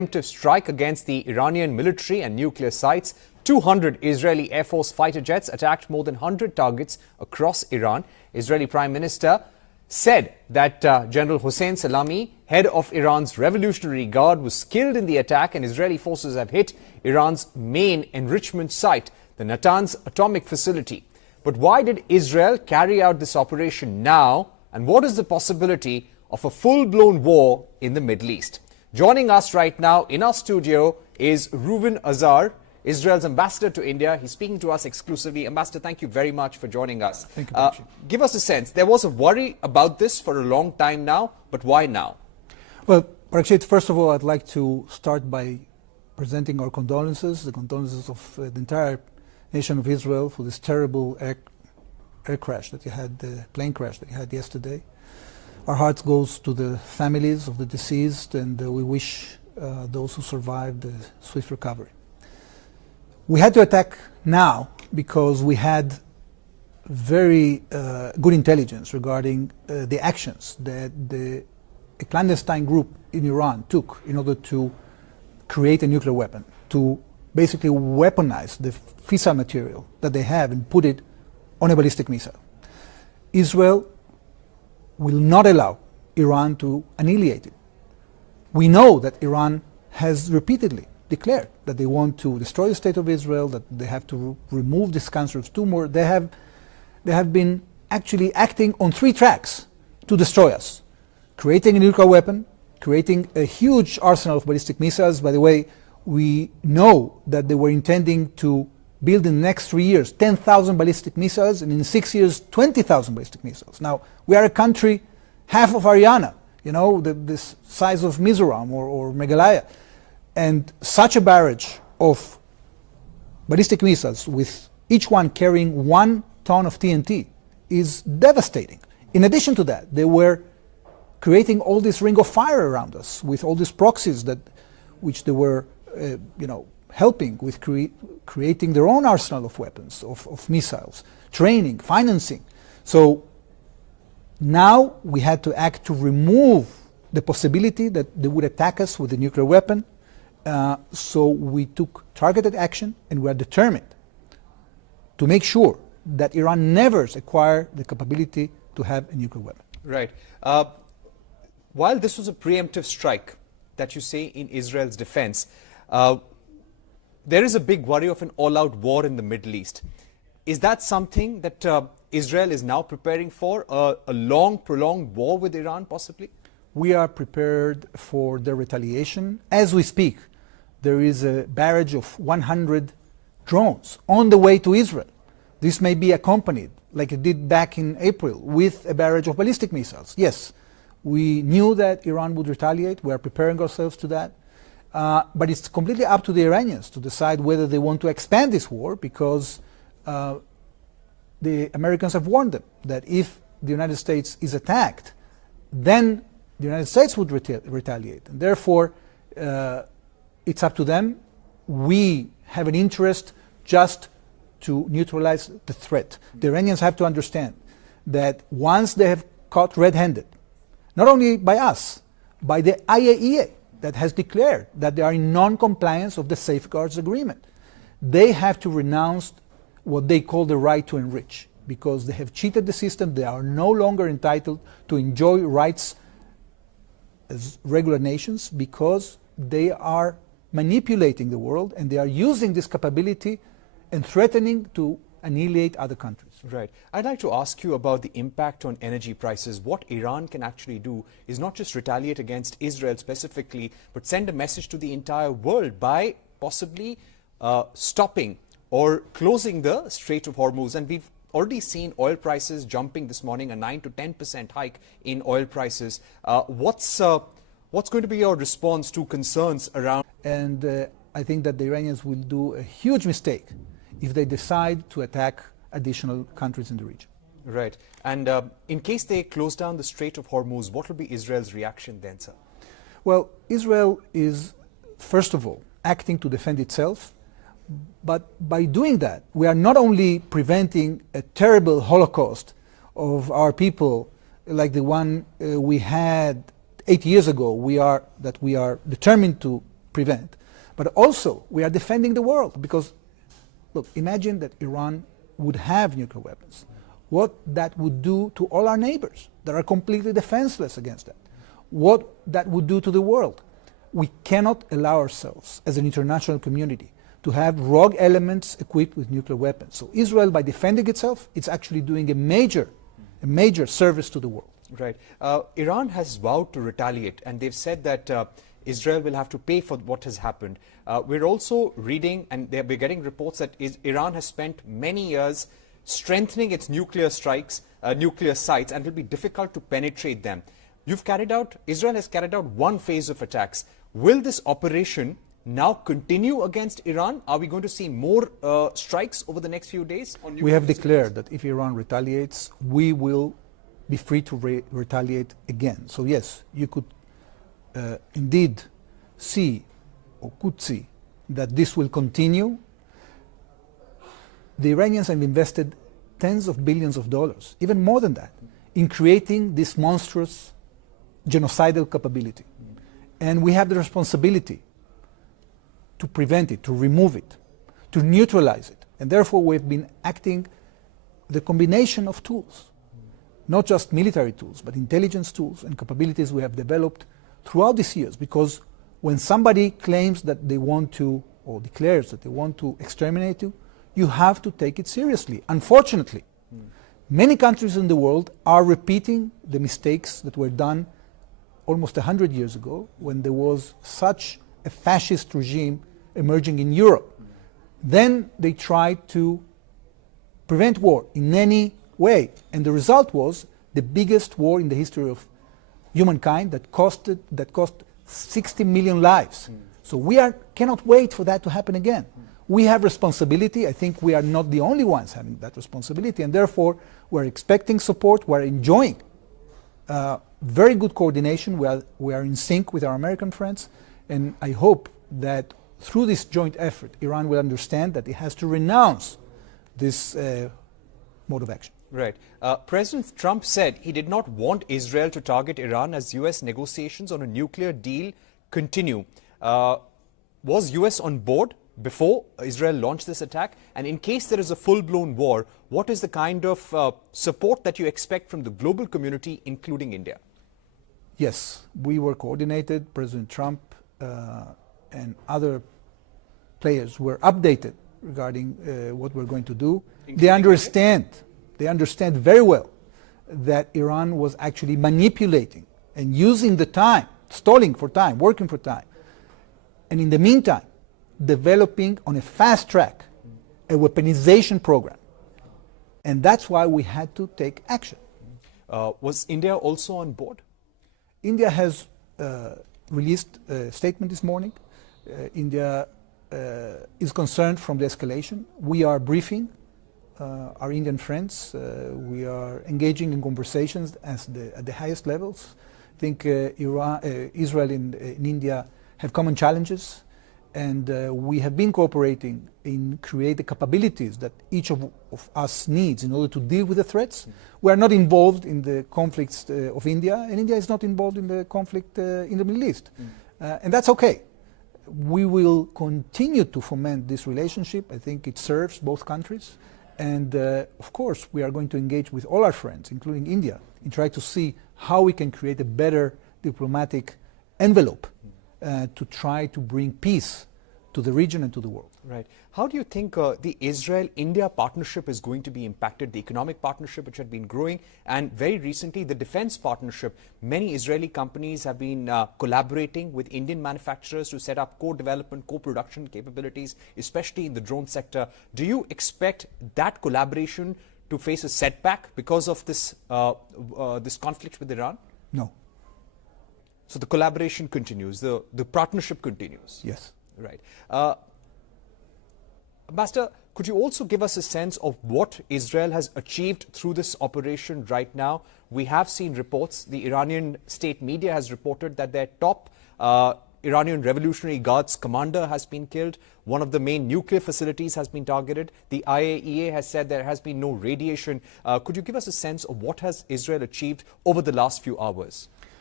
Preemptive strike against the Iranian military and nuclear sites. 200 Israeli Air Force fighter jets attacked more than 100 targets across Iran. Israeli Prime Minister said that General Hossein Salami, head of Iran's Revolutionary Guard, was killed in the attack, and Israeli forces have hit Iran's main enrichment site, the Natanz atomic facility. But why did Israel carry out this operation now, and what is the possibility of a full-blown war in the Middle East? Joining us right now in our studio is Reuven Azar, Israel's ambassador to India. He's speaking to us exclusively. Ambassador, thank you very much for joining us. Thank you, Parikshit. Give us a sense. There was a worry about this for a long time now, but why now? Well, Parikshit, first of all, I'd like to start by presenting our condolences, the condolences of the entire nation of Israel for this terrible air crash that you had, the plane crash that you had yesterday. Our hearts goes to the families of the deceased, and we wish those who survived a swift recovery. We had to attack now because we had very good intelligence regarding the actions that a clandestine group in Iran took in order to create a nuclear weapon, to basically weaponize the fissile material that they have and put it on a ballistic missile. Israel will not allow Iran to annihilate it. We know that Iran has repeatedly declared that they want to destroy the state of Israel, that they have to remove this cancerous tumor. They have been actually acting on 3 tracks to destroy us: creating a nuclear weapon, creating a huge arsenal of ballistic missiles. By the way, we know that they were intending to build in the next 3 years 10,000 ballistic missiles, and in 6 years 20,000 ballistic missiles. Now, we are a country half of Haryana, you know, this size of Mizoram or Meghalaya. And such a barrage of ballistic missiles, with each one carrying 1 ton of TNT, is devastating. In addition to that, they were creating all this ring of fire around us with all these proxies which they were helping with creating their own arsenal of weapons, of missiles, training, financing. So now we had to act to remove the possibility that they would attack us with a nuclear weapon. So we took targeted action, and we are determined to make sure that Iran never acquire the capability to have a nuclear weapon. Right. While this was a preemptive strike that you say in Israel's defense, there is a big worry of an all-out war in the Middle East. Is that something that Israel is now preparing for, a long, prolonged war with Iran possibly? We are prepared for the retaliation. As we speak, there is a barrage of 100 drones on the way to Israel. This may be accompanied, like it did back in April, with a barrage of ballistic missiles. Yes, we knew that Iran would retaliate. We are preparing ourselves to that. But it's completely up to the Iranians to decide whether they want to expand this war, because the Americans have warned them that if the United States is attacked, then the United States would retaliate. And therefore, it's up to them. We have an interest just to neutralize the threat. The Iranians have to understand that once they have caught red-handed, not only by us, by the IAEA, that has declared that they are in non-compliance of the safeguards agreement, they have to renounce what they call the right to enrich, because they have cheated the system. They are no longer entitled to enjoy rights as regular nations, because they are manipulating the world, and they are using this capability and threatening to annihilate other countries. Right. I'd like to ask you about the impact on energy prices. What Iran can actually do is not just retaliate against Israel specifically, but send a message to the entire world by possibly stopping or closing the Strait of Hormuz. And we've already seen oil prices jumping this morning, a 9 to 10% hike in oil prices. What's going to be your response to concerns around? And I think that the Iranians will do a huge mistake if they decide to attack additional countries in the region. Right. And in case they close down the Strait of Hormuz, what will be Israel's reaction then, sir? Well, Israel is, first of all, acting to defend itself. But by doing that, we are not only preventing a terrible Holocaust of our people like the one we had 8 years ago, we are determined to prevent. But also, we are defending the world because, look, imagine that Iran would have nuclear weapons. What that would do to all our neighbors that are completely defenseless against that. What that would do to the world. We cannot allow ourselves as an international community to have rogue elements equipped with nuclear weapons. So Israel, by defending itself, it's actually doing a major service to the world. Right. Iran has vowed to retaliate, and they've said that Israel will have to pay for what has happened. We're also reading, and we're getting reports that Iran has spent many years strengthening its nuclear strikes, nuclear sites, and it will be difficult to penetrate them. Israel has carried out one phase of attacks. Will this operation now continue against Iran? Are we going to see more strikes over the next few days? We have declared that if Iran retaliates, we will be free to retaliate again. So yes, you could indeed see or could see that this will continue. The Iranians have invested tens of billions of dollars, even more than that, in creating this monstrous genocidal capability. And we have the responsibility to prevent it, to remove it, to neutralize it. And therefore we've been acting the combination of tools, not just military tools, but intelligence tools and capabilities we have developed throughout these years. Because when somebody claims that they want to, or declares that they want to exterminate you, you have to take it seriously. Unfortunately, many countries in the world are repeating the mistakes that were done almost 100 years ago when there was such a fascist regime emerging in Europe. Then they tried to prevent war in any way, and the result was the biggest war in the history of humankind that cost 60 million lives. So we cannot wait for that to happen again. We have responsibility. I think we are not the only ones having that responsibility, and therefore we're expecting support. We're enjoying very good coordination. We are in sync with our American friends, and I hope that through this joint effort, Iran will understand that it has to renounce this mode of action. Right. President Trump said he did not want Israel to target Iran as U.S. negotiations on a nuclear deal continue. Was U.S. on board before Israel launched this attack? And in case there is a full-blown war, what is the kind of support that you expect from the global community, including India? Yes, we were coordinated. President Trump and other players were updated regarding what we're going to do. They understand very well that Iran was actually manipulating and using the time, stalling for time, working for time. And in the meantime, developing on a fast track a weaponization program. And that's why we had to take action. Was India also on board? India has released a statement this morning. India is concerned from the escalation. We are briefing our Indian friends. We are engaging in conversations at the highest levels. I think Israel and India have common challenges, and we have been cooperating in creating the capabilities that each of us needs in order to deal with the threats. We are not involved in the conflicts of India, and India is not involved in the conflict in the Middle East. And that's okay. We will continue to foment this relationship. I think it serves both countries. And of course, we are going to engage with all our friends, including India, and try to see how we can create a better diplomatic envelope to try to bring peace to the region and to the world. Right. How do you think the Israel-India partnership is going to be impacted, the economic partnership which had been growing, and very recently the defense partnership? Many Israeli companies have been collaborating with Indian manufacturers to set up co-development, co-production capabilities, especially in the drone sector. Do you expect that collaboration to face a setback because of this, this conflict with Iran? No. So the collaboration continues, the partnership continues? Yes. Right. Ambassador, could you also give us a sense of what Israel has achieved through this operation right now? We have seen reports. The Iranian state media has reported that their top Iranian Revolutionary Guards commander has been killed. One of the main nuclear facilities has been targeted. The IAEA has said there has been no radiation. Could you give us a sense of what has Israel achieved over the last few hours?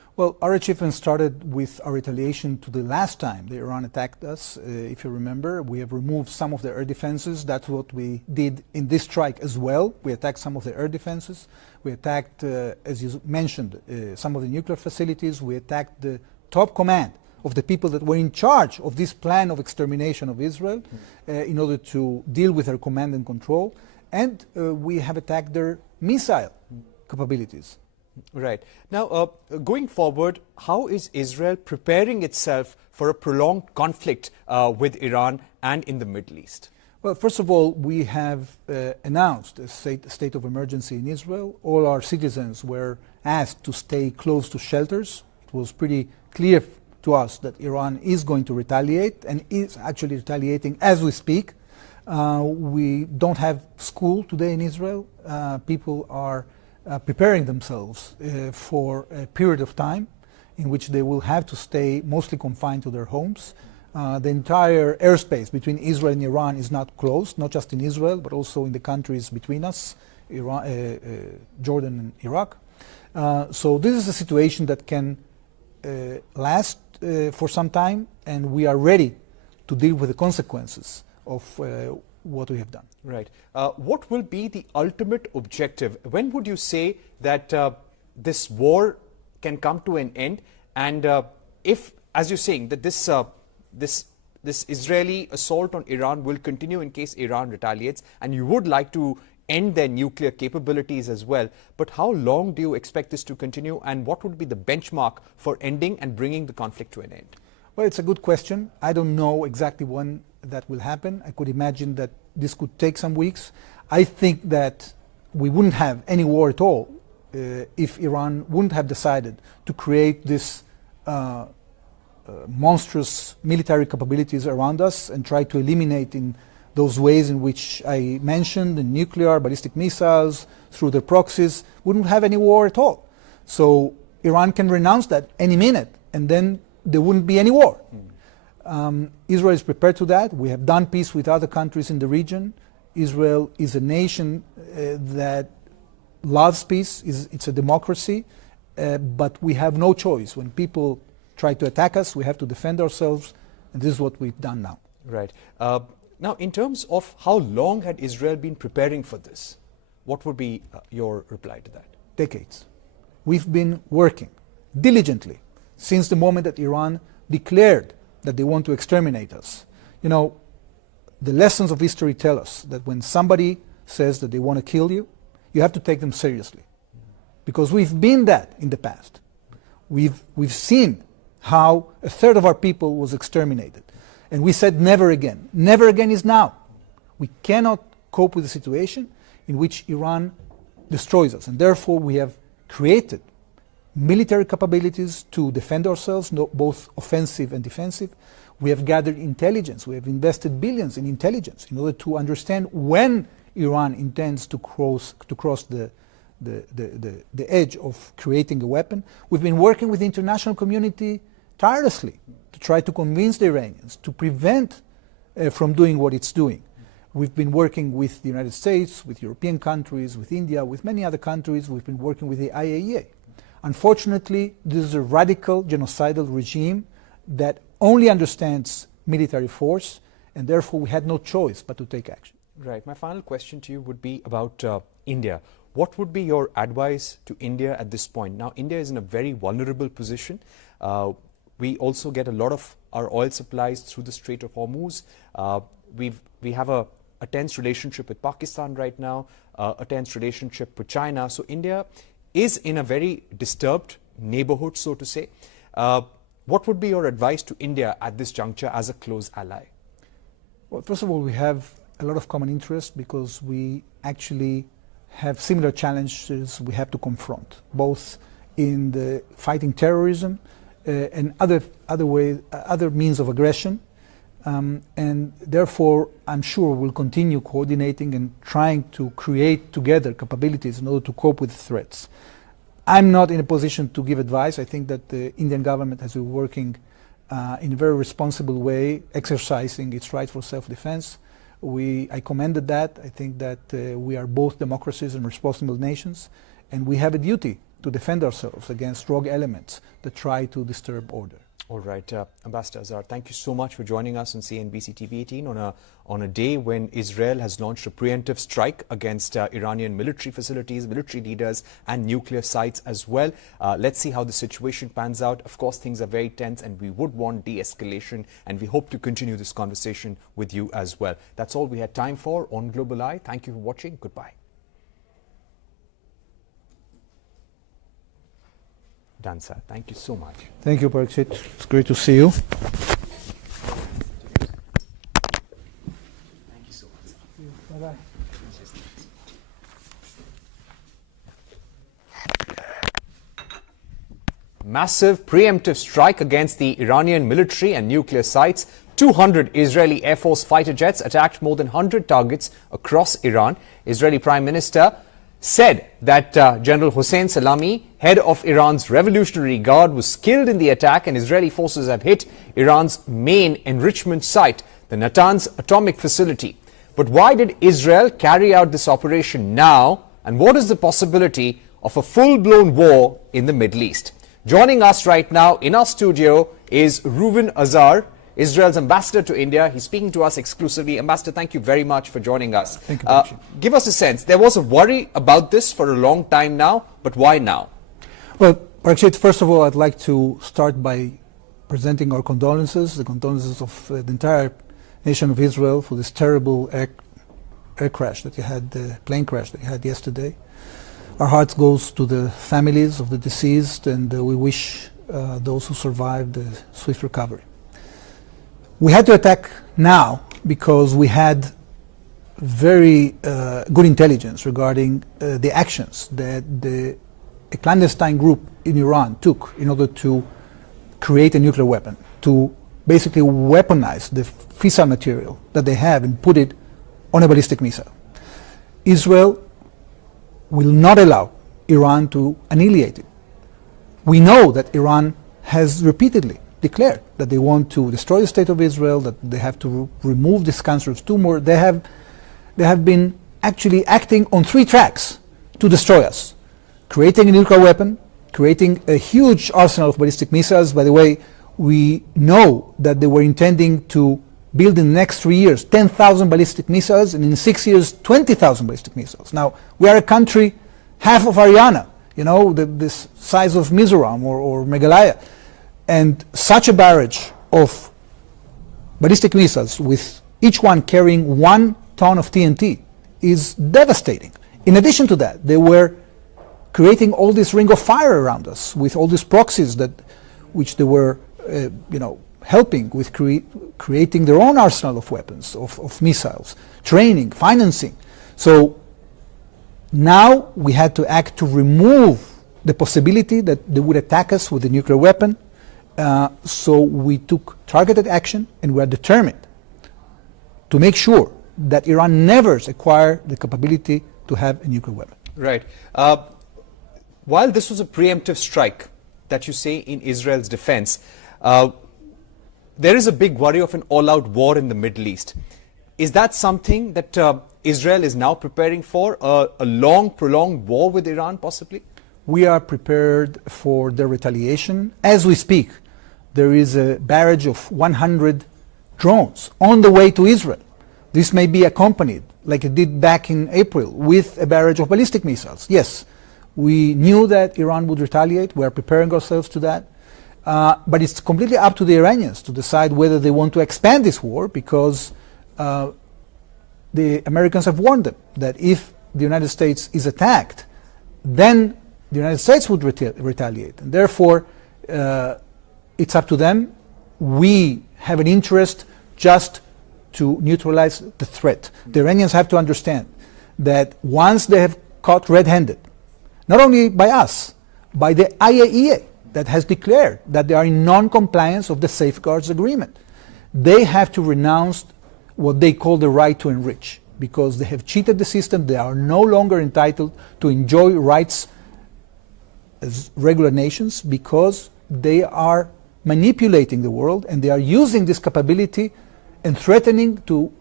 Well, our achievement started with our retaliation to the last time the Iran attacked us. If you remember, we have removed some of the air defenses. That's what we did in this strike as well. We attacked some of the air defenses. We attacked, as you mentioned, some of the nuclear facilities. We attacked the top command of the people that were in charge of this plan of extermination of Israel in order to deal with their command and control. And we have attacked their missile capabilities. Right. Now, going forward, how is Israel preparing itself for a prolonged conflict with Iran and in the Middle East? Well, first of all, we have announced a state of emergency in Israel. All our citizens were asked to stay close to shelters. It was pretty clear to us that Iran is going to retaliate and is actually retaliating as we speak. We don't have school today in Israel. People are preparing themselves for a period of time in which they will have to stay mostly confined to their homes. The entire airspace between Israel and Iran is not closed, not just in Israel, but also in the countries between us, Jordan and Iraq. So this is a situation that can last for some time, and we are ready to deal with the consequences of what we have done. Right. What will be the ultimate objective? When would you say that this war can come to an end? And if, as you're saying, that this Israeli assault on Iran will continue in case Iran retaliates, and you would like to end their nuclear capabilities as well, but how long do you expect this to continue, and what would be the benchmark for ending and bringing the conflict to an end? Well, it's a good question. I don't know exactly when that will happen. I could imagine that this could take some weeks. I think that we wouldn't have any war at all if Iran wouldn't have decided to create this monstrous military capabilities around us and try to eliminate in those ways in which I mentioned, the nuclear, ballistic missiles, through their proxies. Wouldn't have any war at all. So Iran can renounce that any minute, and then there wouldn't be any war. Israel is prepared to that. We have done peace with other countries in the region. Israel is a nation that loves peace. It's a democracy, but we have no choice. When people try to attack us, we have to defend ourselves, and this is what we've done now. Right. Now, in terms of how long had Israel been preparing for this, what would be your reply to that? Decades. We've been working diligently since the moment that Iran declared that they want to exterminate us. You know, the lessons of history tell us that when somebody says that they want to kill you, you have to take them seriously. Because we've been that in the past. We've seen how a third of our people was exterminated. And we said never again. Never again is now. We cannot cope with a situation in which Iran destroys us. And therefore we have created military capabilities to defend ourselves, both offensive and defensive. We have gathered intelligence. We have invested billions in intelligence in order to understand when Iran intends to cross the edge of creating a weapon. We've been working with the international community tirelessly to try to convince the Iranians to prevent from doing what it's doing. We've been working with the United States, with European countries, with India, with many other countries. We've been working with the IAEA. Unfortunately, this is a radical genocidal regime that only understands military force, and therefore we had no choice but to take action. Right. My final question to you would be about India. What would be your advice to India at this point? Now, India is in a very vulnerable position. We also get a lot of our oil supplies through the Strait of Hormuz. We have a tense relationship with Pakistan right now, a tense relationship with China. So India is in a very disturbed neighborhood, so to say. What would be your advice to India at this juncture as a close ally? Well, first of all, we have a lot of common interest because we actually have similar challenges we have to confront, both in the fighting terrorism and other means of aggression. And therefore, I'm sure we'll continue coordinating and trying to create together capabilities in order to cope with threats. I'm not in a position to give advice. I think that the Indian government has been working in a very responsible way, exercising its right for self-defense. I commended that. I think that we are both democracies and responsible nations, and we have a duty to defend ourselves against rogue elements that try to disturb order. All right, Ambassador Azar, thank you so much for joining us on CNBC TV18 on a day when Israel has launched a preemptive strike against Iranian military facilities, military leaders and nuclear sites as well. Let's see how the situation pans out. Of course, things are very tense and we would want de-escalation, and we hope to continue this conversation with you as well. That's all we had time for on Global Eye. Thank you for watching. Goodbye. Natanz, thank you so much. Thank you, Parikshit. It's great to see you. Thank you so much. Bye-bye. Massive preemptive strike against the Iranian military and nuclear sites. 200 Israeli Air Force fighter jets attacked more than 100 targets across Iran. Israeli Prime Minister said that General Hossein Salami, head of Iran's Revolutionary Guard, was killed in the attack, and Israeli forces have hit Iran's main enrichment site, the Natanz atomic facility. But why did Israel carry out this operation now, and what is the possibility of a full-blown war in the Middle East? Joining us right now in our studio is Reuven Azar, Israel's ambassador to India. He's speaking to us exclusively. Ambassador, thank you very much for joining us. Thank you. Give us a sense. There was a worry about this for a long time now, but why now? Well, Parikshit, first of all, I'd like to start by presenting our condolences, the condolences of the entire nation of Israel for this terrible air crash that you had, the plane crash that you had yesterday. Our hearts goes to the families of the deceased, and we wish those who survived a swift recovery. We had to attack now because we had very good intelligence regarding the actions that a clandestine group in Iran took in order to create a nuclear weapon, to basically weaponize the fissile material that they have and put it on a ballistic missile. Israel will not allow Iran to annihilate it. We know that Iran has repeatedly declared that they want to destroy the state of Israel, that they have to remove this cancerous tumor. They have been actually acting on 3 tracks to destroy us. Creating a nuclear weapon, creating a huge arsenal of ballistic missiles. By the way, we know that they were intending to build in the next 3 years 10,000 ballistic missiles, and in 6 years 20,000 ballistic missiles. Now, we are a country half of Haryana, you know, this size of Mizoram or Meghalaya. And such a barrage of ballistic missiles, with each one carrying 1 ton of TNT, is devastating. In addition to that, they were creating all this ring of fire around us with all these proxies which they were, helping with creating their own arsenal of weapons, of missiles, training, financing. So now we had to act to remove the possibility that they would attack us with a nuclear weapon. So we took targeted action, and we are determined to make sure that Iran never acquire the capability to have a nuclear weapon. Right. While this was a preemptive strike that you say in Israel's defense, there is a big worry of an all-out war in the Middle East. Is that something that Israel is now preparing for, a long, prolonged war with Iran possibly? We are prepared for their retaliation. As we speak, there is a barrage of 100 drones on the way to Israel. This may be accompanied, like it did back in April, with a barrage of ballistic missiles. Yes, we knew that Iran would retaliate. We are preparing ourselves to that. But it's completely up to the Iranians to decide whether they want to expand this war, because the Americans have warned them that if the United States is attacked, then the United States would retaliate. And therefore, it's up to them. We have an interest just to neutralize the threat. The Iranians have to understand that once they have caught red-handed, not only by us, by the IAEA, that has declared that they are in non-compliance of the safeguards agreement, they have to renounce what they call the right to enrich, because they have cheated the system. They are no longer entitled to enjoy rights as regular nations, because they are manipulating the world, and they are using this capability and threatening to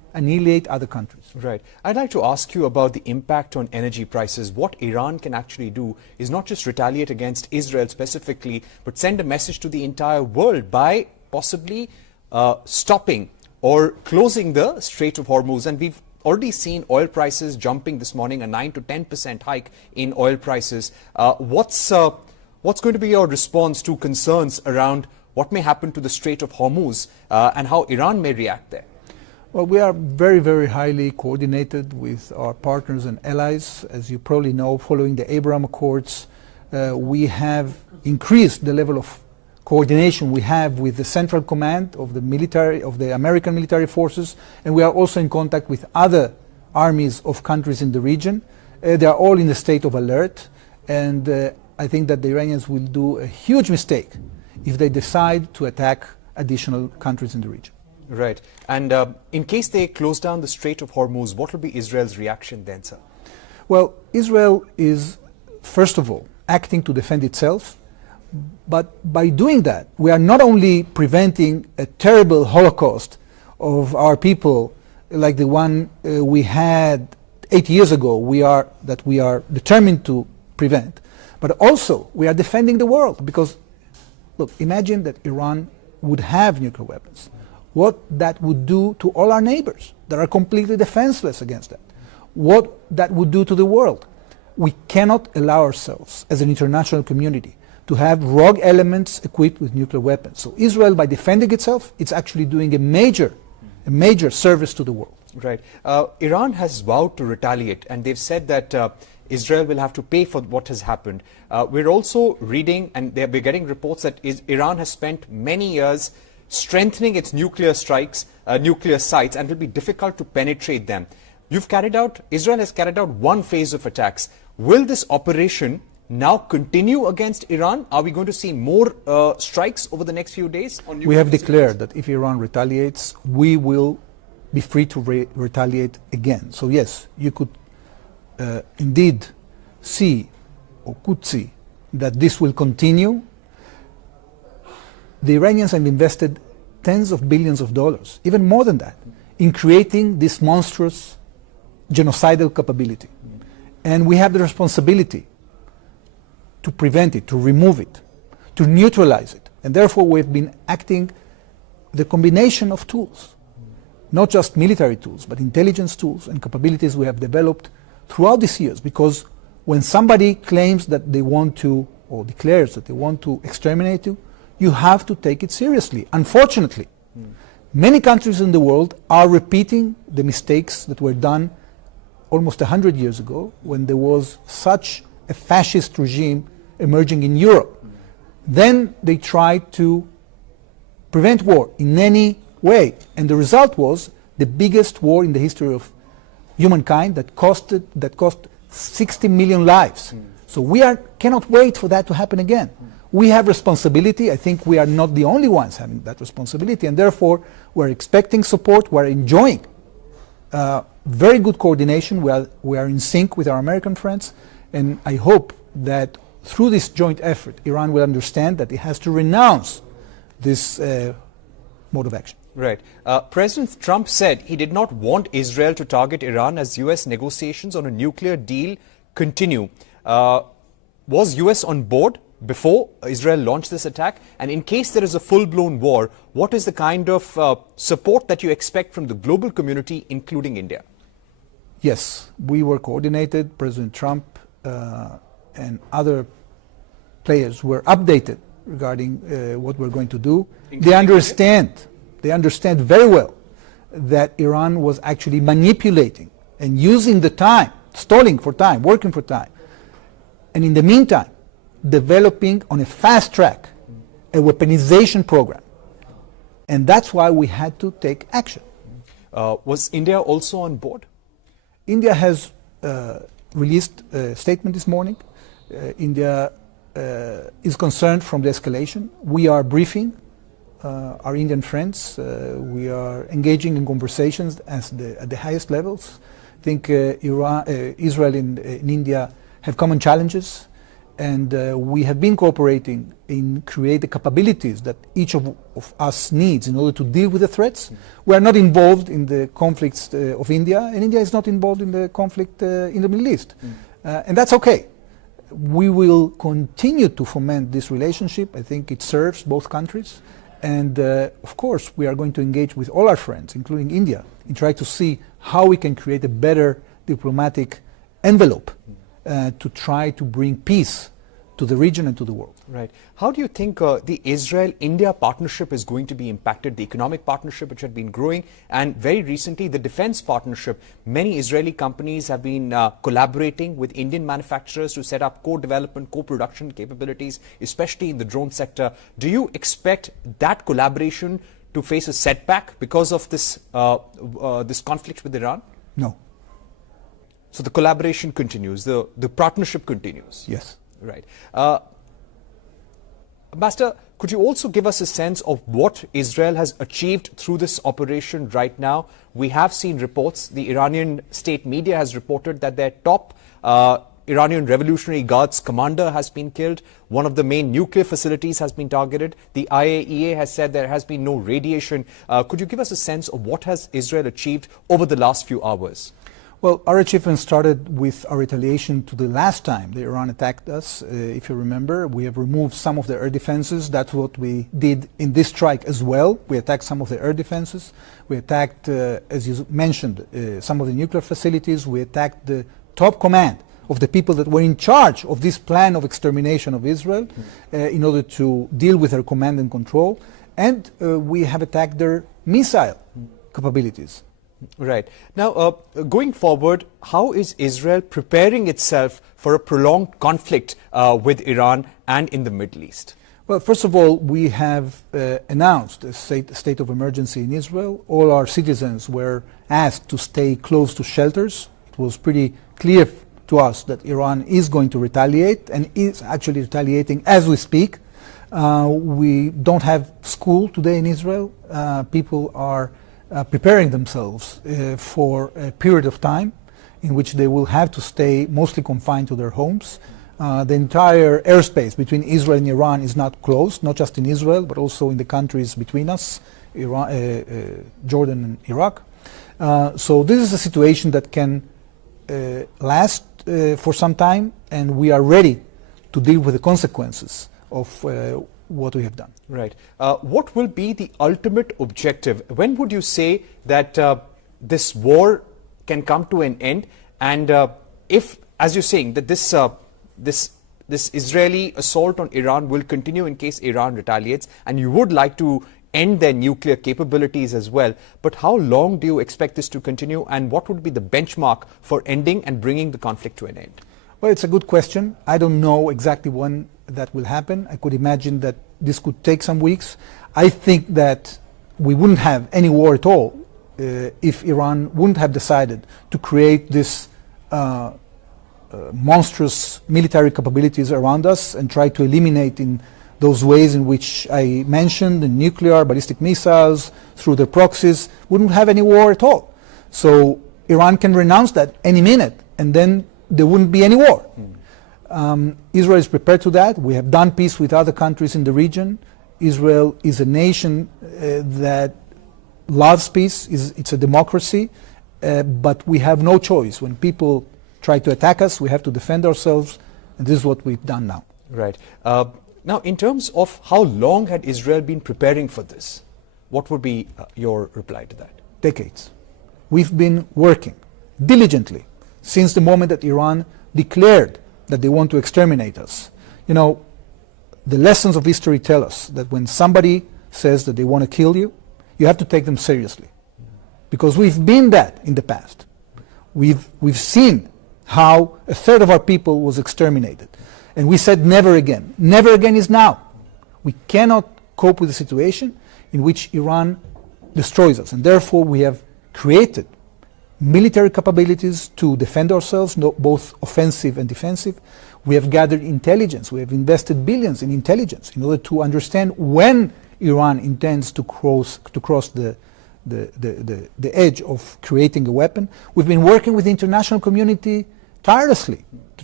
annihilate other countries. Right. I'd like to ask you about the impact on energy prices. What Iran can actually do is not just retaliate against Israel specifically, but send a message to the entire world by possibly stopping or closing the Strait of Hormuz. And we've already seen oil prices jumping this morning, a 9 to 10% hike in oil prices. What's going to be your response to concerns around what may happen to the Strait of Hormuz and how Iran may react there? Well, we are very, very highly coordinated with our partners and allies. As you probably know, following the Abraham Accords, we have increased the level of coordination we have with the Central Command of the military, of the American military forces, and we are also in contact with other armies of countries in the region. They are all in a state of alert, and I think that the Iranians will do a huge mistake if they decide to attack additional countries in the region. Right. And in case they close down the Strait of Hormuz, what will be Israel's reaction then, sir? Well, Israel is, first of all, acting to defend itself. But by doing that, we are not only preventing a terrible Holocaust of our people like the one we had 8 years ago, that we are determined to prevent, but also we are defending the world. Because, look, imagine that Iran would have nuclear weapons. What that would do to all our neighbors that are completely defenseless against that. What that would do to the world. We cannot allow ourselves as an international community to have rogue elements equipped with nuclear weapons. So Israel, by defending itself, it's actually doing a major service to the world. Right. Iran has vowed to retaliate, and they've said that Israel will have to pay for what has happened. We're also reading, and we're getting reports that Iran has spent many years strengthening its nuclear sites, and it will be difficult to penetrate them. Israel has carried out one phase of attacks. Will this operation now continue against Iran? Are we going to see more strikes over the next few days? We have declared that if Iran retaliates, we will be free to retaliate again. So yes, you could indeed see, or could see, that this will continue. The Iranians have invested tens of billions of dollars, even more than that, in creating this monstrous genocidal capability. And we have the responsibility to prevent it, to remove it, to neutralize it. And therefore we've been acting the combination of tools, not just military tools, but intelligence tools and capabilities we have developed throughout these years. Because when somebody claims that they want to, or declares that they want to exterminate you, you have to take it seriously. Unfortunately, many countries in the world are repeating the mistakes that were done almost 100 years ago when there was such a fascist regime emerging in Europe. Then they tried to prevent war in any way, and the result was the biggest war in the history of humankind that cost 60 million lives. So we cannot wait for that to happen again. We have responsibility. I think we are not the only ones having that responsibility, and therefore we're expecting support. We're enjoying very good coordination. We are in sync with our American friends, and I hope that through this joint effort, Iran will understand that it has to renounce this mode of action. Right. President Trump said he did not want Israel to target Iran as U.S. negotiations on a nuclear deal continue. Was U.S. on board before Israel launched this attack? And in case there is a full-blown war, what is the kind of support that you expect from the global community, including India? Yes, we were coordinated. President Trump and other players were updated regarding what we're going to do. They understand very well that Iran was actually manipulating and using the time, stalling for time, working for time. And in the meantime, developing on a fast track a weaponization program. And that's why we had to take action. Was India also on board? India has released a statement this morning. India is concerned from the escalation. We are briefing our Indian friends. We are engaging in conversations at the highest levels. I think Israel and India have common challenges, and we have been cooperating in create the capabilities that each of us needs in order to deal with the threats. We are not involved in the conflicts of India, and India is not involved in the conflict in the Middle East. And that's okay. We will continue to foment this relationship. I think it serves both countries. And of course, we are going to engage with all our friends, including India, in trying to see how we can create a better diplomatic envelope to try to bring peace to the region and to the world. Right. How do you think the Israel-India partnership is going to be impacted, the economic partnership which had been growing, and very recently the defense partnership? Many Israeli companies have been collaborating with Indian manufacturers to set up co-development, co-production capabilities, especially in the drone sector. Do you expect that collaboration to face a setback because of this, this conflict with Iran? No. So the collaboration continues, the partnership continues? Yes. Right. Ambassador, could you also give us a sense of what Israel has achieved through this operation right now? We have seen reports, the Iranian state media has reported that their top Iranian Revolutionary Guards commander has been killed. One of the main nuclear facilities has been targeted. The IAEA has said there has been no radiation. Could you give us a sense of what has Israel achieved over the last few hours? Well, our achievement started with our retaliation to the last time that Iran attacked us. If you remember, we have removed some of the air defenses. That's what we did in this strike as well. We attacked some of the air defenses. We attacked, as you mentioned, some of the nuclear facilities. We attacked the top command of the people that were in charge of this plan of extermination of Israel in order to deal with their command and control. And we have attacked their missile capabilities. Right. Now, going forward, how is Israel preparing itself for a prolonged conflict with Iran and in the Middle East? Well, first of all, we have announced a state of emergency in Israel. All our citizens were asked to stay close to shelters. It was pretty clear to us that Iran is going to retaliate and is actually retaliating as we speak. We don't have school today in Israel. People are preparing themselves for a period of time in which they will have to stay mostly confined to their homes. The entire airspace between Israel and Iran is not closed, not just in Israel, but also in the countries between us, Jordan and Iraq. So this is a situation that can last for some time, and we are ready to deal with the consequences of what we have done. Right. What will be the ultimate objective? When would you say that this war can come to an end? And if, as you're saying, that this Israeli assault on Iran will continue in case Iran retaliates, and you would like to end their nuclear capabilities as well, but how long do you expect this to continue, and what would be the benchmark for ending and bringing the conflict to an end? Well, it's a good question. I don't know exactly when that will happen. I could imagine that this could take some weeks. I think that we wouldn't have any war at all if Iran wouldn't have decided to create this monstrous military capabilities around us and try to eliminate in those ways in which I mentioned, the nuclear, ballistic missiles, through the proxies. Wouldn't have any war at all. So Iran can renounce that any minute, and then there wouldn't be any war. Israel is prepared to that. We have done peace with other countries in the region. Israel is a nation that loves peace. It's a democracy, but we have no choice. When people try to attack us, we have to defend ourselves, and this is what we've done now. Right. Now, in terms of how long had Israel been preparing for this, what would be your reply to that? Decades. We've been working diligently since the moment that Iran declared that they want to exterminate us. You know, the lessons of history tell us that when somebody says that they want to kill you, you have to take them seriously. Because we've been that in the past. We've seen how a third of our people was exterminated. And we said never again. Never again is now. We cannot cope with a situation in which Iran destroys us. And therefore we have created military capabilities to defend ourselves, both offensive and defensive. We have gathered intelligence. We have invested billions in intelligence in order to understand when Iran intends to cross the edge of creating a weapon. We've been working with the international community tirelessly to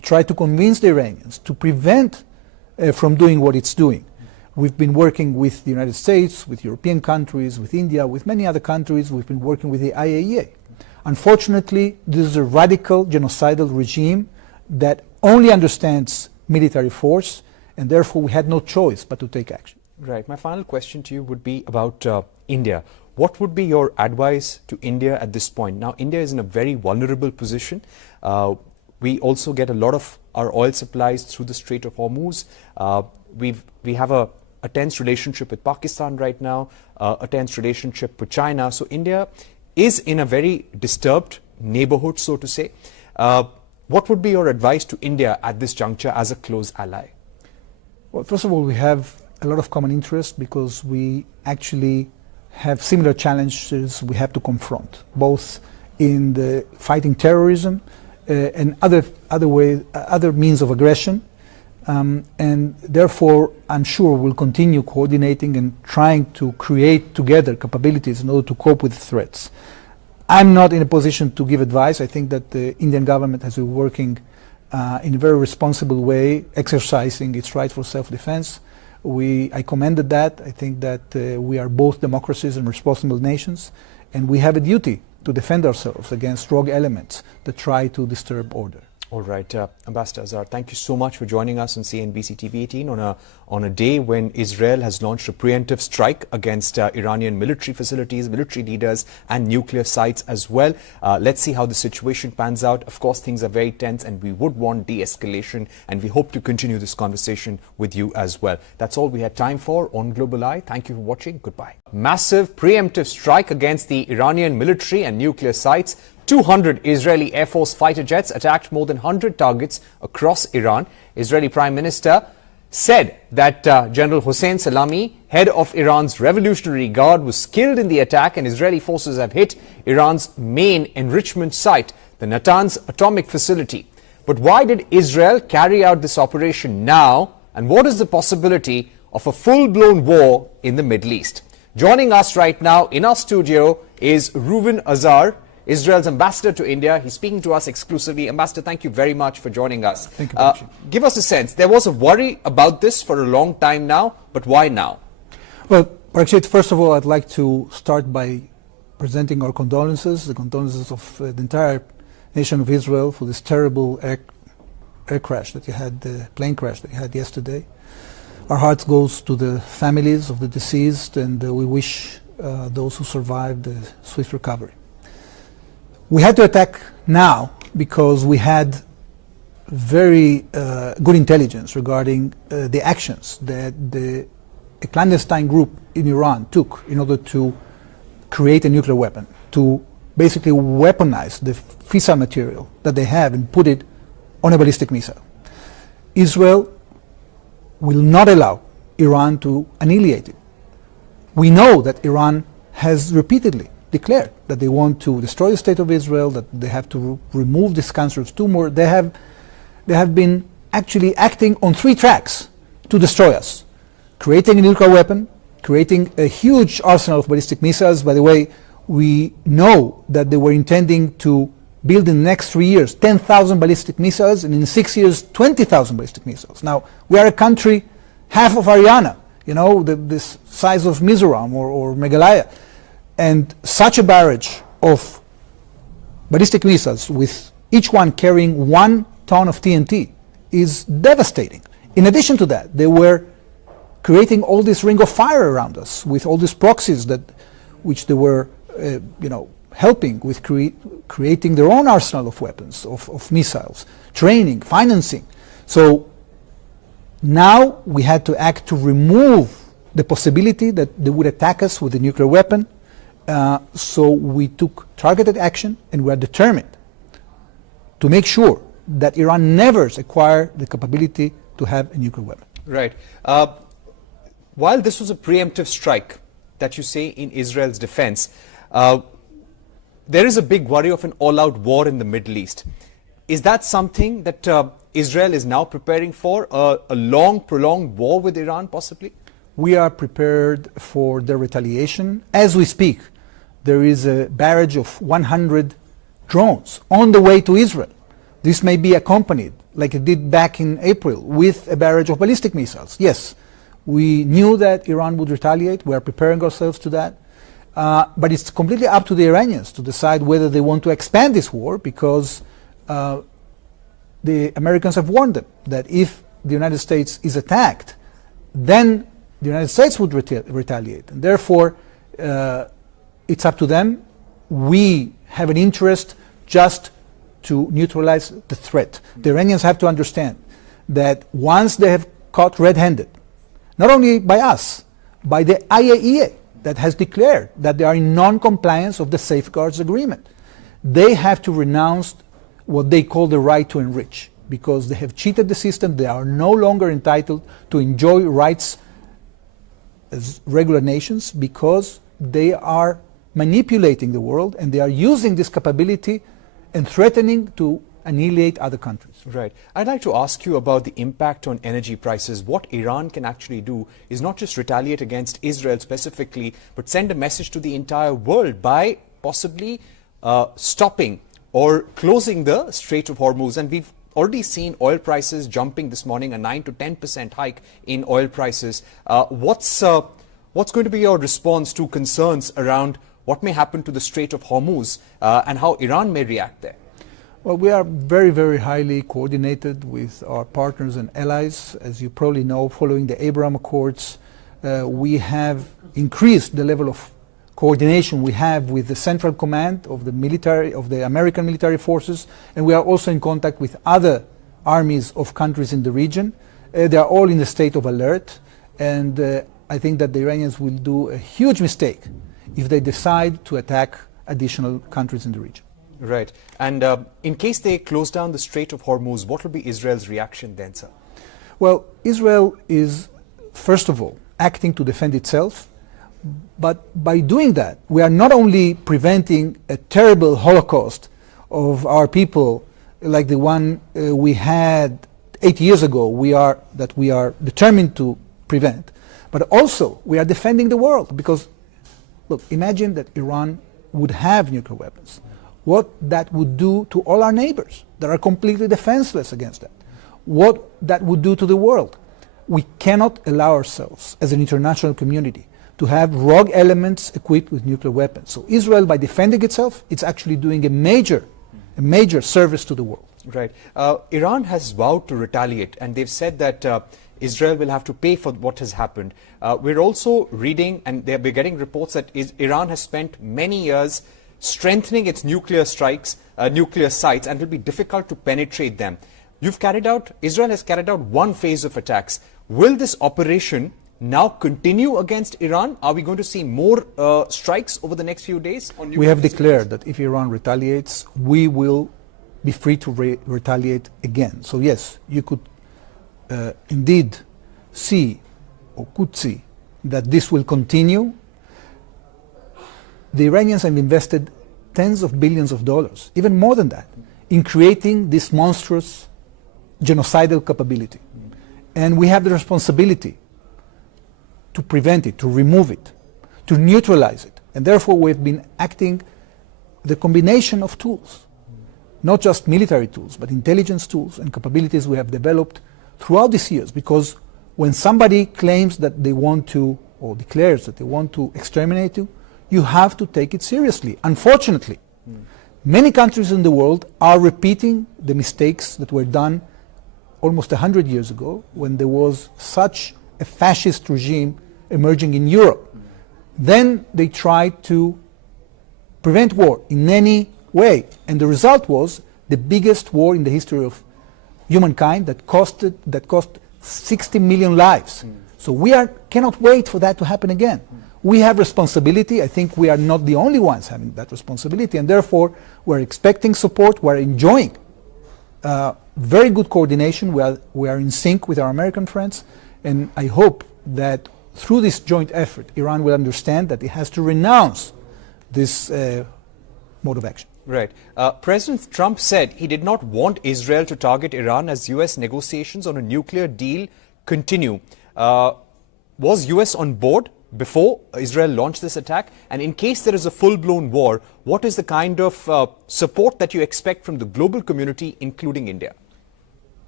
try to convince the Iranians to prevent from doing what it's doing. We've been working with the United States, with European countries, with India, with many other countries. We've been working with the IAEA. Unfortunately, this is a radical genocidal regime that only understands military force, and therefore we had no choice but to take action. Right. My final question to you would be about India. What would be your advice to India at this point? Now, India is in a very vulnerable position. We also get a lot of our oil supplies through the Strait of Hormuz. We have a tense relationship with Pakistan right now, a tense relationship with China. So India is in a very disturbed neighborhood, so to say. What would be your advice to India at this juncture as a close ally? Well, first of all, we have a lot of common interest because we actually have similar challenges we have to confront, both in the fighting terrorism and other means of aggression. And therefore, I'm sure we'll continue coordinating and trying to create together capabilities in order to cope with threats. I'm not in a position to give advice. I think that the Indian government has been working in a very responsible way, exercising its right for self-defense. I commended that. I think that we are both democracies and responsible nations, and we have a duty to defend ourselves against rogue elements that try to disturb order. All right, Ambassador Azar, thank you so much for joining us on CNBC TV18 on a day when Israel has launched a preemptive strike against Iranian military facilities, military leaders and nuclear sites as well. Let's see how the situation pans out. Of course, things are very tense and we would want de-escalation, and we hope to continue this conversation with you as well. That's all we had time for on Global Eye. Thank you for watching. Goodbye. Massive preemptive strike against the Iranian military and nuclear sites. 200 Israeli Air Force fighter jets attacked more than 100 targets across Iran. Israeli Prime Minister said that General Hossein Salami, head of Iran's Revolutionary Guard, was killed in the attack, and Israeli forces have hit Iran's main enrichment site, the Natanz atomic facility. But why did Israel carry out this operation now, and what is the possibility of a full-blown war in the Middle East? Joining us right now in our studio is Reuven Azar, Israel's ambassador to India. He's speaking to us exclusively. Ambassador, thank you very much for joining us. Thank you, Parikshit. Give us a sense. There was a worry about this for a long time now, but why now? Well, Parikshit, first of all, I'd like to start by presenting our condolences, the condolences of the entire nation of Israel for this terrible air crash that you had, the plane crash that you had yesterday. Our hearts goes to the families of the deceased, and we wish those who survived a swift recovery. We had to attack now because we had very good intelligence regarding the actions that a clandestine group in Iran took in order to create a nuclear weapon, to basically weaponize the fissile material that they have and put it on a ballistic missile. Israel will not allow Iran to annihilate it. We know that Iran has repeatedly declared that they want to destroy the state of Israel, that they have to remove this cancerous tumor. They have been actually acting on three tracks to destroy us: creating a nuclear weapon, creating a huge arsenal of ballistic missiles. By the way, we know that they were intending to build in the next 3 years 10,000 ballistic missiles, and in 6 years 20,000 ballistic missiles. Now, we are a country half of Haryana, you know, this size of Mizoram or Meghalaya. And such a barrage of ballistic missiles, with each one carrying 1 ton of TNT, is devastating. In addition to that, they were creating all this ring of fire around us with all these proxies which they were, helping with creating their own arsenal of weapons, of missiles, training, financing. So now we had to act to remove the possibility that they would attack us with a nuclear weapon. So we took targeted action, and we are determined to make sure that Iran never acquire the capability to have a nuclear weapon. Right. While this was a preemptive strike that you say in Israel's defense, there is a big worry of an all-out war in the Middle East. Is that something that Israel is now preparing for, a long, prolonged war with Iran possibly? We are prepared for their retaliation. As we speak, there is a barrage of 100 drones on the way to Israel. This may be accompanied like it did back in April with a barrage of ballistic missiles. Yes, we knew that Iran would retaliate. We are preparing ourselves to that. But it's completely up to the Iranians to decide whether they want to expand this war, because the Americans have warned them that if the United States is attacked, then the United States would retaliate. And therefore, it's up to them. We have an interest just to neutralize the threat. The Iranians have to understand that once they have caught red-handed, not only by us, by the IAEA, that has declared that they are in non-compliance of the safeguards agreement, they have to renounce what they call the right to enrich, because they have cheated the system. They are no longer entitled to enjoy rights as regular nations, because they are manipulating the world and they are using this capability and threatening to annihilate other countries. Right. I'd like to ask you about the impact on energy prices. What Iran can actually do is not just retaliate against Israel specifically, but send a message to the entire world by possibly stopping or closing the Strait of Hormuz. And we've already seen oil prices jumping this morning, a 9 to 10% hike in oil prices. What's going to be your response to concerns around what may happen to the Strait of Hormuz and how Iran may react there? Well, we are very, very highly coordinated with our partners and allies. As you probably know, following the Abraham Accords, we have increased the level of coordination we have with the Central Command of the military, of the American military forces, and we are also in contact with other armies of countries in the region. They are all in a state of alert, and I think that the Iranians will do a huge mistake if they decide to attack additional countries in the region. Right. And in case they close down the Strait of Hormuz, what will be Israel's reaction then, sir? Well, Israel is, first of all, acting to defend itself. But by doing that, we are not only preventing a terrible Holocaust of our people like the one we had 8 years ago, we are determined to prevent, but also we are defending the world. Because, look, imagine that Iran would have nuclear weapons. What that would do to all our neighbors that are completely defenseless against that. What that would do to the world. We cannot allow ourselves as an international community to have rogue elements equipped with nuclear weapons. So Israel, by defending itself, it's actually doing a major service to the world. Right. Iran has vowed to retaliate, and they've said that Israel will have to pay for what has happened. We're also reading, and we're getting reports that Iran has spent many years strengthening its nuclear sites, and it will be difficult to penetrate them. Israel has carried out one phase of attacks. Will this operation now continue against Iran? Are we going to see more strikes over the next few days? We have declared that if Iran retaliates, we will be free to retaliate again. So yes, you could indeed see, or could see, that this will continue. The Iranians have invested tens of billions of dollars, even more than that, in creating this monstrous genocidal capability. And we have the responsibility to prevent it, to remove it, to neutralize it. And therefore we've been acting the combination of tools, not just military tools, but intelligence tools and capabilities we have developed throughout these years. Because when somebody claims that they want to, or declares that they want to exterminate you, you have to take it seriously. Unfortunately, many countries in the world are repeating the mistakes that were done almost 100 years ago, when there was such a fascist regime emerging in Europe. Then they tried to prevent war in any way, and the result was the biggest war in the history of humankind that cost 60 million lives. So we cannot wait for that to happen again. We have responsibility. I think we are not the only ones having that responsibility, and therefore we're expecting support. We're enjoying very good coordination. We are in sync with our American friends, and I hope that through this joint effort, Iran will understand that it has to renounce this mode of action. Right. President Trump said he did not want Israel to target Iran as U.S. negotiations on a nuclear deal continue. Was U.S. on board before Israel launched this attack? And in case there is a full-blown war, what is the kind of support that you expect from the global community, including India?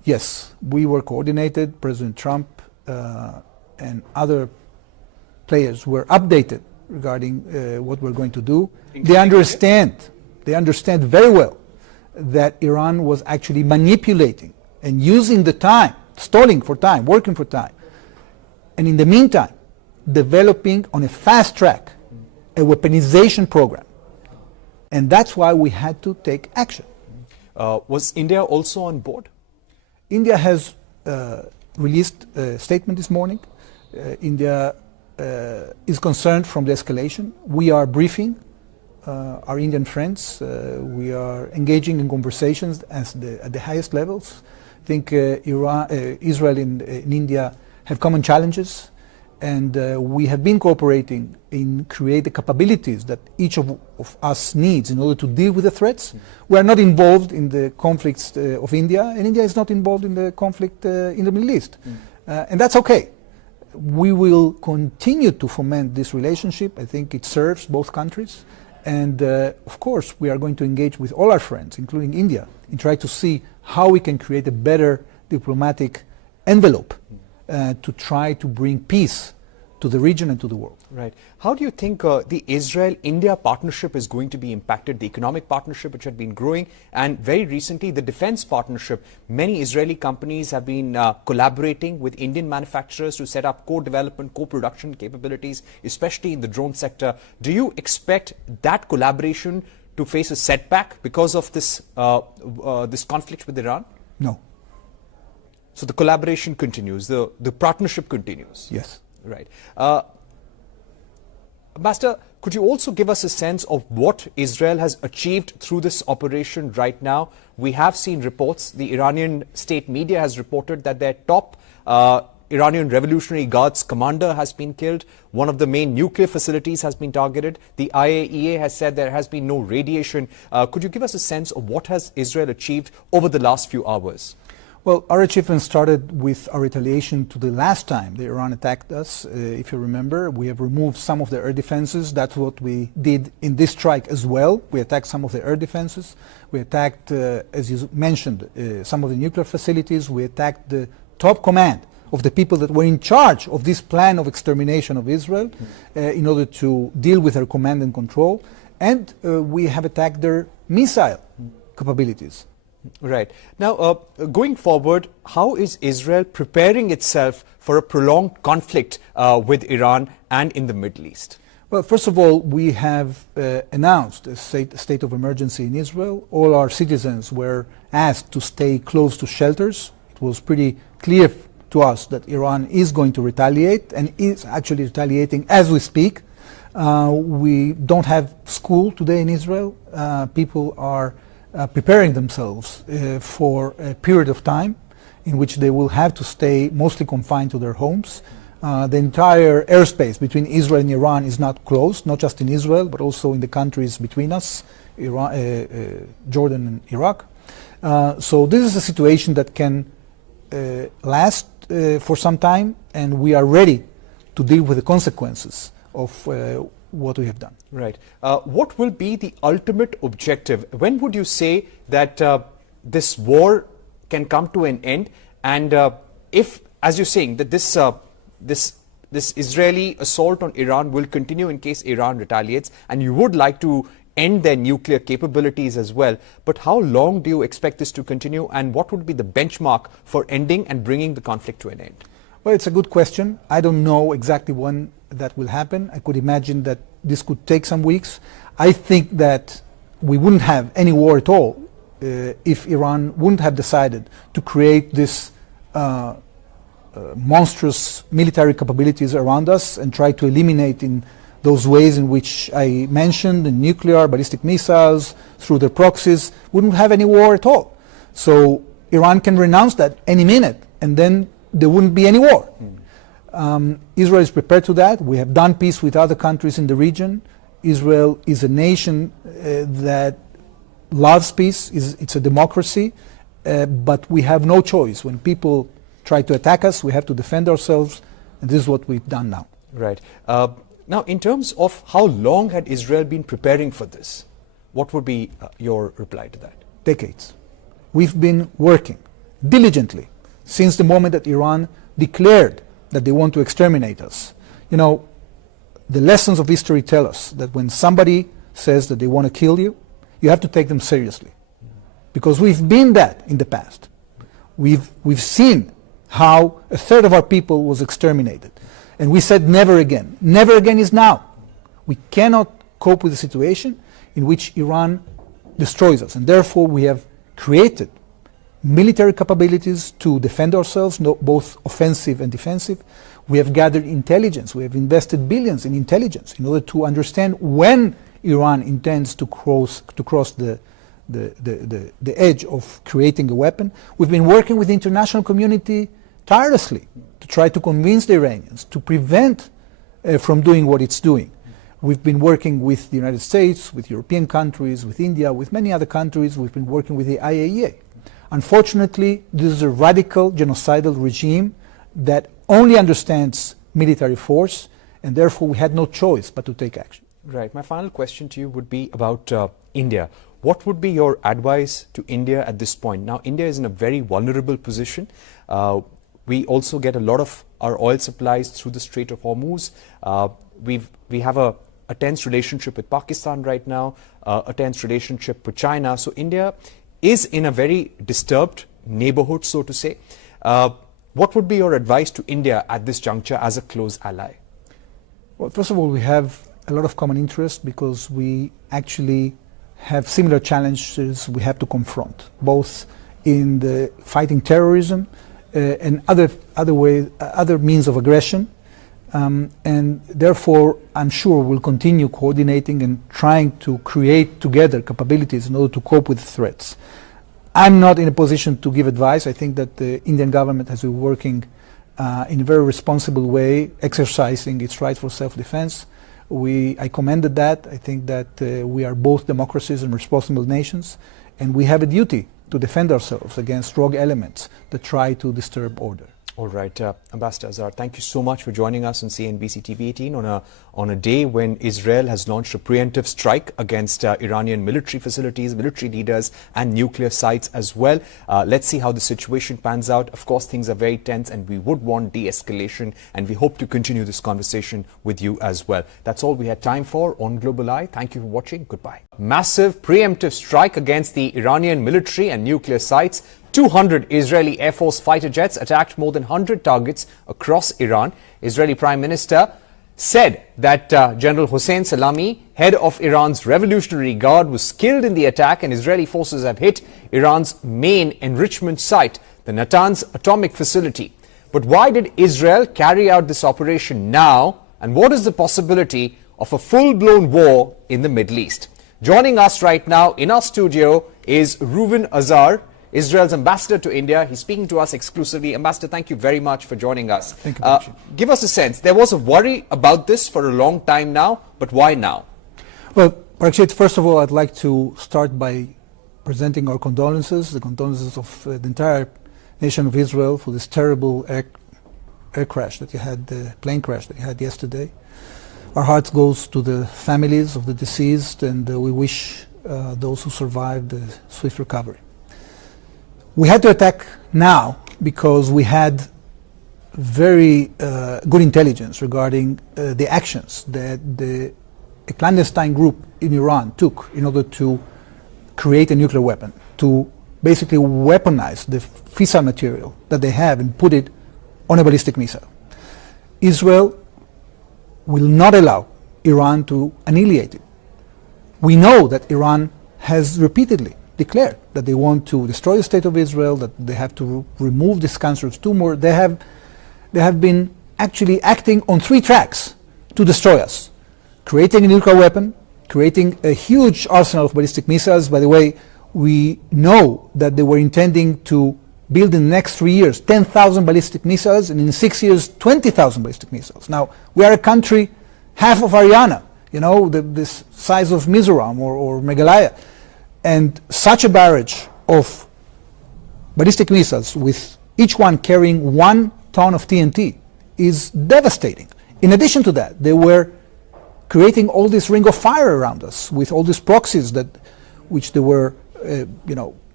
Yes, we were coordinated. President Trump and other players were updated regarding what we're going to do. They understand very well that Iran was actually manipulating and using the time, stalling for time, working for time, and in the meantime, developing on a fast track a weaponization program. And that's why we had to take action. Was India also on board? India has released a statement this morning. India is concerned from the escalation. We are briefing our Indian friends. We are engaging in conversations at the highest levels. I think Israel and India have common challenges, and we have been cooperating in create the capabilities that each of us needs in order to deal with the threats. We are not involved in the conflicts of India, and India is not involved in the conflict in the Middle East. And that's okay. We will continue to foment this relationship. I think it serves both countries. And of course, we are going to engage with all our friends, including India, and try to see how we can create a better diplomatic envelope to try to bring peace to the region and to the world. Right. How do you think the Israel-India partnership is going to be impacted, the economic partnership which had been growing, and very recently the defense partnership? Many Israeli companies have been collaborating with Indian manufacturers to set up co-development, co-production capabilities, especially in the drone sector. Do you expect that collaboration to face a setback because of this, this conflict with Iran? No. So the collaboration continues, the partnership continues? Yes. Right. Ambassador, could you also give us a sense of what Israel has achieved through this operation right now? We have seen reports, the Iranian state media has reported that their top Iranian Revolutionary Guards commander has been killed. One of the main nuclear facilities has been targeted. The IAEA has said there has been no radiation. Could you give us a sense of what has Israel achieved over the last few hours? Well, our achievement started with our retaliation to the last time the Iran attacked us. If you remember, we have removed some of the air defenses. That's what we did in this strike as well. We attacked some of the air defenses. We attacked, as you mentioned, some of the nuclear facilities. We attacked the top command of the people that were in charge of this plan of extermination of Israel in order to deal with their command and control. And we have attacked their missile capabilities. Right. Now, going forward, how is Israel preparing itself for a prolonged conflict with Iran and in the Middle East? Well, first of all, we have announced a state of emergency in Israel. All our citizens were asked to stay close to shelters. It was pretty clear to us that Iran is going to retaliate and is actually retaliating as we speak. We don't have school today in Israel. People are preparing themselves for a period of time in which they will have to stay mostly confined to their homes. The entire airspace between Israel and Iran is not closed, not just in Israel, but also in the countries between us, Jordan and Iraq. So this is a situation that can last for some time, and we are ready to deal with the consequences of what we have done. Right. What will be the ultimate objective? When would you say that this war can come to an end? And if, as you're saying, that this Israeli assault on Iran will continue in case Iran retaliates, and you would like to end their nuclear capabilities as well, but how long do you expect this to continue, and what would be the benchmark for ending and bringing the conflict to an end? Well, it's a good question. I don't know exactly when that will happen. I could imagine that this could take some weeks. I think that we wouldn't have any war at all if Iran wouldn't have decided to create this monstrous military capabilities around us and try to eliminate in those ways in which I mentioned, the nuclear, ballistic missiles, through their proxies. We wouldn't have any war at all. So Iran can renounce that any minute, and then there wouldn't be any war. Israel is prepared to that. We have done peace with other countries in the region. Israel is a nation that loves peace. It's a democracy, but we have no choice. When people try to attack us, we have to defend ourselves, and this is what we've done now. Right. Now, in terms of how long had Israel been preparing for this, what would be your reply to that? Decades. We've been working diligently since the moment that Iran declared that they want to exterminate us. You know, the lessons of history tell us that when somebody says that they want to kill you, you have to take them seriously. Because we've been that in the past. We've seen how a third of our people was exterminated. And we said never again. Never again is now. We cannot cope with a situation in which Iran destroys us. And therefore we have created military capabilities to defend ourselves, both offensive and defensive. We have gathered intelligence. We have invested billions in intelligence in order to understand when Iran intends to cross the edge of creating a weapon. We've been working with the international community tirelessly to try to convince the Iranians to prevent from doing what it's doing. We've been working with the United States, with European countries, with India, with many other countries. We've been working with the IAEA. Unfortunately, this is a radical genocidal regime that only understands military force, and therefore we had no choice but to take action. Right. My final question to you would be about India. What would be your advice to India at this point? Now, India is in a very vulnerable position. We also get a lot of our oil supplies through the Strait of Hormuz. We have a tense relationship with Pakistan right now, a tense relationship with China. So India is in a very disturbed neighborhood, so to say. What would be your advice to India at this juncture as a close ally? Well, first of all, we have a lot of common interest because we actually have similar challenges we have to confront, both in the fighting terrorism and other means of aggression. And therefore, I'm sure we'll continue coordinating and trying to create together capabilities in order to cope with threats. I'm not in a position to give advice. I think that the Indian government has been working in a very responsible way, exercising its right for self-defense. I commended that. I think that we are both democracies and responsible nations, and we have a duty to defend ourselves against rogue elements that try to disturb order. All right, Ambassador Azar, thank you so much for joining us on CNBC TV18 on a day when Israel has launched a preemptive strike against Iranian military facilities, military leaders, and nuclear sites as well. Let's see how the situation pans out. Of course, things are very tense, and we would want de-escalation, and we hope to continue this conversation with you as well. That's all we had time for on Global Eye. Thank you for watching. Goodbye. Massive preemptive strike against the Iranian military and nuclear sites. 200 Israeli Air Force fighter jets attacked more than 100 targets across Iran. Israeli Prime Minister said that General Hossein Salami, head of Iran's Revolutionary Guard, was killed in the attack, and Israeli forces have hit Iran's main enrichment site, the Natanz atomic facility. But why did Israel carry out this operation now, and what is the possibility of a full-blown war in the Middle East? Joining us right now in our studio is Reuven Azar, Israel's ambassador to India. He's speaking to us exclusively. Ambassador, thank you very much for joining us. Thank you, Parikshit. Give us a sense. There was a worry about this for a long time now, but why now? Well, Parikshit, first of all, I'd like to start by presenting our condolences, the condolences of the entire nation of Israel for this terrible air crash that you had, the plane crash that you had yesterday. Our hearts goes to the families of the deceased, and we wish those who survived a swift recovery. We had to attack now because we had very good intelligence regarding the actions that a clandestine group in Iran took in order to create a nuclear weapon, to basically weaponize the fissile material that they have and put it on a ballistic missile. Israel will not allow Iran to annihilate it. We know that Iran has repeatedly declared that they want to destroy the state of Israel, that they have to remove this cancerous tumor. They have been actually acting on 3 tracks to destroy us. Creating a nuclear weapon, creating a huge arsenal of ballistic missiles. By the way, we know that they were intending to build in the next 3 years 10,000 ballistic missiles, and in 6 years 20,000 ballistic missiles. Now, we are a country half of Haryana, you know, this size of Mizoram or Meghalaya. And such a barrage of ballistic missiles, with each one carrying 1 ton of TNT, is devastating. In addition to that, they were creating all this ring of fire around us with all these proxies which they were,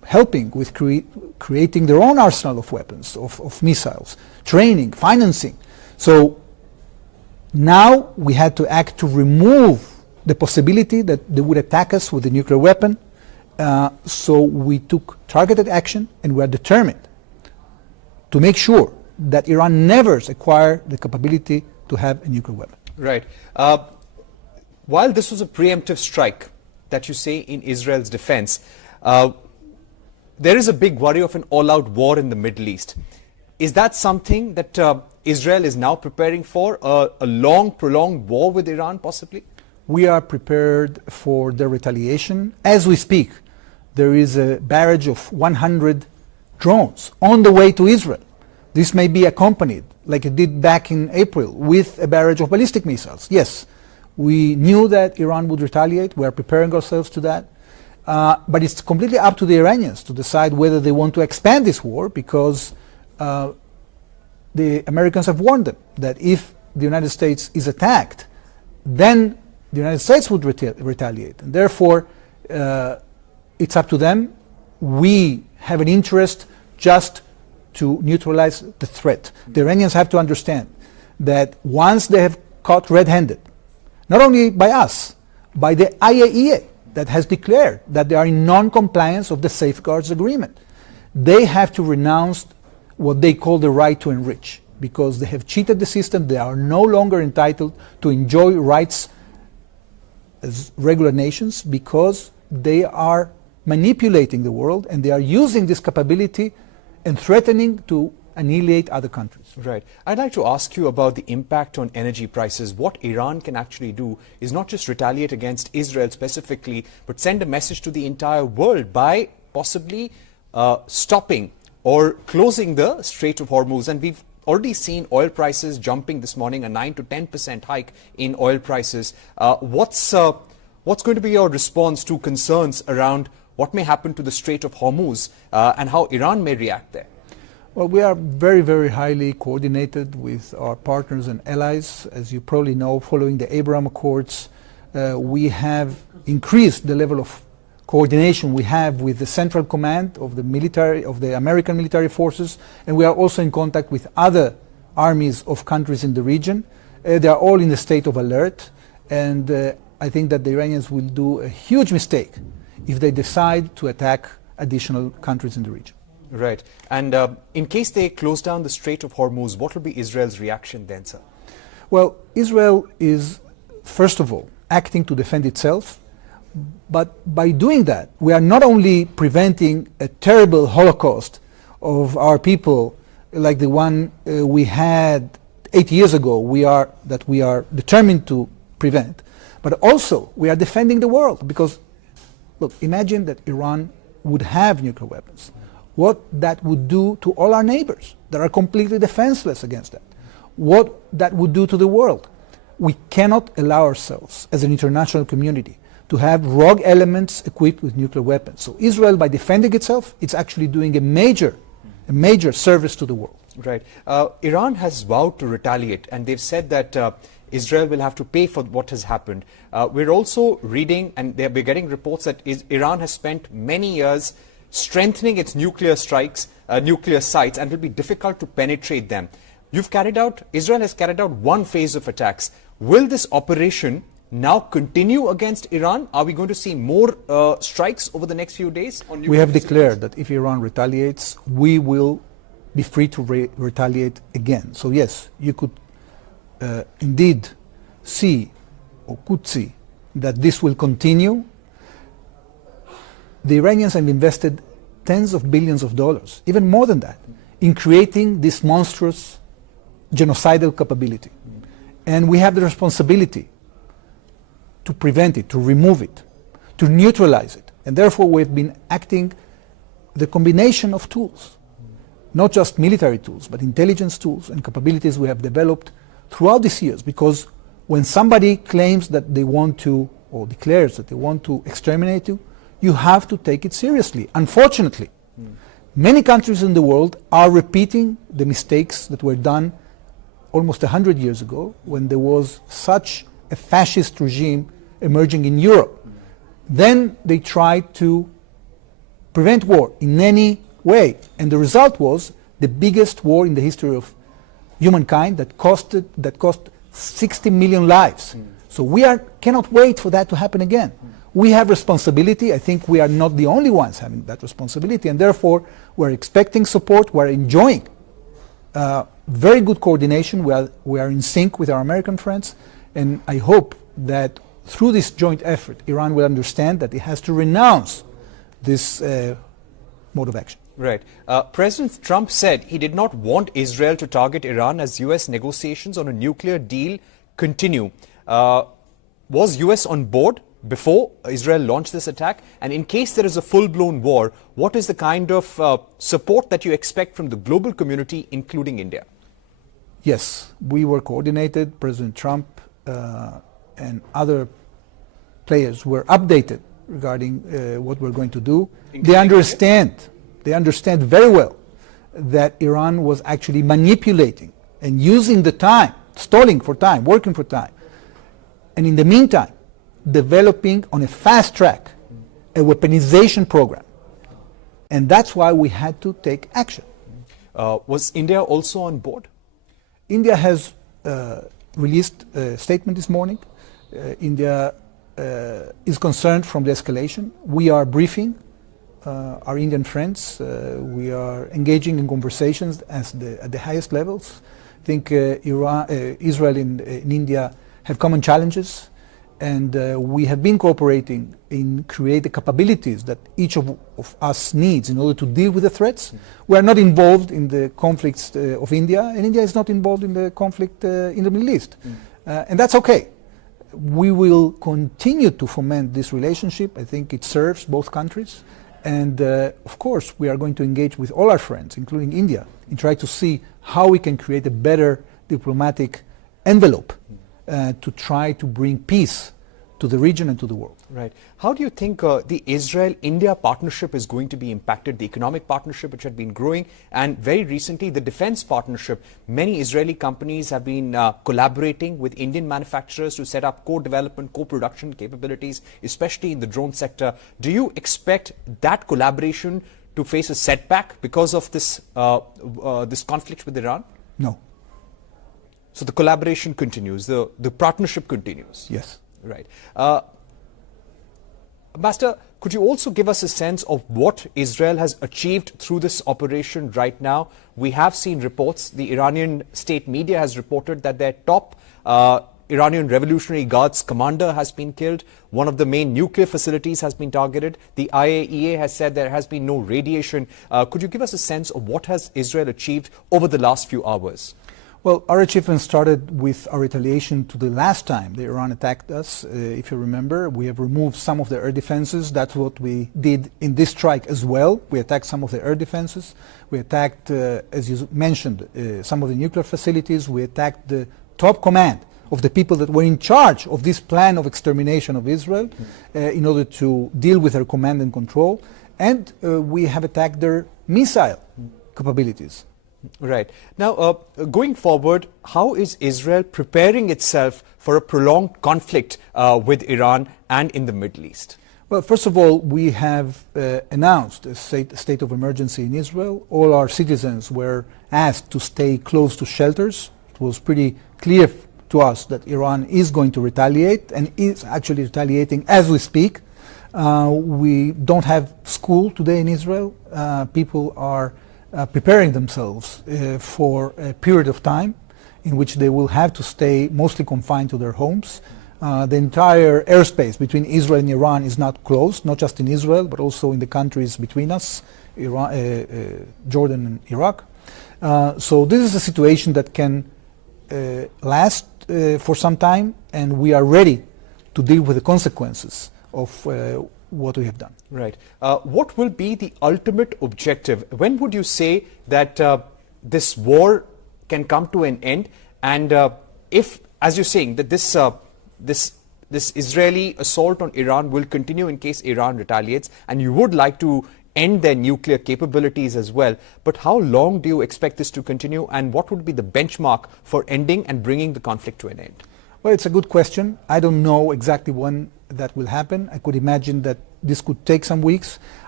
helping with creating their own arsenal of weapons, of missiles, training, financing. So now we had to act to remove the possibility that they would attack us with a nuclear weapon. So we took targeted action, and we are determined to make sure that Iran never acquire the capability to have a nuclear weapon. Right. While this was a preemptive strike that you say in Israel's defense, there is a big worry of an all-out war in the Middle East. Is that something that Israel is now preparing for, a long, prolonged war with Iran possibly? We are prepared for the retaliation. As we speak, there is a barrage of 100 drones on the way to Israel. This may be accompanied, like it did back in April, with a barrage of ballistic missiles. Yes, we knew that Iran would retaliate. We are preparing ourselves to that. But it's completely up to the Iranians to decide whether they want to expand this war, because the Americans have warned them that if the United States is attacked, then the United States would retaliate. And therefore, it's up to them. We have an interest just to neutralize the threat. The Iranians have to understand that once they have caught red-handed, not only by us, by the IAEA, that has declared that they are in non-compliance of the safeguards agreement, they have to renounce what they call the right to enrich, because they have cheated the system. They are no longer entitled to enjoy rights as regular nations, because they are manipulating the world, and they are using this capability and threatening to annihilate other countries. Right. I'd like to ask you about the impact on energy prices. What Iran can actually do is not just retaliate against Israel specifically, but send a message to the entire world by possibly stopping or closing the Strait of Hormuz. And we've already seen oil prices jumping this morning, a 9 to 10% hike in oil prices. What's going to be your response to concerns around what may happen to the Strait of Hormuz and how Iran may react there? Well, we are very, very highly coordinated with our partners and allies. As you probably know, following the Abraham Accords, we have increased the level of coordination we have with the Central Command of the military, of the American military forces, and we are also in contact with other armies of countries in the region. They are all in a state of alert, and I think that the Iranians will do a huge mistake if they decide to attack additional countries in the region. Right. And in case they close down the Strait of Hormuz, what will be Israel's reaction then, sir? Well, Israel is, first of all, acting to defend itself. But by doing that, we are not only preventing a terrible Holocaust of our people like the one we had 8 years ago, we are determined to prevent, but also we are defending the world. Because, look, imagine that Iran would have nuclear weapons. What that would do to all our neighbors that are completely defenseless against that. What that would do to the world. We cannot allow ourselves as an international community to have rogue elements equipped with nuclear weapons. So Israel, by defending itself, it's actually doing a major service to the world. Right. Iran has vowed to retaliate, and they've said that Israel will have to pay for what has happened. We're also reading, and we're getting reports that Iran has spent many years strengthening its nuclear sites, and it will be difficult to penetrate them. Israel has carried out one phase of attacks. Will this operation now continue against Iran? Are we going to see more strikes over the next few days? We have declared that if Iran retaliates, we will be free to retaliate again. So yes, you could indeed see, or could see, that this will continue. The Iranians have invested tens of billions of dollars, even more than that, in creating this monstrous genocidal capability. And we have the responsibility to prevent it, to remove it, to neutralize it. And therefore we've been acting the combination of tools, not just military tools, but intelligence tools and capabilities we have developed throughout these years. Because when somebody claims that they want to, or declares that they want to exterminate you, you have to take it seriously. Unfortunately, many countries in the world are repeating the mistakes that were done almost 100 years ago, when there was such a fascist regime emerging in Europe. Then they tried to prevent war in any way. And the result was the biggest war in the history of humankind that cost 60 million lives. So we cannot wait for that to happen again. We have responsibility. I think we are not the only ones having that responsibility, and therefore we're expecting support. We're enjoying very good coordination. We are in sync with our American friends, and I hope that through this joint effort, Iran will understand that it has to renounce this mode of action. Right. President Trump said he did not want Israel to target Iran as U.S. negotiations on a nuclear deal continue. Was U.S. on board before Israel launched this attack? And in case there is a full-blown war, what is the kind of support that you expect from the global community, including India? Yes, we were coordinated. President Trump and other players were updated regarding what we're going to do. They understand very well that Iran was actually manipulating and using the time, stalling for time, working for time. And in the meantime, developing on a fast track a weaponization program. And that's why we had to take action. Was India also on board? India has released a statement this morning. India is concerned from the escalation. We are briefing our Indian friends. We are engaging in conversations at the highest levels. I think Israel and India have common challenges, and we have been cooperating in create the capabilities that each of us needs in order to deal with the threats. We are not involved in the conflicts of India, and India is not involved in the conflict in the Middle East. And that's okay. We will continue to foment this relationship. I think it serves both countries. And of course, we are going to engage with all our friends, including India, and try to see how we can create a better diplomatic envelope to try to bring peace to the region and to the world. Right. How do you think the Israel-India partnership is going to be impacted, the economic partnership which had been growing, and very recently the defense partnership? Many Israeli companies have been collaborating with Indian manufacturers to set up co-development, co-production capabilities, especially in the drone sector. Do you expect that collaboration to face a setback because of this, this conflict with Iran? No. So the collaboration continues, the partnership continues? Yes. Right. Ambassador, could you also give us a sense of what Israel has achieved through this operation right now? We have seen reports, the Iranian state media has reported that their top Iranian Revolutionary Guards commander has been killed. One of the main nuclear facilities has been targeted. The IAEA has said there has been no radiation. Could you give us a sense of what has Israel achieved over the last few hours? Well, our achievement started with our retaliation to the last time the Iran attacked us. If you remember, we have removed some of the air defenses. That's what we did in this strike as well. We attacked some of the air defenses. We attacked, as you mentioned, some of the nuclear facilities. We attacked the top command of the people that were in charge of this plan of extermination of Israel in order to deal with their command and control. And we have attacked their missile capabilities. Right. Now, going forward, how is Israel preparing itself for a prolonged conflict with Iran and in the Middle East? Well, first of all, we have announced a state of emergency in Israel. All our citizens were asked to stay close to shelters. It was pretty clear to us that Iran is going to retaliate and is actually retaliating as we speak. We don't have school today in Israel. People are preparing themselves for a period of time in which they will have to stay mostly confined to their homes. The entire airspace between Israel and Iran is not closed, not just in Israel, but also in the countries between us, Jordan and Iraq. So this is a situation that can last for some time, and we are ready to deal with the consequences of what we have done. Right. What will be the ultimate objective? When would you say that this war can come to an end? And if, as you're saying, that this Israeli assault on Iran will continue in case Iran retaliates, and you would like to end their nuclear capabilities as well, but how long do you expect this to continue, and what would be the benchmark for ending and bringing the conflict to an end? Well, it's a good question. I don't know exactly when that will happen. I could imagine that this could take some weeks.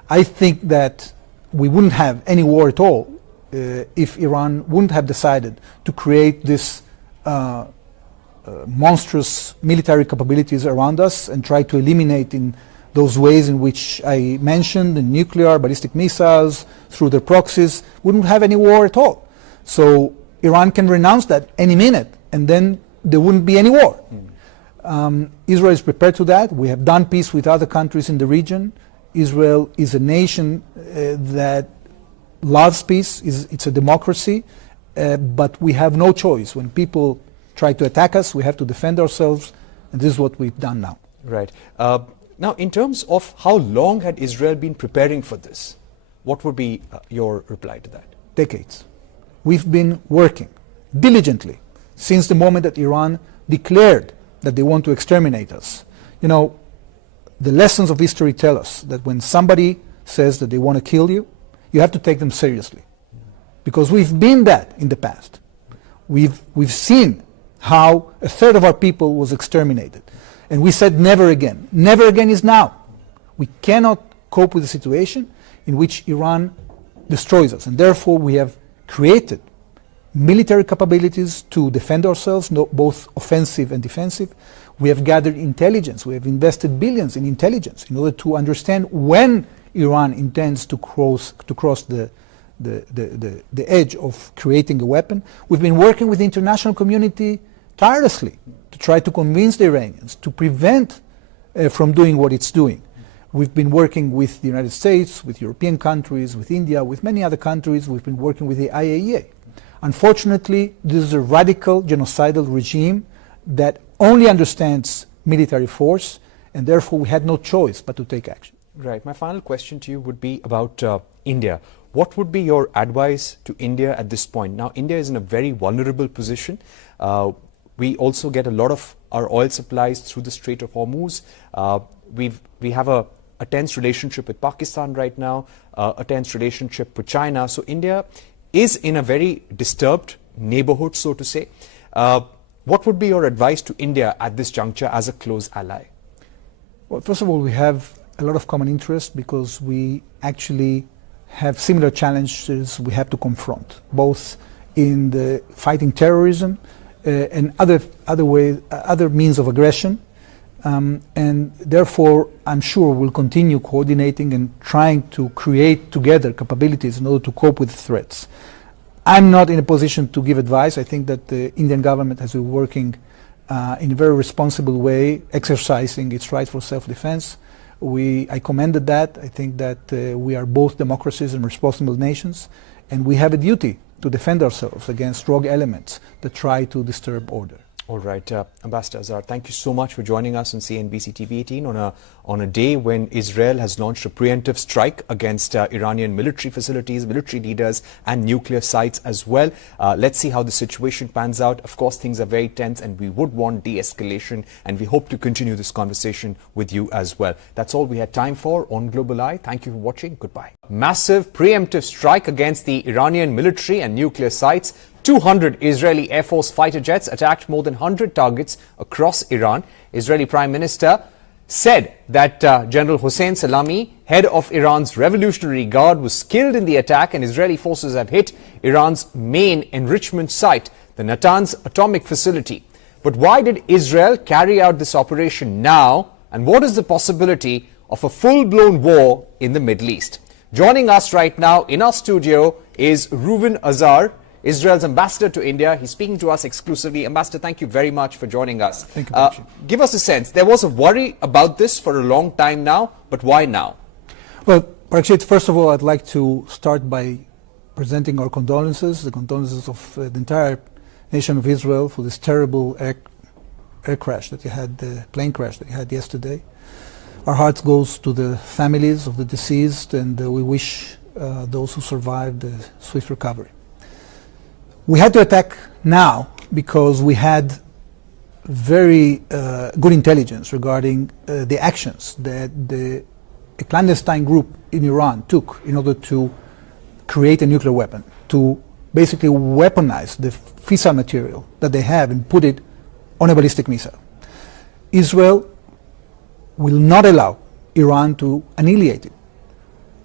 I think that we wouldn't have any war at all if Iran wouldn't have decided to create this monstrous military capabilities around us and try to eliminate in those ways in which I mentioned, the nuclear, ballistic missiles, through their proxies, wouldn't have any war at all. So Iran can renounce that any minute, and then there wouldn't be any war. Israel is prepared to that. We have done peace with other countries in the region. Israel is a nation that loves peace. It's a democracy, but we have no choice. When people try to attack us, we have to defend ourselves, and this is what we've done now. Right. Now, in terms of how long had Israel been preparing for this, what would be your reply to that? Decades. We've been working diligently since the moment that Iran declared that they want to exterminate us. You know, the lessons of history tell us that when somebody says that they want to kill you, you have to take them seriously. Because we've been that in the past. We've seen how a third of our people was exterminated. And we said never again. Never again is now. We cannot cope with a situation in which Iran destroys us. And therefore we have created military capabilities to defend ourselves, both offensive and defensive. We have gathered intelligence. We have invested billions in intelligence in order to understand when Iran intends to cross the edge of creating a weapon. We've been working with the international community tirelessly to try to convince the Iranians to prevent from doing what it's doing. We've been working with the United States, with European countries, with India, with many other countries. We've been working with the IAEA. Unfortunately, this is a radical genocidal regime that only understands military force, and therefore we had no choice but to take action. Right. My final question to you would be about India. What would be your advice to India at this point? Now, India is in a very vulnerable position. We also get a lot of our oil supplies through the Strait of Hormuz. We have a tense relationship with Pakistan right now, a tense relationship with China. So India is in a very disturbed neighborhood, so to say. What would be your advice to India at this juncture as a close ally? Well, first of all, we have a lot of common interest because we actually have similar challenges we have to confront, both in the fighting terrorism and other means of aggression. And therefore, I'm sure we'll continue coordinating and trying to create together capabilities in order to cope with threats. I'm not in a position to give advice. I think that the Indian government has been working in a very responsible way, exercising its right for self-defense. I commended that. I think that we are both democracies and responsible nations, and we have a duty to defend ourselves against rogue elements that try to disturb order. All right, Ambassador Azar, thank you so much for joining us on CNBC TV18 on a day when Israel has launched a preemptive strike against Iranian military facilities, military leaders, and nuclear sites as well. Let's see how the situation pans out. Of course, things are very tense, and we would want de-escalation, and we hope to continue this conversation with you as well. That's all we had time for on Global Eye. Thank you for watching. Goodbye. Massive preemptive strike against the Iranian military and nuclear sites. 200 Israeli Air Force fighter jets attacked more than 100 targets across Iran. Israeli Prime Minister said that General Hossein Salami, head of Iran's Revolutionary Guard, was killed in the attack, and Israeli forces have hit Iran's main enrichment site, the Natanz atomic facility. But why did Israel carry out this operation now, and what is the possibility of a full-blown war in the Middle East? Joining us right now in our studio is Reuven Azar, Israel's ambassador to India. He's speaking to us exclusively. Ambassador, thank you very much for joining us. Thank you, Parikshit. Give us a sense. There was a worry about this for a long time now, but why now? Well, Parikshit, first of all, I'd like to start by presenting our condolences, the condolences of the entire nation of Israel for this terrible air crash that you had, the plane crash that you had yesterday. Our hearts goes to the families of the deceased, and we wish those who survived a swift recovery. We had to attack now because we had very good intelligence regarding the actions that a clandestine group in Iran took in order to create a nuclear weapon, to basically weaponize the fissile material that they have and put it on a ballistic missile. Israel will not allow Iran to annihilate it.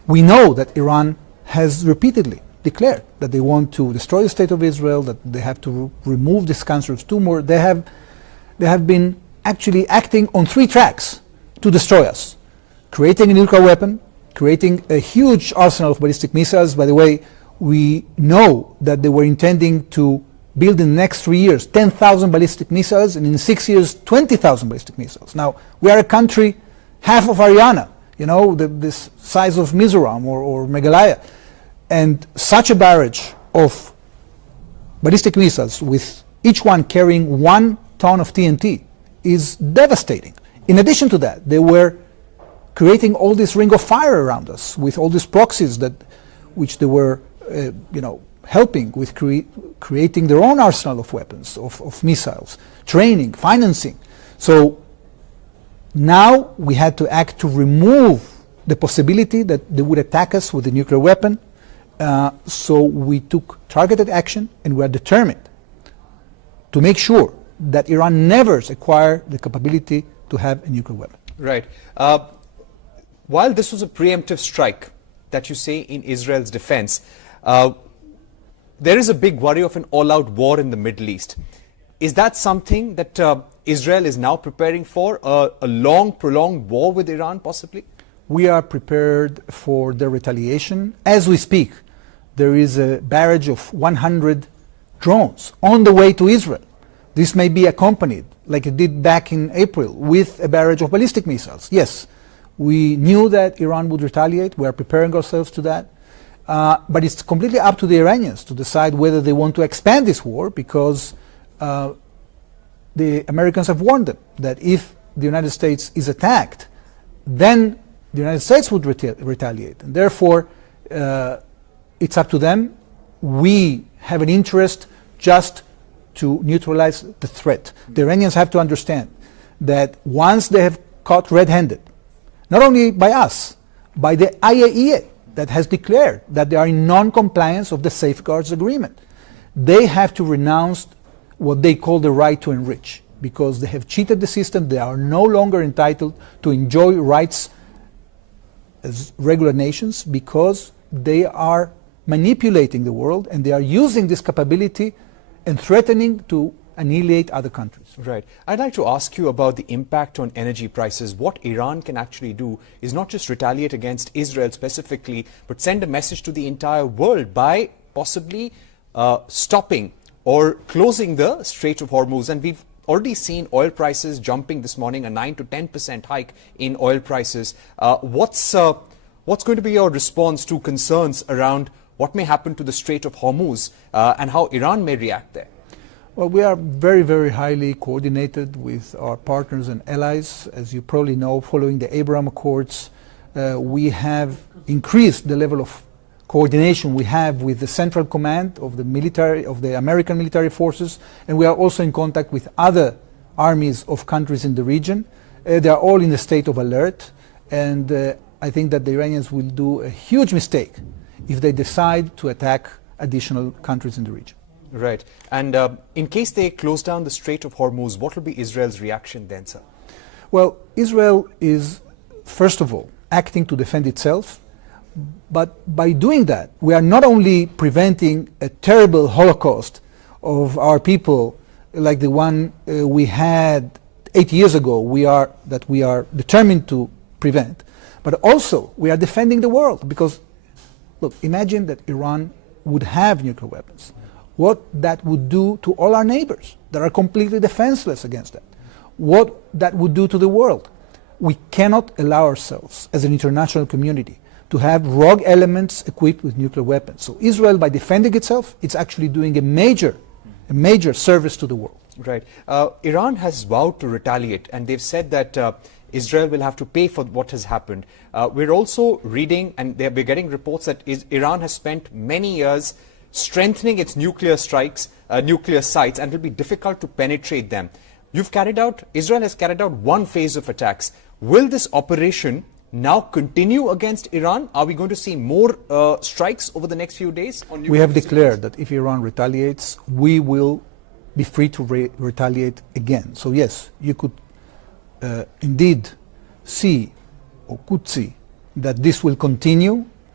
We know that Iran has repeatedly declared that they want to destroy the state of Israel, that they have to remove this cancerous tumor. They have been actually acting on 3 tracks to destroy us. Creating a nuclear weapon, creating a huge arsenal of ballistic missiles. By the way, we know that they were intending to build in the next 3 years 10,000 ballistic missiles, and in 6 years 20,000 ballistic missiles. Now, we are a country half of Haryana, you know, this size of Mizoram or Meghalaya. And such a barrage of ballistic missiles, with each one carrying 1 ton of TNT, is devastating. In addition to that, they were creating all this ring of fire around us with all these proxies which they were, helping with creating their own arsenal of weapons, of missiles, training, financing. So now we had to act to remove the possibility that they would attack us with a nuclear weapon. So we took targeted action, and we are determined to make sure that Iran never acquire the capability to have a nuclear weapon. Right. While this was a preemptive strike that you say in Israel's defense, there is a big worry of an all-out war in the Middle East. Is that something that Israel is now preparing for, a long, prolonged war with Iran possibly? We are prepared for the retaliation. As we speak, there is a barrage of 100 drones on the way to Israel. This may be accompanied, like it did back in April, with a barrage of ballistic missiles. Yes, we knew that Iran would retaliate. We are preparing ourselves to that. But it's completely up to the Iranians to decide whether they want to expand this war, because the Americans have warned them that if the United States is attacked, then the United States would retaliate. And therefore, it's up to them. We have an interest just to neutralize the threat. The Iranians have to understand that once they have caught red-handed, not only by us, by the IAEA, that has declared that they are in non-compliance of the safeguards agreement, they have to renounce what they call the right to enrich, because they have cheated the system. They are no longer entitled to enjoy rights as regular nations, because they are manipulating the world, and they are using this capability and threatening to annihilate other countries. Right. I'd like to ask you about the impact on energy prices. What Iran can actually do is not just retaliate against Israel specifically, but send a message to the entire world by possibly stopping or closing the Strait of Hormuz. And we've already seen oil prices jumping this morning, a 9 to 10% hike in oil prices. What's going to be your response to concerns around what may happen to the Strait of Hormuz and how Iran may react there? Well, we are very, very highly coordinated with our partners and allies. As you probably know, following the Abraham Accords, we have increased the level of coordination we have with the Central Command of the military, of the American military forces, and we are also in contact with other armies of countries in the region. They are all in a state of alert, and I think that the Iranians will do a huge mistake if they decide to attack additional countries in the region. Right. And in case they close down the Strait of Hormuz, what will be Israel's reaction then, sir? Well, Israel is, first of all, acting to defend itself. But by doing that, we are not only preventing a terrible Holocaust of our people like the one we had 8 years ago, that we are determined to prevent, but also we are defending the world. Because, look, imagine that Iran would have nuclear weapons. What that would do to all our neighbors that are completely defenseless against that. What that would do to the world. We cannot allow ourselves as an international community to have rogue elements equipped with nuclear weapons. So Israel, by defending itself, it's actually doing a major service to the world. Right. Iran has vowed to retaliate, and they've said that Israel will have to pay for what has happened. We're also reading, and we're getting reports that Iran has spent many years strengthening its nuclear sites, and it will be difficult to penetrate them. Israel has carried out one phase of attacks. Will this operation now continue against Iran? Are we going to see more strikes over the next few days? We have declared that if Iran retaliates, we will be free to retaliate again. So yes, you could indeed see, or could see, that this will continue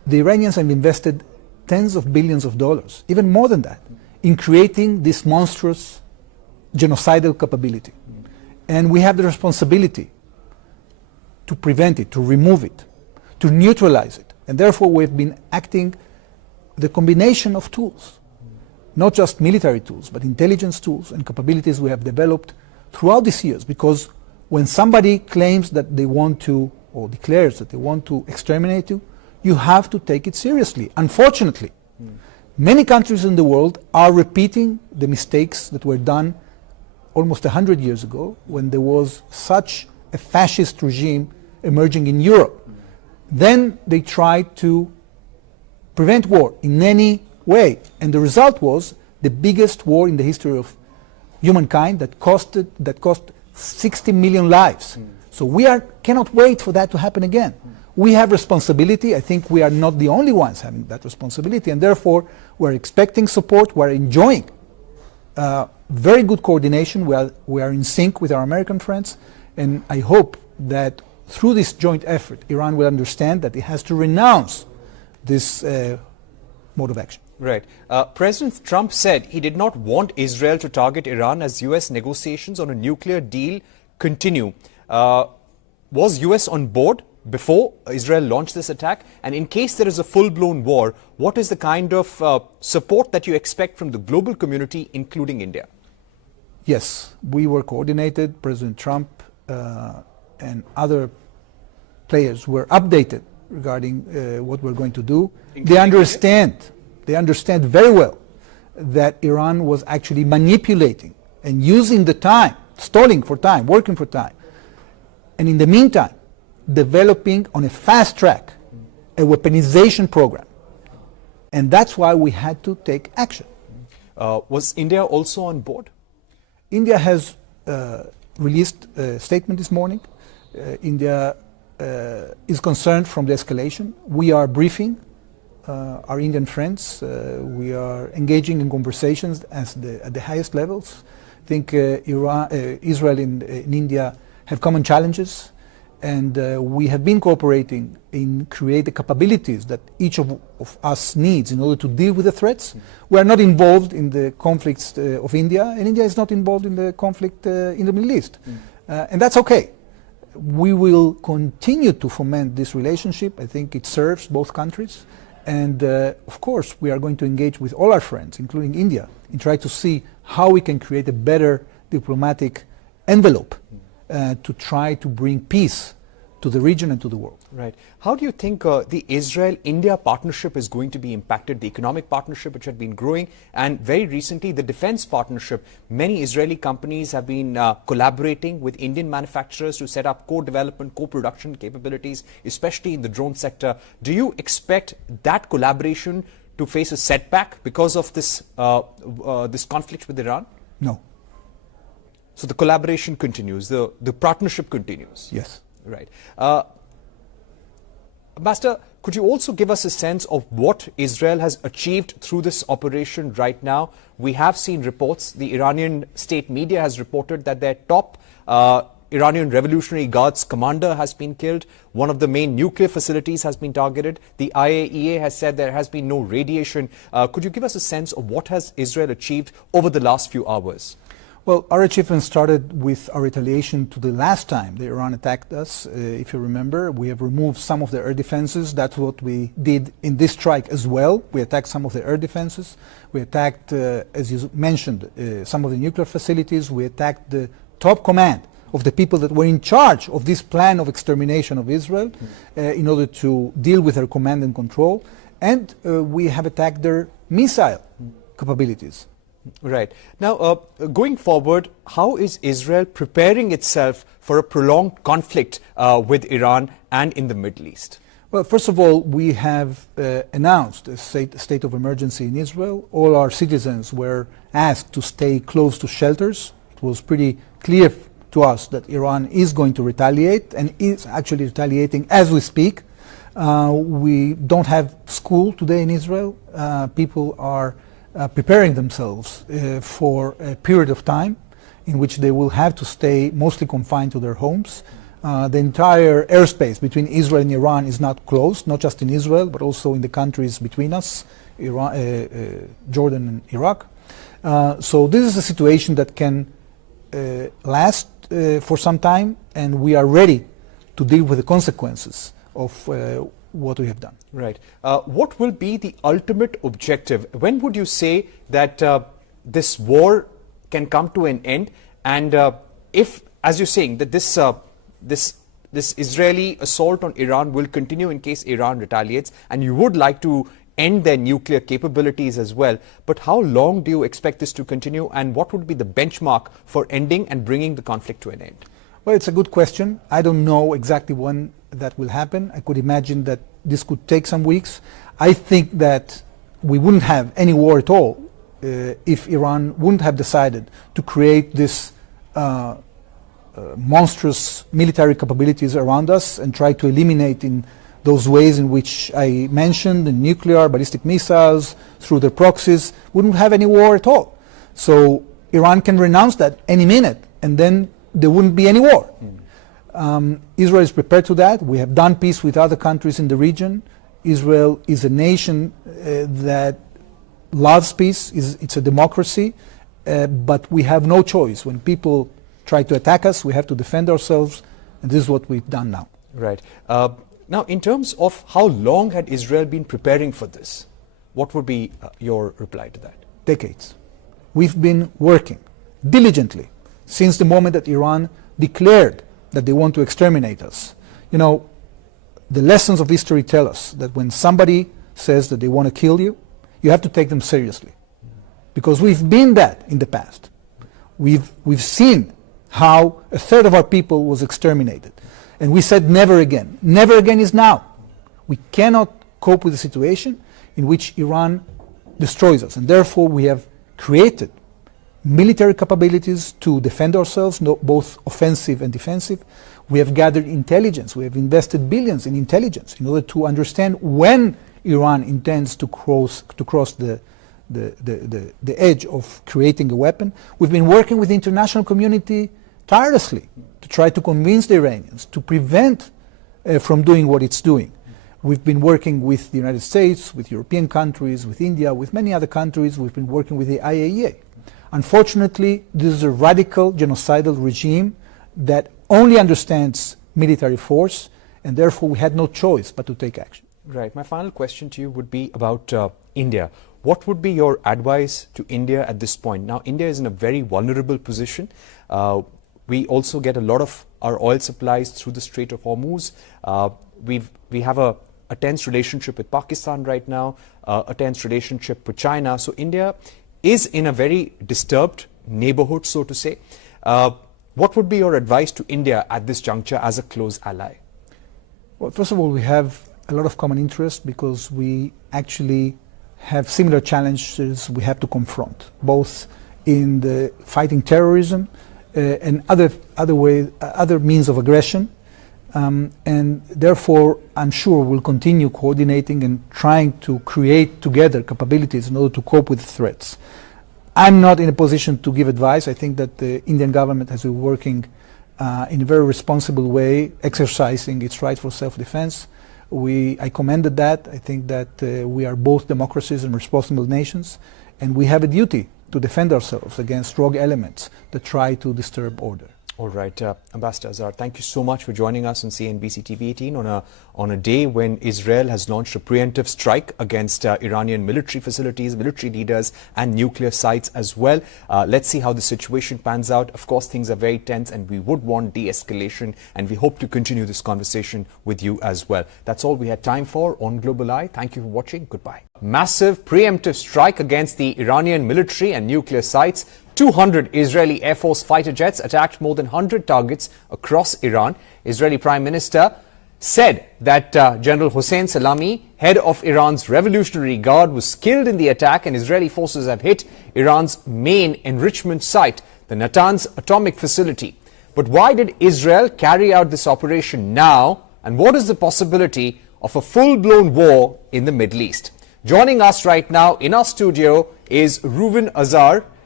the Iranians have invested tens of billions of dollars, even more than that, in creating this monstrous genocidal capability. And we have the responsibility to prevent it, to remove it, to neutralize it. And therefore we've been acting the combination of tools, not just military tools, but intelligence tools and capabilities we have developed throughout these years. Because when somebody claims that they want to, or declares that they want to exterminate you, you have to take it seriously. Unfortunately, many countries in the world are repeating the mistakes that were done almost 100 years ago when there was such a fascist regime emerging in Europe. Then they tried to prevent war in any way, and the result was the biggest war in the history of humankind that cost 60 million lives. So we cannot wait for that to happen again. We have responsibility. I think we are not the only ones having that responsibility, and therefore we're expecting support. We're enjoying very good coordination. We are in sync with our American friends, and I hope that through this joint effort, Iran will understand that it has to renounce this mode of action. Right. President Trump said he did not want Israel to target Iran as U.S. negotiations on a nuclear deal continue. Was U.S. on board before Israel launched this attack? And in case there is a full-blown war, what is the kind of support that you expect from the global community, including India? Yes, we were coordinated. President Trump and other players were updated regarding what we're going to do. They understand very well that Iran was actually manipulating and using the time, stalling for time, working for time, and in the meantime developing on a fast track a weaponization program. And that's why we had to take action. Was India also on board? India has released a statement this morning. India is concerned from the escalation. We are briefing our Indian friends. We are engaging in conversations at the highest levels. I think Israel and India have common challenges, and we have been cooperating in create the capabilities that each of us needs in order to deal with the threats. We are not involved in the conflicts of India, and India is not involved in the conflict in the Middle East. And that's okay. We will continue to foment this relationship. I think it serves both countries. And of course, we are going to engage with all our friends, including India, and try to see how we can create a better diplomatic envelope to try to bring peace to the region and to the world. Right. How do you think the Israel-India partnership is going to be impacted, the economic partnership which had been growing, and very recently the defense partnership? Many Israeli companies have been collaborating with Indian manufacturers to set up co-development, co-production capabilities, especially in the drone sector. Do you expect that collaboration to face a setback because of this, this conflict with Iran? No. So the collaboration continues, the partnership continues? Yes. Right. Ambassador, could you also give us a sense of what Israel has achieved through this operation right now? We have seen reports, the Iranian state media has reported that their top Iranian Revolutionary Guards commander has been killed. One of the main nuclear facilities has been targeted. The IAEA has said there has been no radiation. Could you give us a sense of what has Israel achieved over the last few hours? Well, our achievement started with our retaliation to the last time the Iran attacked us. If you remember, we have removed some of the air defenses. That's what we did in this strike as well. We attacked some of the air defenses. We attacked, as you mentioned, some of the nuclear facilities. We attacked the top command of the people that were in charge of this plan of extermination of Israel in order to deal with their command and control. And we have attacked their missile capabilities. Right. Now, going forward, how is Israel preparing itself for a prolonged conflict with Iran and in the Middle East? Well, first of all, we have announced a state of emergency in Israel. All our citizens were asked to stay close to shelters. It was pretty clear to us that Iran is going to retaliate and is actually retaliating as we speak. We don't have school today in Israel. People are preparing themselves for a period of time in which they will have to stay mostly confined to their homes. The entire airspace between Israel and Iran is not closed, not just in Israel, but also in the countries between us, Jordan and Iraq. So this is a situation that can last for some time, and we are ready to deal with the consequences of what we have done. Right. What will be the ultimate objective? When would you say that this war can come to an end? And if, as you're saying, that this Israeli assault on Iran will continue in case Iran retaliates, and you would like to end their nuclear capabilities as well, but how long do you expect this to continue, and what would be the benchmark for ending and bringing the conflict to an end? Well, it's a good question. I don't know exactly when that will happen. I could imagine that this could take some weeks. I think that we wouldn't have any war at all if Iran wouldn't have decided to create this monstrous military capabilities around us and try to eliminate in those ways in which I mentioned, the nuclear, ballistic missiles, through their proxies. Wouldn't have any war at all. So Iran can renounce that any minute, and then there wouldn't be any war. Israel is prepared to that. We have done peace with other countries in the region. Israel is a nation that loves peace. It's a democracy, but we have no choice. When people try to attack us, we have to defend ourselves, and this is what we've done now. Right. Now, in terms of how long had Israel been preparing for this, what would be your reply to that? Decades. We've been working diligently since the moment that Iran declared that they want to exterminate us. You know, the lessons of history tell us that when somebody says that they want to kill you, you have to take them seriously. Because we've been that in the past. We've seen how a third of our people was exterminated. And we said never again. Never again is now. We cannot cope with a situation in which Iran destroys us. And therefore we have created military capabilities to defend ourselves, both offensive and defensive. We have gathered intelligence. We have invested billions in intelligence in order to understand when Iran intends to cross the edge of creating a weapon. We've been working with the international community tirelessly to try to convince the Iranians to prevent from doing what it's doing. We've been working with the United States, with European countries, with India, with many other countries. We've been working with the IAEA. Unfortunately, this is a radical genocidal regime that only understands military force, and therefore we had no choice but to take action. Right. My final question to you would be about India. What would be your advice to India at this point? Now, India is in a very vulnerable position. We also get a lot of our oil supplies through the Strait of Hormuz. We have a tense relationship with Pakistan right now, a tense relationship with China. So India is in a very disturbed neighborhood, so to say. What would be your advice to India at this juncture as a close ally? Well, first of all, we have a lot of common interest because we actually have similar challenges we have to confront, both in the fighting terrorism and other means of aggression. And therefore, I'm sure we'll continue coordinating and trying to create together capabilities in order to cope with threats. I'm not in a position to give advice. I think that the Indian government has been working in a very responsible way, exercising its right for self-defense. I commended that. I think that we are both democracies and responsible nations, and we have a duty to defend ourselves against rogue elements that try to disturb order. All right, Ambassador Azar, thank you so much for joining us on CNBC TV18 on a day when Israel has launched a preemptive strike against Iranian military facilities, military leaders, and nuclear sites as well. Let's see how the situation pans out. Of course, things are very tense, and we would want de-escalation, and we hope to continue this conversation with you as well. That's all we had time for on Global Eye. Thank you for watching. Goodbye. Massive preemptive strike against the Iranian military and nuclear sites. 200 Israeli Air Force fighter jets attacked more than 100 targets across Iran. Israeli Prime Minister said that General Hossein Salami, head of Iran's Revolutionary Guard, was killed in the attack, and Israeli forces have hit Iran's main enrichment site, the Natanz atomic facility. But why did Israel carry out this operation now, and what is the possibility of a full-blown war in the Middle East? Joining us right now in our studio is Reuven Azar.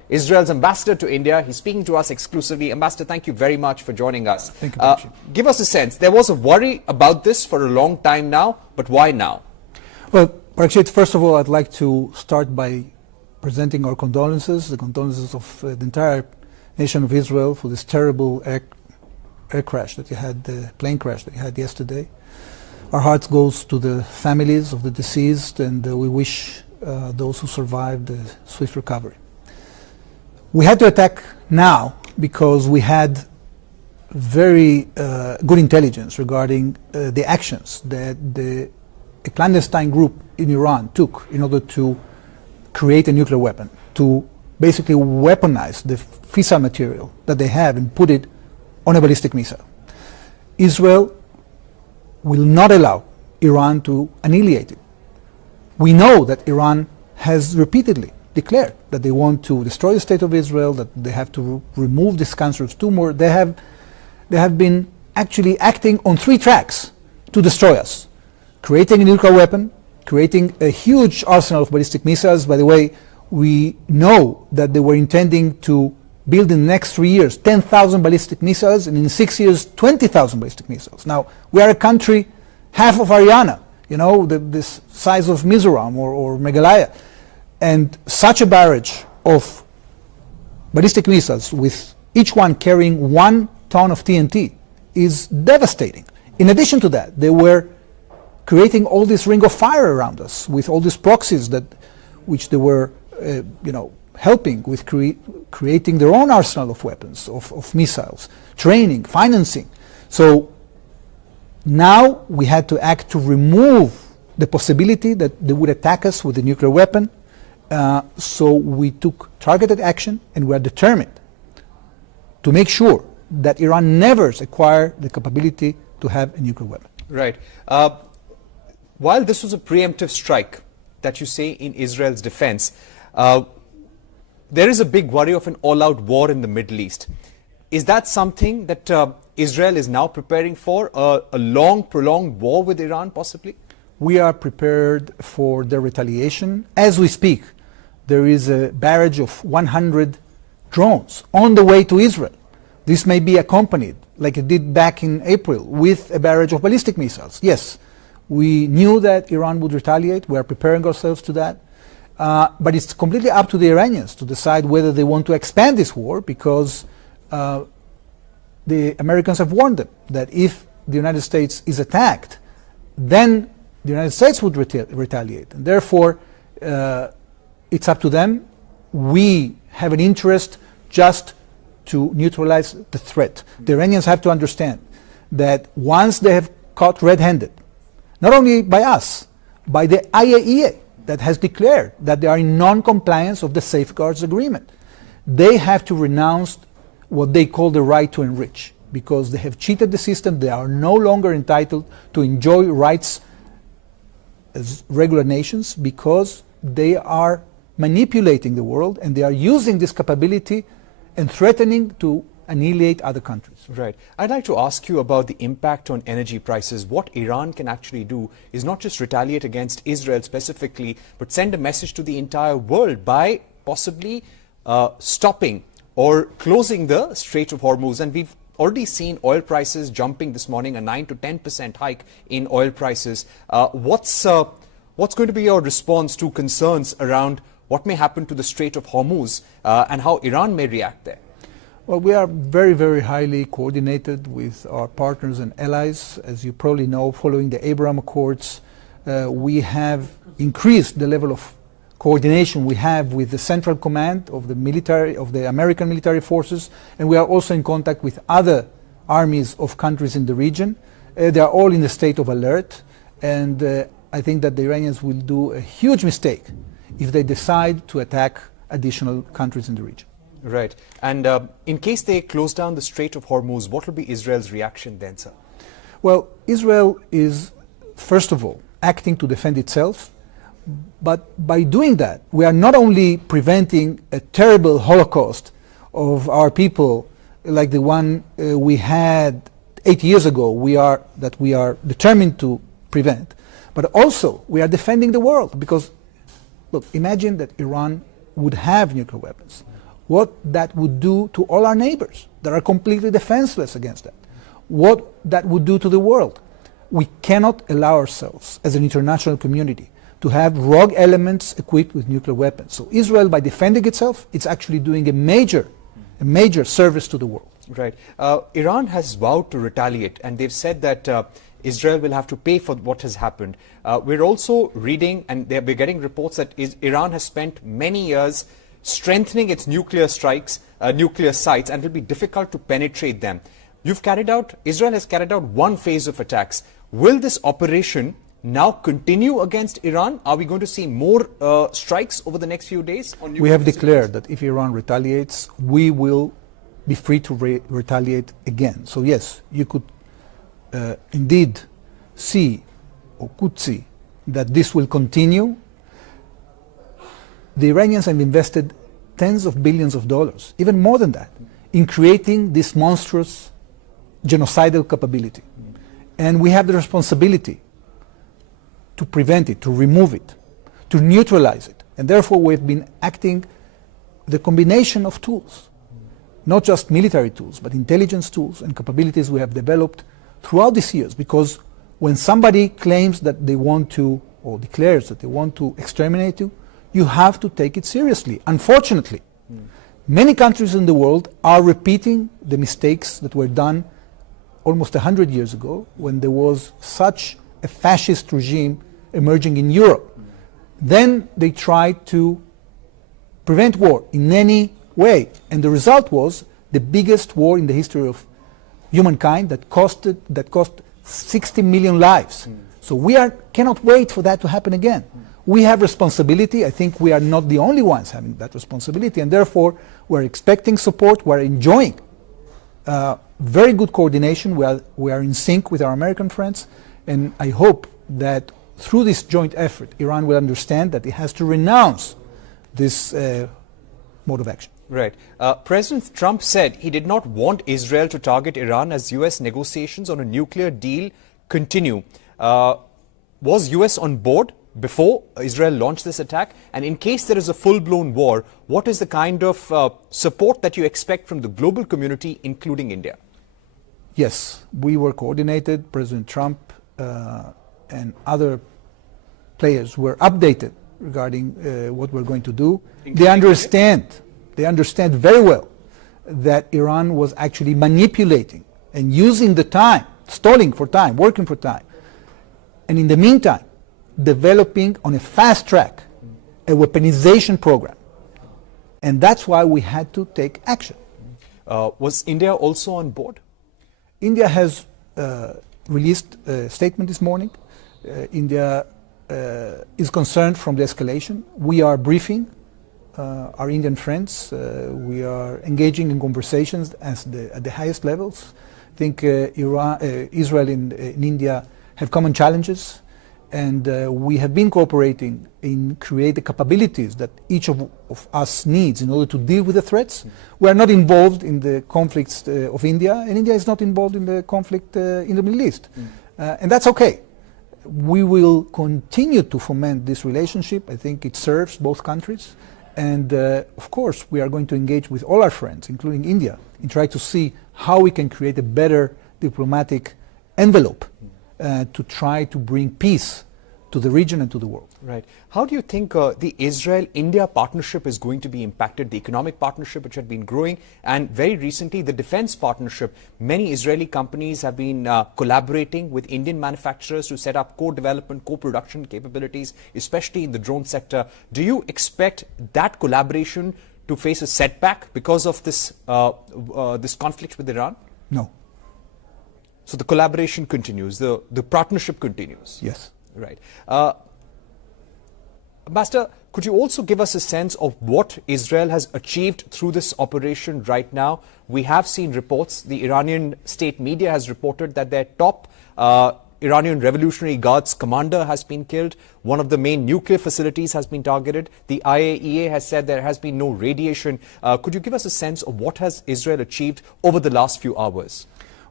Israel's ambassador to India. He's speaking to us exclusively. Ambassador, thank you very much for joining us. Thank you, Parikshit. Give us a sense. There was a worry about this for a long time now, but why now? Well, Parikshit, first of all, I'd like to start by presenting our condolences, the condolences of the entire nation of Israel for this terrible air crash that you had, the plane crash that you had yesterday. Our hearts goes to the families of the deceased, and we wish those who survived a swift recovery. We had to attack now because we had very good intelligence regarding the actions that a clandestine group in Iran took in order to create a nuclear weapon, to basically weaponize the fissile material that they have and put it on a ballistic missile. Israel will not allow Iran to annihilate it. We know that Iran has repeatedly declared that they want to destroy the state of Israel, that they have to remove this cancerous tumor. They have been actually acting on 3 tracks to destroy us. Creating a nuclear weapon, creating a huge arsenal of ballistic missiles. By the way, we know that they were intending to build in the next 3 years 10,000 ballistic missiles, and in 6 years 20,000 ballistic missiles. Now, we are a country half of Haryana, you know, this size of Mizoram or Meghalaya, and such a barrage of ballistic missiles, with each one carrying 1 ton of TNT, is devastating. In addition to that, they were creating all this ring of fire around us with all these proxies which they were helping with creating their own arsenal of weapons, of missiles, training, financing. So now we had to act to remove the possibility that they would attack us with a nuclear weapon. So we took targeted action, and we are determined to make sure that Iran never acquire the capability to have a nuclear weapon. Right. While this was a preemptive strike that you say in Israel's defense, there is a big worry of an all-out war in the Middle East. Is that something that Israel is now preparing for, a long, prolonged war with Iran possibly? We are prepared for the retaliation. As we speak, there is a barrage of 100 drones on the way to Israel. This may be accompanied, like it did back in April, with a barrage of ballistic missiles. Yes, we knew that Iran would retaliate. We are preparing ourselves to that. But it's completely up to the Iranians to decide whether they want to expand this war, because the Americans have warned them that if the United States is attacked, then the United States would retaliate. And therefore, it's up to them. We have an interest just to neutralize the threat. The Iranians have to understand that once they have caught red-handed, not only by us, by the IAEA, that has declared that they are in non-compliance of the safeguards agreement, they have to renounce what they call the right to enrich, because they have cheated the system. They are no longer entitled to enjoy rights as regular nations, because they are manipulating the world, and they are using this capability and threatening to annihilate other countries. Right. I'd like to ask you about the impact on energy prices. What Iran can actually do is not just retaliate against Israel specifically, but send a message to the entire world by possibly stopping or closing the Strait of Hormuz. And we've already seen oil prices jumping this morning, a 9 to 10% hike in oil prices. What's going to be your response to concerns around what may happen to the Strait of Hormuz and how Iran may react there? Well, we are very, very highly coordinated with our partners and allies. As you probably know, following the Abraham Accords, we have increased the level of coordination we have with the Central Command of the military, of the American military forces, and we are also in contact with other armies of countries in the region. They are all in a state of alert, and I think that the Iranians will do a huge mistake if they decide to attack additional countries in the region. Right. And in case they close down the Strait of Hormuz, what will be Israel's reaction then, sir? Well, Israel is, first of all, acting to defend itself. But by doing that, we are not only preventing a terrible Holocaust of our people like the one we had 8 years ago, we are determined to prevent, but also we are defending the world. Because, look, imagine that Iran would have nuclear weapons. what that would do to all our neighbors that are completely defenseless against that, what that would do to the world. We cannot allow ourselves as an international community to have rogue elements equipped with nuclear weapons. So Israel, by defending itself, it's actually doing a major service to the world. Right. Iran has vowed to retaliate, and they've said that Israel will have to pay for what has happened. We're also reading, and we're getting reports that Iran has spent many years strengthening its nuclear sites, and it will be difficult to penetrate them. Israel has carried out one phase of attacks. Will this operation now continue against Iran? Are we going to see more strikes over the next few days? We have declared that if Iran retaliates, we will be free to retaliate again. So yes, you could indeed see, or could see, that this will continue. The Iranians have invested tens of billions of dollars, even more than that, in creating this monstrous genocidal capability. And we have the responsibility to prevent it, to remove it, to neutralize it. And therefore we've been acting the combination of tools, not just military tools, but intelligence tools and capabilities we have developed throughout these years. Because when somebody claims that they want to, or declares that they want to exterminate you, you have to take it seriously. Unfortunately, many countries in the world are repeating the mistakes that were done almost 100 years ago when there was such a fascist regime emerging in Europe. Then they tried to prevent war in any way, and the result was the biggest war in the history of humankind that cost 60 million lives. So we cannot wait for that to happen again. We have responsibility. I think we are not the only ones having that responsibility, and therefore we're expecting support. We're enjoying very good coordination. We are in sync with our American friends, and I hope that through this joint effort, Iran will understand that it has to renounce this mode of action. Right. President Trump said he did not want Israel to target Iran as U.S. negotiations on a nuclear deal continue. Was U.S. on board before Israel launched this attack? And in case there is a full-blown war, what is the kind of support that you expect from the global community, including India? Yes, we were coordinated. President Trump and other players were updated regarding what we're going to do. They understand very well that Iran was actually manipulating and using the time, stalling for time, working for time. And in the meantime, developing on a fast track a weaponization program. And that's why we had to take action. Was India also on board? India has released a statement this morning. India is concerned from the escalation. We are briefing our Indian friends. We are engaging in conversations at the highest levels. I think Israel and India have common challenges, and we have been cooperating in create the capabilities that each of us needs in order to deal with the threats. We are not involved in the conflicts of India, and India is not involved in the conflict in the Middle East. And that's okay. We will continue to foment this relationship. I think it serves both countries. And of course, we are going to engage with all our friends, including India, and try to see how we can create a better diplomatic envelope to try to bring peace to the region and to the world. Right. How do you think the Israel-India partnership is going to be impacted, the economic partnership which had been growing, and very recently the defense partnership? Many Israeli companies have been collaborating with Indian manufacturers to set up co-development, co-production capabilities, especially in the drone sector. Do you expect that collaboration to face a setback because of this, this conflict with Iran? No. So the collaboration continues, the partnership continues? Yes. Right. Ambassador, could you also give us a sense of what Israel has achieved through this operation right now? We have seen reports, the Iranian state media has reported that their top Iranian Revolutionary Guards commander has been killed. One of the main nuclear facilities has been targeted. The IAEA has said there has been no radiation. Could you give us a sense of what has Israel achieved over the last few hours?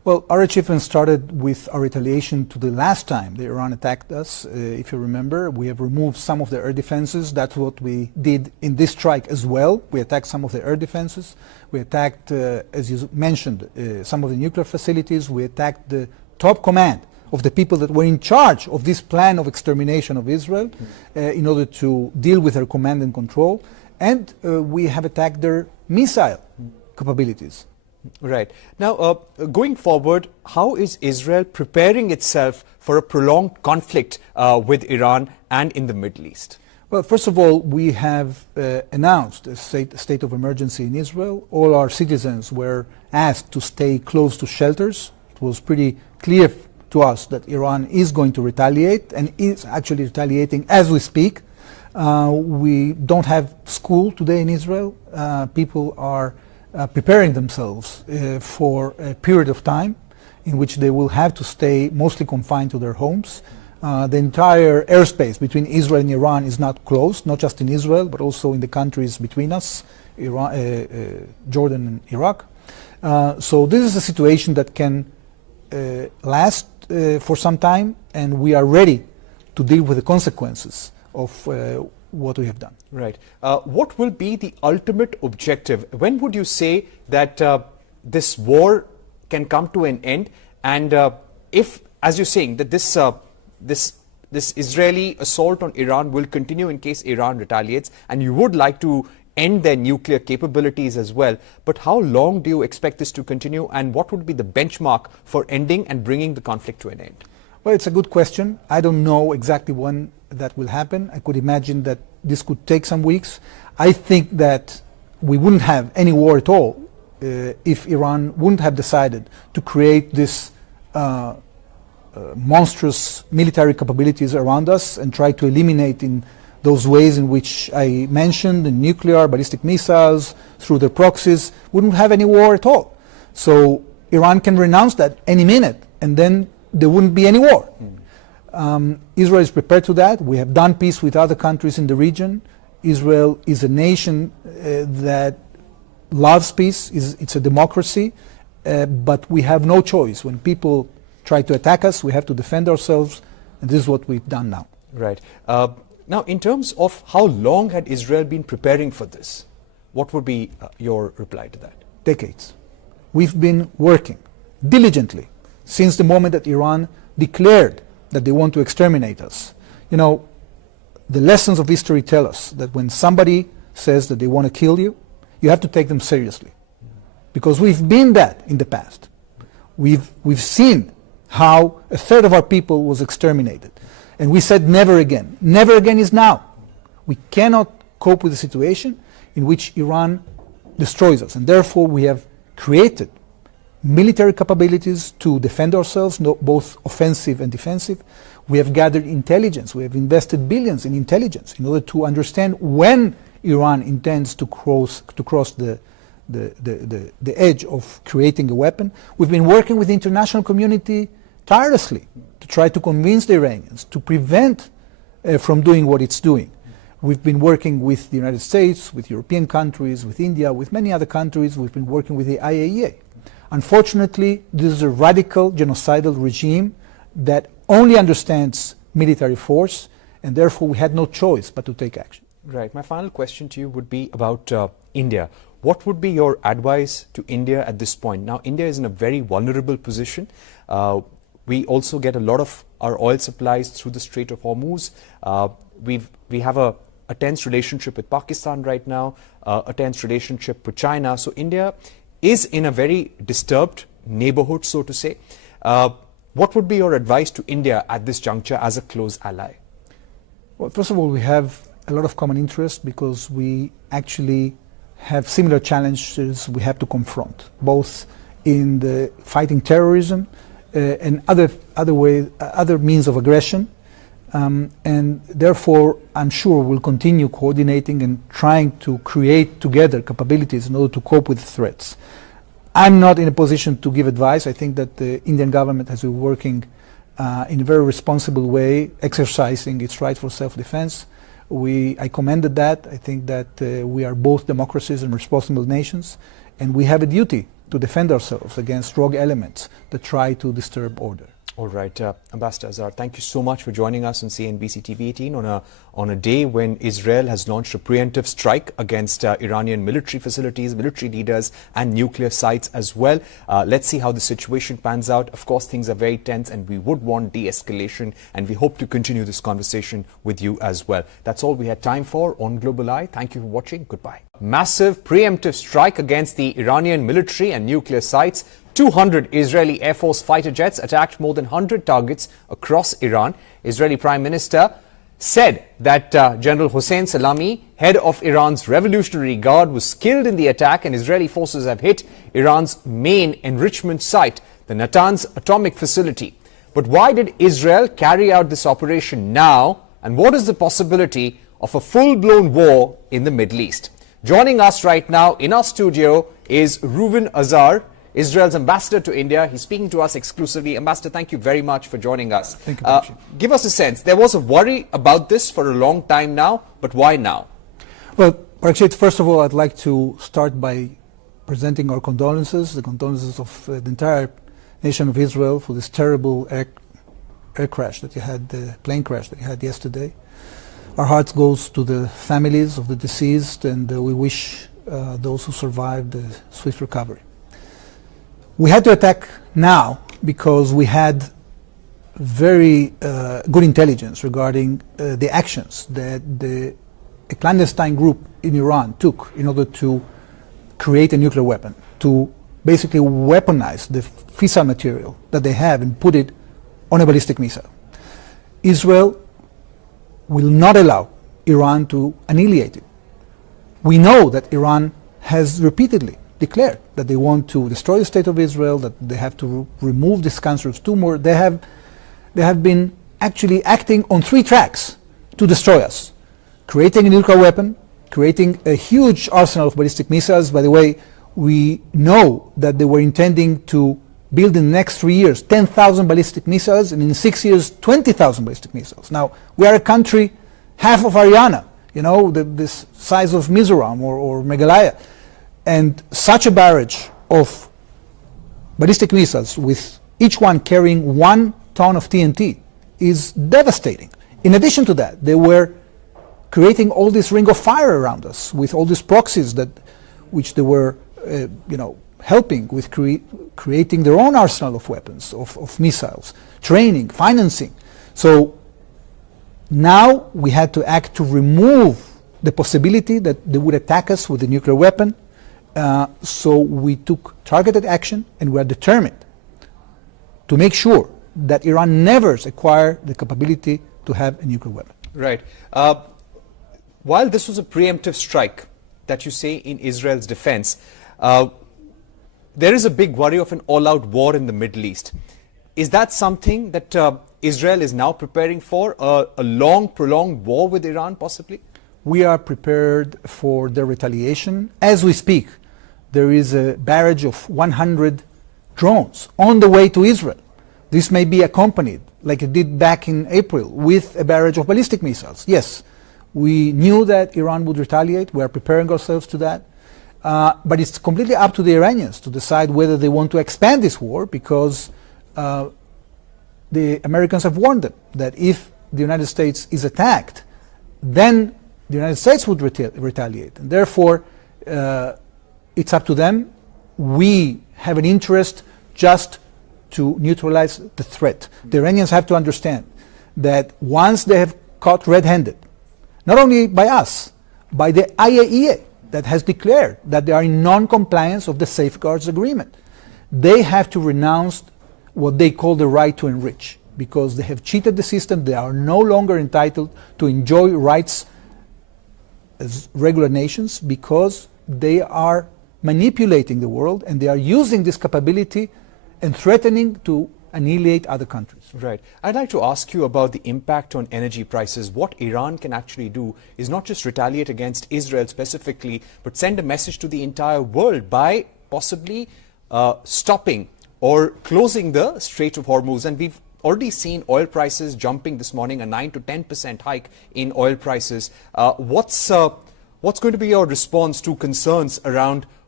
Well, our achievement started with our retaliation to the last time that Iran attacked us. If you remember, we have removed some of the air defenses. That's what we did in this strike as well. We attacked some of the air defenses. We attacked, as you mentioned, some of the nuclear facilities. We attacked the top command of the people that were in charge of this plan of extermination of Israel in order to deal with their command and control. And we have attacked their missile capabilities. Right. Now, going forward, how is Israel preparing itself for a prolonged conflict with Iran and in the Middle East? Well, first of all, we have announced a state of emergency in Israel. All our citizens were asked to stay close to shelters. It was pretty clear to us that Iran is going to retaliate and is actually retaliating as we speak. We don't have school today in Israel. People are preparing themselves for a period of time in which they will have to stay mostly confined to their homes. The entire airspace between Israel and Iran is not closed, not just in Israel, but also in the countries between us, Jordan and Iraq. So this is a situation that can last for some time, and we are ready to deal with the consequences of what we have done. Right. What will be the ultimate objective? When would you say that this war can come to an end? And if, as you're saying, that this Israeli assault on Iran will continue in case Iran retaliates, and you would like to end their nuclear capabilities as well, but how long do you expect this to continue, and what would be the benchmark for ending and bringing the conflict to an end? Well, it's a good question. I don't know exactly when that will happen. I could imagine that this could take some weeks. I think that we wouldn't have any war at all if Iran wouldn't have decided to create this monstrous military capabilities around us and try to eliminate in those ways in which I mentioned, the nuclear, ballistic missiles, through their proxies. Wouldn't have any war at all. So Iran can renounce that any minute, and then there wouldn't be any war. Israel is prepared to that. We have done peace with other countries in the region. Israel is a nation that loves peace. It's a democracy, but we have no choice. When people try to attack us, we have to defend ourselves, and this is what we've done now. Right. Now, in terms of how long had Israel been preparing for this, what would be your reply to that? Decades. We've been working diligently since the moment that Iran declared that they want to exterminate us. You know, the lessons of history tell us that when somebody says that they want to kill you, you have to take them seriously. Because we've been that in the past. We've seen how a third of our people was exterminated. And we said never again. Never again is now. We cannot cope with a situation in which Iran destroys us. And therefore we have created military capabilities to defend ourselves, both offensive and defensive. We have gathered intelligence. We have invested billions in intelligence in order to understand when Iran intends to cross the edge of creating a weapon. We've been working with the international community tirelessly to try to convince the Iranians to prevent from doing what it's doing. We've been working with the United States, with European countries, with India, with many other countries. We've been working with the IAEA. Unfortunately, this is a radical genocidal regime that only understands military force, and therefore we had no choice but to take action. Right. My final question to you would be about India. What would be your advice to India at this point? Now, India is in a very vulnerable position. We also get a lot of our oil supplies through the Strait of Hormuz. We have a tense relationship with Pakistan right now, a tense relationship with China. So India is in a very disturbed neighborhood, so to say. What would be your advice to India at this juncture as a close ally? Well, first of all, we have a lot of common interest because we actually have similar challenges we have to confront, both in the fighting terrorism and other means of aggression. And therefore, I'm sure we'll continue coordinating and trying to create together capabilities in order to cope with threats. I'm not in a position to give advice. I think that the Indian government has been working in a very responsible way, exercising its right for self-defense. I commended that. I think that we are both democracies and responsible nations, and we have a duty to defend ourselves against rogue elements that try to disturb order. All right, Ambassador Azar, thank you so much for joining us on CNBC TV18 on a day when Israel has launched a preemptive strike against Iranian military facilities, military leaders and nuclear sites as well. Let's see how the situation pans out. Of course, things are very tense and we would want de-escalation, and we hope to continue this conversation with you as well. That's all we had time for on Global Eye. Thank you for watching. Goodbye. Massive preemptive strike against the Iranian military and nuclear sites. 200 Israeli Air Force fighter jets attacked more than 100 targets across Iran. Israeli Prime Minister said that General Hossein Salami, head of Iran's Revolutionary Guard, was killed in the attack, and Israeli forces have hit Iran's main enrichment site, the Natanz atomic facility. But why did Israel carry out this operation now, and what is the possibility of a full-blown war in the Middle East? Joining us right now in our studio is Reuven Azar, Israel's ambassador to India. He's speaking to us exclusively. Ambassador, thank you very much for joining us. Thank you, Parikshit. Give us a sense. There was a worry about this for a long time now, but why now? Well, Parikshit, first of all, I'd like to start by presenting our condolences, the condolences of the entire nation of Israel for this terrible air crash that you had, the plane crash that you had yesterday. Our hearts goes to the families of the deceased, and we wish those who survived a swift recovery. We had to attack now because we had very good intelligence regarding the actions that a clandestine group in Iran took in order to create a nuclear weapon, to basically weaponize the fissile material that they have and put it on a ballistic missile. Israel will not allow Iran to annihilate it. We know that Iran has repeatedly declared that they want to destroy the state of Israel, that they have to remove this cancerous tumor. They have been actually acting on three tracks to destroy us: creating a nuclear weapon, creating a huge arsenal of ballistic missiles. By the way, we know that they were intending to build in the next 3 years 10,000 ballistic missiles, and in 6 years 20,000 ballistic missiles. Now, we are a country half of Haryana, you know, this size of Mizoram or Meghalaya. And such a barrage of ballistic missiles, with each one carrying 1 ton of TNT, is devastating. In addition to that, they were creating all this ring of fire around us with all these proxies which they were, helping with creating their own arsenal of weapons, of missiles, training, financing. So now we had to act to remove the possibility that they would attack us with a nuclear weapon. So we took targeted action, and we are determined to make sure that Iran never acquire the capability to have a nuclear weapon. Right. While this was a preemptive strike that you say in Israel's defense, there is a big worry of an all-out war in the Middle East. Is that something that Israel is now preparing for, a long, prolonged war with Iran possibly? We are prepared for their retaliation. As we speak, there is a barrage of 100 drones on the way to Israel. This may be accompanied, like it did back in April, with a barrage of ballistic missiles. Yes, we knew that Iran would retaliate. We are preparing ourselves to that. But it's completely up to the Iranians to decide whether they want to expand this war, because the Americans have warned them that if the United States is attacked, then the United States would retaliate. And therefore, it's up to them. We have an interest just to neutralize the threat. The Iranians have to understand that once they have caught red-handed, not only by us, by the IAEA, that has declared that they are in non-compliance of the safeguards agreement, they have to renounce what they call the right to enrich, because they have cheated the system. They are no longer entitled to enjoy rights as regular nations, because they are manipulating the world, and they are using this capability and threatening to annihilate other countries. Right. I'd like to ask you about the impact on energy prices. What Iran can actually do is not just retaliate against Israel specifically, but send a message to the entire world by possibly stopping or closing the Strait of Hormuz. And we've already seen oil prices jumping this morning, a 9 to 10% hike in oil prices. What's going to be your response to concerns around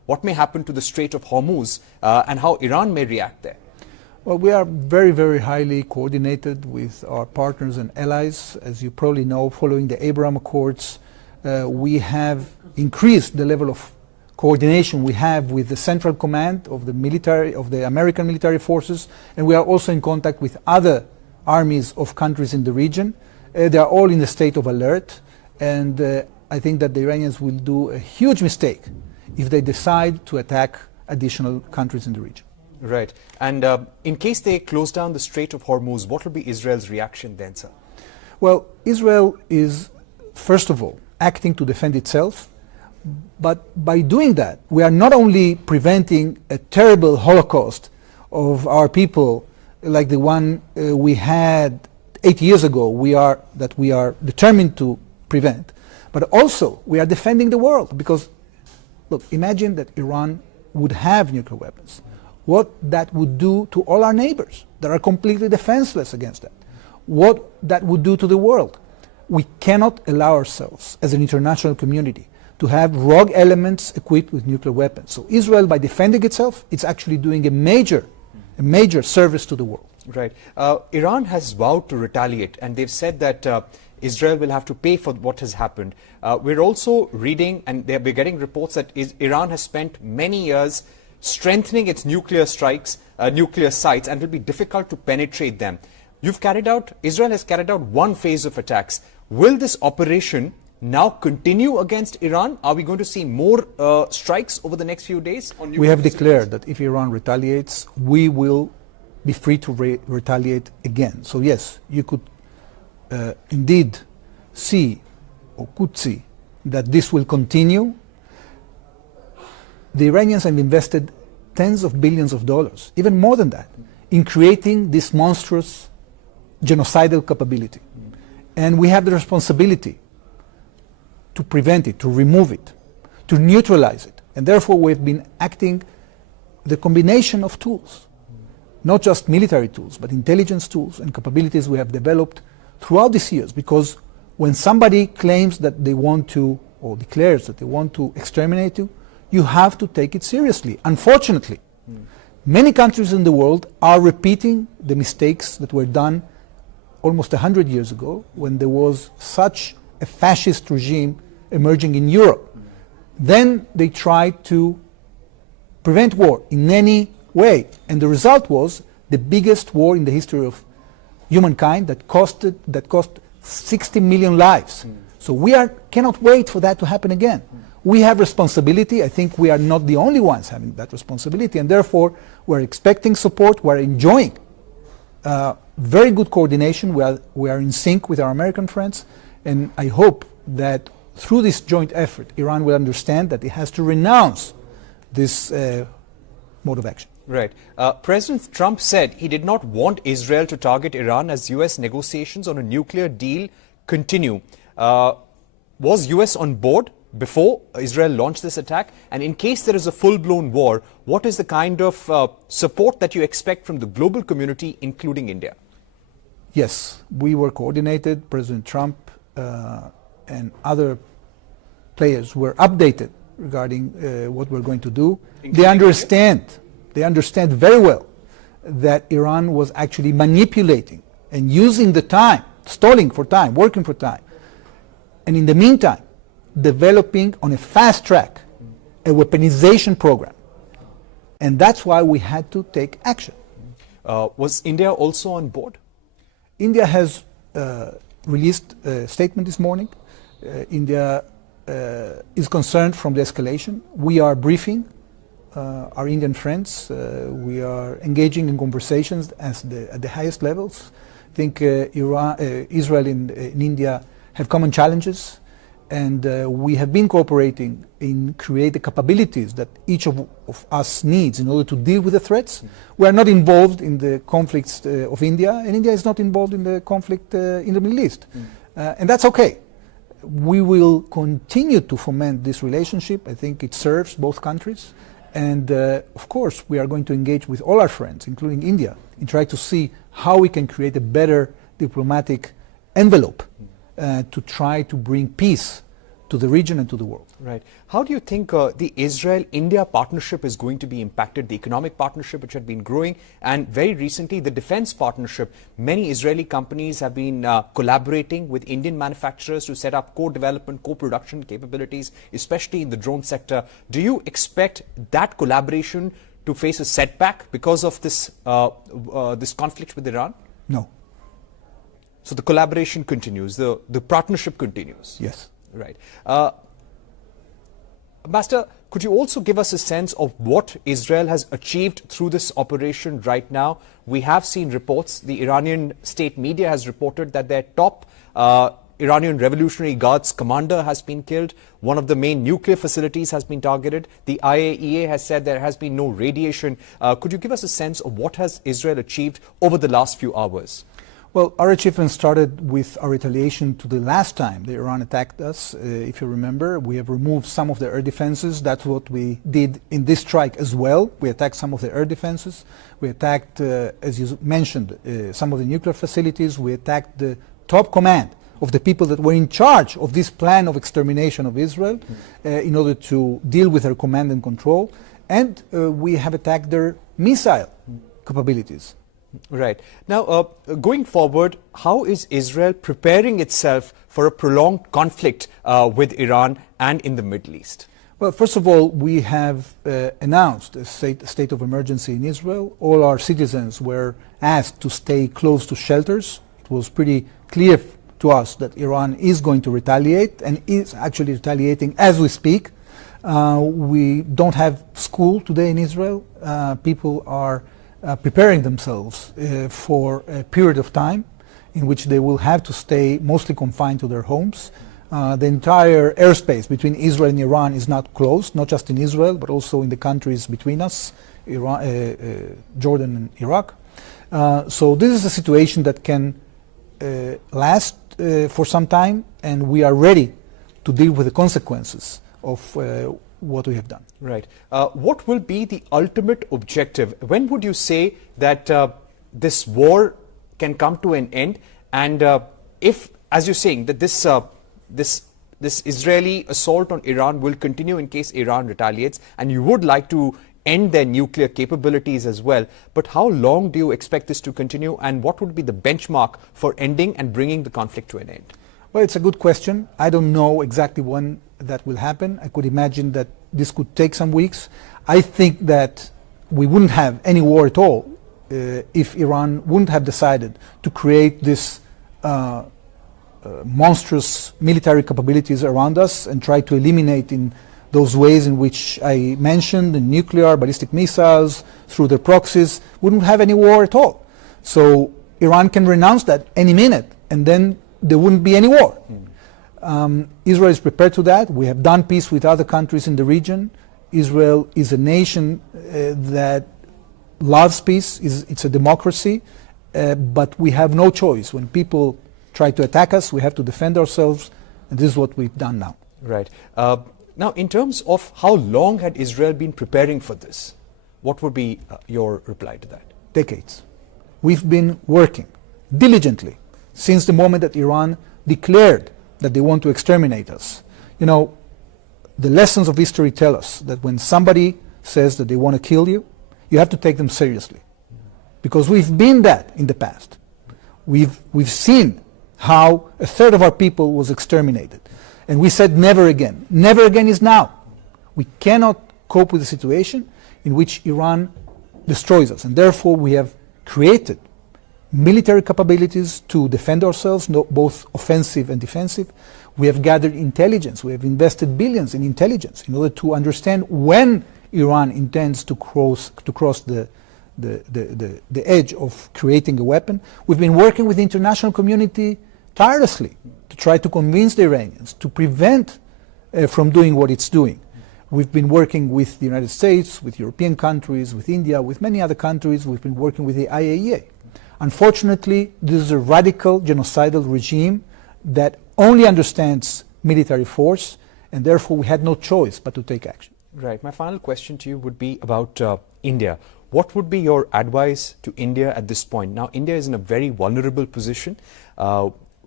what may happen to the Strait of Hormuz and how Iran may react there? Well, we are very, very highly coordinated with our partners and allies. As you probably know, following the Abraham Accords, we have increased the level of coordination we have with the Central Command of the military, of the American military forces, and we are also in contact with other armies of countries in the region. They are all in a state of alert, and I think that the Iranians will do a huge mistake if they decide to attack additional countries in the region. Right. And in case they close down the Strait of Hormuz, what will be Israel's reaction then, sir? Well, Israel is, first of all, acting to defend itself. But by doing that, we are not only preventing a terrible Holocaust of our people like the one we had 8 years ago, that we are determined to prevent, but also we are defending the world. Because, look, imagine that Iran would have nuclear weapons. What that would do to all our neighbors that are completely defenseless against that. What that would do to the world. We cannot allow ourselves as an international community to have rogue elements equipped with nuclear weapons. So Israel, by defending itself, it's actually doing a major service to the world. Right. Iran has vowed to retaliate, and they've said that Israel will have to pay for what has happened. We're also reading, and we're getting reports that Iran has spent many years strengthening its nuclear sites, and it will be difficult to penetrate them. Israel has carried out one phase of attacks. Will this operation now continue against Iran? Are we going to see more strikes over the next few days? We have declared that if Iran retaliates, we will be free to retaliate again. So yes, you could indeed see, or could see, that this will continue. The Iranians have invested tens of billions of dollars, even more than that, in creating this monstrous genocidal capability. And we have the responsibility to prevent it, to remove it, to neutralize it. And therefore we've been acting the combination of tools, not just military tools, but intelligence tools and capabilities we have developed throughout these years. Because when somebody claims that they want to, or declares that they want to exterminate you, you have to take it seriously. Unfortunately, many countries in the world are repeating the mistakes that were done almost 100 years ago when there was such a fascist regime emerging in Europe. Then they tried to prevent war in any way, and the result was the biggest war in the history of humankind that cost 60 million lives. So we cannot wait for that to happen again. We have responsibility. I think we are not the only ones having that responsibility, and therefore we're expecting support. We're enjoying very good coordination. We are in sync with our American friends, and I hope that through this joint effort, Iran will understand that it has to renounce this mode of action. Right. President Trump said he did not want Israel to target Iran as U.S. negotiations on a nuclear deal continue. Was U.S. on board before Israel launched this attack? And in case there is a full-blown war, what is the kind of support that you expect from the global community, including India? Yes, we were coordinated. President Trump and other players were updated regarding what we're going to do. They understand very well that Iran was actually manipulating and using the time, stalling for time, working for time. And in the meantime, developing on a fast track a weaponization program. And that's why we had to take action. Was India also on board? India has released a statement this morning. India is concerned from the escalation. We are briefing our Indian friends. We are engaging in conversations at the highest levels. I think Israel and India have common challenges, and we have been cooperating in creating capabilities that each of us needs in order to deal with the threats. We are not involved in the conflicts of India, and India is not involved in the conflict in the Middle East. And that's okay. We will continue to foment this relationship. I think it serves both countries. And of course, we are going to engage with all our friends, including India, and try to see how we can create a better diplomatic envelope to try to bring peace to the region and to the world. Right. How do you think the Israel-India partnership is going to be impacted, the economic partnership which had been growing, and very recently the defense partnership? Many Israeli companies have been collaborating with Indian manufacturers to set up co-development, co-production capabilities, especially in the drone sector. Do you expect that collaboration to face a setback because of this, this conflict with Iran? No. So the collaboration continues, the partnership continues? Yes. Right. Ambassador, could you also give us a sense of what Israel has achieved through this operation right now? We have seen reports, the Iranian state media has reported that their top Iranian Revolutionary Guards commander has been killed. One of the main nuclear facilities has been targeted. The IAEA has said there has been no radiation. Could you give us a sense of what has Israel achieved over the last few hours? Well, our achievement started with our retaliation to the last time the Iran attacked us. If you remember, we have removed some of the air defenses. That's what we did in this strike as well. We attacked some of the air defenses. We attacked, as you mentioned, some of the nuclear facilities. We attacked the top command of the people that were in charge of this plan of extermination of Israel in order to deal with their command and control. And we have attacked their missile capabilities. Right. Now, going forward, how is Israel preparing itself for a prolonged conflict with Iran and in the Middle East? Well, first of all, we have announced a state of emergency in Israel. All our citizens were asked to stay close to shelters. It was pretty clear to us that Iran is going to retaliate and is actually retaliating as we speak. We don't have school today in Israel. People are preparing themselves for a period of time in which they will have to stay mostly confined to their homes. The entire airspace between Israel and Iran is not closed, not just in Israel, but also in the countries between us, Iran, Jordan and Iraq. So this is a situation that can last for some time, and we are ready to deal with the consequences of what we have done. Right. What will be the ultimate objective? When would you say that this war can come to an end? And if, as you're saying, that this Israeli assault on Iran will continue in case Iran retaliates, and you would like to end their nuclear capabilities as well, but how long do you expect this to continue, and what would be the benchmark for ending and bringing the conflict to an end? Well, it's a good question. I don't know exactly when that will happen. I could imagine that this could take some weeks. I think that we wouldn't have any war at all if Iran wouldn't have decided to create this monstrous military capabilities around us and try to eliminate in those ways in which I mentioned, the nuclear, ballistic missiles, through their proxies. Wouldn't have any war at all. So Iran can renounce that any minute, and then there wouldn't be any war. Israel is prepared to that. We have done peace with other countries in the region. Israel is a nation that loves peace. It's a democracy, but we have no choice. When people try to attack us, we have to defend ourselves, and this is what we've done now. Right. Now, in terms of how long had Israel been preparing for this, what would be your reply to that? Decades. We've been working diligently since the moment that Iran declared that they want to exterminate us. You know, the lessons of history tell us that when somebody says that they want to kill you, you have to take them seriously. Because we've been that in the past. We've seen how a third of our people was exterminated. And we said never again. Never again is now. We cannot cope with a situation in which Iran destroys us. And therefore we have created military capabilities to defend ourselves, both offensive and defensive. We have gathered intelligence. We have invested billions in intelligence in order to understand when Iran intends to cross the edge of creating a weapon. We've been working with the international community tirelessly to try to convince the Iranians to prevent from doing what it's doing. We've been working with the United States, with European countries, with India, with many other countries. We've been working with the IAEA. Unfortunately, this is a radical genocidal regime that only understands military force, and therefore we had no choice but to take action. Right. My final question to you would be about India. What would be your advice to India at this point? Now, India is in a very vulnerable position.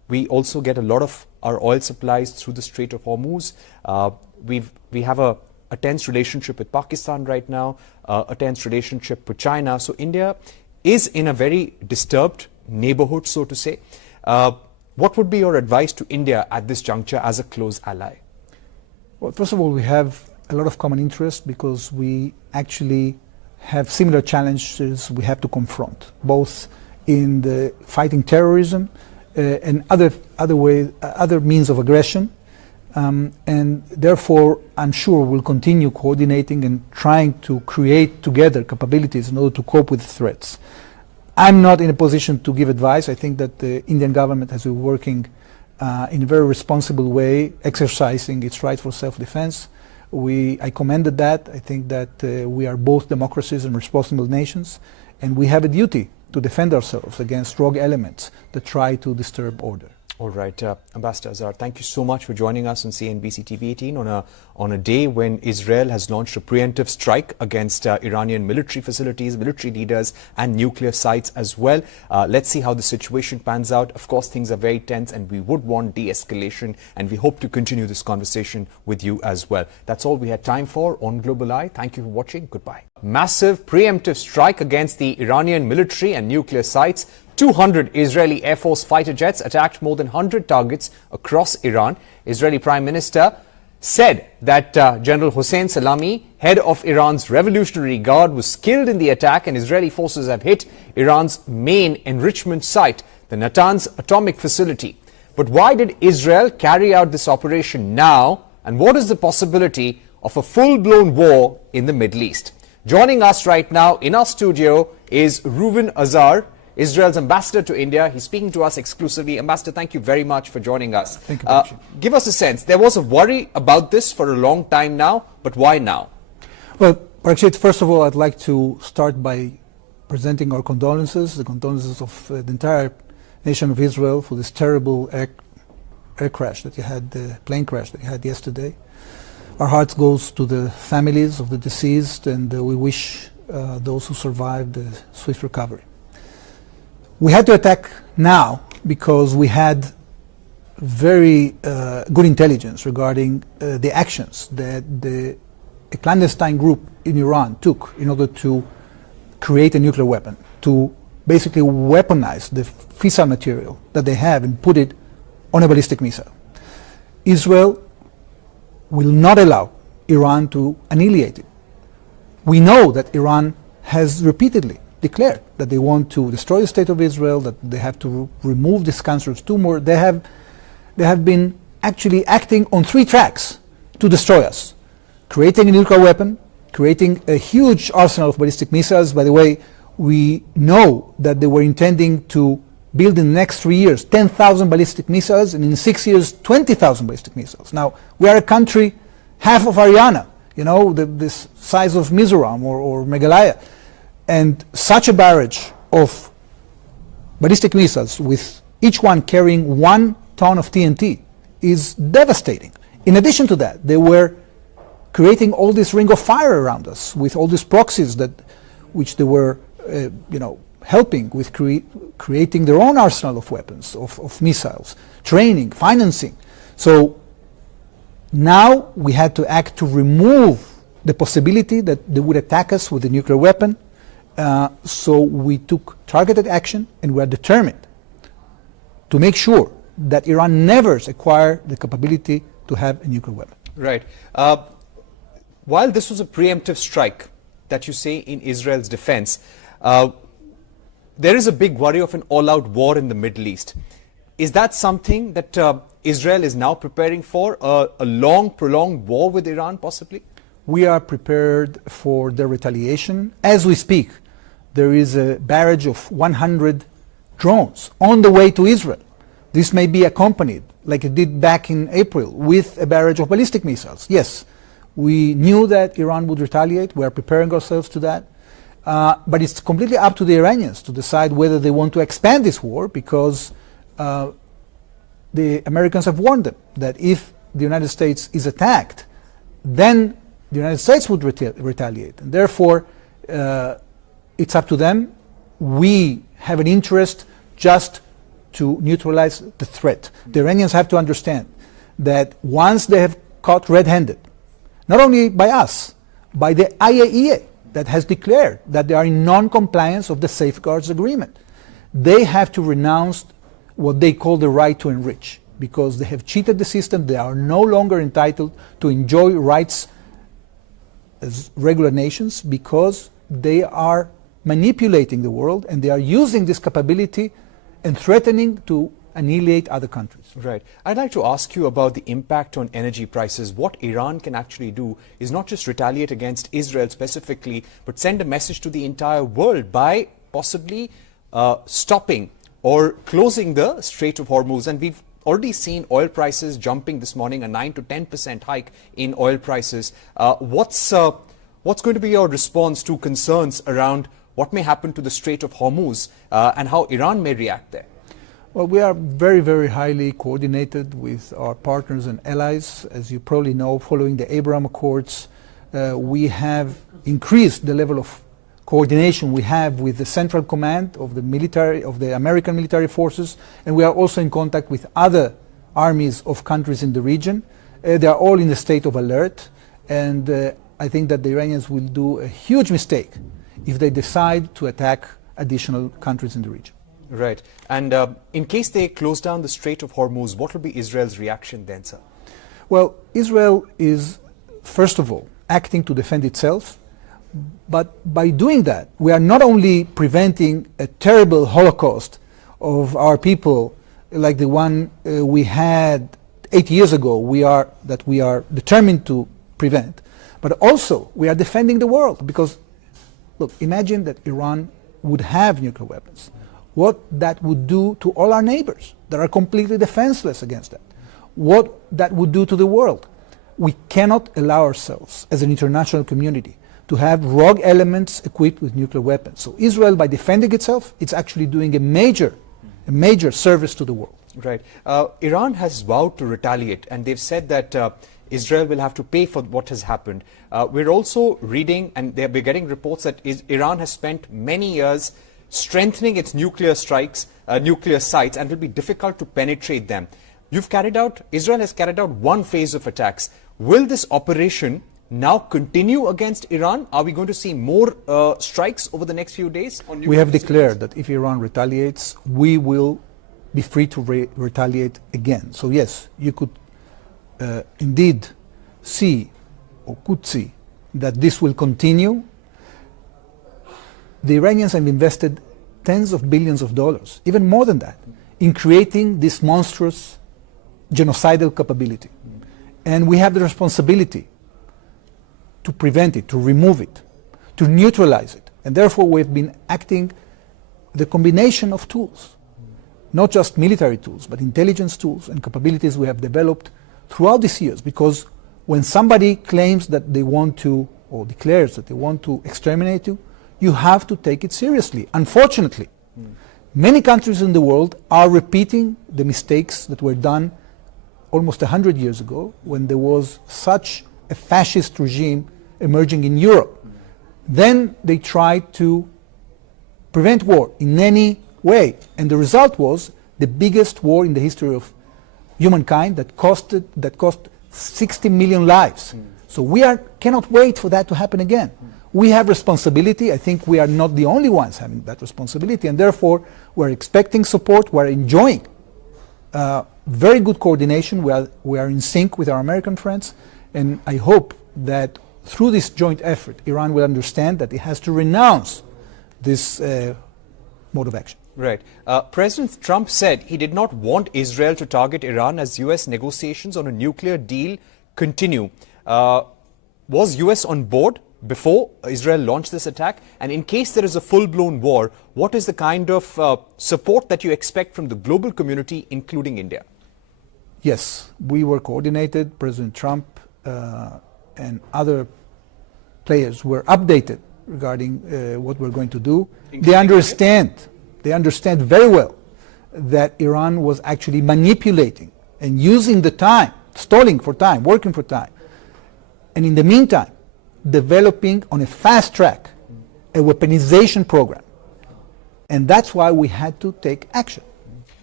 we also get a lot of our oil supplies through the Strait of Hormuz. We have a tense relationship with Pakistan right now, a tense relationship with China. So India is in a very disturbed neighborhood, so to say. What would be your advice to India at this juncture as a close ally? Well, first of all, we have a lot of common interest because we actually have similar challenges we have to confront, both in the fighting terrorism and other means of aggression. And therefore, I'm sure we'll continue coordinating and trying to create together capabilities in order to cope with threats. I'm not in a position to give advice. I think that the Indian government has been working in a very responsible way, exercising its right for self-defense. I commended that. I think that we are both democracies and responsible nations, and we have a duty to defend ourselves against rogue elements that try to disturb order. All right, Ambassador Azar, thank you so much for joining us on CNBC TV18 on a day when Israel has launched a preemptive strike against Iranian military facilities, military leaders, and nuclear sites as well. Let's see how the situation pans out. Of course, things are very tense, and we would want de-escalation, and we hope to continue this conversation with you as well. That's all we had time for on Global Eye. Thank you for watching. Goodbye. Massive preemptive strike against the Iranian military and nuclear sites. 200 Israeli Air Force fighter jets attacked more than 100 targets across Iran. Israeli Prime Minister said that General Hossein Salami, head of Iran's Revolutionary Guard, was killed in the attack, and Israeli forces have hit Iran's main enrichment site, the Natanz atomic facility. But why did Israel carry out this operation now, and what is the possibility of a full-blown war in the Middle East? Joining us right now in our studio is Reuven Azar, Israel's ambassador to India. He's speaking to us exclusively. Ambassador, thank you very much for joining us. Thank you. Give us a sense. There was a worry about this for a long time now, but why now? Well, Parikshit, first of all, I'd like to start by presenting our condolences, the condolences of the entire nation of Israel for this terrible air crash that you had, the plane crash that you had yesterday. Our hearts goes to the families of the deceased, and we wish those who survived a swift recovery. We had to attack now because we had very good intelligence regarding the actions that a clandestine group in Iran took in order to create a nuclear weapon, to basically weaponize the fissile material that they have and put it on a ballistic missile. Israel will not allow Iran to annihilate it. We know that Iran has repeatedly declared that they want to destroy the state of Israel, that they have to remove this cancerous tumor. They have been actually acting on three tracks to destroy us. Creating a nuclear weapon, creating a huge arsenal of ballistic missiles. By the way, we know that they were intending to build in the next 3 years 10,000 ballistic missiles, and in 6 years 20,000 ballistic missiles. Now, we are a country half of Haryana, you know, this size of Mizoram or Meghalaya. And such a barrage of ballistic missiles, with each one carrying 1 ton of TNT, is devastating. In addition to that, they were creating all this ring of fire around us with all these proxies which they were, helping with creating their own arsenal of weapons, of missiles, training, financing. So now we had to act to remove the possibility that they would attack us with a nuclear weapon. So we took targeted action, and we are determined to make sure that Iran never acquire the capability to have a nuclear weapon. Right. While this was a preemptive strike that you say in Israel's defense, there is a big worry of an all-out war in the Middle East. Is that something that Israel is now preparing for, a long, prolonged war with Iran possibly? We are prepared for their retaliation. As we speak, there is a barrage of 100 drones on the way to Israel. This may be accompanied, like it did back in April, with a barrage of ballistic missiles. Yes, we knew that Iran would retaliate. We are preparing ourselves to that. But it's completely up to the Iranians to decide whether they want to expand this war, because the Americans have warned them that if the United States is attacked, then the United States would retaliate. And therefore, it's up to them. We have an interest just to neutralize the threat. The Iranians have to understand that once they have caught red-handed, not only by us, by the IAEA that has declared that they are in non-compliance of the safeguards agreement, they have to renounce what they call the right to enrich, because they have cheated the system. They are no longer entitled to enjoy rights as regular nations, because they are manipulating the world and they are using this capability and threatening to annihilate other countries. Right. I'd like to ask you about the impact on energy prices. What Iran can actually do is not just retaliate against Israel specifically, but send a message to the entire world by possibly stopping or closing the Strait of Hormuz. And we've already seen oil prices jumping this morning, a 9 to 10% hike in oil prices. What's going to be your response to concerns around what may happen to the Strait of Hormuz and how Iran may react there? Well, we are very, very highly coordinated with our partners and allies. As you probably know, following the Abraham Accords, we have increased the level of coordination we have with the Central Command of the military, of the American military forces, and we are also in contact with other armies of countries in the region. They are all in a state of alert, and I think that the Iranians will do a huge mistake if they decide to attack additional countries in the region. Right. And in case they close down the Strait of Hormuz, what will be Israel's reaction then, sir? Well, Israel is, first of all, acting to defend itself. But by doing that, we are not only preventing a terrible Holocaust of our people like the one we had 8 years ago, that we are determined to prevent, but also we are defending the world. Because, look, imagine that Iran would have nuclear weapons. What that would do to all our neighbors that are completely defenseless against that. What that would do to the world. We cannot allow ourselves as an international community to have rogue elements equipped with nuclear weapons. So Israel, by defending itself, it's actually doing a major service to the world. Right. Iran has vowed to retaliate, and they've said that Israel will have to pay for what has happened. We're also reading, and we're getting reports that Iran has spent many years strengthening its nuclear sites, and it will be difficult to penetrate them. Israel has carried out one phase of attacks. Will this operation now continue against Iran? Are we going to see more strikes over the next few days? We have declared that if Iran retaliates, we will be free to retaliate again. So yes, you could indeed see, or could see, that this will continue. The Iranians have invested tens of billions of dollars, even more than that, in creating this monstrous genocidal capability. And we have the responsibility to prevent it, to remove it, to neutralize it. And therefore we've been acting the combination of tools, not just military tools, but intelligence tools and capabilities we have developed throughout these years. Because when somebody claims that they want to, or declares that they want to exterminate you, you have to take it seriously. Unfortunately, many countries in the world are repeating the mistakes that were done almost 100 years ago, when there was such a fascist regime emerging in Europe. Then they tried to prevent war in any way, and the result was the biggest war in the history of humankind that cost 60 million lives. So we cannot wait for that to happen again. We have responsibility. I think we are not the only ones having that responsibility, and therefore we're expecting support. We're enjoying very good coordination. We are in sync with our American friends, and I hope that through this joint effort, Iran will understand that it has to renounce this mode of action. Right. President Trump said he did not want Israel to target Iran as U.S. negotiations on a nuclear deal continue. Was U.S. on board before Israel launched this attack? And in case there is a full-blown war, what is the kind of support that you expect from the global community, including India? Yes, we were coordinated. President Trump and other players were updated regarding what we're going to do. They understand very well that Iran was actually manipulating and using the time, stalling for time, working for time. And in the meantime, developing on a fast track a weaponization program. And that's why we had to take action.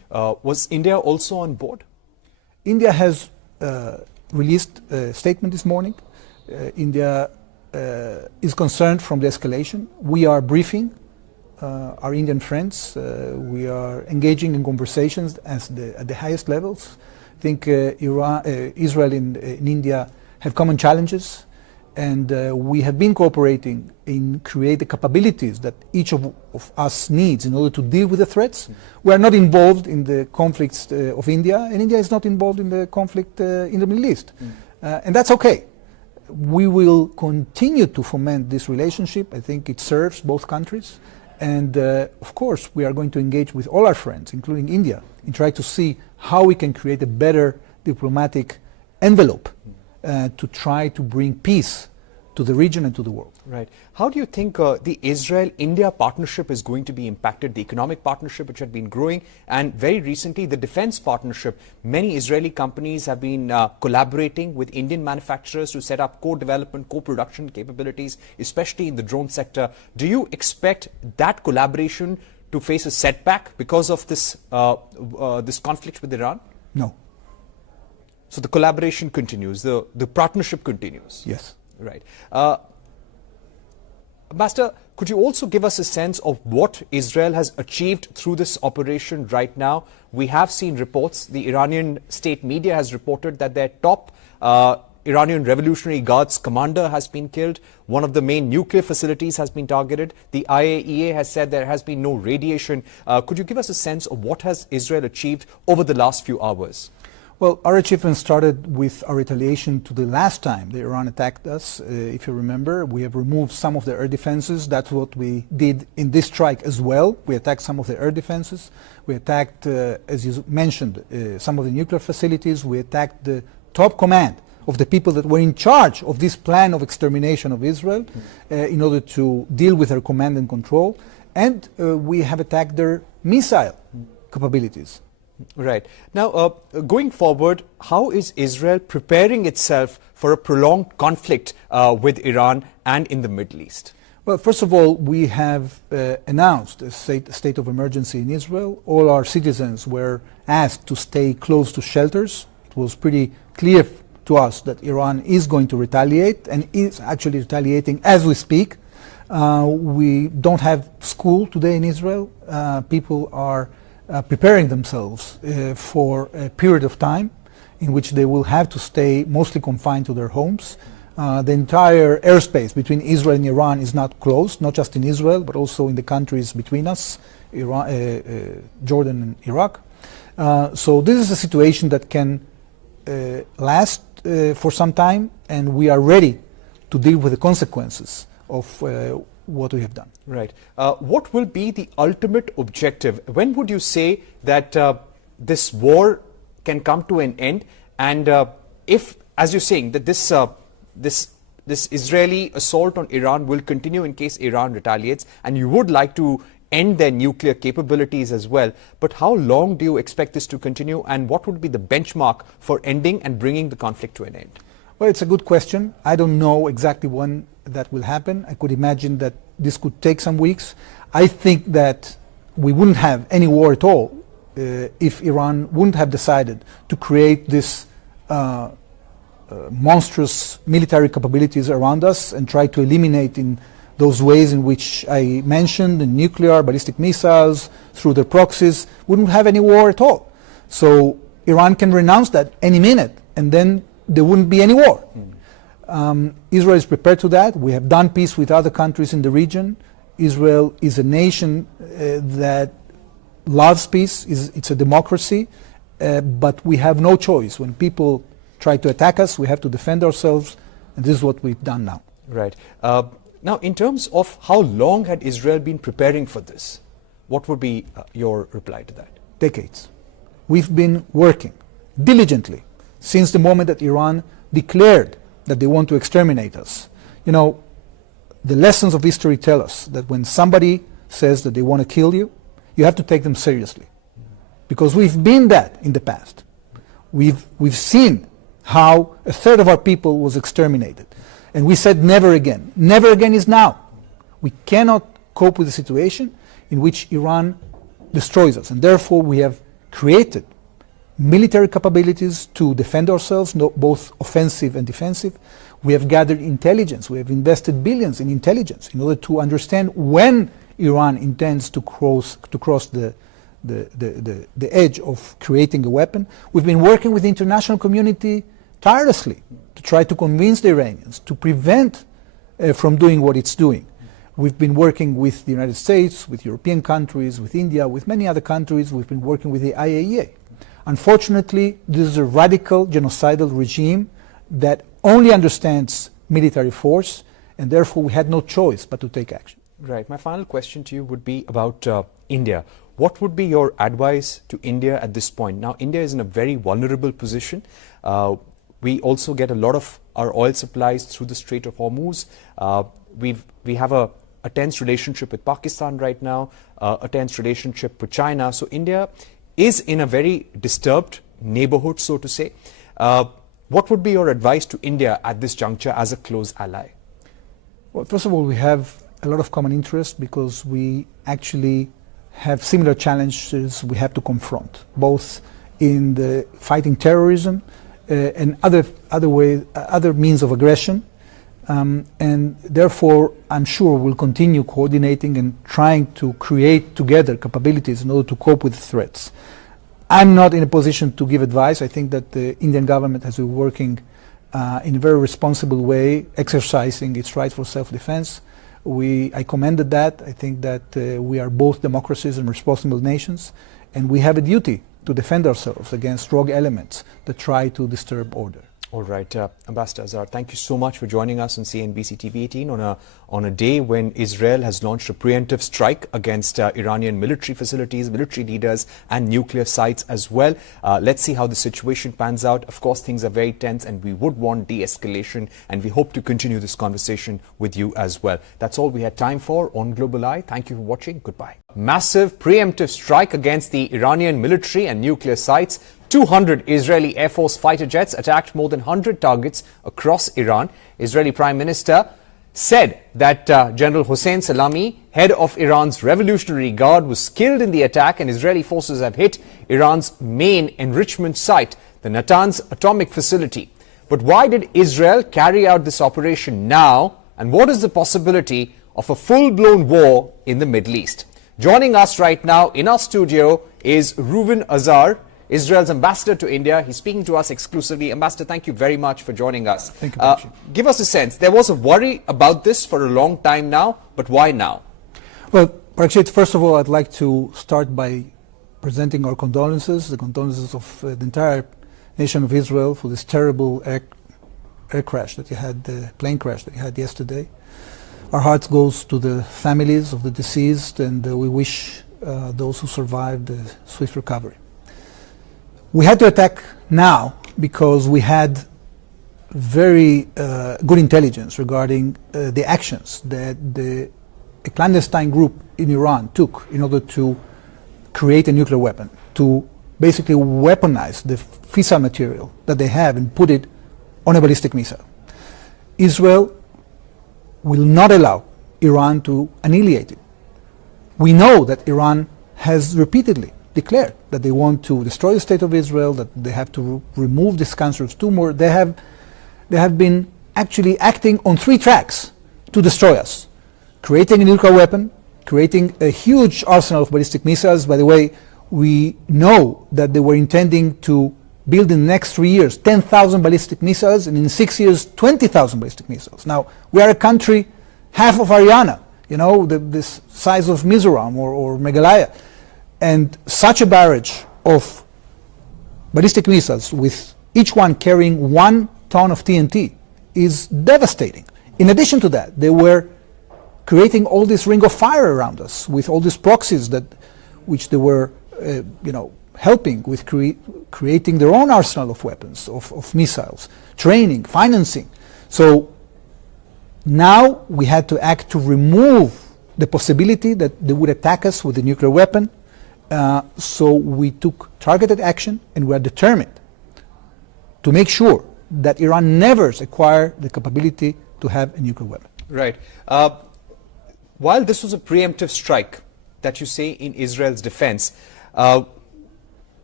Was India also on board? India has released a statement this morning. India is concerned from the escalation. We are briefing our Indian friends. We are engaging in conversations at the highest levels. I think Israel and India have common challenges, and we have been cooperating in create the capabilities that each of us needs in order to deal with the threats. We are not involved in the conflicts of India, and India is not involved in the conflict in the Middle East. And that's okay. We will continue to foment this relationship. I think it serves both countries. And of course, we are going to engage with all our friends, including India, in trying to see how we can create a better diplomatic envelope to try to bring peace to the region and to the world. Right. How do you think the Israel-India partnership is going to be impacted, the economic partnership which had been growing, and very recently the defense partnership? Many Israeli companies have been collaborating with Indian manufacturers to set up co-development, co-production capabilities, especially in the drone sector. Do you expect that collaboration to face a setback because of this, this conflict with Iran? No. So the collaboration continues, the partnership continues? Yes. Right. Ambassador, could you also give us a sense of what Israel has achieved through this operation right now? We have seen reports, the Iranian state media has reported that their top Iranian Revolutionary Guards commander has been killed. One of the main nuclear facilities has been targeted. The IAEA has said there has been no radiation. Could you give us a sense of what has Israel achieved over the last few hours? Well, our achievement started with our retaliation to the last time that Iran attacked us. If you remember, we have removed some of the air defenses. That's what we did in this strike as well. We attacked some of the air defenses. We attacked, as you mentioned, some of the nuclear facilities. We attacked the top command of the people that were in charge of this plan of extermination of Israel in order to deal with their command and control. And we have attacked their missile capabilities. Right. Now, going forward, how is Israel preparing itself for a prolonged conflict with Iran and in the Middle East? Well, first of all, we have announced a state of emergency in Israel. All our citizens were asked to stay close to shelters. It was pretty clear to us that Iran is going to retaliate and is actually retaliating as we speak. We don't have school today in Israel. People are preparing themselves for a period of time in which they will have to stay mostly confined to their homes. The entire airspace between Israel and Iran is not closed, not just in Israel, but also in the countries between us, Jordan and Iraq. So this is a situation that can last for some time, and we are ready to deal with the consequences of what we have done. Right. What will be the ultimate objective? When would you say that this war can come to an end? And if, as you're saying, that this Israeli assault on Iran will continue in case Iran retaliates, and you would like to end their nuclear capabilities as well, but how long do you expect this to continue, and what would be the benchmark for ending and bringing the conflict to an end? Well, it's a good question. I don't know exactly when that will happen. I could imagine that this could take some weeks. I think that we wouldn't have any war at all if Iran wouldn't have decided to create this monstrous military capabilities around us and try to eliminate in those ways in which I mentioned, the nuclear, ballistic missiles, through the proxies. Wouldn't have any war at all. So Iran can renounce that any minute, and then there wouldn't be any war. Israel is prepared to that. We have done peace with other countries in the region. Israel is a nation that loves peace. It's a democracy, but we have no choice. When people try to attack us, we have to defend ourselves, and this is what we've done now. Right. Now, in terms of how long had Israel been preparing for this, what would be your reply to that? Decades. We've been working diligently since the moment that Iran declared that they want to exterminate us. You know, the lessons of history tell us that when somebody says that they want to kill you, you have to take them seriously. Because we've been that in the past. We've seen how a third of our people was exterminated. And we said never again. Never again is now. We cannot cope with a situation in which Iran destroys us. And therefore we have created military capabilities to defend ourselves, both offensive and defensive. We have gathered intelligence. We have invested billions in intelligence in order to understand when Iran intends to cross the edge of creating a weapon. We've been working with the international community tirelessly to try to convince the Iranians to prevent from doing what it's doing. We've been working with the United States, with European countries, with India, with many other countries. We've been working with the IAEA. Unfortunately, this is a radical genocidal regime that only understands military force, and therefore we had no choice but to take action. Right. My final question to you would be about India. What would be your advice to India at this point? Now, India is in a very vulnerable position. We also get a lot of our oil supplies through the Strait of Hormuz. We have a tense relationship with Pakistan right now, a tense relationship with China. So India is in a very disturbed neighborhood, so to say. What would be your advice to India at this juncture as a close ally? Well, first of all, we have a lot of common interest because we actually have similar challenges we have to confront, both in the fighting terrorism and other means of aggression. And therefore, I'm sure we'll continue coordinating and trying to create together capabilities in order to cope with threats. I'm not in a position to give advice. I think that the Indian government has been working in a very responsible way, exercising its right for self-defense. I commended that. I think that we are both democracies and responsible nations, and we have a duty to defend ourselves against rogue elements that try to disturb order. All right, Ambassador Azar, thank you so much for joining us on CNBC TV18 on a day when Israel has launched a preemptive strike against Iranian military facilities, military leaders, and nuclear sites as well. Let's see how the situation pans out. Of course, things are very tense, and we would want de-escalation, and we hope to continue this conversation with you as well. That's all we had time for on Global Eye. Thank you for watching. Goodbye. Massive preemptive strike against the Iranian military and nuclear sites. 200 Israeli Air Force fighter jets attacked more than 100 targets across Iran. Israeli Prime Minister said that General Hossein Salami, head of Iran's Revolutionary Guard, was killed in the attack, and Israeli forces have hit Iran's main enrichment site, the Natanz atomic facility. But why did Israel carry out this operation now, and what is the possibility of a full-blown war in the Middle East? Joining us right now in our studio is Reuven Azar, Israel's ambassador to India. He's speaking to us exclusively. Ambassador, thank you very much for joining us. Thank you, Parikshit. Give us a sense. There was a worry about this for a long time now, but why now? Well, Parikshit, first of all, I'd like to start by presenting our condolences, the condolences of the entire nation of Israel for this terrible air crash that you had, the plane crash that you had yesterday. Our hearts goes to the families of the deceased, and we wish those who survived a swift recovery. We had to attack now because we had very good intelligence regarding the actions that a clandestine group in Iran took in order to create a nuclear weapon, to basically weaponize the fissile material that they have and put it on a ballistic missile. Israel will not allow Iran to annihilate it. We know that Iran has repeatedly declared that they want to destroy the state of Israel, that they have to remove this cancerous tumor. They have been actually acting on 3 tracks to destroy us. Creating a nuclear weapon, creating a huge arsenal of ballistic missiles. By the way, we know that they were intending to build in the next 3 years 10,000 ballistic missiles, and in 6 years 20,000 ballistic missiles. Now, we are a country half of Haryana, you know, this size of Mizoram or Meghalaya. And such a barrage of ballistic missiles, with each one carrying 1 ton of TNT, is devastating. In addition to that, they were creating all this ring of fire around us with all these proxies which they were, helping with creating their own arsenal of weapons, of missiles, training, financing. So now we had to act to remove the possibility that they would attack us with a nuclear weapon. So we took targeted action, and we are determined to make sure that Iran never acquire the capability to have a nuclear weapon. Right. While this was a preemptive strike that you say in Israel's defense,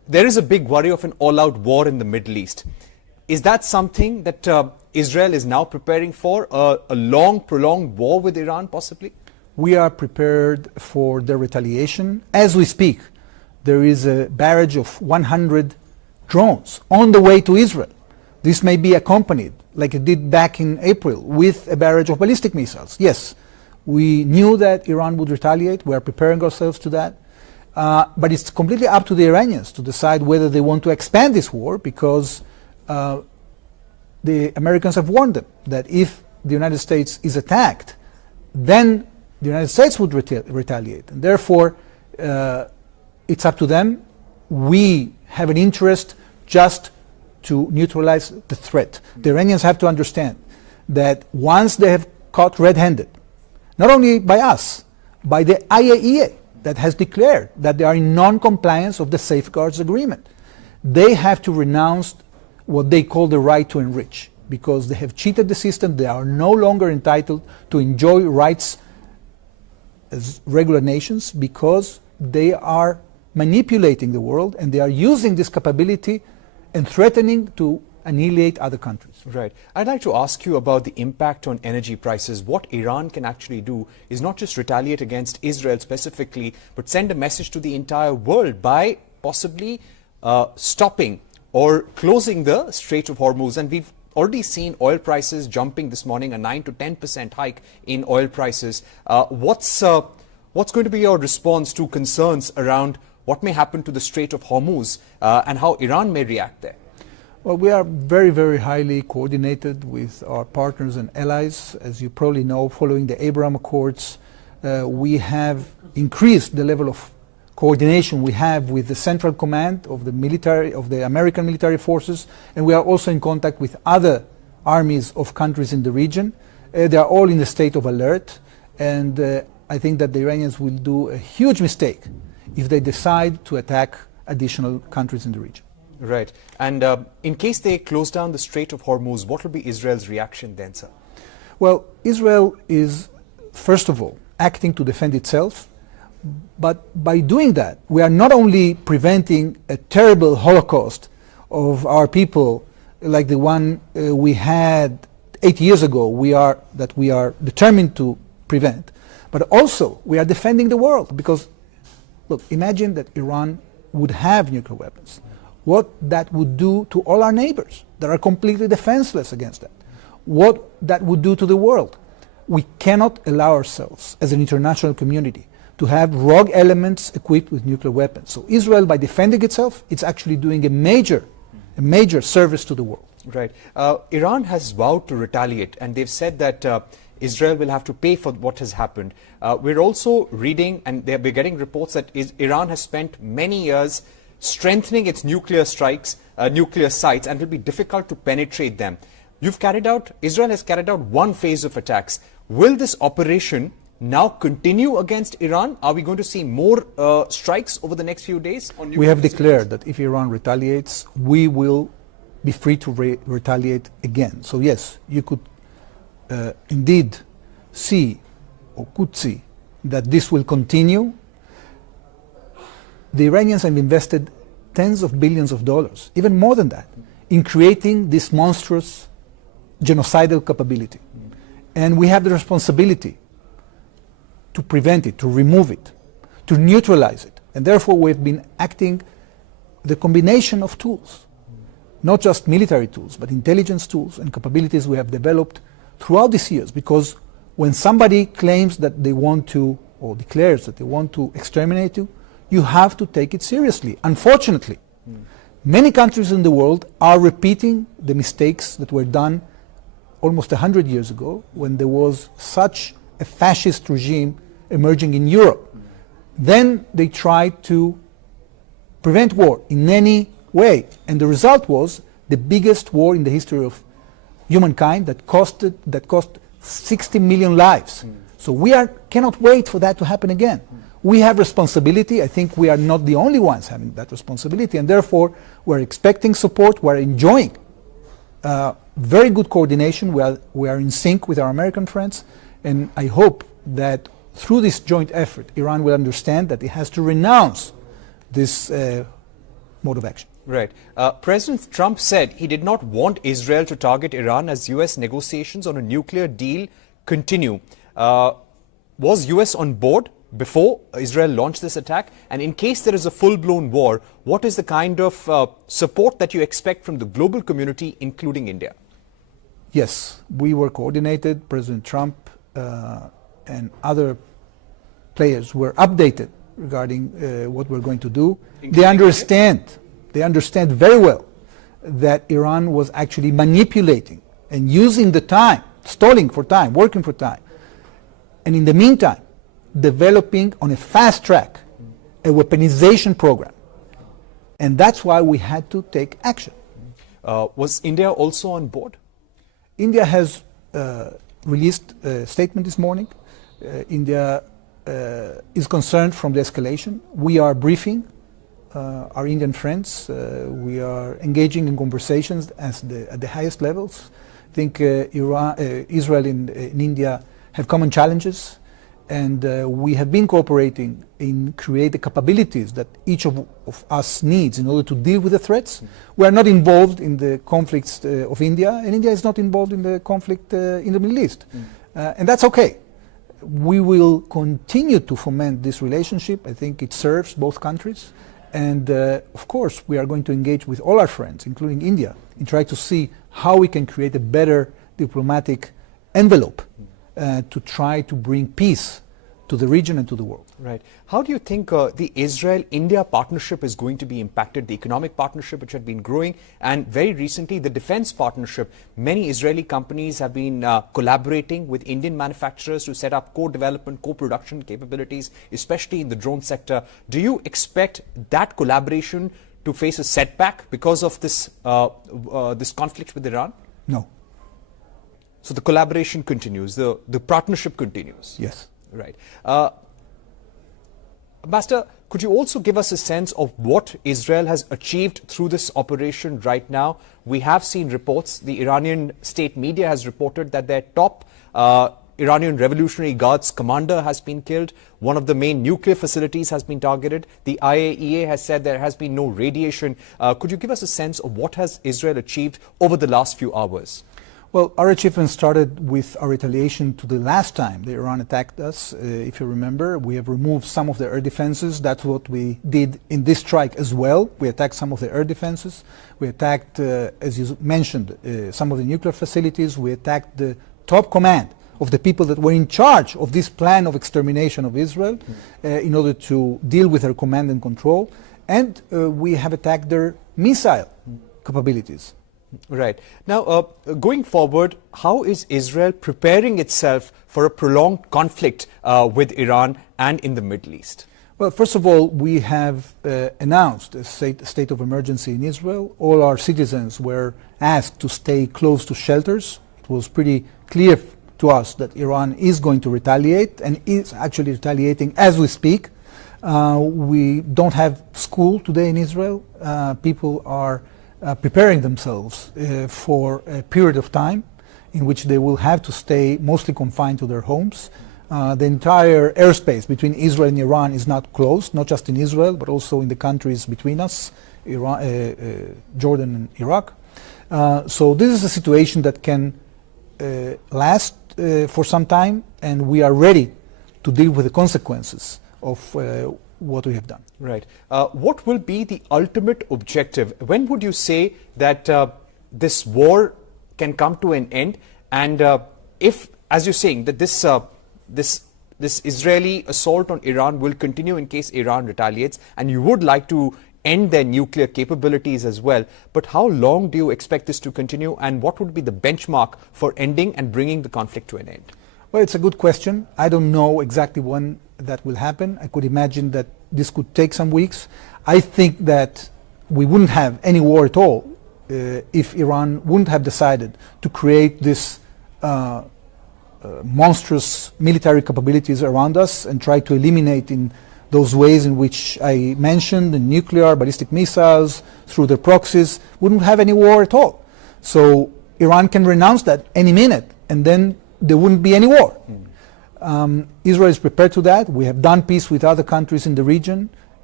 there is a big worry of an all-out war in the Middle East. Is that something that Israel is now preparing for, a long, prolonged war with Iran possibly? We are prepared for the retaliation. As we speak, there is a barrage of 100 drones on the way to Israel. This may be accompanied, like it did back in April, with a barrage of ballistic missiles. Yes, we knew that Iran would retaliate. We are preparing ourselves to that. But it's completely up to the Iranians to decide whether they want to expand this war, because the Americans have warned them that if the United States is attacked, then the United States would retaliate. And therefore, it's up to them. We have an interest just to neutralize the threat. The Iranians have to understand that once they have caught red-handed, not only by us, by the IAEA that has declared that they are in non-compliance of the safeguards agreement, they have to renounce what they call the right to enrich, because they have cheated the system. They are no longer entitled to enjoy rights as regular nations, because they are manipulating the world and they are using this capability and threatening to annihilate other countries. Right. I'd like to ask you about the impact on energy prices. What Iran can actually do is not just retaliate against Israel specifically, but send a message to the entire world by possibly stopping or closing the Strait of Hormuz. And we've already seen oil prices jumping this morning, a 9 to 10% hike in oil prices. What's going to be your response to concerns around what may happen to the Strait of Hormuz and how Iran may react there? Well, we are very, very highly coordinated with our partners and allies. As you probably know, following the Abraham Accords, we have increased the level of coordination we have with the Central Command of the military, of the American military forces, and we are also in contact with other armies of countries in the region. They are all in a state of alert, and I think that the Iranians will do a huge mistake if they decide to attack additional countries in the region. Right. And in case they close down the Strait of Hormuz, what will be Israel's reaction then, sir? Well, Israel is, first of all, acting to defend itself. But by doing that, we are not only preventing a terrible Holocaust of our people like the one we had 8 years ago, we are determined to prevent, but also we are defending the world. Because, look, imagine that Iran would have nuclear weapons. What that would do to all our neighbors that are completely defenseless against that. What that would do to the world. We cannot allow ourselves as an international community to have rogue elements equipped with nuclear weapons. So Israel, by defending itself, it's actually doing a major service to the world. Right. Iran has vowed to retaliate, and they've said that Israel will have to pay for what has happened. We're also reading, and we're getting reports that Iran has spent many years strengthening its nuclear sites, and it will be difficult to penetrate them. Israel has carried out one phase of attacks. Will this operation now continue against Iran? Are we going to see more strikes over the next few days? We have declared that if Iran retaliates, we will be free to retaliate again. So yes, you could indeed see, or could see, that this will continue. The Iranians have invested tens of billions of dollars, even more than that, in creating this monstrous genocidal capability. And we have the responsibility to prevent it, to remove it, to neutralize it. And therefore we've been acting the combination of tools, not just military tools, but intelligence tools and capabilities we have developed throughout these years. Because when somebody claims that they want to, or declares that they want to exterminate you, you have to take it seriously. Unfortunately, many countries in the world are repeating the mistakes that were done almost 100 years ago, when there was such a fascist regime emerging in Europe. Then they tried to prevent war in any way, and the result was the biggest war in the history of humankind that cost 60 million lives. So we cannot wait for that to happen again. We have responsibility. I think we are not the only ones having that responsibility, and therefore we're expecting support. We're enjoying very good coordination. We are in sync with our American friends, and I hope that through this joint effort, Iran will understand that it has to renounce this mode of action. Right. President Trump said he did not want Israel to target Iran as U.S. negotiations on a nuclear deal continue. Was U.S. on board before Israel launched this attack? And in case there is a full-blown war, what is the kind of support that you expect from the global community, including India? Yes, we were coordinated. President Trump and other players were updated regarding what we're going to do. They understand very well that Iran was actually manipulating and using the time, stalling for time, working for time. And in the meantime, developing on a fast track a weaponization program. And that's why we had to take action. Was India also on board? India has released a statement this morning. India is concerned from the escalation. We are briefing our Indian friends. We are engaging in conversations at the highest levels. I think Israel and India have common challenges, and we have been cooperating in creating capabilities that each of us needs in order to deal with the threats. We are not involved in the conflicts of India, and India is not involved in the conflict in the Middle East. And that's okay. We will continue to foment this relationship. I think it serves both countries. And of course, we are going to engage with all our friends, including India, and try to see how we can create a better diplomatic envelope to try to bring peace to the region and to the world. Right. How do you think the Israel-India partnership is going to be impacted, the economic partnership which had been growing, and very recently the defense partnership? Many Israeli companies have been collaborating with Indian manufacturers to set up co-development, co-production capabilities, especially in the drone sector. Do you expect that collaboration to face a setback because of this, this conflict with Iran? No. So the collaboration continues, the partnership continues? Yes. Right. Ambassador, could you also give us a sense of what Israel has achieved through this operation right now? We have seen reports, the Iranian state media has reported that their top Iranian Revolutionary Guards commander has been killed. One of the main nuclear facilities has been targeted. The IAEA has said there has been no radiation. Could you give us a sense of what has Israel achieved over the last few hours? Well, our achievement started with our retaliation to the last time the Iran attacked us. If you remember, we have removed some of the air defenses. That's what we did in this strike as well. We attacked some of the air defenses. We attacked, as you mentioned, some of the nuclear facilities. We attacked the top command of the people that were in charge of this plan of extermination of Israel in order to deal with their command and control. And we have attacked their missile capabilities. Right. Now, going forward, how is Israel preparing itself for a prolonged conflict with Iran and in the Middle East? Well, first of all, we have announced a state of emergency in Israel. All our citizens were asked to stay close to shelters. It was pretty clear to us that Iran is going to retaliate and is actually retaliating as we speak. We don't have school today in Israel. People are preparing themselves for a period of time in which they will have to stay mostly confined to their homes. The entire airspace between Israel and Iran is not closed, not just in Israel, but also in the countries between us, Iran, Jordan and Iraq. So this is a situation that can last for some time, and we are ready to deal with the consequences of what we have done. Right. What will be the ultimate objective? When would you say that this war can come to an end? And if, as you're saying, that this Israeli assault on Iran will continue in case Iran retaliates, and you would like to end their nuclear capabilities as well, but how long do you expect this to continue, and what would be the benchmark for ending and bringing the conflict to an end? Well, it's a good question. I don't know exactly when that will happen. I could imagine that this could take some weeks. I think that we wouldn't have any war at all if Iran wouldn't have decided to create this monstrous military capabilities around us and try to eliminate in those ways in which I mentioned, the nuclear, ballistic missiles, through their proxies. Wouldn't have any war at all. So Iran can renounce that any minute, and then there wouldn't be any war. Israel is prepared to that. We have done peace with other countries in the region.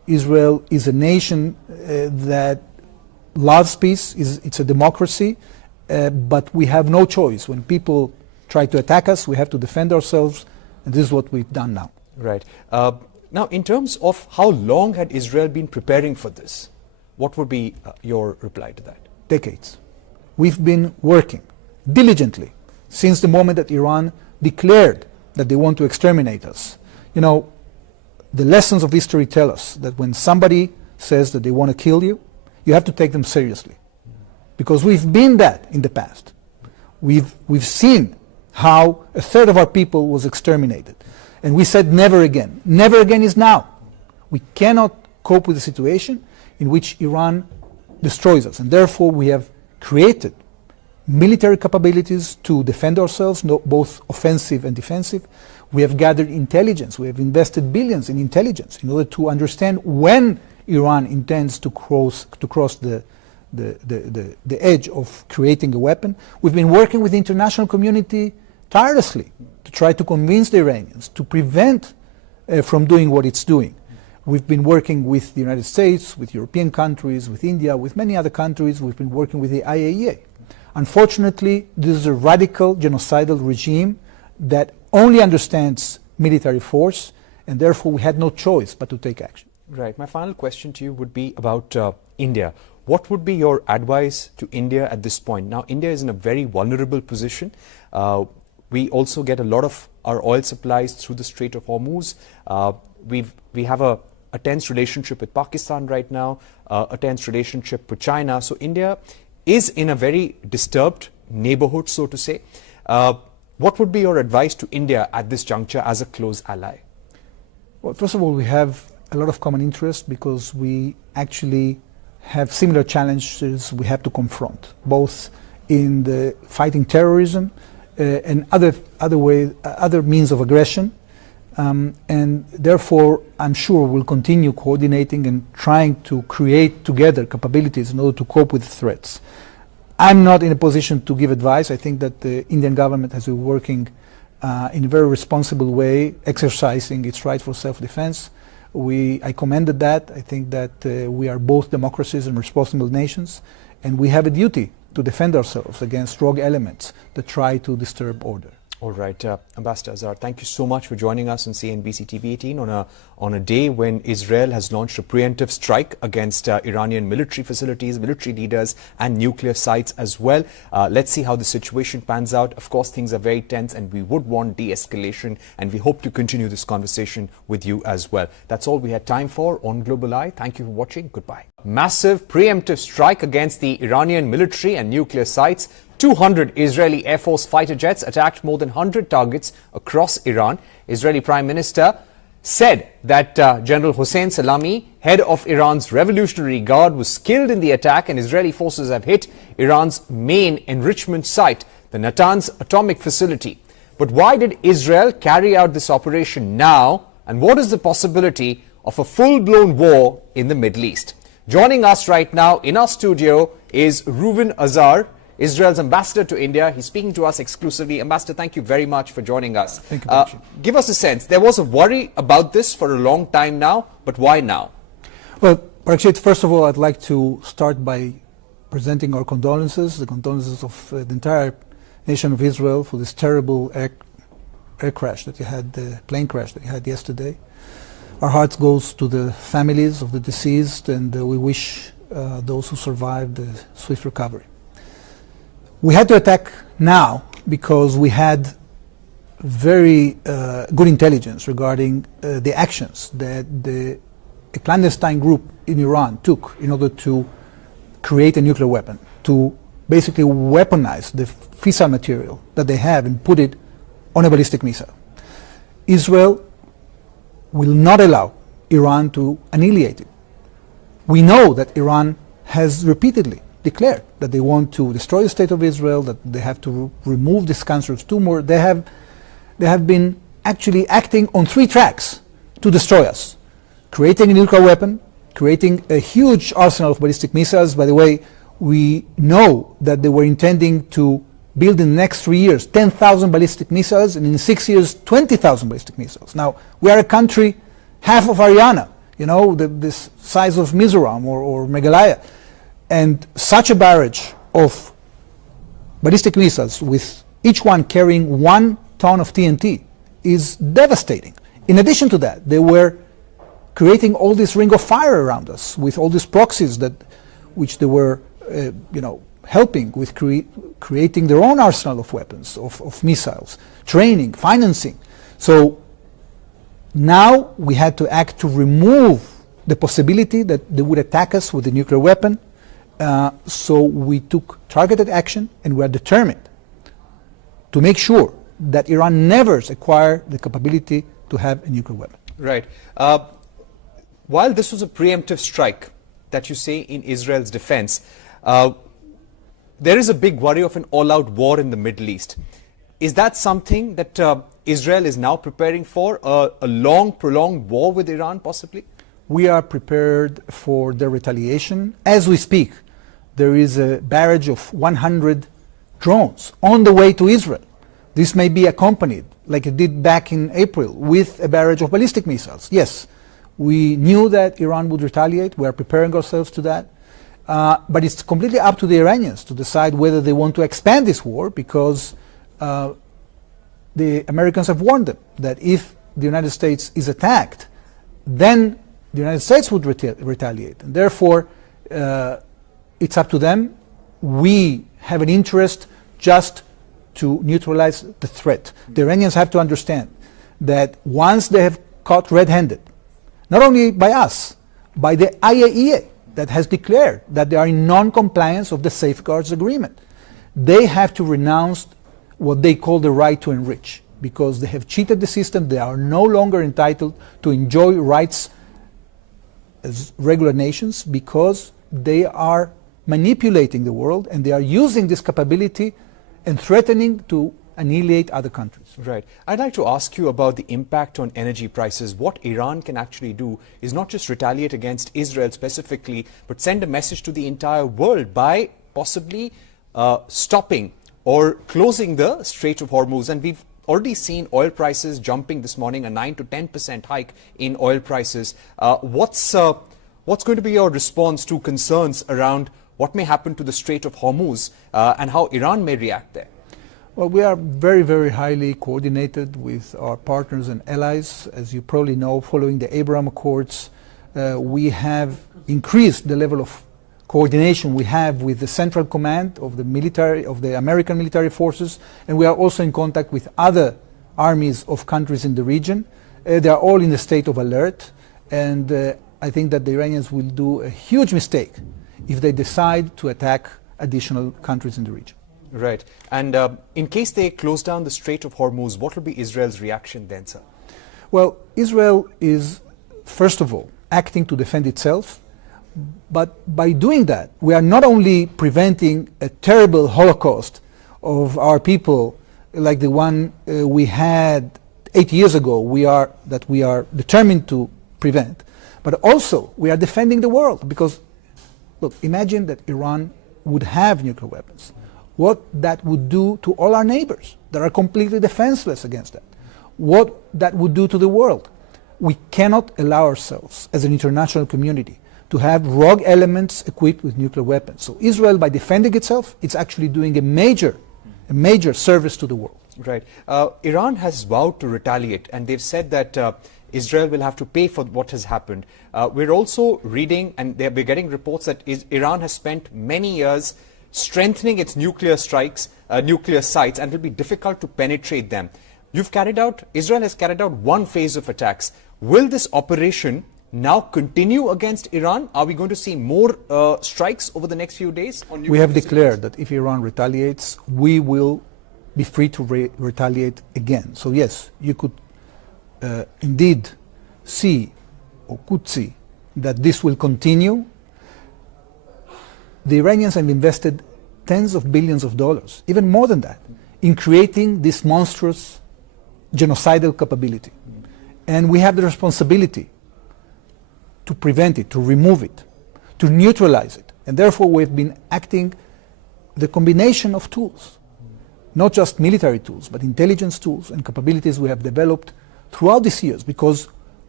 Israel is a nation that loves peace. It's a democracy, but we have no choice. When people try to attack us, we have to defend ourselves, and this is what we've done now. Right. Now, in terms of how long had Israel been preparing for this, what would be your reply to that? Decades. We've been working diligently since the moment that Iran declared that they want to exterminate us. You know, the lessons of history tell us that when somebody says that they want to kill you, you have to take them seriously. Because we've been that in the past. We've seen how a third of our people was exterminated. And we said never again. Never again is now. We cannot cope with a situation in which Iran destroys us. And therefore we have created military capabilities to defend ourselves, both offensive and defensive. We have gathered intelligence. We have invested billions in intelligence in order to understand when Iran intends to cross the edge of creating a weapon. We've been working with the international community tirelessly to try to convince the Iranians to prevent from doing what it's doing. We've been working with the United States, with European countries, with India, with many other countries. We've been working with the IAEA. Unfortunately, this is a radical genocidal regime that only understands military force, and therefore we had no choice but to take action. Right. My final question to you would be about India. What would be your advice to India at this point? Now, India is in a very vulnerable position. We also get a lot of our oil supplies through the Strait of Hormuz. We have a tense relationship with Pakistan right now, a tense relationship with China. So India is in a very disturbed neighborhood, so to say. What would be your advice to India at this juncture as a close ally? Well, first of all, we have a lot of common interest because we actually have similar challenges we have to confront, both in the fighting terrorism and other means of aggression. And therefore, I'm sure we'll continue coordinating and trying to create together capabilities in order to cope with threats. I'm not in a position to give advice. I think that the Indian government has been working in a very responsible way, exercising its right for self-defense. I commended that. I think that we are both democracies and responsible nations, and we have a duty to defend ourselves against rogue elements that try to disturb order. All right, Ambassador Azar, thank you so much for joining us on CNBC TV18 on a day when Israel has launched a preemptive strike against Iranian military facilities, military leaders, and nuclear sites as well. Let's see how the situation pans out. Of course, things are very tense, and we would want de-escalation, and we hope to continue this conversation with you as well. That's all we had time for on Global Eye. Thank you for watching. Goodbye. Massive preemptive strike against the Iranian military and nuclear sites. 200 Israeli Air Force fighter jets attacked more than 100 targets across Iran. Israeli Prime Minister said that General Hossein Salami, head of Iran's Revolutionary Guard, was killed in the attack, and Israeli forces have hit Iran's main enrichment site, the Natanz atomic facility. But why did Israel carry out this operation now, and what is the possibility of a full-blown war in the Middle East? Joining us right now in our studio is Reuven Azar, Israel's ambassador to India. He's speaking to us exclusively. Ambassador, thank you very much for joining us. Thank you, Parikshit. Give us a sense. There was a worry about this for a long time now, but why now? Well, Parikshit, first of all, I'd like to start by presenting our condolences, the condolences of the entire nation of Israel for this terrible air crash that you had, the plane crash that you had yesterday. Our hearts goes to the families of the deceased, and we wish those who survived a swift recovery. We had to attack now because we had very good intelligence regarding the actions that a clandestine group in Iran took in order to create a nuclear weapon, to basically weaponize the fissile material that they have and put it on a ballistic missile. Israel will not allow Iran to annihilate it. We know that Iran has repeatedly declared that they want to destroy the state of Israel, that they have to remove this cancerous tumor. They have been actually acting on 3 tracks to destroy us. Creating a nuclear weapon, creating a huge arsenal of ballistic missiles. By the way, we know that they were intending to build in the next 3 years 10,000 ballistic missiles, and in 6 years 20,000 ballistic missiles. Now, we are a country half of Ariana. you know, this size of Mizoram or Meghalaya. And such a barrage of ballistic missiles, with each one carrying 1 ton of TNT, is devastating. In addition to that, they were creating all this ring of fire around us with all these proxies which they were, you know, helping with creating their own arsenal of weapons, of missiles, training, financing. So now we had to act to remove the possibility that they would attack us with a nuclear weapon. So we took targeted action, and we are determined to make sure that Iran never acquire the capability to have a nuclear weapon. Right. While this was a preemptive strike that you say in Israel's defense, there is a big worry of an all-out war in the Middle East. Is that something that Israel is now preparing for, a long, prolonged war with Iran possibly? We are prepared for their retaliation. As we speak, there is a barrage of 100 drones on the way to Israel. This may be accompanied, like it did back in April, with a barrage of ballistic missiles. Yes, we knew that Iran would retaliate. We are preparing ourselves to that. But it's completely up to the Iranians to decide whether they want to expand this war, because the Americans have warned them that if the United States is attacked, then the United States would retaliate. And therefore, it's up to them. We have an interest just to neutralize the threat. The Iranians have to understand that once they have caught red-handed, not only by us, by the IAEA, that has declared that they are in non-compliance of the safeguards agreement, they have to renounce what they call the right to enrich, because they have cheated the system. They are no longer entitled to enjoy rights as regular nations, because they are manipulating the world, and they are using this capability and threatening to annihilate other countries. Right. I'd like to ask you about the impact on energy prices. What Iran can actually do is not just retaliate against Israel specifically, but send a message to the entire world by possibly stopping or closing the Strait of Hormuz. And we've already seen oil prices jumping this morning, a 9 to 10% hike in oil prices. What's going to be your response to concerns around what may happen to the Strait of Hormuz and how Iran may react there? Well, we are very, very highly coordinated with our partners and allies. As you probably know, following the Abraham Accords, we have increased the level of coordination we have with the Central Command of the military, of the American military forces, and we are also in contact with other armies of countries in the region. They are all in a state of alert, and I think that the Iranians will do a huge mistake if they decide to attack additional countries in the region. Right. And in case they close down the Strait of Hormuz, what will be Israel's reaction then, sir? Well, Israel is, first of all, acting to defend itself. But by doing that, we are not only preventing a terrible Holocaust of our people like the one we had 8 years ago, that we are determined to prevent, but also we are defending the world. Because, look, imagine that Iran would have nuclear weapons. What that would do to all our neighbors that are completely defenseless against that. What that would do to the world. We cannot allow ourselves as an international community to have rogue elements equipped with nuclear weapons. So Israel, by defending itself, it's actually doing a major service to the world. Right. Iran has vowed to retaliate, and they've said that Israel will have to pay for what has happened. We're also reading, and we're getting reports that Iran has spent many years strengthening its nuclear sites, and it will be difficult to penetrate them. Israel has carried out one phase of attacks. Will this operation now continue against Iran? Are we going to see more strikes over the next few days? We have declared that if Iran retaliates, we will be free to retaliate again. So yes, you could indeed see, or could see, that this will continue. The Iranians have invested tens of billions of dollars, even more than that, in creating this monstrous genocidal capability. And we have the responsibility to prevent it, to remove it, to neutralize it. And therefore we've been acting the combination of tools, not just military tools, but intelligence tools and capabilities we have developed throughout these years, because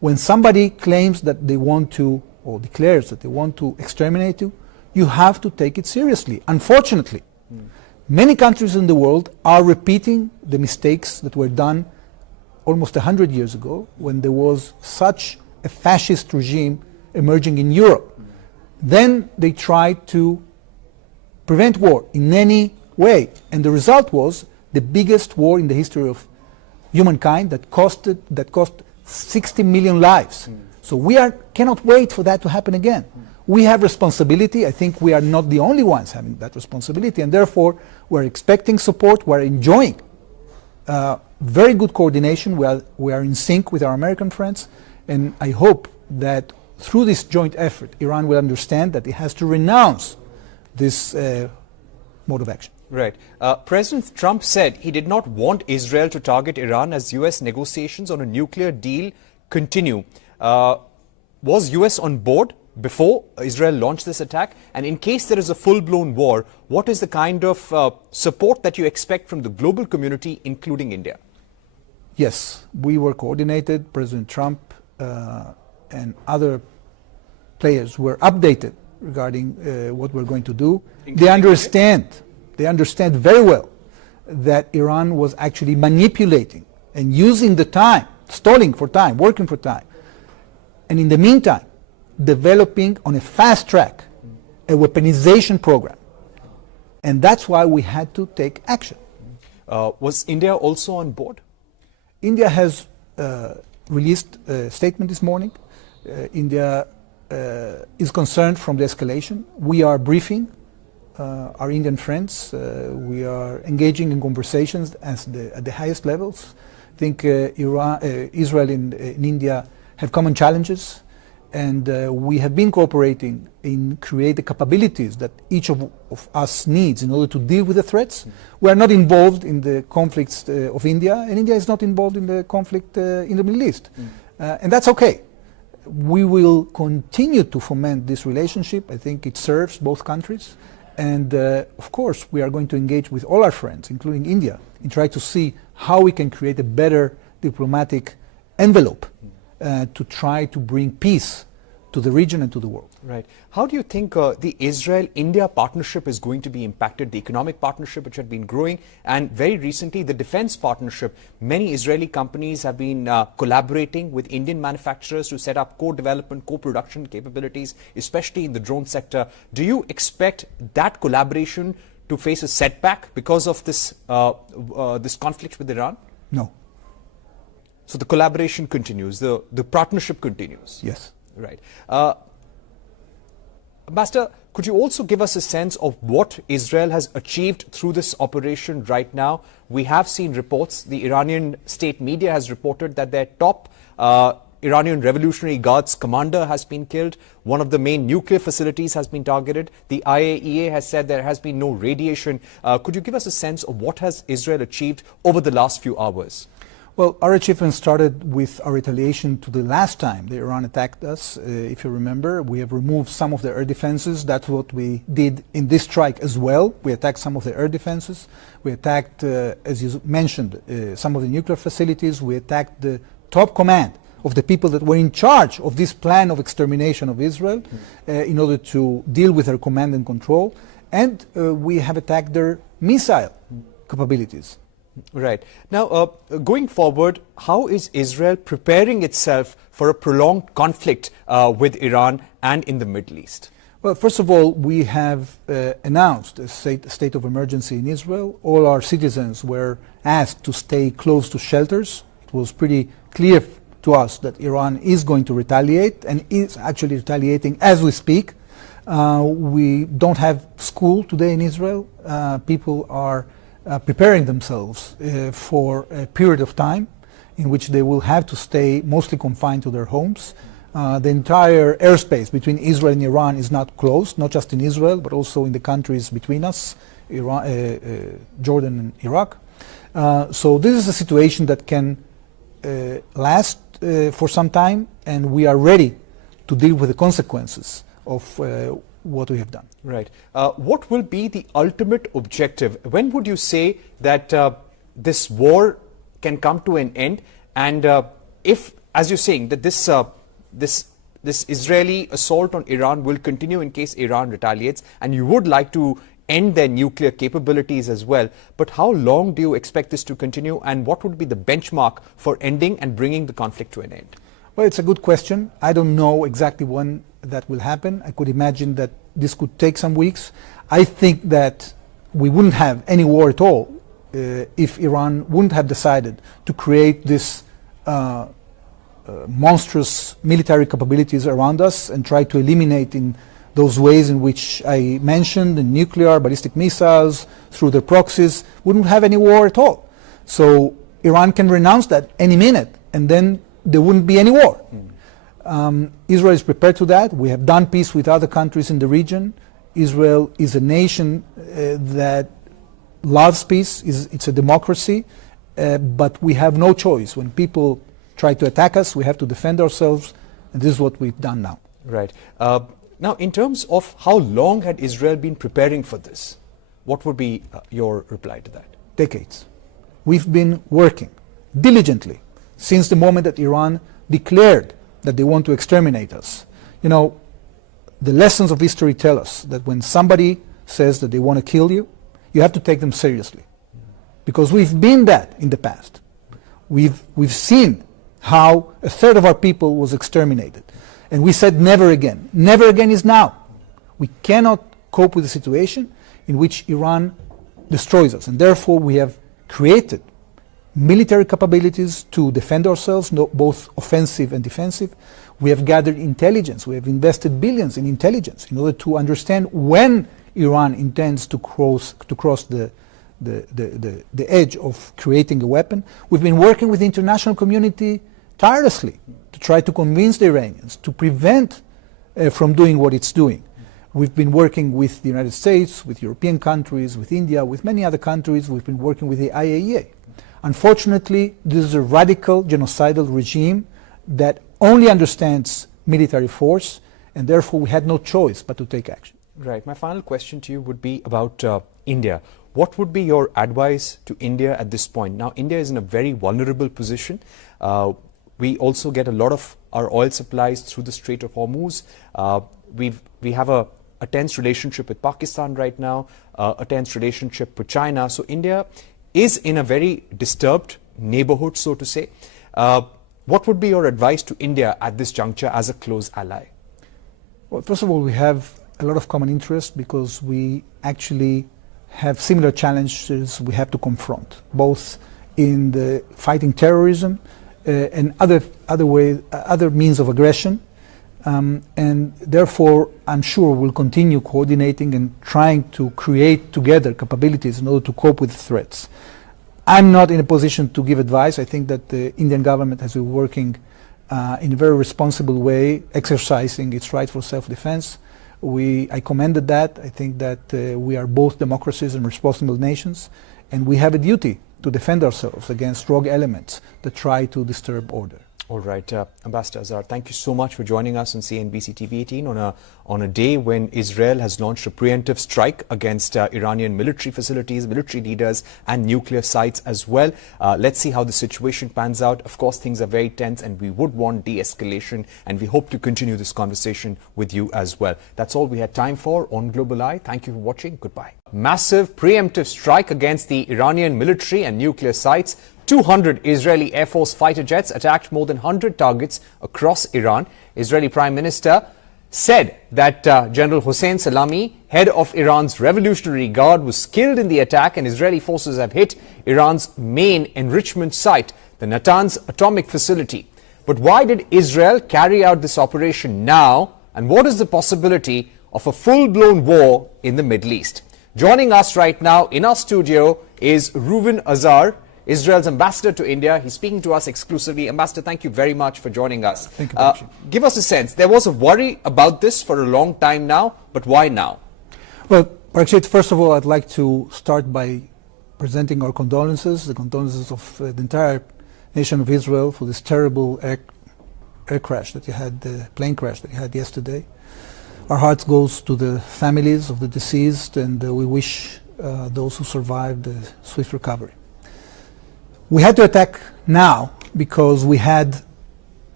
when somebody claims that they want to, or declares that they want to exterminate you, you have to take it seriously. Unfortunately, many countries in the world are repeating the mistakes that were done almost 100 years ago when there was such a fascist regime emerging in Europe. Then they tried to prevent war in any way, and the result was the biggest war in the history of humankind that cost 60 million lives. So we cannot wait for that to happen again. We have responsibility. I think we are not the only ones having that responsibility, and therefore we're expecting support. We're enjoying very good coordination. We are in sync with our American friends, and I hope that through this joint effort, Iran will understand that it has to renounce this mode of action. Right. President Trump said he did not want Israel to target Iran as U.S. negotiations on a nuclear deal continue. Was U.S. on board before Israel launched this attack? And in case there is a full-blown war, what is the kind of support that you expect from the global community, including India? Yes, we were coordinated. President Trump and other players were updated regarding what we're going to do. They understand very well that Iran was actually manipulating and using the time, stalling for time, working for time, and in the meantime, developing on a fast track a weaponization program. And that's why we had to take action. Was India also on board? India has released a statement this morning. India is concerned from the escalation. We are briefing our Indian friends. We are engaging in conversations at the highest levels. I think Israel and India have common challenges, and we have been cooperating in create the capabilities that each of us needs in order to deal with the threats. We are not involved in the conflicts of India, and India is not involved in the conflict in the Middle East. And that's okay. We will continue to foment this relationship. I think it serves both countries. And of course, we are going to engage with all our friends, including India, and try to see how we can create a better diplomatic envelope to try to bring peace to the region and to the world. Right. How do you think the Israel-India partnership is going to be impacted, the economic partnership which had been growing, and very recently the defense partnership? Many Israeli companies have been collaborating with Indian manufacturers to set up co-development, co-production capabilities, especially in the drone sector. Do you expect that collaboration to face a setback because of this, this conflict with Iran? No. So the collaboration continues, the partnership continues? Yes. Right. Ambassador, could you also give us a sense of what Israel has achieved through this operation right now? We have seen reports, the Iranian state media has reported that their top Iranian Revolutionary Guards commander has been killed. One of the main nuclear facilities has been targeted. The IAEA has said there has been no radiation. Could you give us a sense of what has Israel achieved over the last few hours? Well, our achievement started with our retaliation to the last time the Iran attacked us. If you remember, we have removed some of the air defenses. That's what we did in this strike as well. We attacked some of the air defenses. We attacked, as you mentioned, some of the nuclear facilities. We attacked the top command of the people that were in charge of this plan of extermination of Israel in order to deal with their command and control. And we have attacked their missile capabilities. Right. Now, going forward, how is Israel preparing itself for a prolonged conflict with Iran and in the Middle East? Well, first of all, we have announced a state of emergency in Israel. All our citizens were asked to stay close to shelters. It was pretty clear to us that Iran is going to retaliate and is actually retaliating as we speak. We don't have school today in Israel. People are preparing themselves for a period of time in which they will have to stay mostly confined to their homes. The entire airspace between Israel and Iran is not closed, not just in Israel, but also in the countries between us, Jordan and Iraq. So this is a situation that can last for some time, and we are ready to deal with the consequences of what we have done. Right. What will be the ultimate objective? When would you say that this war can come to an end? And if as you're saying, that this Israeli assault on Iran will continue in case Iran retaliates, and you would like to end their nuclear capabilities as well. But how long do you expect this to continue, and what would be the benchmark for ending and bringing the conflict to an end? Well, it's a good question. I don't know exactly when that will happen. I could imagine that this could take some weeks. I think that we wouldn't have any war at all if Iran wouldn't have decided to create this monstrous military capabilities around us and try to eliminate in those ways in which I mentioned, the nuclear, ballistic missiles, through their proxies. Wouldn't have any war at all. So Iran can renounce that any minute, and then there wouldn't be any war. Israel is prepared to that. We have done peace with other countries in the region. Israel is a nation that loves peace. It's a democracy, but we have no choice. When people try to attack us, we have to defend ourselves, and this is what we've done now. Right. Now, in terms of how long had Israel been preparing for this, what would be your reply to that? Decades. We've been working diligently since the moment that Iran declared that they want to exterminate us. You know, the lessons of history tell us that when somebody says that they want to kill you, you have to take them seriously. Because we've been that in the past. We've seen how a third of our people was exterminated. And we said never again. Never again is now. We cannot cope with a situation in which Iran destroys us. And therefore we have created military capabilities to defend ourselves, both offensive and defensive. We have gathered intelligence. We have invested billions in intelligence in order to understand when Iran intends to cross the edge of creating a weapon. We've been working with the international community tirelessly to try to convince the Iranians to prevent from doing what it's doing. We've been working with the United States, with European countries, with India, with many other countries. We've been working with the IAEA. Unfortunately, this is a radical genocidal regime that only understands military force, and therefore we had no choice but to take action. Right. My final question to you would be about India. What would be your advice to India at this point? Now, India is in a very vulnerable position. We also get a lot of our oil supplies through the Strait of Hormuz. We have a tense relationship with Pakistan right now, a tense relationship with China. So India is in a very disturbed neighborhood, so to say. What would be your advice to India at this juncture as a close ally? Well, first of all, we have a lot of common interest because we actually have similar challenges we have to confront, both in the fighting terrorism and other means of aggression. And therefore, I'm sure we'll continue coordinating and trying to create together capabilities in order to cope with threats. I'm not in a position to give advice. I think that the Indian government has been working in a very responsible way, exercising its right for self-defense. I commended that. I think that we are both democracies and responsible nations, and we have a duty to defend ourselves against rogue elements that try to disturb order. All right, Ambassador Azar, thank you so much for joining us on CNBC TV18 on a day when Israel has launched a preemptive strike against Iranian military facilities, military leaders, and nuclear sites as well. Let's see how the situation pans out. Of course, things are very tense, and we would want de-escalation, and we hope to continue this conversation with you as well. That's all we had time for on Global Eye. Thank you for watching. Goodbye. Massive preemptive strike against the Iranian military and nuclear sites. 200 Israeli Air Force fighter jets attacked more than 100 targets across Iran. Israeli Prime Minister said that General Hossein Salami, head of Iran's Revolutionary Guard, was killed in the attack, and Israeli forces have hit Iran's main enrichment site, the Natanz atomic facility. But why did Israel carry out this operation now, and what is the possibility of a full-blown war in the Middle East? Joining us right now in our studio is Reuven Azar, Israel's ambassador to India. He's speaking to us exclusively. Ambassador, thank you very much for joining us. Thank you, Parikshit. Give us a sense. There was a worry about this for a long time now, but why now? Well, Parikshit, first of all, I'd like to start by presenting our condolences, the condolences of the entire nation of Israel for this terrible air crash that you had, the plane crash that you had yesterday. Our hearts goes to the families of the deceased, and we wish those who survived a swift recovery. We had to attack now because we had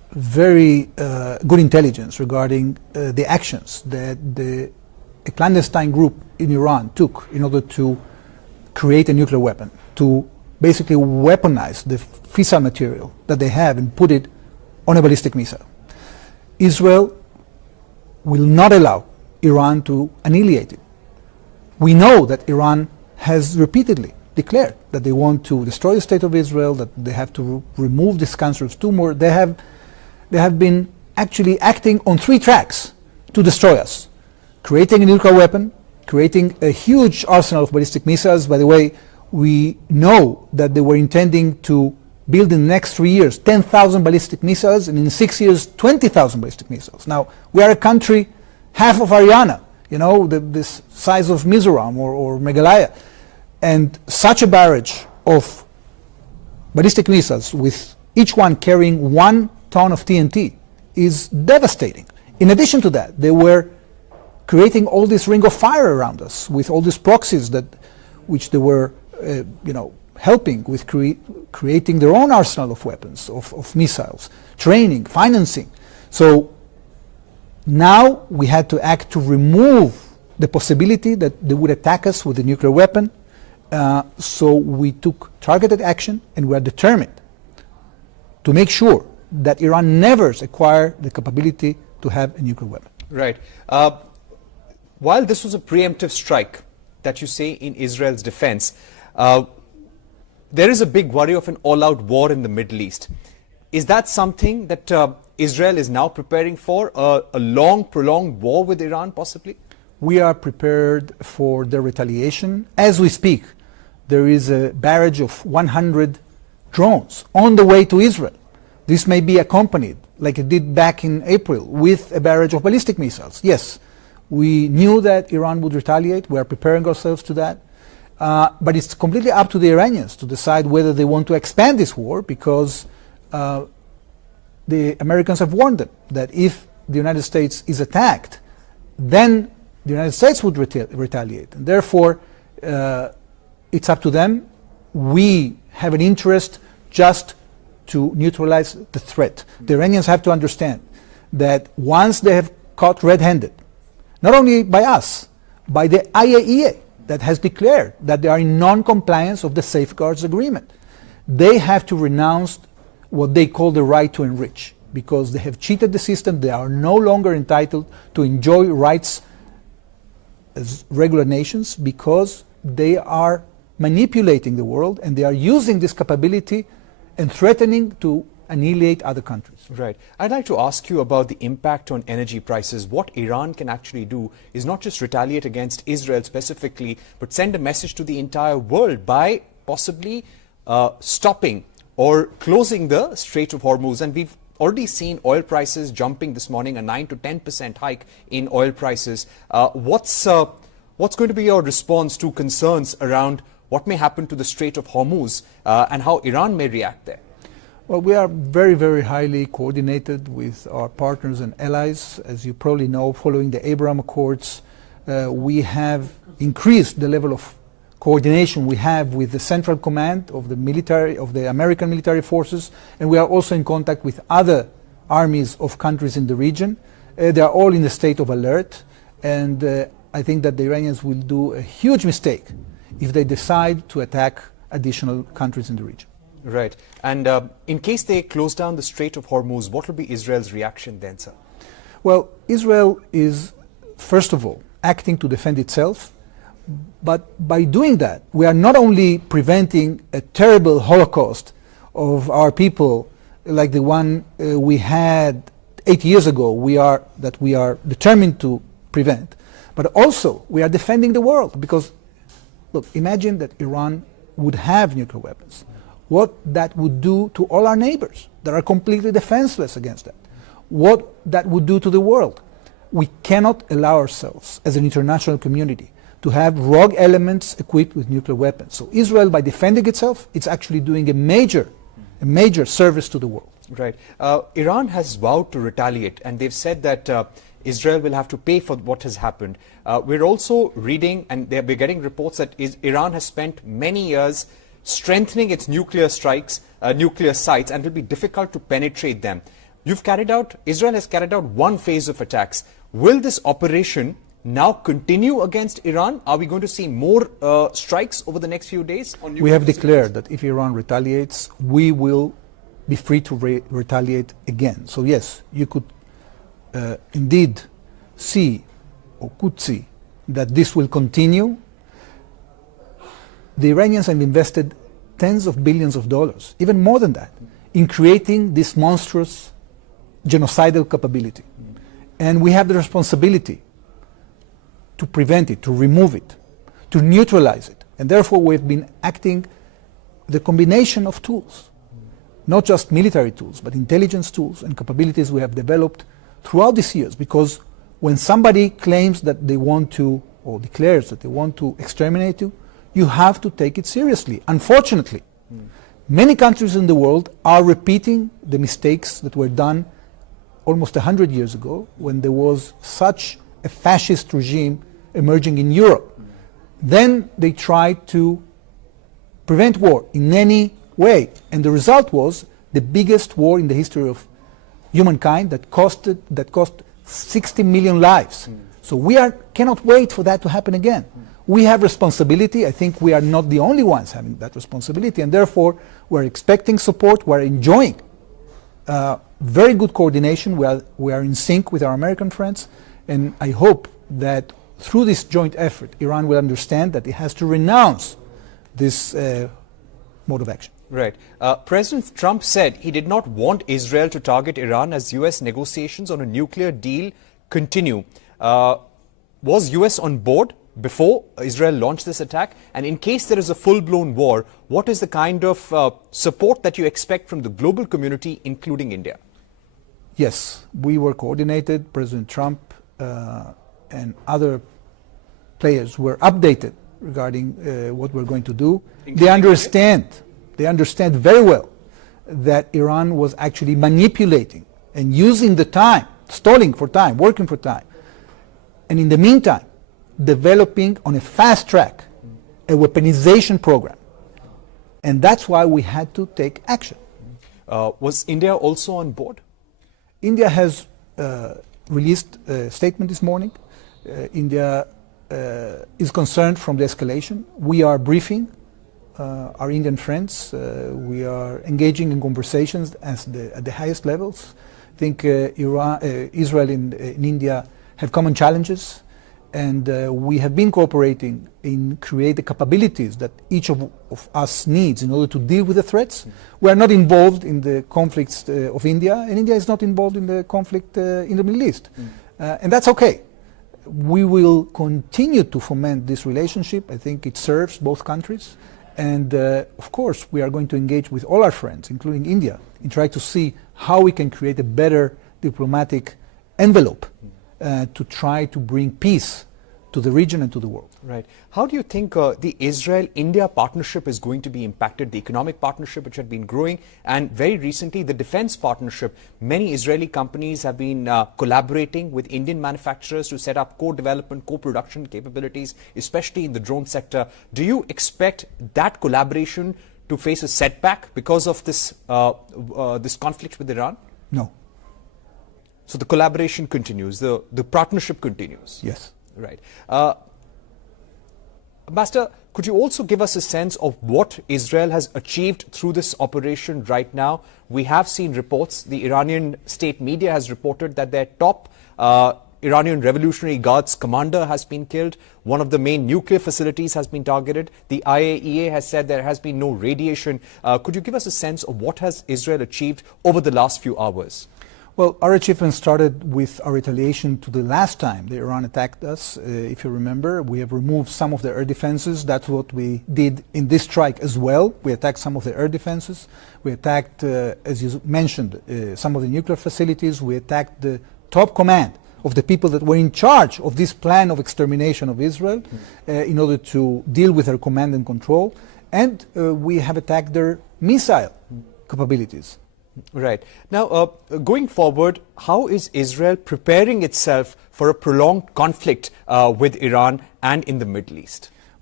very good intelligence regarding the actions that a clandestine group in Iran took in order to create a nuclear weapon, to basically weaponize the fissile material that they have and put it on a ballistic missile. Israel will not allow Iran to annihilate it. We know that Iran has repeatedly declared that they want to destroy the state of Israel, that they have to remove this cancerous tumor. They have been actually acting on 3 tracks to destroy us. Creating a nuclear weapon, creating a huge arsenal of ballistic missiles. By the way, we know that they were intending to build in the next 3 years 10,000 ballistic missiles, and in 6 years 20,000 ballistic missiles. Now, we are a country half of Haryana, you know, this size of Mizoram or Meghalaya. And such a barrage of ballistic missiles, with each one carrying 1 ton of TNT, is devastating. In addition to that, they were creating all this ring of fire around us with all these proxies which they were helping with creating their own arsenal of weapons, of missiles, training, financing. So now we had to act to remove the possibility that they would attack us with a nuclear weapon. So we took targeted action, and we are determined to make sure that Iran never acquire the capability to have a nuclear weapon. Right. While this was a preemptive strike that you say in Israel's defense, there is a big worry of an all-out war in the Middle East. Is that something that Israel is now preparing for, a long, prolonged war with Iran possibly? We are prepared for the retaliation. As we speak, there is a barrage of 100 drones on the way to Israel. This may be accompanied, like it did back in April, with a barrage of ballistic missiles. Yes, we knew that Iran would retaliate. We are preparing ourselves to that. But it's completely up to the Iranians to decide whether they want to expand this war, because the Americans have warned them that if the United States is attacked, then the United States would retaliate. And therefore, it's up to them. We have an interest just to neutralize the threat. The Iranians have to understand that once they have caught red-handed, not only by us, by the IAEA, that has declared that they are in non-compliance of the safeguards agreement, they have to renounce what they call the right to enrich, because they have cheated the system. They are no longer entitled to enjoy rights as regular nations, because they are manipulating the world, and they are using this capability and threatening to annihilate other countries. Right. I'd like to ask you about the impact on energy prices. What Iran can actually do is not just retaliate against Israel specifically, but send a message to the entire world by possibly stopping or closing the Strait of Hormuz. And we've already seen oil prices jumping this morning, a 9 to 10% hike in oil prices. What's going to be your response to concerns around what may happen to the Strait of Hormuz and how Iran may react there? Well, we are very, very highly coordinated with our partners and allies. As you probably know, following the Abraham Accords, we have increased the level of coordination we have with the Central Command of the military, of the American military forces, and we are also in contact with other armies of countries in the region. They are all in a state of alert, and I think that the Iranians will do a huge mistake if they decide to attack additional countries in the region. Right. And in case they close down the Strait of Hormuz, what will be Israel's reaction then, sir? Well, Israel is, first of all, acting to defend itself. But by doing that, we are not only preventing a terrible Holocaust of our people like the one we had 8 years ago, we are determined to prevent, but also we are defending the world. Because, look, imagine that Iran would have nuclear weapons. What that would do to all our neighbors that are completely defenseless against that. What that would do to the world. We cannot allow ourselves as an international community to have rogue elements equipped with nuclear weapons. So Israel, by defending itself, it's actually doing a major service to the world. Right. Iran has vowed to retaliate, and they've said that Israel will have to pay for what has happened. We're also reading, and we're getting reports that Iran has spent many years strengthening its nuclear sites, and it will be difficult to penetrate them. Israel has carried out one phase of attacks. Will this operation now continue against Iran? Are we going to see more strikes over the next few days? We have declared that if Iran retaliates, we will be free to retaliate again. So yes, you could indeed see or could see that this will continue. The Iranians have invested tens of billions of dollars, even more than that, in creating this monstrous genocidal capability. And we have the responsibility to prevent it, to remove it, to neutralize it. And therefore we've been acting the combination of tools, not just military tools, but intelligence tools and capabilities we have developed throughout these years. Because when somebody claims that they want to, or declares that they want to exterminate you, you have to take it seriously. Unfortunately, many countries in the world are repeating the mistakes that were done almost 100 years ago when there was such a fascist regime emerging in Europe. Then they tried to prevent war in any way, and the result was the biggest war in the history of humankind that cost 60 million lives. So we cannot wait for that to happen again. We have responsibility. I think we are not the only ones having that responsibility, and therefore we're expecting support. We're enjoying very good coordination. We are in sync with our American friends, and I hope that through this joint effort, Iran will understand that it has to renounce this mode of action. Right. President Trump said he did not want Israel to target Iran as U.S. negotiations on a nuclear deal continue. Was U.S. on board before Israel launched this attack? And in case there is a full-blown war, what is the kind of support that you expect from the global community, including India? Yes, we were coordinated. President Trump and other players were updated regarding what we're going to do. They understand very well that Iran was actually manipulating and using the time, stalling for time, working for time. And in the meantime, developing on a fast track a weaponization program. And that's why we had to take action. Was India also on board? India has released a statement this morning. India is concerned from the escalation. We are briefing our Indian friends. We are engaging in conversations at the highest levels. I think Israel and India have common challenges, and we have been cooperating in create the capabilities that each of us needs in order to deal with the threats. We are not involved in the conflicts of India, and India is not involved in the conflict in the Middle East. And that's okay. We will continue to foment this relationship. I think it serves both countries. And of course, we are going to engage with all our friends, including India, in trying to see how we can create a better diplomatic envelope to try to bring peace to the region and to the world. Right. How do you think the Israel-India partnership is going to be impacted, the economic partnership which had been growing, and very recently the defense partnership? Many Israeli companies have been collaborating with Indian manufacturers to set up co-development, co-production capabilities, especially in the drone sector. Do you expect that collaboration to face a setback because of this, this conflict with Iran? No. So the collaboration continues, the partnership continues? Yes. Right. Ambassador, could you also give us a sense of what Israel has achieved through this operation right now? We have seen reports, the Iranian state media has reported that their top Iranian Revolutionary Guards commander has been killed. One of the main nuclear facilities has been targeted. The IAEA has said there has been no radiation. Could you give us a sense of what has Israel achieved over the last few hours? Well, our achievement started with our retaliation to the last time the Iran attacked us. If you remember, we have removed some of the air defenses. That's what we did in this strike as well. We attacked some of the air defenses. We attacked, as you mentioned, some of the nuclear facilities. We attacked the top command of the people that were in charge of this plan of extermination of Israel in order to deal with their command and control. And we have attacked their missile capabilities. Right. Now, going forward, how is Israel preparing itself for a prolonged conflict with Iran and in the Middle East?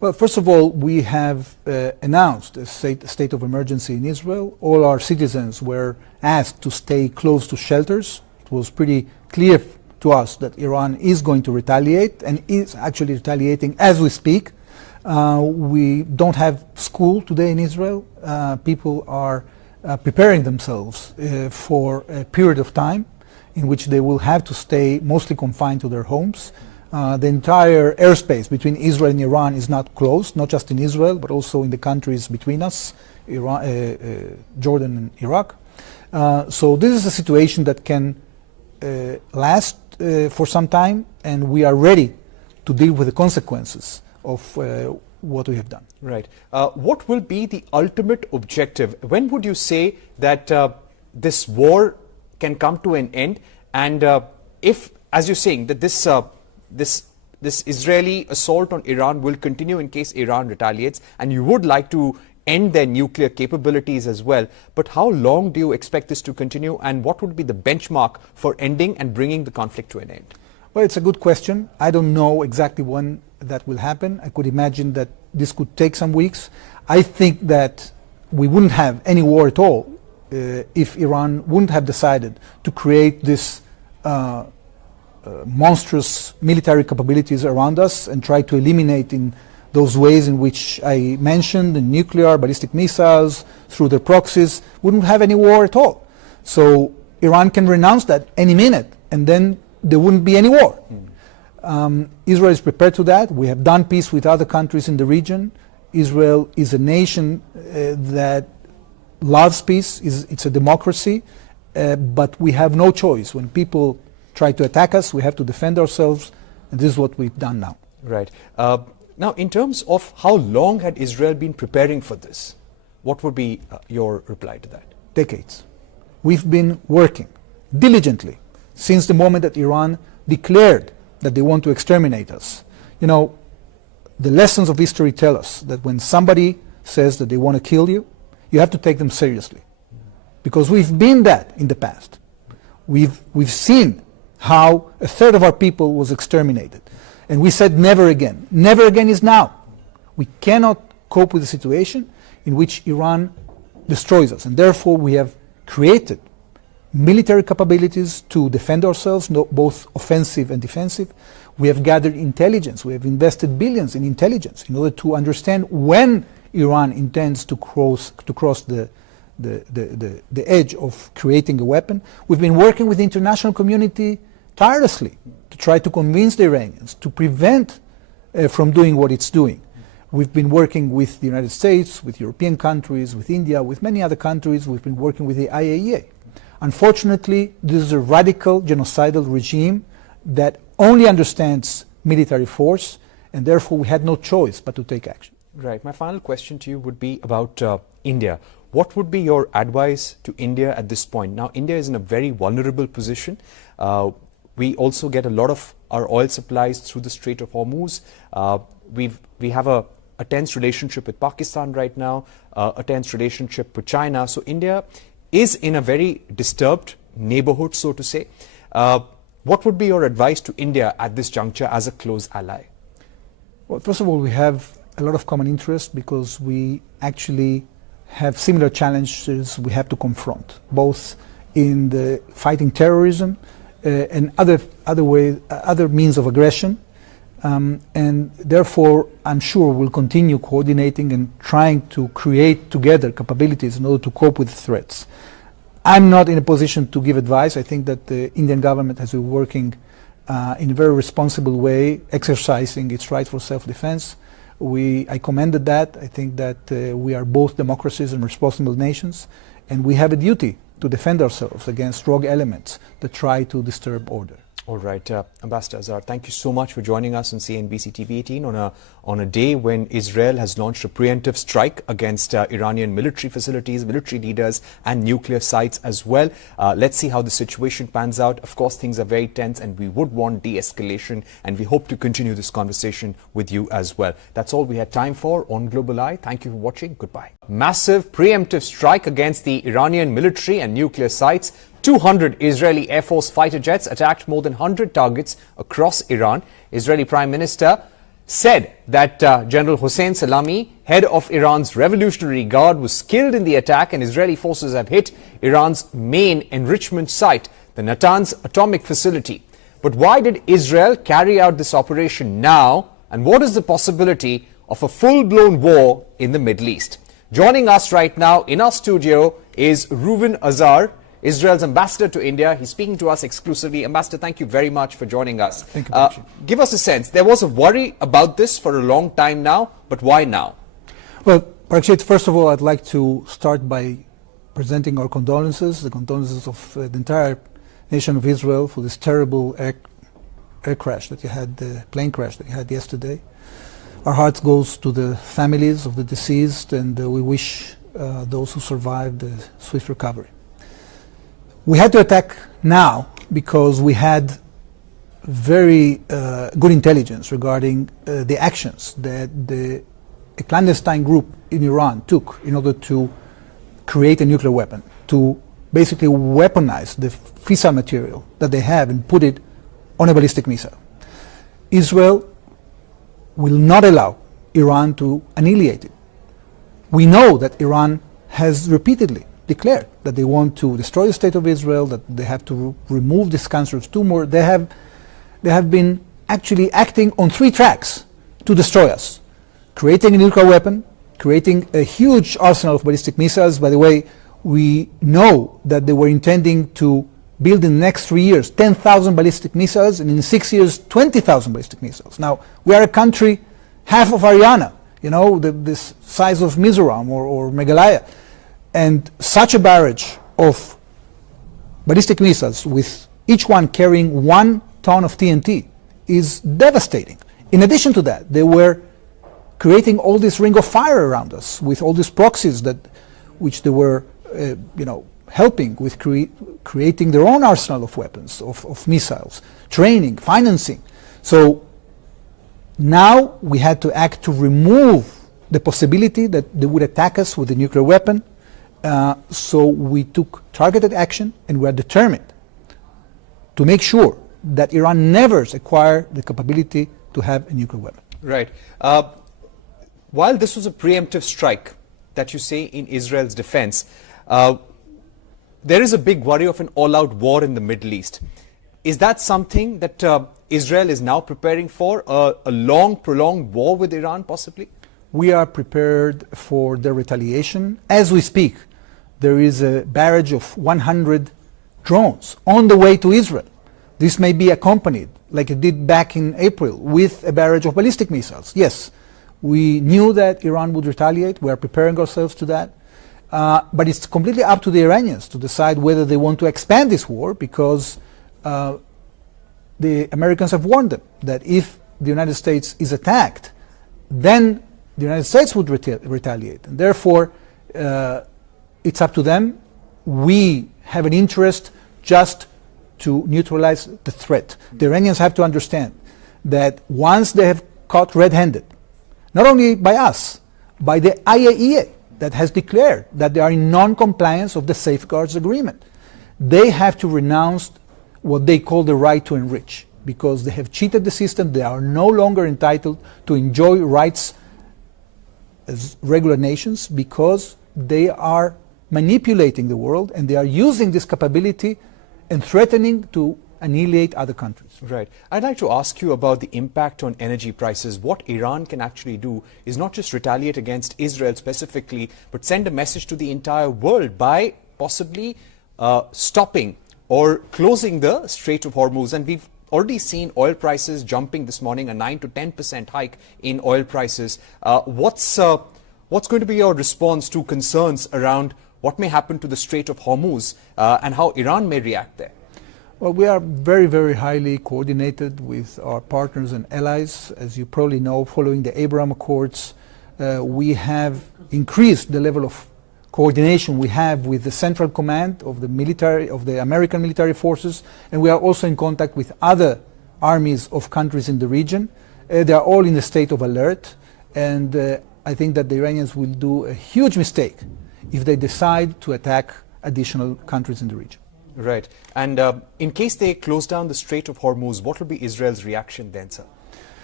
Well, first of all, we have announced a state of emergency in Israel. All our citizens were asked to stay close to shelters. It was pretty clear to us that Iran is going to retaliate and is actually retaliating as we speak. We don't have school today in Israel. People are preparing themselves for a period of time in which they will have to stay mostly confined to their homes. The entire airspace between Israel and Iran is not closed, not just in Israel, but also in the countries between us, Jordan and Iraq. So this is a situation that can last for some time, and we are ready to deal with the consequences of what we have done. Right. What will be the ultimate objective? When would you say that this war can come to an end? And if, as you're saying, that this Israeli assault on Iran will continue in case Iran retaliates, and you would like to end their nuclear capabilities as well, but how long do you expect this to continue, and what would be the benchmark for ending and bringing the conflict to an end? Well, it's a good question. I don't know exactly when that will happen. I could imagine that this could take some weeks. I think that we wouldn't have any war at all if Iran wouldn't have decided to create this monstrous military capabilities around us and try to eliminate in those ways in which I mentioned, the nuclear, ballistic missiles, through their proxies. Wouldn't have any war at all. So Iran can renounce that any minute, and then there wouldn't be any war. Israel is prepared to that. We have done peace with other countries in the region. Israel is a nation that loves peace. It's a democracy, but we have no choice. When people try to attack us, we have to defend ourselves, and this is what we've done now. Right. Now, in terms of how long had Israel been preparing for this, what would be your reply to that? Decades. We've been working diligently since the moment that Iran declared that they want to exterminate us. You know, the lessons of history tell us that when somebody says that they want to kill you, you have to take them seriously. Because we've been that in the past. We've seen how a third of our people was exterminated. And we said never again. Never again is now. We cannot cope with a situation in which Iran destroys us. And therefore we have created military capabilities to defend ourselves, both offensive and defensive. We have gathered intelligence. We have invested billions in intelligence in order to understand when Iran intends to cross the edge of creating a weapon. We've been working with the international community tirelessly to try to convince the Iranians to prevent from doing what it's doing. We've been working with the United States, with European countries, with India, with many other countries. We've been working with the IAEA. Unfortunately, this is a radical genocidal regime that only understands military force, and therefore we had no choice but to take action. Right. My final question to you would be about India. What would be your advice to India at this point? Now, India is in a very vulnerable position. We also get a lot of our oil supplies through the Strait of Hormuz. We have a tense relationship with Pakistan right now, a tense relationship with China. So India is in a very disturbed neighborhood, so to say. What would be your advice to India at this juncture as a close ally? Well, first of all, we have a lot of common interest because we actually have similar challenges we have to confront, both in the fighting terrorism and other means of aggression. And therefore, I'm sure we'll continue coordinating and trying to create together capabilities in order to cope with threats. I'm not in a position to give advice. I think that the Indian government has been working in a very responsible way, exercising its right for self-defense. I commended that. I think that we are both democracies and responsible nations, and we have a duty to defend ourselves against rogue elements that try to disturb order. All right, Ambassador Azar, thank you so much for joining us on CNBC TV18 on a day when Israel has launched a preemptive strike against Iranian military facilities, military leaders, and nuclear sites as well. Let's see how the situation pans out. Of course, things are very tense, and we would want de-escalation, and we hope to continue this conversation with you as well. That's all we had time for on Global Eye. Thank you for watching. Goodbye. Massive preemptive strike against the Iranian military and nuclear sites. 200 Israeli Air Force fighter jets attacked more than 100 targets across Iran. Israeli Prime Minister said that General Hossein Salami, head of Iran's Revolutionary Guard, was killed in the attack, and Israeli forces have hit Iran's main enrichment site, the Natanz atomic facility. But why did Israel carry out this operation now, and what is the possibility of a full-blown war in the Middle East? Joining us right now in our studio is Reuven Azar, Israel's ambassador to India. He's speaking to us exclusively. Ambassador, thank you very much for joining us. Thank you, Parikshit. Give us a sense. There was a worry about this for a long time now, but why now? Well, Parikshit, first of all, I'd like to start by presenting our condolences, the condolences of the entire nation of Israel for this terrible air crash that you had, the plane crash that you had yesterday. Our hearts goes to the families of the deceased, and we wish those who survived a swift recovery. We had to attack now because we had very good intelligence regarding the actions that a clandestine group in Iran took in order to create a nuclear weapon, to basically weaponize the fissile material that they have and put it on a ballistic missile. Israel will not allow Iran to annihilate it. We know that Iran has repeatedly declared that they want to destroy the state of Israel, that they have to remove this cancerous tumor. They have been actually acting on three tracks to destroy us. Creating a nuclear weapon, creating a huge arsenal of ballistic missiles. By the way, we know that they were intending to build in the next 3 years 10,000 ballistic missiles, and in 6 years 20,000 ballistic missiles. Now, we are a country half of Haryana, you know, this size of Mizoram or Meghalaya. And such a barrage of ballistic missiles, with each one carrying 1 ton of TNT, is devastating. In addition to that, they were creating all this ring of fire around us with all these proxies which they were, helping with creating their own arsenal of weapons, of missiles, training, financing. So now we had to act to remove the possibility that they would attack us with a nuclear weapon. So we took targeted action, and we are determined to make sure that Iran never acquire the capability to have a nuclear weapon. Right. While this was a preemptive strike that you say in Israel's defense, there is a big worry of an all-out war in the Middle East. Is that something that Israel is now preparing for, a long, prolonged war with Iran possibly? We are prepared for the retaliation. As we speak, there is a barrage of 100 drones on the way to Israel. This may be accompanied, like it did back in April, with a barrage of ballistic missiles. Yes, we knew that Iran would retaliate. We are preparing ourselves to that. But it's completely up to the Iranians to decide whether they want to expand this war, because the Americans have warned them that if the United States is attacked, then the United States would retaliate. And therefore, it's up to them. We have an interest just to neutralize the threat. The Iranians have to understand that once they have caught red-handed, not only by us, by the IAEA, that has declared that they are in non-compliance of the safeguards agreement, they have to renounce what they call the right to enrich, because they have cheated the system. They are no longer entitled to enjoy rights as regular nations, because they are manipulating the world, and they are using this capability and threatening to annihilate other countries. Right. I'd like to ask you about the impact on energy prices. What Iran can actually do is not just retaliate against Israel specifically, but send a message to the entire world by possibly stopping or closing the Strait of Hormuz. And we've already seen oil prices jumping this morning, a 9 to 10% hike in oil prices. What's going to be your response to concerns around what may happen to the Strait of Hormuz and how Iran may react there? Well, we are very, very highly coordinated with our partners and allies. As you probably know, following the Abraham Accords, we have increased the level of coordination we have with the Central Command of the American military forces, and we are also in contact with other armies of countries in the region. They are all in a state of alert, and I think that the Iranians will do a huge mistake if they decide to attack additional countries in the region. Right. And in case they close down the Strait of Hormuz, what will be Israel's reaction then, sir?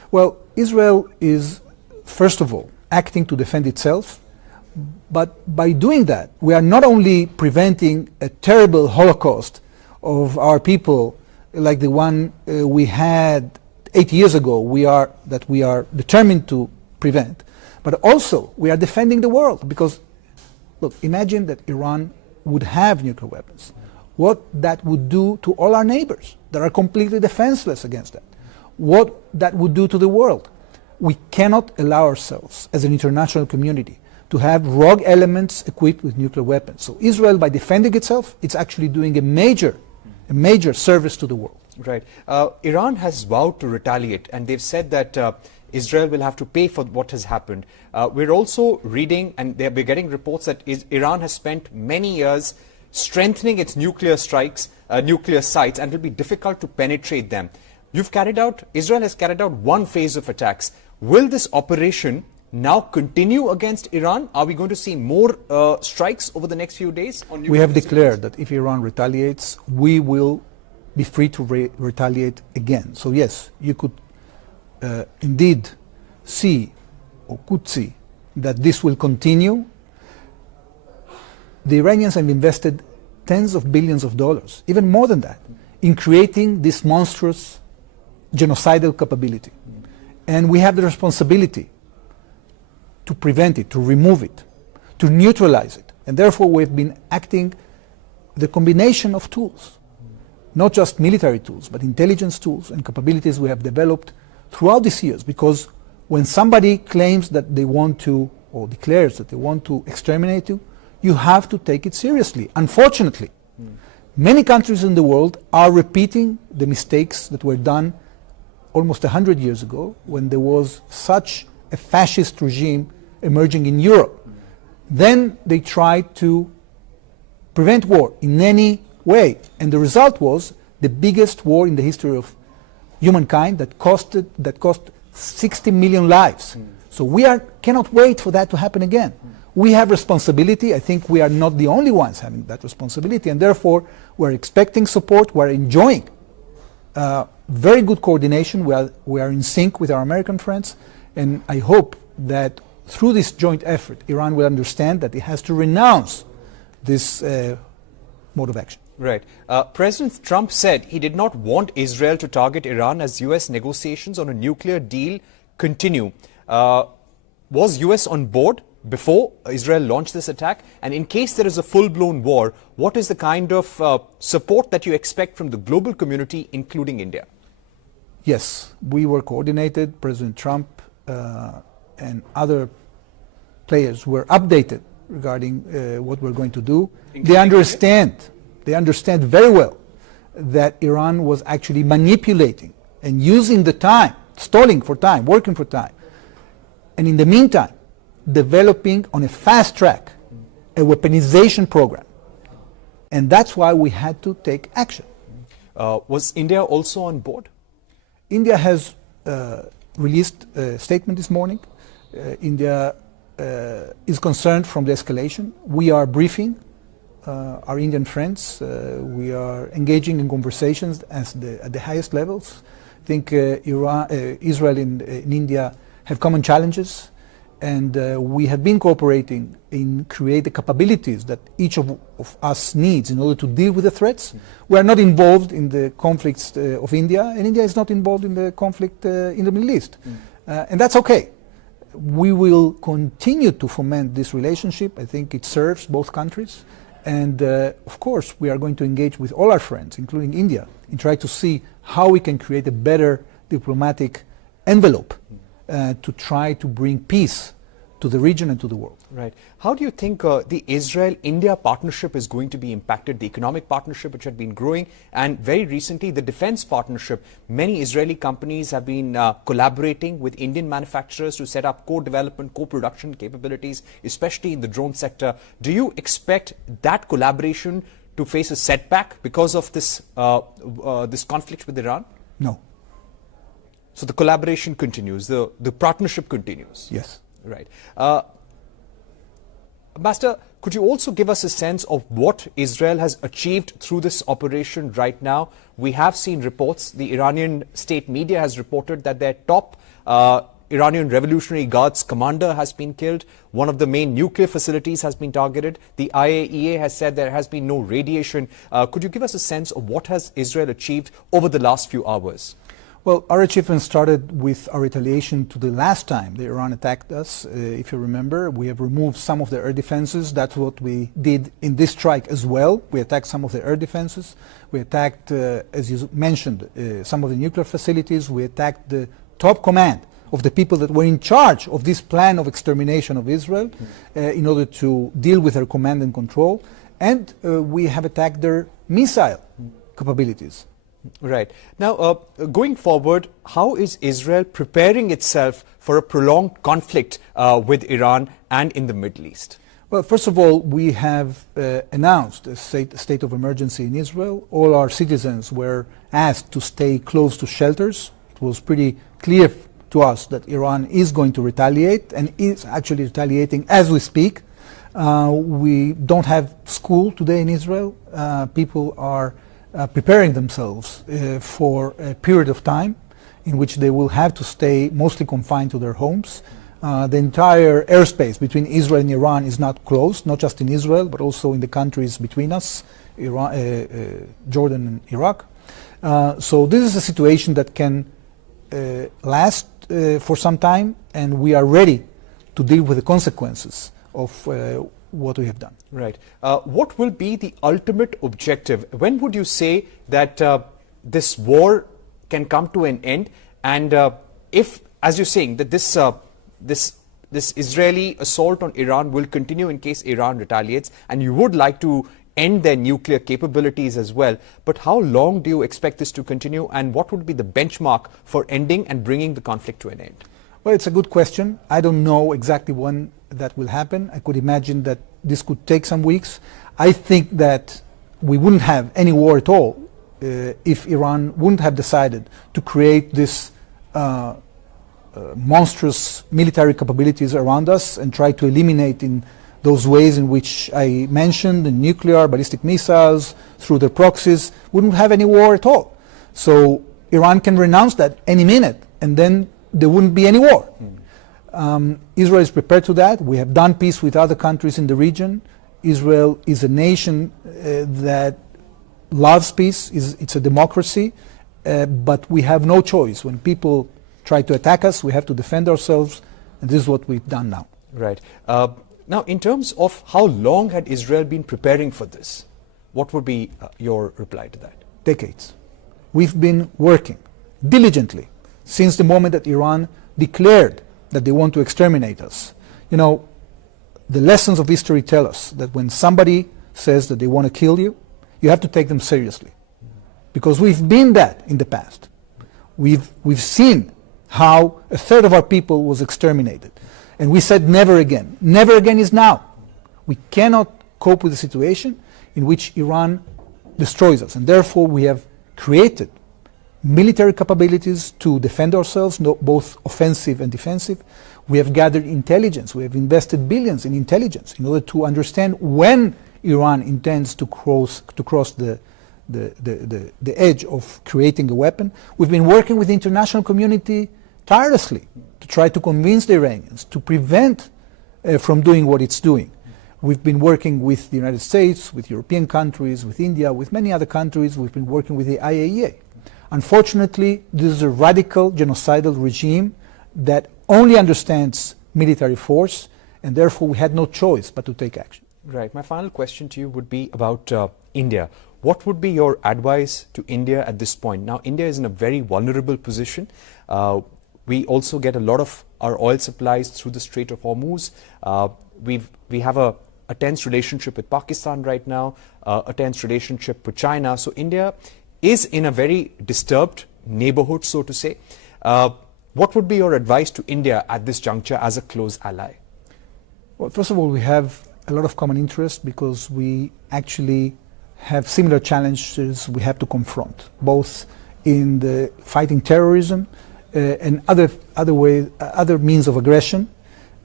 Well, Israel is, first of all, acting to defend itself, but by doing that, we are not only preventing a terrible Holocaust of our people like the one we had 8 years ago, that we are determined to prevent, but also we are defending the world. Because, look, imagine that Iran would have nuclear weapons. What that would do to all our neighbors that are completely defenseless against that. What that would do to the world. We cannot allow ourselves as an international community to have rogue elements equipped with nuclear weapons. So Israel, by defending itself, it's actually doing a major service to the world. Right. Iran has vowed to retaliate, and they've said that Israel will have to pay for what has happened. We're also reading, and we're getting reports that Iran has spent many years strengthening its nuclear sites, and it will be difficult to penetrate them. Israel has carried out one phase of attacks. Will this operation now continue against Iran? Are we going to see more strikes over the next few days? We have declared that if Iran retaliates, we will be free to retaliate again. So yes, you could indeed see, or could see, that this will continue. The Iranians have invested tens of billions of dollars, even more than that, in creating this monstrous genocidal capability. And we have the responsibility to prevent it, to remove it, to neutralize it. And therefore we've been acting the combination of tools, not just military tools, but intelligence tools and capabilities we have developed throughout these years. Because when somebody claims that they want to, or declares that they want to exterminate you, you have to take it seriously. Unfortunately, many countries in the world are repeating the mistakes that were done almost 100 years ago, when there was such a fascist regime emerging in Europe. Then they tried to prevent war in any way, and the result was the biggest war in the history of humankind that cost 60 million lives. So we cannot wait for that to happen again. We have responsibility. I think we are not the only ones having that responsibility, and therefore we're expecting support. We're enjoying very good coordination. We are in sync with our American friends, and I hope that through this joint effort, Iran will understand that it has to renounce this mode of action. Right. President Trump said he did not want Israel to target Iran as U.S. negotiations on a nuclear deal continue. Was U.S. on board before Israel launched this attack? And in case there is a full-blown war, what is the kind of support that you expect from the global community, including India? Yes, we were coordinated. President Trump and other players were updated regarding what we're going to do. They understand very well that Iran was actually manipulating and using the time, stalling for time, working for time. And in the meantime, developing on a fast track a weaponization program. And that's why we had to take action. Was India also on board? India has released a statement this morning. India is concerned from the escalation. We are briefing our Indian friends. We are engaging in conversations at the highest levels. I think Israel and India have common challenges, and we have been cooperating in create the capabilities that each of us needs in order to deal with the threats. We are not involved in the conflicts of India, and India is not involved in the conflict in the Middle East. And that's okay. We will continue to foment this relationship. I think it serves both countries. And of course, we are going to engage with all our friends, including India, and try to see how we can create a better diplomatic envelope to try to bring peace to the region and to the world. Right. How do you think the Israel-India partnership is going to be impacted, the economic partnership which had been growing, and very recently the defense partnership? Many Israeli companies have been collaborating with Indian manufacturers to set up co-development, co-production capabilities, especially in the drone sector. Do you expect that collaboration to face a setback because of this, this conflict with Iran? No. So the collaboration continues, the partnership continues? Yes. Right. Ambassador, could you also give us a sense of what Israel has achieved through this operation right now? We have seen reports, the Iranian state media has reported that their top Iranian Revolutionary Guards commander has been killed. One of the main nuclear facilities has been targeted. The IAEA has said there has been no radiation. Could you give us a sense of what has Israel achieved over the last few hours? Well, our achievement started with our retaliation to the last time the Iran attacked us. If you remember, we have removed some of the air defenses. That's what we did in this strike as well. We attacked some of the air defenses. We attacked, as you mentioned, some of the nuclear facilities. We attacked the top command of the people that were in charge of this plan of extermination of Israel in order to deal with their command and control. And we have attacked their missile capabilities. Right. Now, going forward, how is Israel preparing itself for a prolonged conflict with Iran and in the Middle East? Well, first of all, we have announced a state of emergency in Israel. All our citizens were asked to stay close to shelters. It was pretty clear to us that Iran is going to retaliate and is actually retaliating as we speak. We don't have school today in Israel. People are preparing themselves for a period of time in which they will have to stay mostly confined to their homes. The entire airspace between Israel and Iran is not closed, not just in Israel, but also in the countries between us, Jordan and Iraq. So this is a situation that can last for some time, and we are ready to deal with the consequences of what we have done. Right. What will be the ultimate objective? When would you say that this war can come to an end? And if, as you're saying, that this Israeli assault on Iran will continue in case Iran retaliates, and you would like to end their nuclear capabilities as well, but how long do you expect this to continue, and what would be the benchmark for ending and bringing the conflict to an end? Well, it's a good question. I don't know exactly when that will happen. I could imagine that this could take some weeks. I think that we wouldn't have any war at all if Iran wouldn't have decided to create this monstrous military capabilities around us and try to eliminate in those ways in which I mentioned, the nuclear, ballistic missiles, through their proxies. Wouldn't have any war at all. So Iran can renounce that any minute, and then there wouldn't be any war. Israel is prepared to that. We have done peace with other countries in the region. Israel is a nation that loves peace. It's a democracy, but we have no choice. When people try to attack us, we have to defend ourselves, and this is what we've done now. Right. Now, in terms of how long had Israel been preparing for this, what would be your reply to that? Decades. We've been working diligently since the moment that Iran declared that they want to exterminate us. You know, the lessons of history tell us that when somebody says that they want to kill you, you have to take them seriously. Because we've been that in the past. We've seen how a third of our people was exterminated. And we said never again. Never again is now. We cannot cope with a situation in which Iran destroys us. And therefore we have created military capabilities to defend ourselves, both offensive and defensive. We have gathered intelligence. We have invested billions in intelligence in order to understand when Iran intends to cross the edge of creating a weapon. We've been working with the international community tirelessly to try to convince the Iranians to prevent from doing what it's doing. We've been working with the United States, with European countries, with India, with many other countries. We've been working with the IAEA. Unfortunately, this is a radical genocidal regime that only understands military force, and therefore we had no choice but to take action. Right. My final question to you would be about India. What would be your advice to India at this point? Now, India is in a very vulnerable position. We also get a lot of our oil supplies through the Strait of Hormuz. We have a tense relationship with Pakistan right now, a tense relationship with China. So India is in a very disturbed neighborhood, so to say. What would be your advice to India at this juncture as a close ally? Well, first of all, we have a lot of common interest because we actually have similar challenges we have to confront, both in the fighting terrorism and other means of aggression.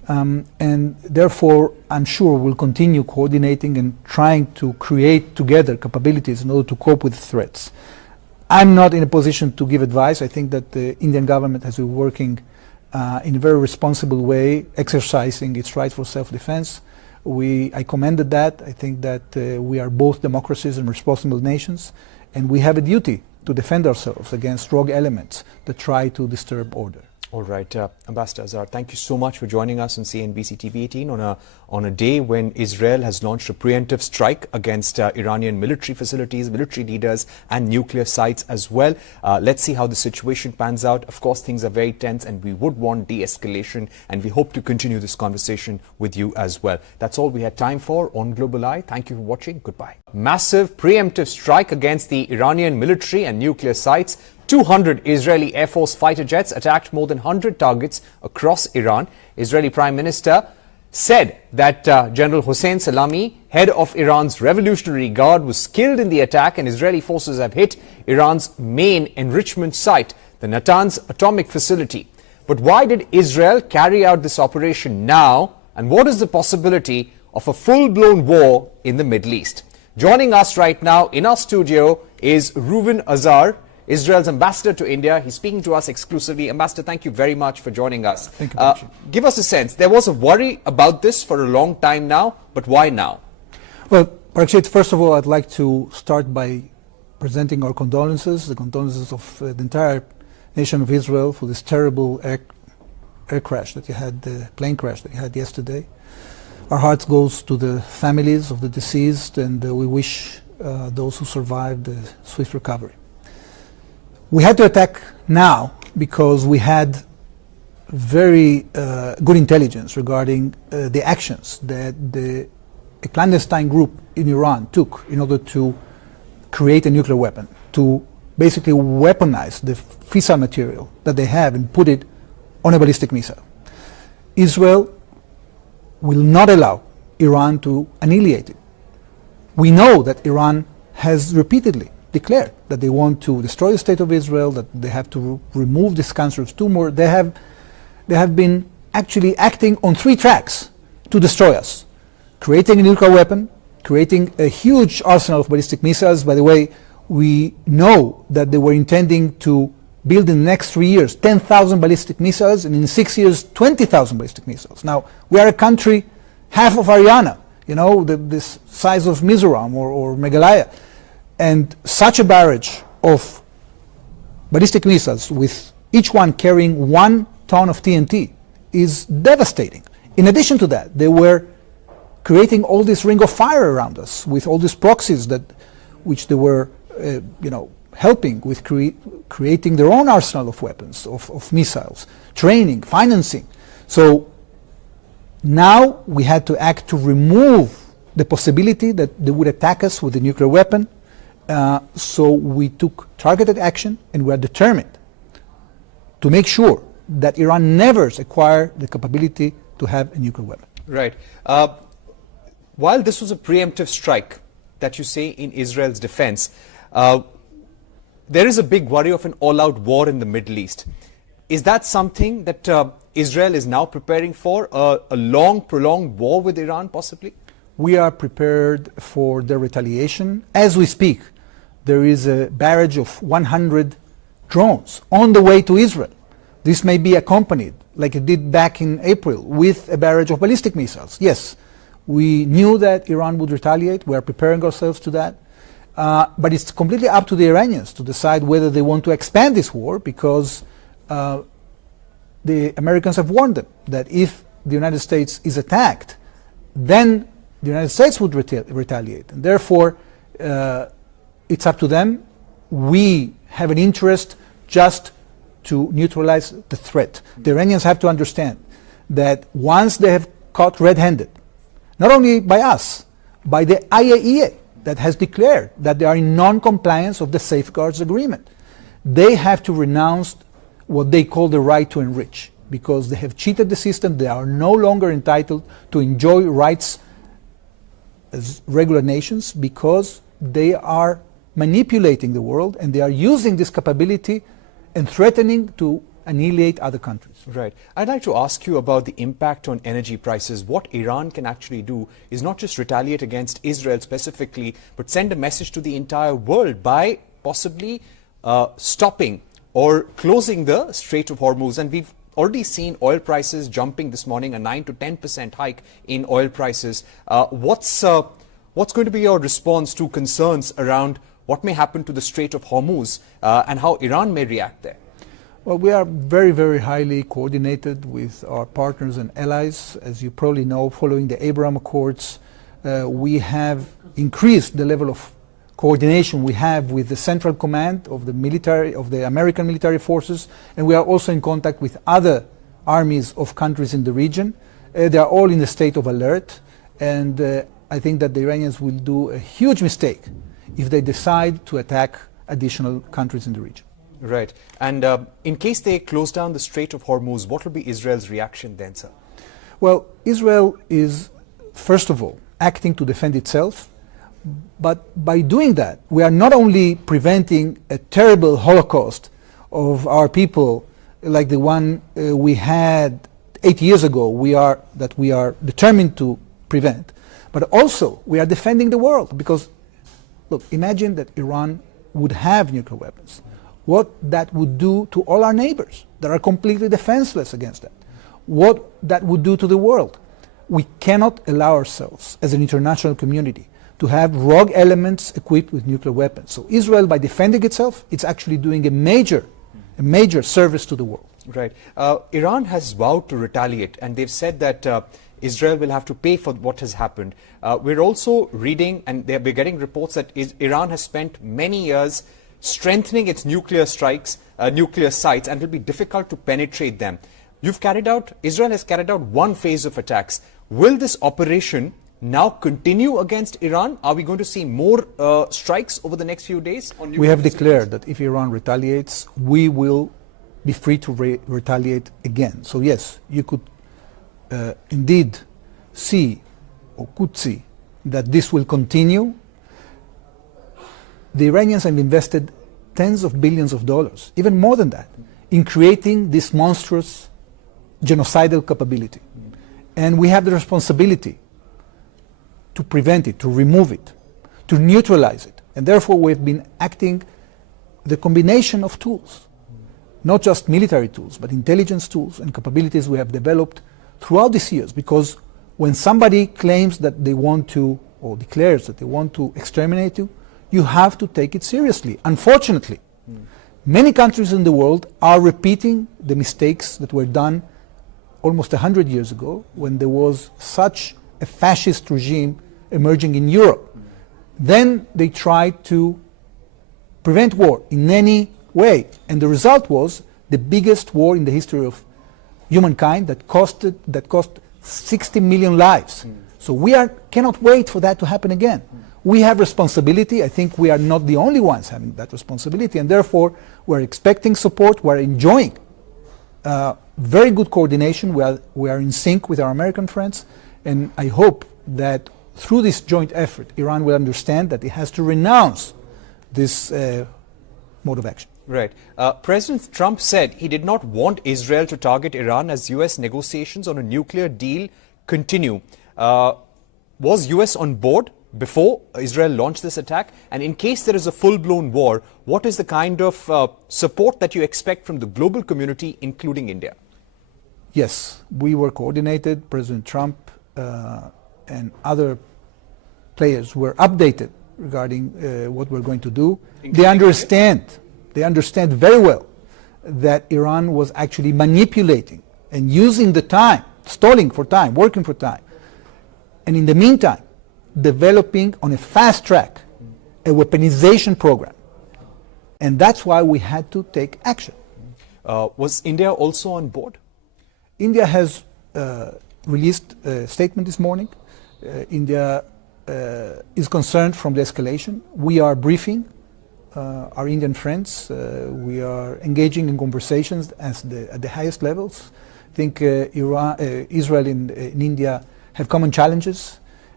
And therefore, I'm sure we'll continue coordinating and trying to create together capabilities in order to cope with threats. I'm not in a position to give advice. I think that the Indian government has been working in a very responsible way, exercising its right for self-defense. I commended that. I think that we are both democracies and responsible nations, and we have a duty to defend ourselves against rogue elements that try to disturb order. All right, Ambassador Azar, thank you so much for joining us on CNBC TV18 on a day when Israel has launched a preemptive strike against Iranian military facilities, military leaders and nuclear sites as well. Let's see how the situation pans out. Of course, things are very tense and we would want de-escalation, and we hope to continue this conversation with you as well. That's all we had time for on Global Eye. Thank you for watching. Goodbye. Massive preemptive strike against the Iranian military and nuclear sites. 200 Israeli Air Force fighter jets attacked more than 100 targets across Iran. Israeli Prime Minister said that General Hossein Salami, head of Iran's Revolutionary Guard, was killed in the attack, and Israeli forces have hit Iran's main enrichment site, the Natanz atomic facility. But why did Israel carry out this operation now, and what is the possibility of a full-blown war in the Middle East? Joining us right now in our studio is Reuven Azar, Israel's ambassador to India. He's speaking to us exclusively. Ambassador, thank you very much for joining us. Thank you, Parikshit. Give us a sense. There was a worry about this for a long time now, but why now? Well, Parikshit, first of all, I'd like to start by presenting our condolences, the condolences of the entire nation of Israel for this terrible air crash that you had, the plane crash that you had yesterday. Our hearts goes to the families of the deceased, and we wish those who survived a swift recovery. We had to attack now because we had very good intelligence regarding the actions that a clandestine group in Iran took in order to create a nuclear weapon, to basically weaponize the fissile material that they have and put it on a ballistic missile. Israel will not allow Iran to annihilate it. We know that Iran has repeatedly declared that they want to destroy the state of Israel, that they have to remove this cancerous tumor. They have been actually acting on three tracks to destroy us. Creating a nuclear weapon, creating a huge arsenal of ballistic missiles. By the way, we know that they were intending to build in the next 3 years 10,000 ballistic missiles, and in 6 years 20,000 ballistic missiles. Now, we are a country half of Haryana, you know, this size of Mizoram or Meghalaya. And such a barrage of ballistic missiles, with each one carrying 1 ton of TNT, is devastating. In addition to that, they were creating all this ring of fire around us with all these proxies which they were helping with creating their own arsenal of weapons, of missiles, training, financing. So now we had to act to remove the possibility that they would attack us with a nuclear weapon. So we took targeted action, and we are determined to make sure that Iran never acquire the capability to have a nuclear weapon. Right. While this was a preemptive strike that you say in Israel's defense, there is a big worry of an all-out war in the Middle East. Is that something that Israel is now preparing for, a long, prolonged war with Iran possibly? We are prepared for the retaliation. As we speak, there is a barrage of 100 drones on the way to Israel. This may be accompanied, like it did back in April, with a barrage of ballistic missiles. Yes, we knew that Iran would retaliate. We are preparing ourselves to that. But it's completely up to the Iranians to decide whether they want to expand this war, because the Americans have warned them that if the United States is attacked, then the United States would retaliate. And therefore, it's up to them. We have an interest just to neutralize the threat. The Iranians have to understand that once they have caught red-handed, not only by us, by the IAEA, that has declared that they are in non-compliance of the safeguards agreement, they have to renounce what they call the right to enrich, because they have cheated the system. They are no longer entitled to enjoy rights as regular nations, because they are manipulating the world, and they are using this capability and threatening to annihilate other countries. Right. I'd like to ask you about the impact on energy prices. What Iran can actually do is not just retaliate against Israel specifically, but send a message to the entire world by possibly stopping or closing the Strait of Hormuz. And we've already seen oil prices jumping this morning, a 9 to 10% hike in oil prices. What's going to be your response to concerns around what may happen to the Strait of Hormuz and how Iran may react there? Well, we are very, very highly coordinated with our partners and allies. As you probably know, following the Abraham Accords, we have increased the level of coordination we have with the Central Command of the military, of the American military forces, and we are also in contact with other armies of countries in the region. They are all in a state of alert, and I think that the Iranians will do a huge mistake if they decide to attack additional countries in the region. Right. And in case they close down the Strait of Hormuz, what will be Israel's reaction then, sir? Well, Israel is, first of all, acting to defend itself. But by doing that, we are not only preventing a terrible Holocaust of our people like the one we had 8 years ago, we are determined to prevent, but also we are defending the world. Because, look, imagine that Iran would have nuclear weapons. What that would do to all our neighbors that are completely defenseless against that. What that would do to the world. We cannot allow ourselves as an international community to have rogue elements equipped with nuclear weapons. So Israel, by defending itself, it's actually doing a major service to the world. Right. Iran has vowed to retaliate, and they've said that Israel will have to pay for what has happened. We're also reading, and we're getting reports that Iran has spent many years strengthening its nuclear sites, and it will be difficult to penetrate them. Israel has carried out one phase of attacks. Will this operation now continue against Iran? Are we going to see more strikes over the next few days? We have declared that if Iran retaliates, we will be free to retaliate again. So yes, you could indeed see, or could see, that this will continue. The Iranians have invested tens of billions of dollars, even more than that, in creating this monstrous genocidal capability. And we have the responsibility to prevent it, to remove it, to neutralize it. And therefore we've been acting the combination of tools, not just military tools, but intelligence tools and capabilities we have developed throughout these years. Because when somebody claims that they want to, or declares that they want to exterminate you, you have to take it seriously. Unfortunately, many countries in the world are repeating the mistakes that were done almost 100 years ago when there was such a fascist regime emerging in Europe. Then they tried to prevent war in any way, and the result was the biggest war in the history of humankind that cost 60 million lives. So we cannot wait for that to happen again. We have responsibility. I think we are not the only ones having that responsibility, and therefore we're expecting support. We're enjoying very good coordination. We are in sync with our American friends, and I hope that through this joint effort, Iran will understand that it has to renounce this mode of action. Right. President Trump said he did not want Israel to target Iran as U.S. negotiations on a nuclear deal continue. Was U.S. on board before Israel launched this attack? And in case there is a full-blown war, what is the kind of support that you expect from the global community, including India? Yes, we were coordinated. President Trump and other players were updated regarding what we're going to do. They understand very well that Iran was actually manipulating and using the time, stalling for time, working for time. And in the meantime, developing on a fast track a weaponization program. And that's why we had to take action. Was India also on board? India has released a statement this morning. India is concerned from the escalation. We are briefing our Indian friends. We are engaging in conversations at the highest levels. I think Israel and India have common challenges.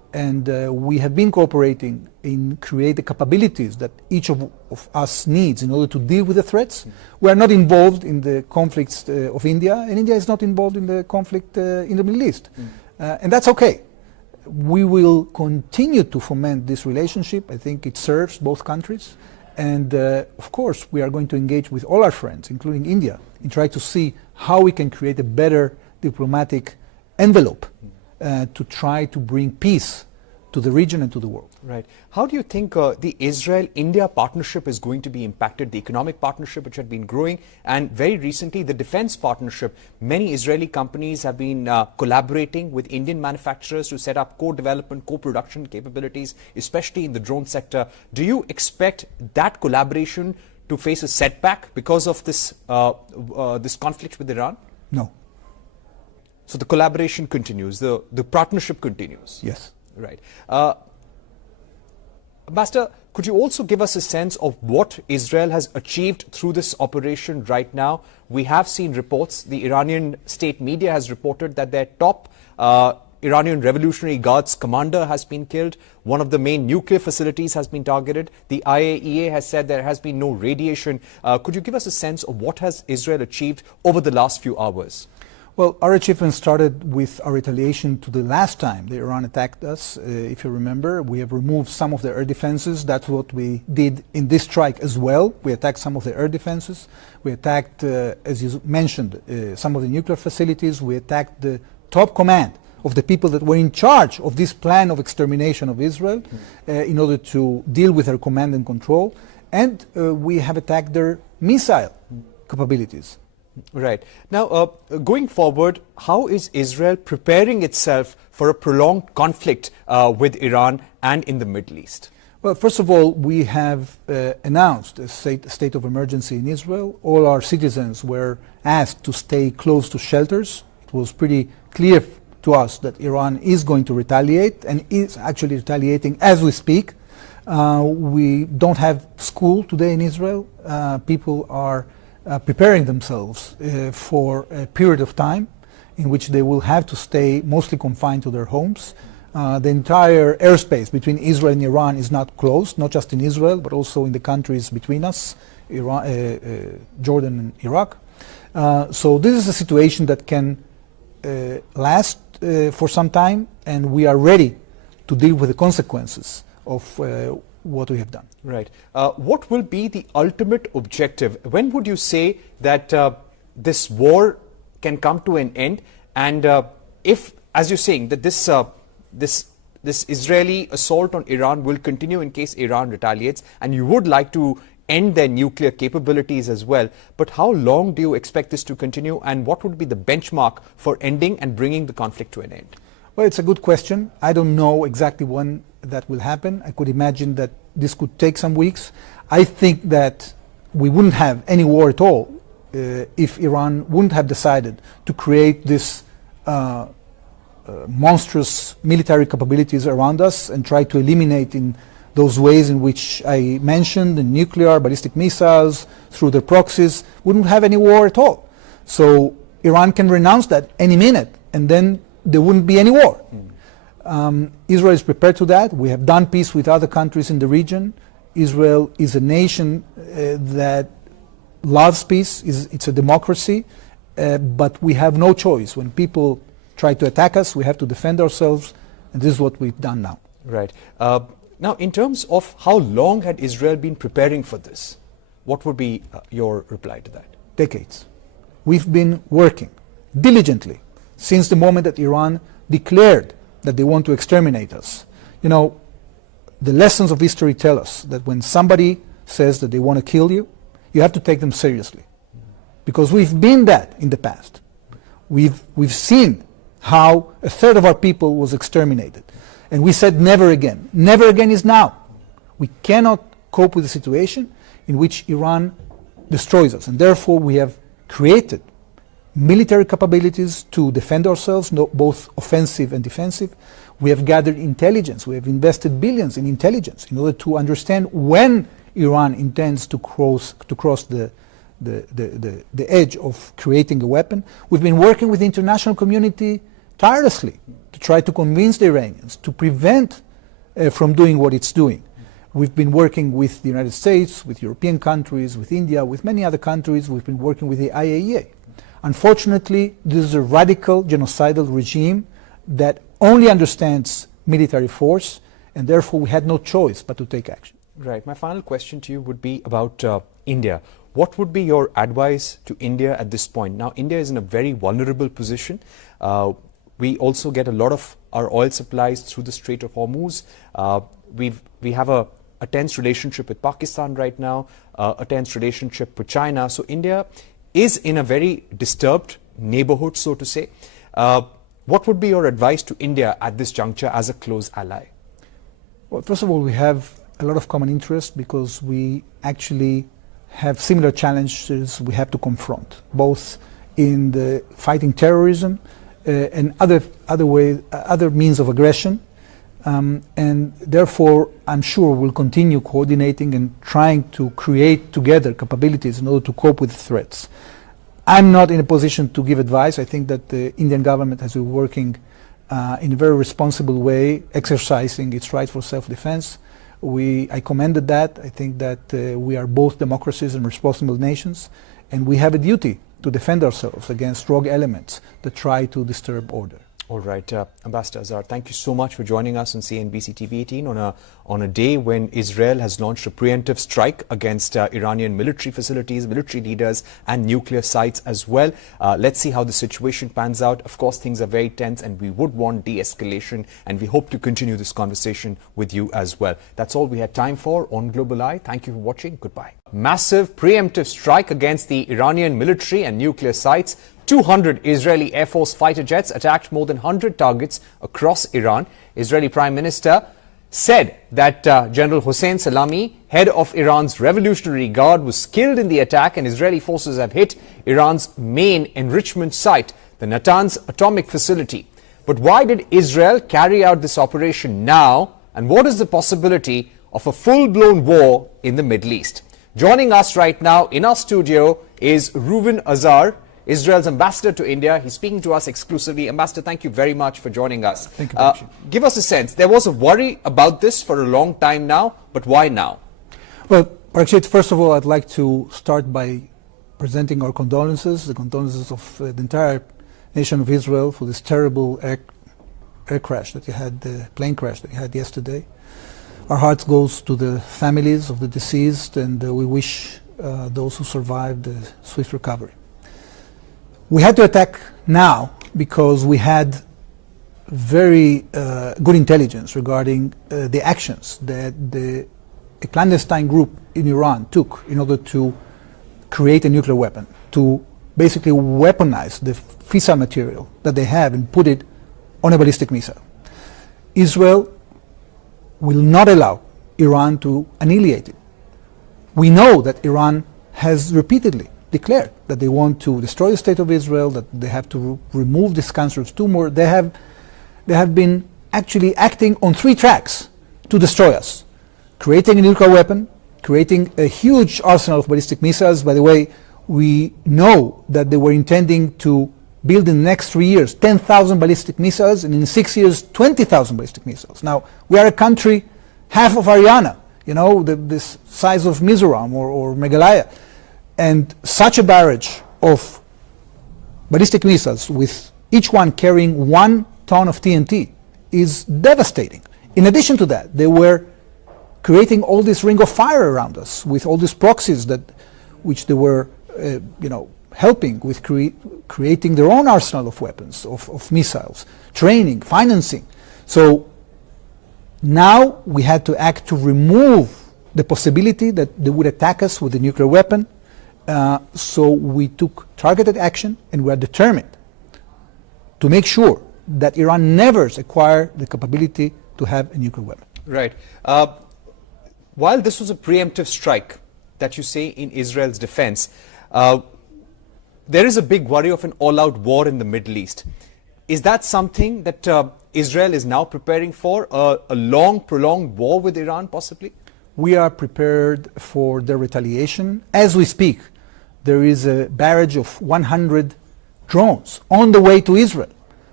and we have been cooperating in create the capabilities that each of us needs in order to deal with the threats. We are not involved in the conflicts of India, and India is not involved in the conflict in the Middle East. And that's okay. We will continue to foment this relationship. I think it serves both countries. And of course, we are going to engage with all our friends, including India, and try to see how we can create a better diplomatic envelope to try to bring peace to the region and to the world. Right. How do you think the Israel-India partnership is going to be impacted, the economic partnership which had been growing, and very recently the defense partnership? Many Israeli companies have been collaborating with Indian manufacturers to set up co-development, co-production capabilities, especially in the drone sector. Do you expect that collaboration to face a setback because of this, this conflict with Iran? No. So the collaboration continues, the partnership continues? Yes. Right. Ambassador, could you also give us a sense of what Israel has achieved through this operation right now? We have seen reports, the Iranian state media has reported that their top Iranian Revolutionary Guards commander has been killed. One of the main nuclear facilities has been targeted. The IAEA has said there has been no radiation. Could you give us a sense of what has Israel achieved over the last few hours? Well, our achievement started with our retaliation to the last time the Iran attacked us. If you remember, we have removed some of the air defenses. That's what we did in this strike as well. We attacked some of the air defenses. We attacked, as you mentioned, some of the nuclear facilities. We attacked the top command of the people that were in charge of this plan of extermination of Israel in order to deal with their command and control. And we have attacked their missile capabilities. Right. Now, going forward, how is Israel preparing itself for a prolonged conflict with Iran and in the Middle East? Well, first of all, we have announced a state of emergency in Israel. All our citizens were asked to stay close to shelters. It was pretty clear to us that Iran is going to retaliate and is actually retaliating as we speak. We don't have school today in Israel. People are preparing themselves for a period of time in which they will have to stay mostly confined to their homes. The entire airspace between Israel and Iran is not closed, not just in Israel, but also in the countries between us, Iran, Jordan and Iraq. So this is a situation that can last for some time, and we are ready to deal with the consequences of what we have done. Right. What will be the ultimate objective? When would you say that this war can come to an end? And if, as you're saying, that this Israeli assault on Iran will continue in case Iran retaliates, and you would like to end their nuclear capabilities as well, but how long do you expect this to continue, and what would be the benchmark for ending and bringing the conflict to an end? Well, it's a good question. I don't know exactly when that will happen. I could imagine that this could take some weeks. I think that we wouldn't have any war at all if Iran wouldn't have decided to create this monstrous military capabilities around us and try to eliminate in those ways in which I mentioned, the nuclear, ballistic missiles, through their proxies. Wouldn't have any war at all. So Iran can renounce that any minute, and then there wouldn't be any war. Israel is prepared to that. We have done peace with other countries in the region. Israel is a nation that loves peace. It's a democracy, but we have no choice. When people try to attack us, we have to defend ourselves, and this is what we've done now. Right. Now, in terms of how long had Israel been preparing for this, what would be your reply to that? Decades. We've been working diligently since the moment that Iran declared that they want to exterminate us. You know, the lessons of history tell us that when somebody says that they want to kill you, you have to take them seriously. Because we've been that in the past. We've seen how a third of our people was exterminated. And we said never again. Never again is now. We cannot cope with a situation in which Iran destroys us. And therefore we have created military capabilities to defend ourselves, both offensive and defensive. We have gathered intelligence. We have invested billions in intelligence in order to understand when Iran intends to cross the edge of creating a weapon. We've been working with the international community tirelessly to try to convince the Iranians to prevent from doing what it's doing. We've been working with the United States, with European countries, with India, with many other countries. We've been working with the IAEA. Unfortunately, this is a radical genocidal regime that only understands military force, and therefore we had no choice but to take action. Right. My final question to you would be about India. What would be your advice to India at this point? Now, India is in a very vulnerable position. We also get a lot of our oil supplies through the Strait of Hormuz. We have a tense relationship with Pakistan right now, a tense relationship with China. So India is in a very disturbed neighborhood, so to say. What would be your advice to India at this juncture as a close ally? Well, first of all, we have a lot of common interest because we actually have similar challenges we have to confront, both in the fighting terrorism and other means of aggression. And therefore, I'm sure we'll continue coordinating and trying to create together capabilities in order to cope with threats. I'm not in a position to give advice. I think that the Indian government has been working in a very responsible way, exercising its right for self-defense. I commended that. I think that we are both democracies and responsible nations, and we have a duty to defend ourselves against rogue elements that try to disturb order. All right, Ambassador Azar, thank you so much for joining us on CNBC TV18 on a day when Israel has launched a preemptive strike against Iranian military facilities, military leaders, and nuclear sites as well. Let's see how the situation pans out. Of course, things are very tense, and we would want de-escalation, and we hope to continue this conversation with you as well. That's all we had time for on Global Eye. Thank you for watching. Goodbye. Massive preemptive strike against the Iranian military and nuclear sites. 200 Israeli Air Force fighter jets attacked more than 100 targets across Iran. Israeli Prime Minister said that General Hossein Salami, head of Iran's Revolutionary Guard, was killed in the attack, and Israeli forces have hit Iran's main enrichment site, the Natanz atomic facility. But why did Israel carry out this operation now, and what is the possibility of a full-blown war in the Middle East? Joining us right now in our studio is Reuven Azar, Israel's ambassador to India. He's speaking to us exclusively. Ambassador, thank you very much for joining us. Thank you, Parikshit. Give us a sense. There was a worry about this for a long time now, but why now? Well, Parikshit, first of all, I'd like to start by presenting our condolences, the condolences of the entire nation of Israel for this terrible air crash that you had, the plane crash that you had yesterday. Our hearts goes to the families of the deceased, and we wish those who survived a swift recovery. We had to attack now because we had very good intelligence regarding the actions that a clandestine group in Iran took in order to create a nuclear weapon, to basically weaponize the fissile material that they have and put it on a ballistic missile. Israel will not allow Iran to annihilate it. We know that Iran has repeatedly declared that they want to destroy the state of Israel, that they have to remove this cancerous tumor. They have been actually acting on three tracks to destroy us. Creating a nuclear weapon, creating a huge arsenal of ballistic missiles. By the way, we know that they were intending to build in the next 3 years 10,000 ballistic missiles, and in 6 years 20,000 ballistic missiles. Now, we are a country half of Haryana, you know, this size of Mizoram or Meghalaya. And such a barrage of ballistic missiles, with each one carrying 1 ton of TNT, is devastating. In addition to that, they were creating all this ring of fire around us with all these proxies which they were, helping with creating their own arsenal of weapons, of missiles, training, financing. So now we had to act to remove the possibility that they would attack us with a nuclear weapon. So we took targeted action, and we are determined to make sure that Iran never acquire the capability to have a nuclear weapon. Right. While this was a preemptive strike that you say in Israel's defense, there is a big worry of an all-out war in the Middle East. Is that something that Israel is now preparing for, a long, prolonged war with Iran possibly? We are prepared for their retaliation. As we speak, there is a barrage of 100 drones on the way to Israel,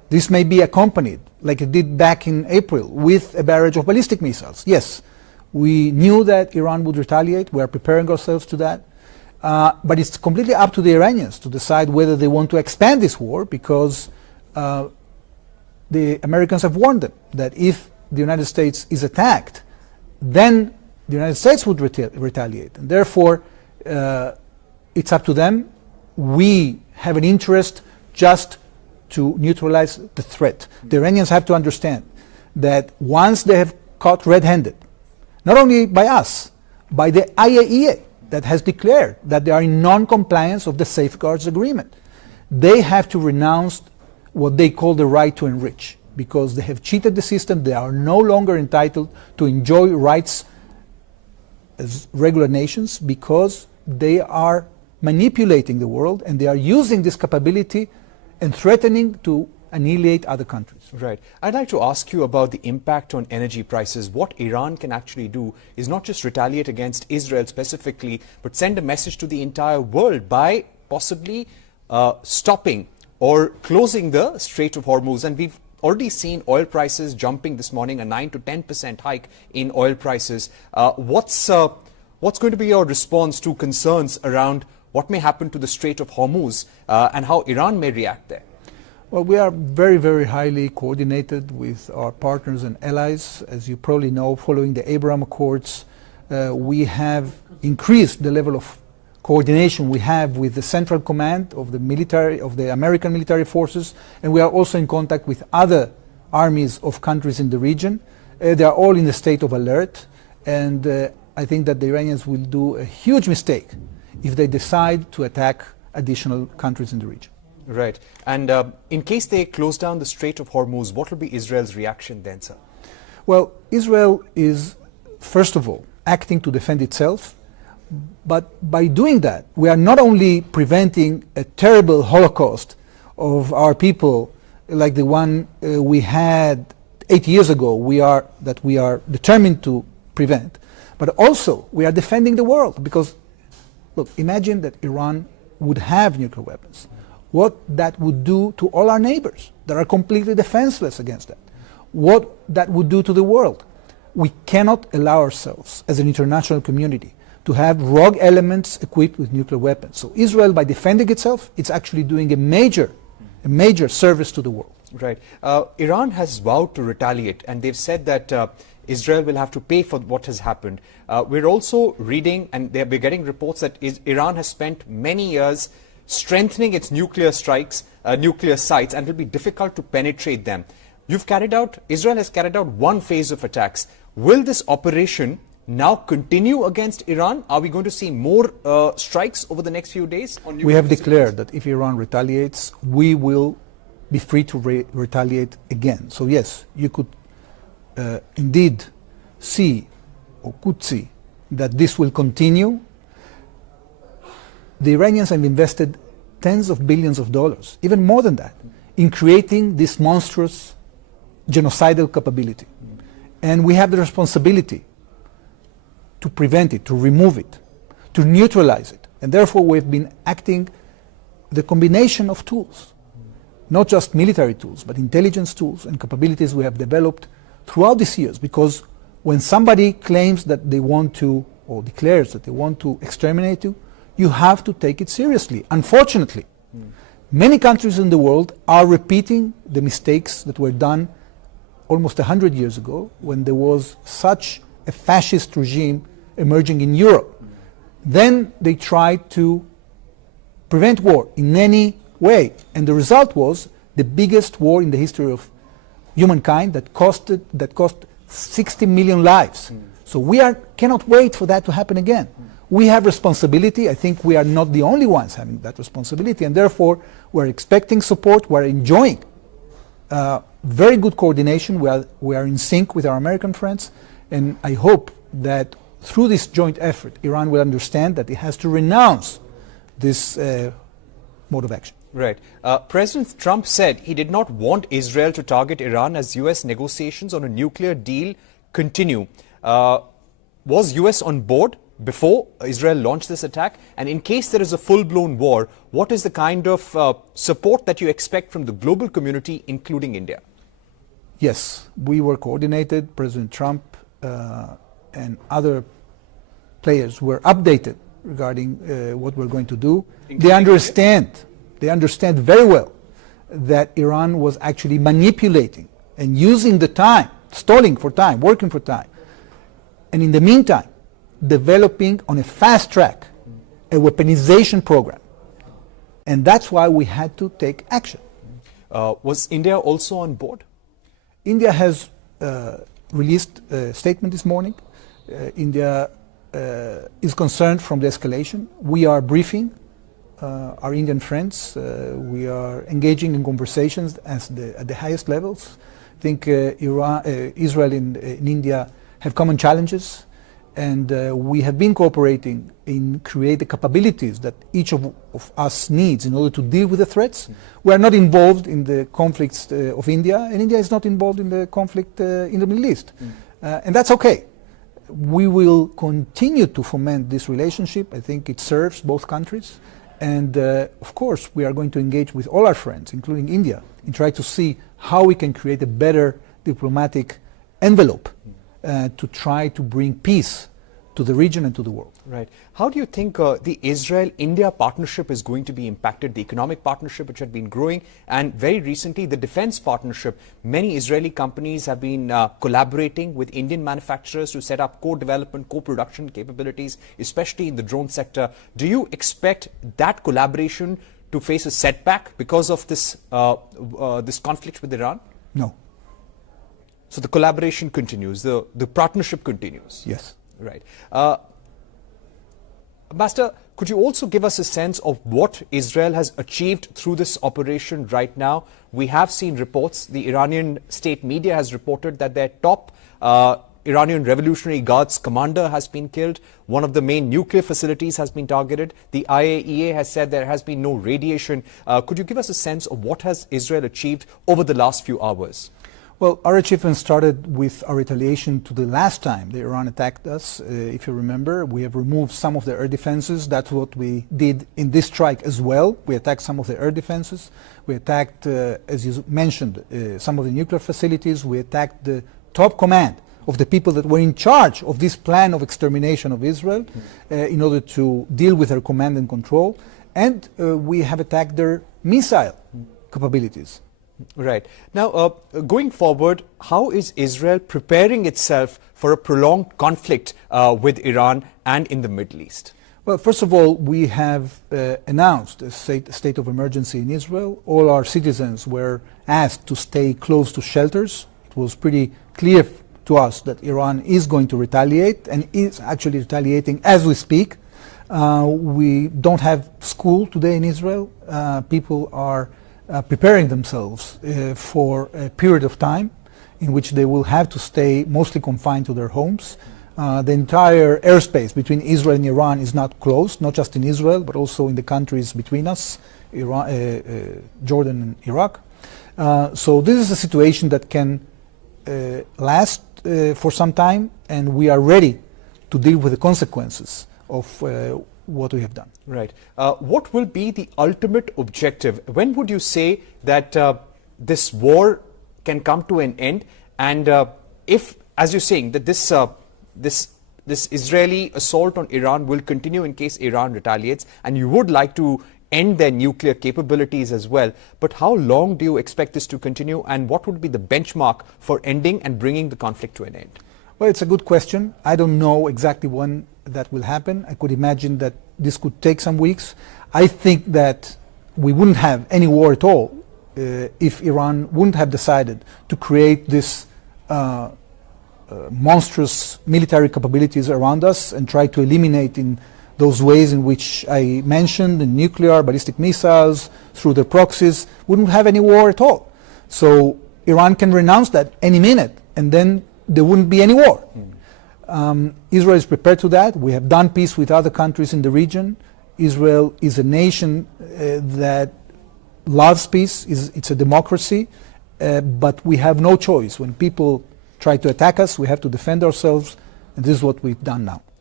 This may be accompanied, like it did back in April, with a barrage of ballistic missiles. Yes, we knew that Iran would retaliate. We are preparing ourselves to that. But it's completely up to the Iranians to decide whether they want to expand this war, because the Americans have warned them that if the United States is attacked, then the United States would retaliate. And therefore, it's up to them. We have an interest just to neutralize the threat. The Iranians have to understand that once they have caught red-handed, not only by us, by the IAEA, that has declared that they are in non-compliance of the safeguards agreement, they have to renounce what they call the right to enrich, because they have cheated the system. They are no longer entitled to enjoy rights as regular nations, because they are manipulating the world and they are using this capability and threatening to annihilate other countries. Right. I'd like to ask you about the impact on energy prices. What Iran can actually do is not just retaliate against Israel specifically, but send a message to the entire world by possibly stopping or closing the Strait of Hormuz. And we've already seen oil prices jumping this morning, a 9 to 10% hike in oil prices. What's going to be your response to concerns around what may happen to the Strait of Hormuz and how Iran may react there? Well, we are very, very highly coordinated with our partners and allies. As you probably know, following the Abraham Accords, we have increased the level of coordination we have with the Central Command of the military, of the American military forces, and we are also in contact with other armies of countries in the region. They are all in a state of alert, and I think that the Iranians will do a huge mistake if they decide to attack additional countries in the region. Right. And in case they close down the Strait of Hormuz, what will be Israel's reaction then, sir? Well, Israel is, first of all, acting to defend itself. But by doing that, we are not only preventing a terrible Holocaust of our people like the one we had 8 years ago, that we are determined to prevent, but also we are defending the world. Because, look, imagine that Iran would have nuclear weapons. What that would do to all our neighbors that are completely defenseless against that. What that would do to the world. We cannot allow ourselves as an international community to have rogue elements equipped with nuclear weapons. So Israel, by defending itself, it's actually doing a major service to the world. Right. Iran has vowed to retaliate, and they've said that Israel will have to pay for what has happened. We're also reading, and we're getting reports that Iran has spent many years strengthening its nuclear sites, and it will be difficult to penetrate them. Israel has carried out one phase of attacks. Will this operation now continue against Iran? Are we going to see more strikes over the next few days? We have declared that if Iran retaliates, we will be free to retaliate again. So yes, you could indeed see, or could see, that this will continue. The Iranians have invested tens of billions of dollars, even more than that, in creating this monstrous genocidal capability. And we have the responsibility to prevent it, to remove it, to neutralize it. And therefore we've been acting the combination of tools, not just military tools, but intelligence tools and capabilities we have developed throughout these years. Because when somebody claims that they want to, or declares that they want to exterminate you, you have to take it seriously. Unfortunately, many countries in the world are repeating the mistakes that were done almost 100 years ago, when there was such a fascist regime emerging in Europe. Then they tried to prevent war in any way, and the result was the biggest war in the history of humankind that cost 60 million lives. So we cannot wait for that to happen again. We have responsibility. I think we are not the only ones having that responsibility, and therefore we're expecting support. We're enjoying very good coordination. We are in sync with our American friends, and I hope that through this joint effort, Iran will understand that it has to renounce this mode of action. Right. President Trump said he did not want Israel to target Iran as U.S. negotiations on a nuclear deal continue. Was U.S. on board before Israel launched this attack? And in case there is a full-blown war, what is the kind of support that you expect from the global community, including India? Yes, we were coordinated. President Trump and other players were updated regarding what we're going to do. They understand very well that Iran was actually manipulating and using the time, stalling for time, working for time. And in the meantime, developing on a fast track a weaponization program. And that's why we had to take action. Was India also on board? India has released a statement this morning. India is concerned from the escalation. We are briefing our Indian friends. We are engaging in conversations at the highest levels. I think Israel and India have common challenges, and we have been cooperating in create the capabilities that each of us needs in order to deal with the threats. We are not involved in the conflicts of India, and India is not involved in the conflict in the Middle East. And that's okay. We will continue to foment this relationship. I think it serves both countries. And of course, we are going to engage with all our friends, including India, and try to see how we can create a better diplomatic envelope to try to bring peace to the region and to the world. Right. How do you think the Israel-India partnership is going to be impacted, the economic partnership which had been growing, and very recently the defense partnership? Many Israeli companies have been collaborating with Indian manufacturers to set up co-development, co-production capabilities, especially in the drone sector. Do you expect that collaboration to face a setback because of this, this conflict with Iran? No. So the collaboration continues, the partnership continues? Yes. Right. Ambassador, could you also give us a sense of what Israel has achieved through this operation right now? We have seen reports, the Iranian state media has reported that their top Iranian Revolutionary Guards commander has been killed. One of the main nuclear facilities has been targeted. The IAEA has said there has been no radiation. Could you give us a sense of what has Israel achieved over the last few hours? Well, our achievement started with our retaliation to the last time the Iran attacked us. If you remember, we have removed some of the air defenses. That's what we did in this strike as well. We attacked some of the air defenses. We attacked, as you mentioned, some of the nuclear facilities. We attacked the top command of the people that were in charge of this plan of extermination of Israel in order to deal with their command and control. And we have attacked their missile capabilities. Right. Now, going forward, how is Israel preparing itself for a prolonged conflict with Iran and in the Middle East? Well, first of all, we have announced a state of emergency in Israel. All our citizens were asked to stay close to shelters. It was pretty clear to us that Iran is going to retaliate and is actually retaliating as we speak. We don't have school today in Israel. People are preparing themselves for a period of time in which they will have to stay mostly confined to their homes. The entire airspace between Israel and Iran is not closed, not just in Israel, but also in the countries between us, Jordan and Iraq. So this is a situation that can last for some time, and we are ready to deal with the consequences of what we have done. Right. What will be the ultimate objective? When would you say that this war can come to an end? And if, as you're saying, that this Israeli assault on Iran will continue in case Iran retaliates, and you would like to end their nuclear capabilities as well, but how long do you expect this to continue, and what would be the benchmark for ending and bringing the conflict to an end? Well, it's a good question. I don't know exactly when that will happen. I could imagine that this could take some weeks. I think that we wouldn't have any war at all if Iran wouldn't have decided to create this monstrous military capabilities around us and try to eliminate in those ways in which I mentioned, the nuclear, ballistic missiles, through their proxies. Wouldn't have any war at all. So Iran can renounce that any minute, and then there wouldn't be any war. Israel is prepared to that. We have done peace with other countries in the region. Israel is a nation that loves peace. It's a democracy, but we have no choice. When people try to attack us, we have to defend ourselves, and this is what we've done now.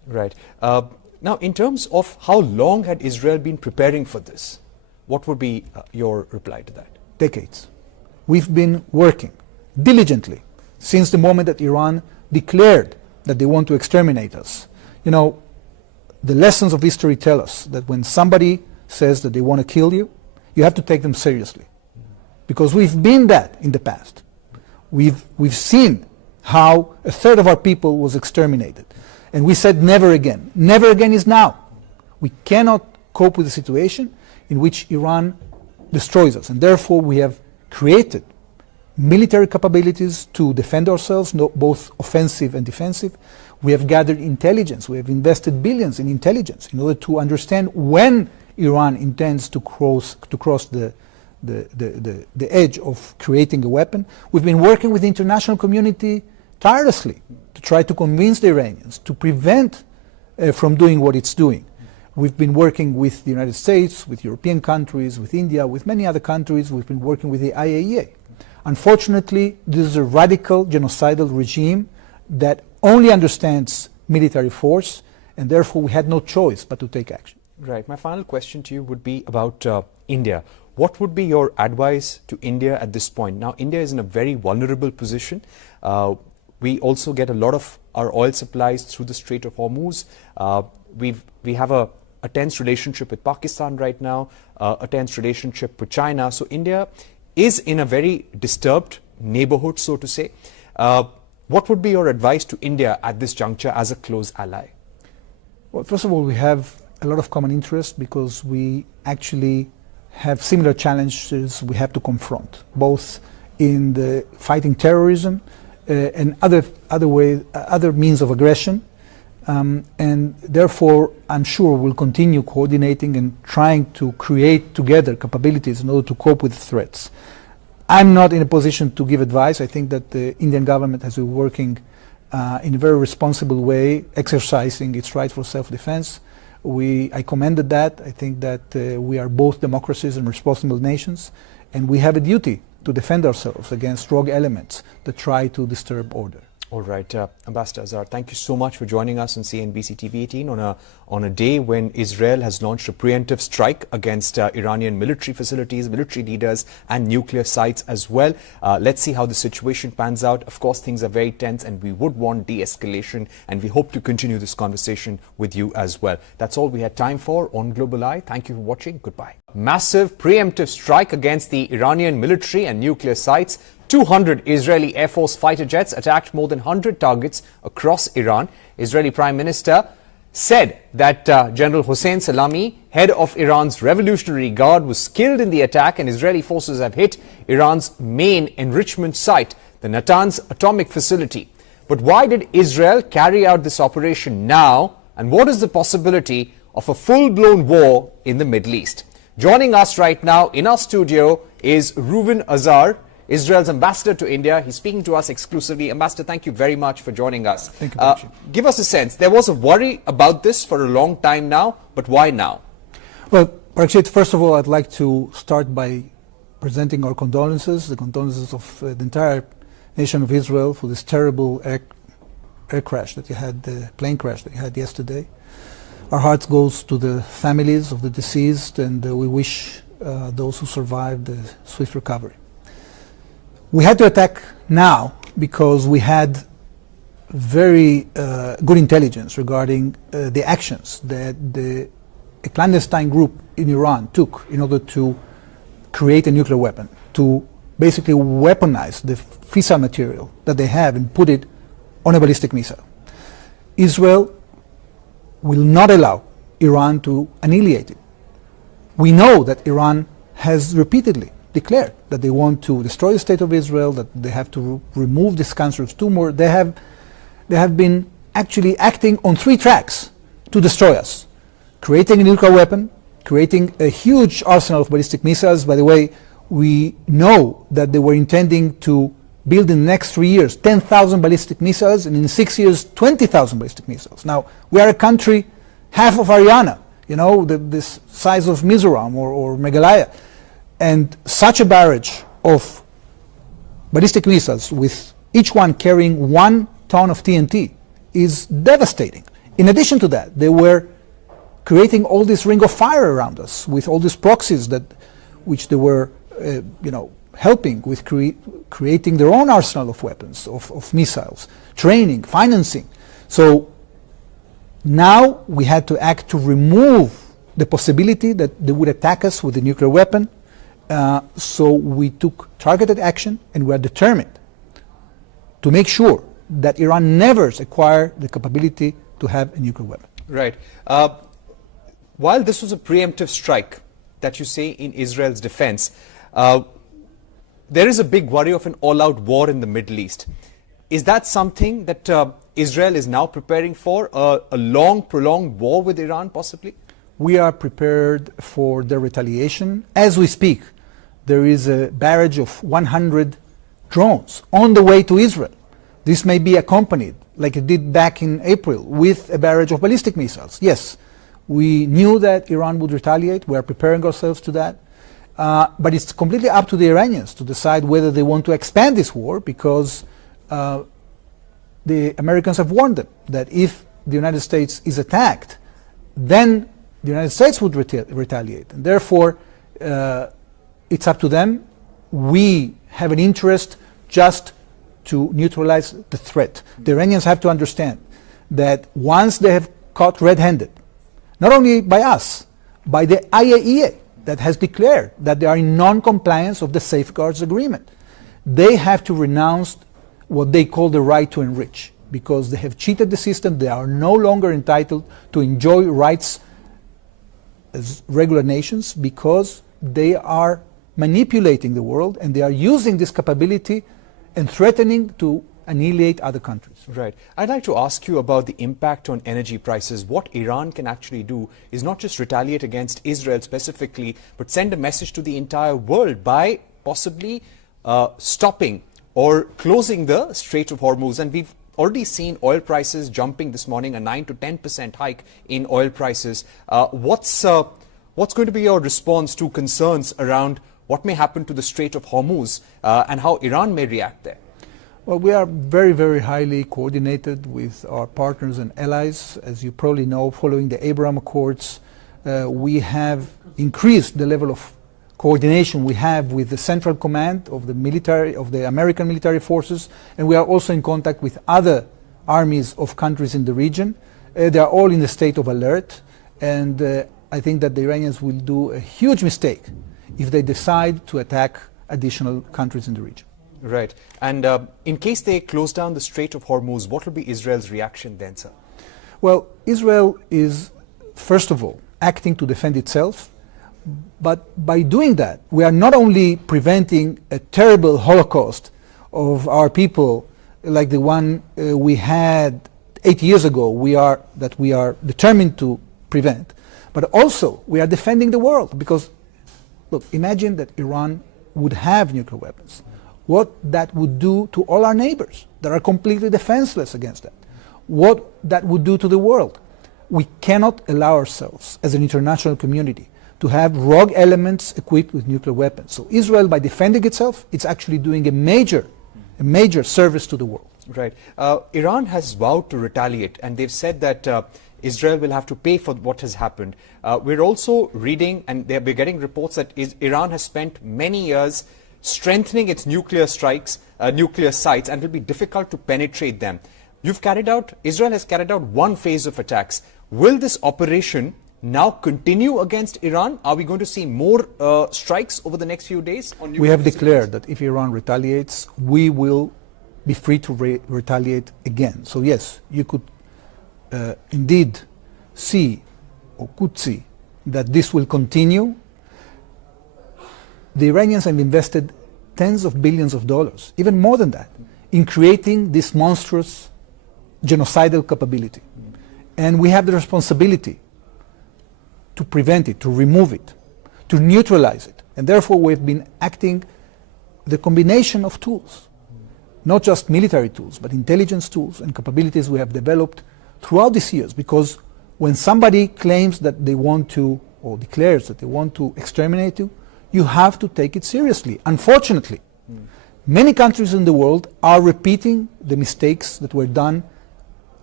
Right. Now, in terms of how long had Israel been preparing for this, what would be your reply to that? Decades. We've been working diligently since the moment that Iran declared that they want to exterminate us. You know, the lessons of history tell us that when somebody says that they want to kill you, you have to take them seriously. Because we've been that in the past. We've seen how a third of our people was exterminated. And we said never again. Never again is now. We cannot cope with a situation in which Iran destroys us. And therefore we have created military capabilities to defend ourselves, both offensive and defensive. We have gathered intelligence. We have invested billions in intelligence in order to understand when Iran intends to cross the edge of creating a weapon. We've been working with the international community tirelessly to try to convince the Iranians to prevent from doing what it's doing. We've been working with the United States, with European countries, with India, with many other countries. We've been working with the IAEA. Unfortunately, this is a radical genocidal regime that only understands military force, and therefore we had no choice but to take action. Right. My final question to you would be about India. What would be your advice to India at this point? Now, India is in a very vulnerable position. We also get a lot of our oil supplies through the Strait of Hormuz. We have a tense relationship with Pakistan right now, a tense relationship with China. So India is in a very disturbed neighborhood, so to say. What would be your advice to India at this juncture as a close ally? Well, first of all, we have a lot of common interest because we actually have similar challenges we have to confront, both in the fighting terrorism and other means of aggression. And therefore, I'm sure we'll continue coordinating and trying to create together capabilities in order to cope with threats. I'm not in a position to give advice. I think that the Indian government has been working in a very responsible way, exercising its right for self-defense. I commended that. I think that we are both democracies and responsible nations, and we have a duty to defend ourselves against rogue elements that try to disturb order. All right, Ambassador Azar, thank you so much for joining us on CNBC TV18 on a day when Israel has launched a preemptive strike against Iranian military facilities, military leaders, and nuclear sites as well. Let's see how the situation pans out. Of course, things are very tense, and we would want de-escalation, and we hope to continue this conversation with you as well. That's all we had time for on Global Eye. Thank you for watching. Goodbye. Massive preemptive strike against the Iranian military and nuclear sites. 200 Israeli Air Force fighter jets attacked more than 100 targets across Iran. Israeli Prime Minister said that General Hossein Salami, head of Iran's Revolutionary Guard, was killed in the attack, and Israeli forces have hit Iran's main enrichment site, the Natanz atomic facility. But why did Israel carry out this operation now, and what is the possibility of a full-blown war in the Middle East? Joining us right now in our studio is Reuven Azar, Israel's ambassador to India. He's speaking to us exclusively. Ambassador, thank you very much for joining us. Thank you, Parikshit. Give us a sense. There was a worry about this for a long time now, but why now? Well, Parikshit, first of all, I'd like to start by presenting our condolences, the condolences of the entire nation of Israel for this terrible air crash that you had, the plane crash that you had yesterday. Our hearts goes to the families of the deceased, and we wish those who survived a swift recovery. We had to attack now because we had very good intelligence regarding the actions that a clandestine group in Iran took in order to create a nuclear weapon, to basically weaponize the fissile material that they have and put it on a ballistic missile. Israel will not allow Iran to annihilate it. We know that Iran has repeatedly declared that they want to destroy the state of Israel, that they have to remove this cancerous tumor. They have been actually acting on 3 tracks to destroy us. Creating a nuclear weapon, creating a huge arsenal of ballistic missiles. By the way, we know that they were intending to build in the next 3 years 10,000 ballistic missiles, and in 6 years 20,000 ballistic missiles. Now, we are a country half of Haryana, you know, this size of Mizoram or Meghalaya. And such a barrage of ballistic missiles, with each one carrying 1 ton of TNT, is devastating. In addition to that, they were creating all this ring of fire around us with all these proxies which they were helping with creating their own arsenal of weapons, of missiles, training, financing. So now we had to act to remove the possibility that they would attack us with a nuclear weapon. So we took targeted action, and we are determined to make sure that Iran never acquire the capability to have a nuclear weapon. Right. While this was a preemptive strike that you say in Israel's defense, there is a big worry of an all-out war in the Middle East. Is that something that Israel is now preparing for, a long, prolonged war with Iran possibly? We are prepared for the retaliation. As we speak, there is a barrage of 100 drones on the way to Israel. This may be accompanied, like it did back in April, with a barrage of ballistic missiles. Yes, we knew that Iran would retaliate. We are preparing ourselves to that. But it's completely up to the Iranians to decide whether they want to expand this war, because the Americans have warned them that if the United States is attacked, then the United States would retaliate. And therefore, it's up to them. We have an interest just to neutralize the threat. The Iranians have to understand that once they have caught red-handed, not only by us, by the IAEA, that has declared that they are in non-compliance of the safeguards agreement, they have to renounce what they call the right to enrich, because they have cheated the system. They are no longer entitled to enjoy rights as regular nations, because they are manipulating the world, and they are using this capability and threatening to annihilate other countries. Right. I'd like to ask you about the impact on energy prices. What Iran can actually do is not just retaliate against Israel specifically, but send a message to the entire world by possibly stopping or closing the Strait of Hormuz. And we've already seen oil prices jumping this morning, a 9 to 10% hike in oil prices. What's going to be your response to concerns around what may happen to the Strait of Hormuz and how Iran may react there? Well, we are very, very highly coordinated with our partners and allies. As you probably know, following the Abraham Accords, we have increased the level of coordination we have with the Central Command of the military, of the American military forces, and we are also in contact with other armies of countries in the region. They are all in a state of alert, and I think that the Iranians will do a huge mistake if they decide to attack additional countries in the region. Right. And in case they close down the Strait of Hormuz, what will be Israel's reaction then, sir? Well, Israel is, first of all, acting to defend itself. But by doing that, we are not only preventing a terrible Holocaust of our people like the one we had 8 years ago, we are determined to prevent, but also we are defending the world. Because, look, imagine that Iran would have nuclear weapons. What that would do to all our neighbors that are completely defenseless against that. What that would do to the world. We cannot allow ourselves as an international community to have rogue elements equipped with nuclear weapons. So Israel, by defending itself, it's actually doing a major service to the world. Right. Iran has vowed to retaliate, and they've said that Israel will have to pay for what has happened. We're also reading, and we're getting reports that Iran has spent many years strengthening its nuclear sites, and it will be difficult to penetrate them. Israel has carried out one phase of attacks. Will this operation now continue against Iran? Are we going to see more strikes over the next few days? We have declared that if Iran retaliates, we will be free to retaliate again. So yes, you could indeed see, or could see, that this will continue. The Iranians have invested tens of billions of dollars, even more than that, in creating this monstrous genocidal capability. And we have the responsibility to prevent it, to remove it, to neutralize it. And therefore we've been acting the combination of tools, not just military tools, but intelligence tools and capabilities we have developed throughout these years. Because when somebody claims that they want to, or declares that they want to exterminate you, you have to take it seriously. Unfortunately, many countries in the world are repeating the mistakes that were done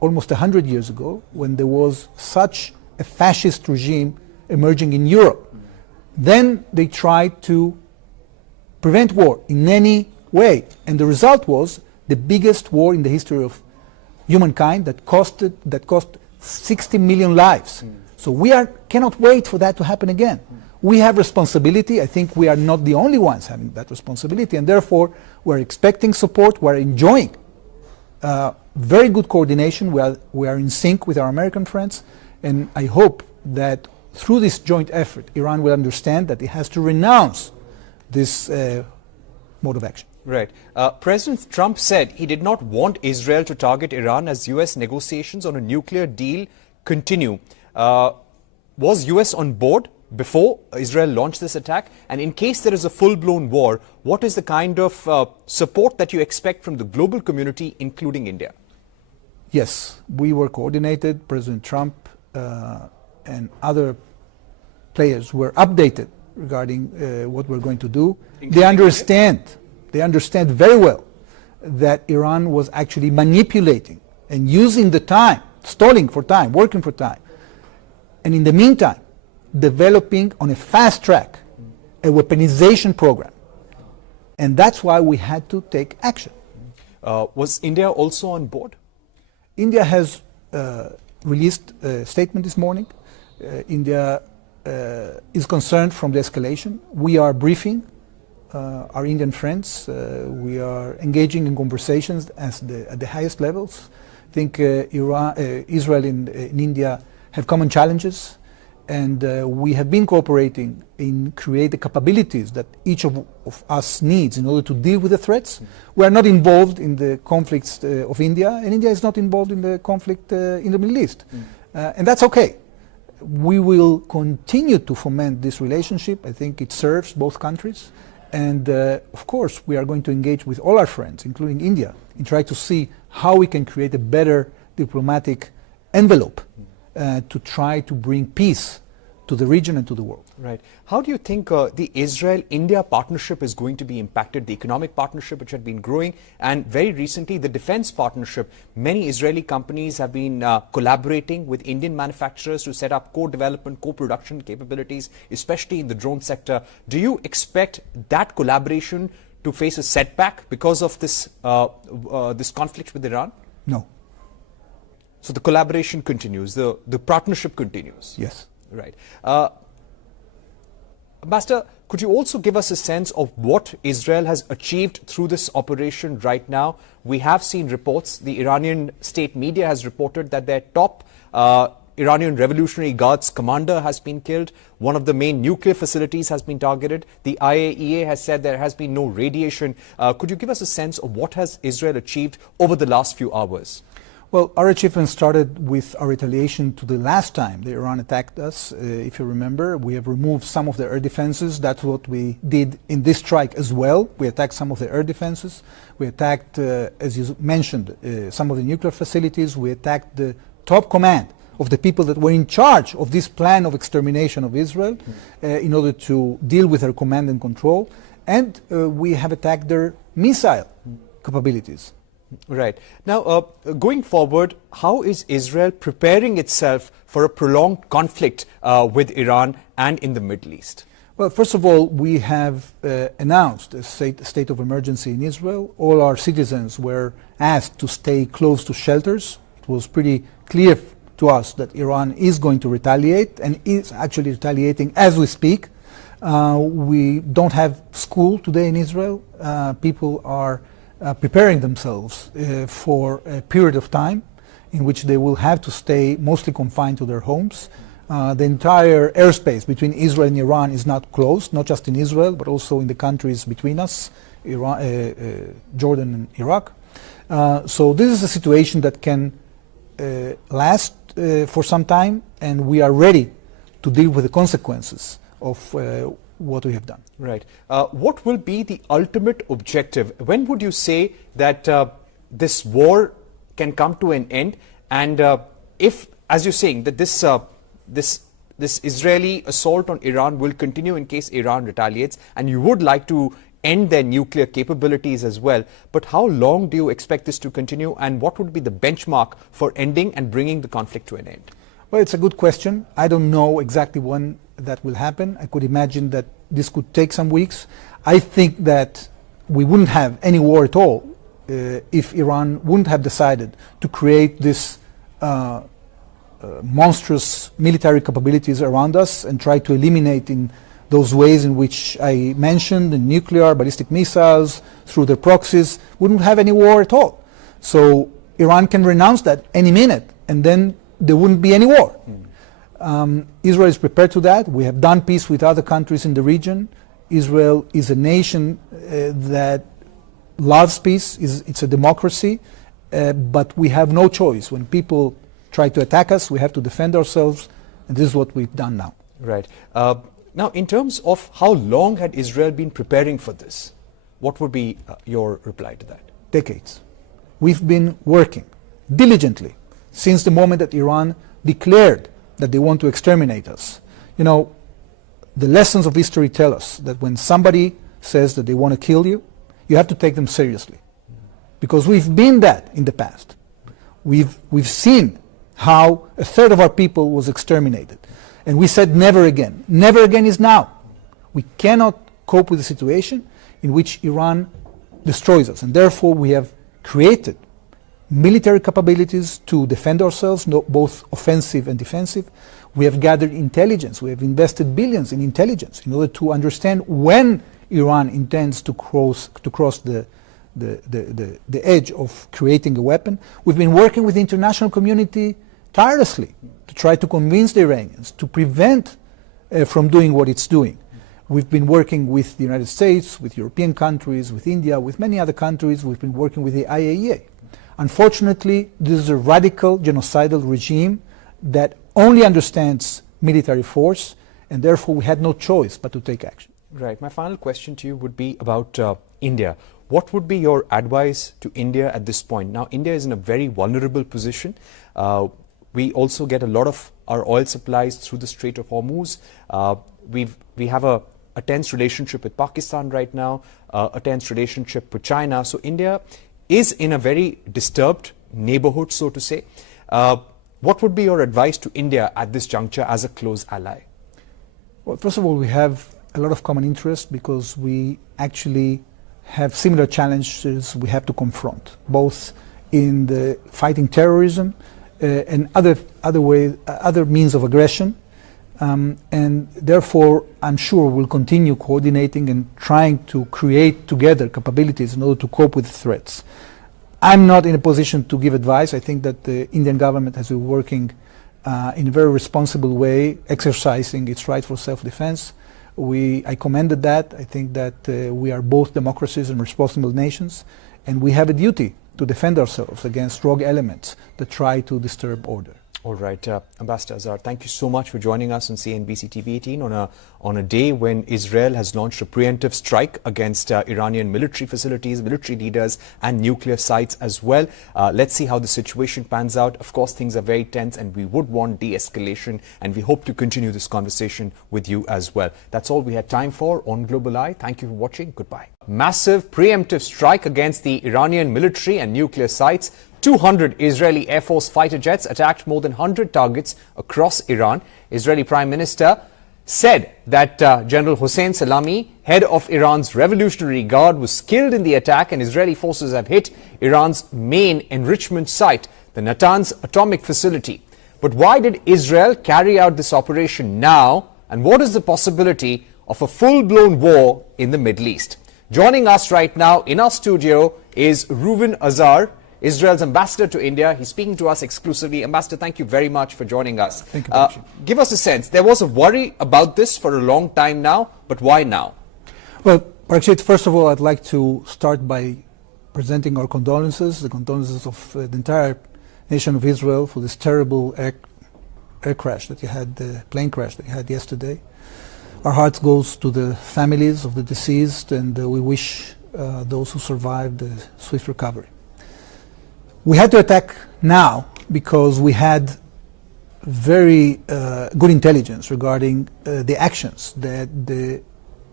almost 100 years ago, when there was such a fascist regime emerging in Europe. Then they tried to prevent war in any way, and the result was the biggest war in the history of humankind that cost 60 million lives. So we cannot wait for that to happen again. We have responsibility. I think we are not the only ones having that responsibility, and therefore we're expecting support. We're enjoying very good coordination. We are in sync with our American friends, and I hope that through this joint effort, Iran will understand that it has to renounce this mode of action. Right. President Trump said he did not want Israel to target Iran as U.S. negotiations on a nuclear deal continue. Was U.S. on board before Israel launched this attack? And in case there is a full-blown war, what is the kind of support that you expect from the global community, including India? Yes, we were coordinated. President Trump and other players were updated regarding what we're going to do. They understand very well that Iran was actually manipulating and using the time, stalling for time, working for time, and in the meantime, developing on a fast track a weaponization program. And that's why we had to take action. Was India also on board? India has released a statement this morning. India is concerned from the escalation. We are briefing our Indian friends. We are engaging in conversations at the highest levels. I think Israel and India have common challenges, and we have been cooperating in create the capabilities that each of us needs in order to deal with the threats. We are not involved in the conflicts of India, and India is not involved in the conflict in the Middle East. And that's okay. We will continue to foment this relationship. I think it serves both countries. And of course, we are going to engage with all our friends, including India, and try to see how we can create a better diplomatic envelope to try to bring peace to the region and to the world. Right. How do you think the Israel-India partnership is going to be impacted, the economic partnership which had been growing, and very recently the defense partnership? Many Israeli companies have been collaborating with Indian manufacturers to set up co-development, co-production capabilities, especially in the drone sector. Do you expect that collaboration to face a setback because of this, this conflict with Iran? No. So the collaboration continues, the partnership continues? Yes. Right. Ambassador, could you also give us a sense of what Israel has achieved through this operation right now? We have seen reports, the Iranian state media has reported that their top Iranian Revolutionary Guards commander has been killed. One of the main nuclear facilities has been targeted. The IAEA has said there has been no radiation. Could you give us a sense of what has Israel achieved over the last few hours? Well, our achievement started with our retaliation to the last time the Iran attacked us. If you remember, we have removed some of the air defenses. That's what we did in this strike as well. We attacked some of the air defenses. We attacked, as you mentioned, some of the nuclear facilities. We attacked the top command of the people that were in charge of this plan of extermination of Israel in order to deal with their command and control. And we have attacked their missile capabilities. Right. Now, going forward, how is Israel preparing itself for a prolonged conflict with Iran and in the Middle East? Well, first of all, we have announced a state of emergency in Israel. All our citizens were asked to stay close to shelters. It was pretty clear to us that Iran is going to retaliate and is actually retaliating as we speak. We don't have school today in Israel. People are preparing themselves for a period of time in which they will have to stay mostly confined to their homes. The entire airspace between Israel and Iran is not closed, not just in Israel, but also in the countries between us, Jordan and Iraq. So this is a situation that can last for some time, and we are ready to deal with the consequences of what we have done. Right. What will be the ultimate objective? When would you say that this war can come to an end? And if, as you're saying, that this Israeli assault on Iran will continue in case Iran retaliates, and you would like to end their nuclear capabilities as well. But how long do you expect this to continue, and what would be the benchmark for ending and bringing the conflict to an end? Well, it's a good question. I don't know exactly when that will happen. I could imagine that this could take some weeks. I think that we wouldn't have any war at all if Iran wouldn't have decided to create this monstrous military capabilities around us and try to eliminate in those ways in which I mentioned, the nuclear, ballistic missiles, through their proxies. Wouldn't have any war at all. So Iran can renounce that any minute, and then there wouldn't be any war. Israel is prepared to that. We have done peace with other countries in the region. Israel is a nation that loves peace. It's a democracy, but we have no choice. When people try to attack us, we have to defend ourselves, and this is what we've done now. Right. Now, in terms of how long had Israel been preparing for this, what would be your reply to that? Decades. We've been working diligently since the moment that Iran declared that they want to exterminate us. You know, the lessons of history tell us that when somebody says that they want to kill you, you have to take them seriously. Because we've been that in the past. We've seen how a third of our people was exterminated. And we said never again. Never again is now. We cannot cope with a situation in which Iran destroys us. And therefore we have created military capabilities to defend ourselves, both offensive and defensive. We have gathered intelligence. We have invested billions in intelligence in order to understand when Iran intends to cross the edge of creating a weapon. We've been working with the international community tirelessly to try to convince the Iranians to prevent from doing what it's doing. We've been working with the United States, with European countries, with India, with many other countries. We've been working with the IAEA. Unfortunately, this is a radical genocidal regime that only understands military force, and therefore we had no choice but to take action. Right. My final question to you would be about India. What would be your advice to India at this point? Now, India is in a very vulnerable position. We also get a lot of our oil supplies through the Strait of Hormuz. We have a tense relationship with Pakistan right now, a tense relationship with China. So India is in a very disturbed neighborhood, so to say. What would be your advice to India at this juncture as a close ally? Well, first of all, we have a lot of common interest because we actually have similar challenges we have to confront, both in the fighting terrorism and other means of aggression. And therefore, I'm sure we'll continue coordinating and trying to create together capabilities in order to cope with threats. I'm not in a position to give advice. I think that the Indian government has been working in a very responsible way, exercising its right for self-defense. I commended that. I think that we are both democracies and responsible nations, and we have a duty to defend ourselves against rogue elements that try to disturb order. All right, Ambassador Azar, thank you so much for joining us on CNBC TV18 on a day when Israel has launched a preemptive strike against Iranian military facilities, military leaders, and nuclear sites as well. Let's see how the situation pans out. Of course, things are very tense, and we would want de-escalation, and we hope to continue this conversation with you as well. That's all we had time for on Global Eye. Thank you for watching. Goodbye. Massive preemptive strike against the Iranian military and nuclear sites. 200 Israeli Air Force fighter jets attacked more than 100 targets across Iran. Israeli Prime Minister said that General Hossein Salami, head of Iran's Revolutionary Guard, was killed in the attack, and Israeli forces have hit Iran's main enrichment site, the Natanz atomic facility. But why did Israel carry out this operation now, and what is the possibility of a full-blown war in the Middle East? Joining us right now in our studio is Reuven Azar, Israel's ambassador to India. He's speaking to us exclusively. Ambassador, thank you very much for joining us. Thank you, Parikshit. Give us a sense. There was a worry about this for a long time now, but why now? Well, Parikshit, first of all, I'd like to start by presenting our condolences, the condolences of the entire nation of Israel for this terrible air crash that you had, the plane crash that you had yesterday. Our hearts goes to the families of the deceased, and we wish those who survived a swift recovery. We had to attack now because we had very good intelligence regarding the actions that the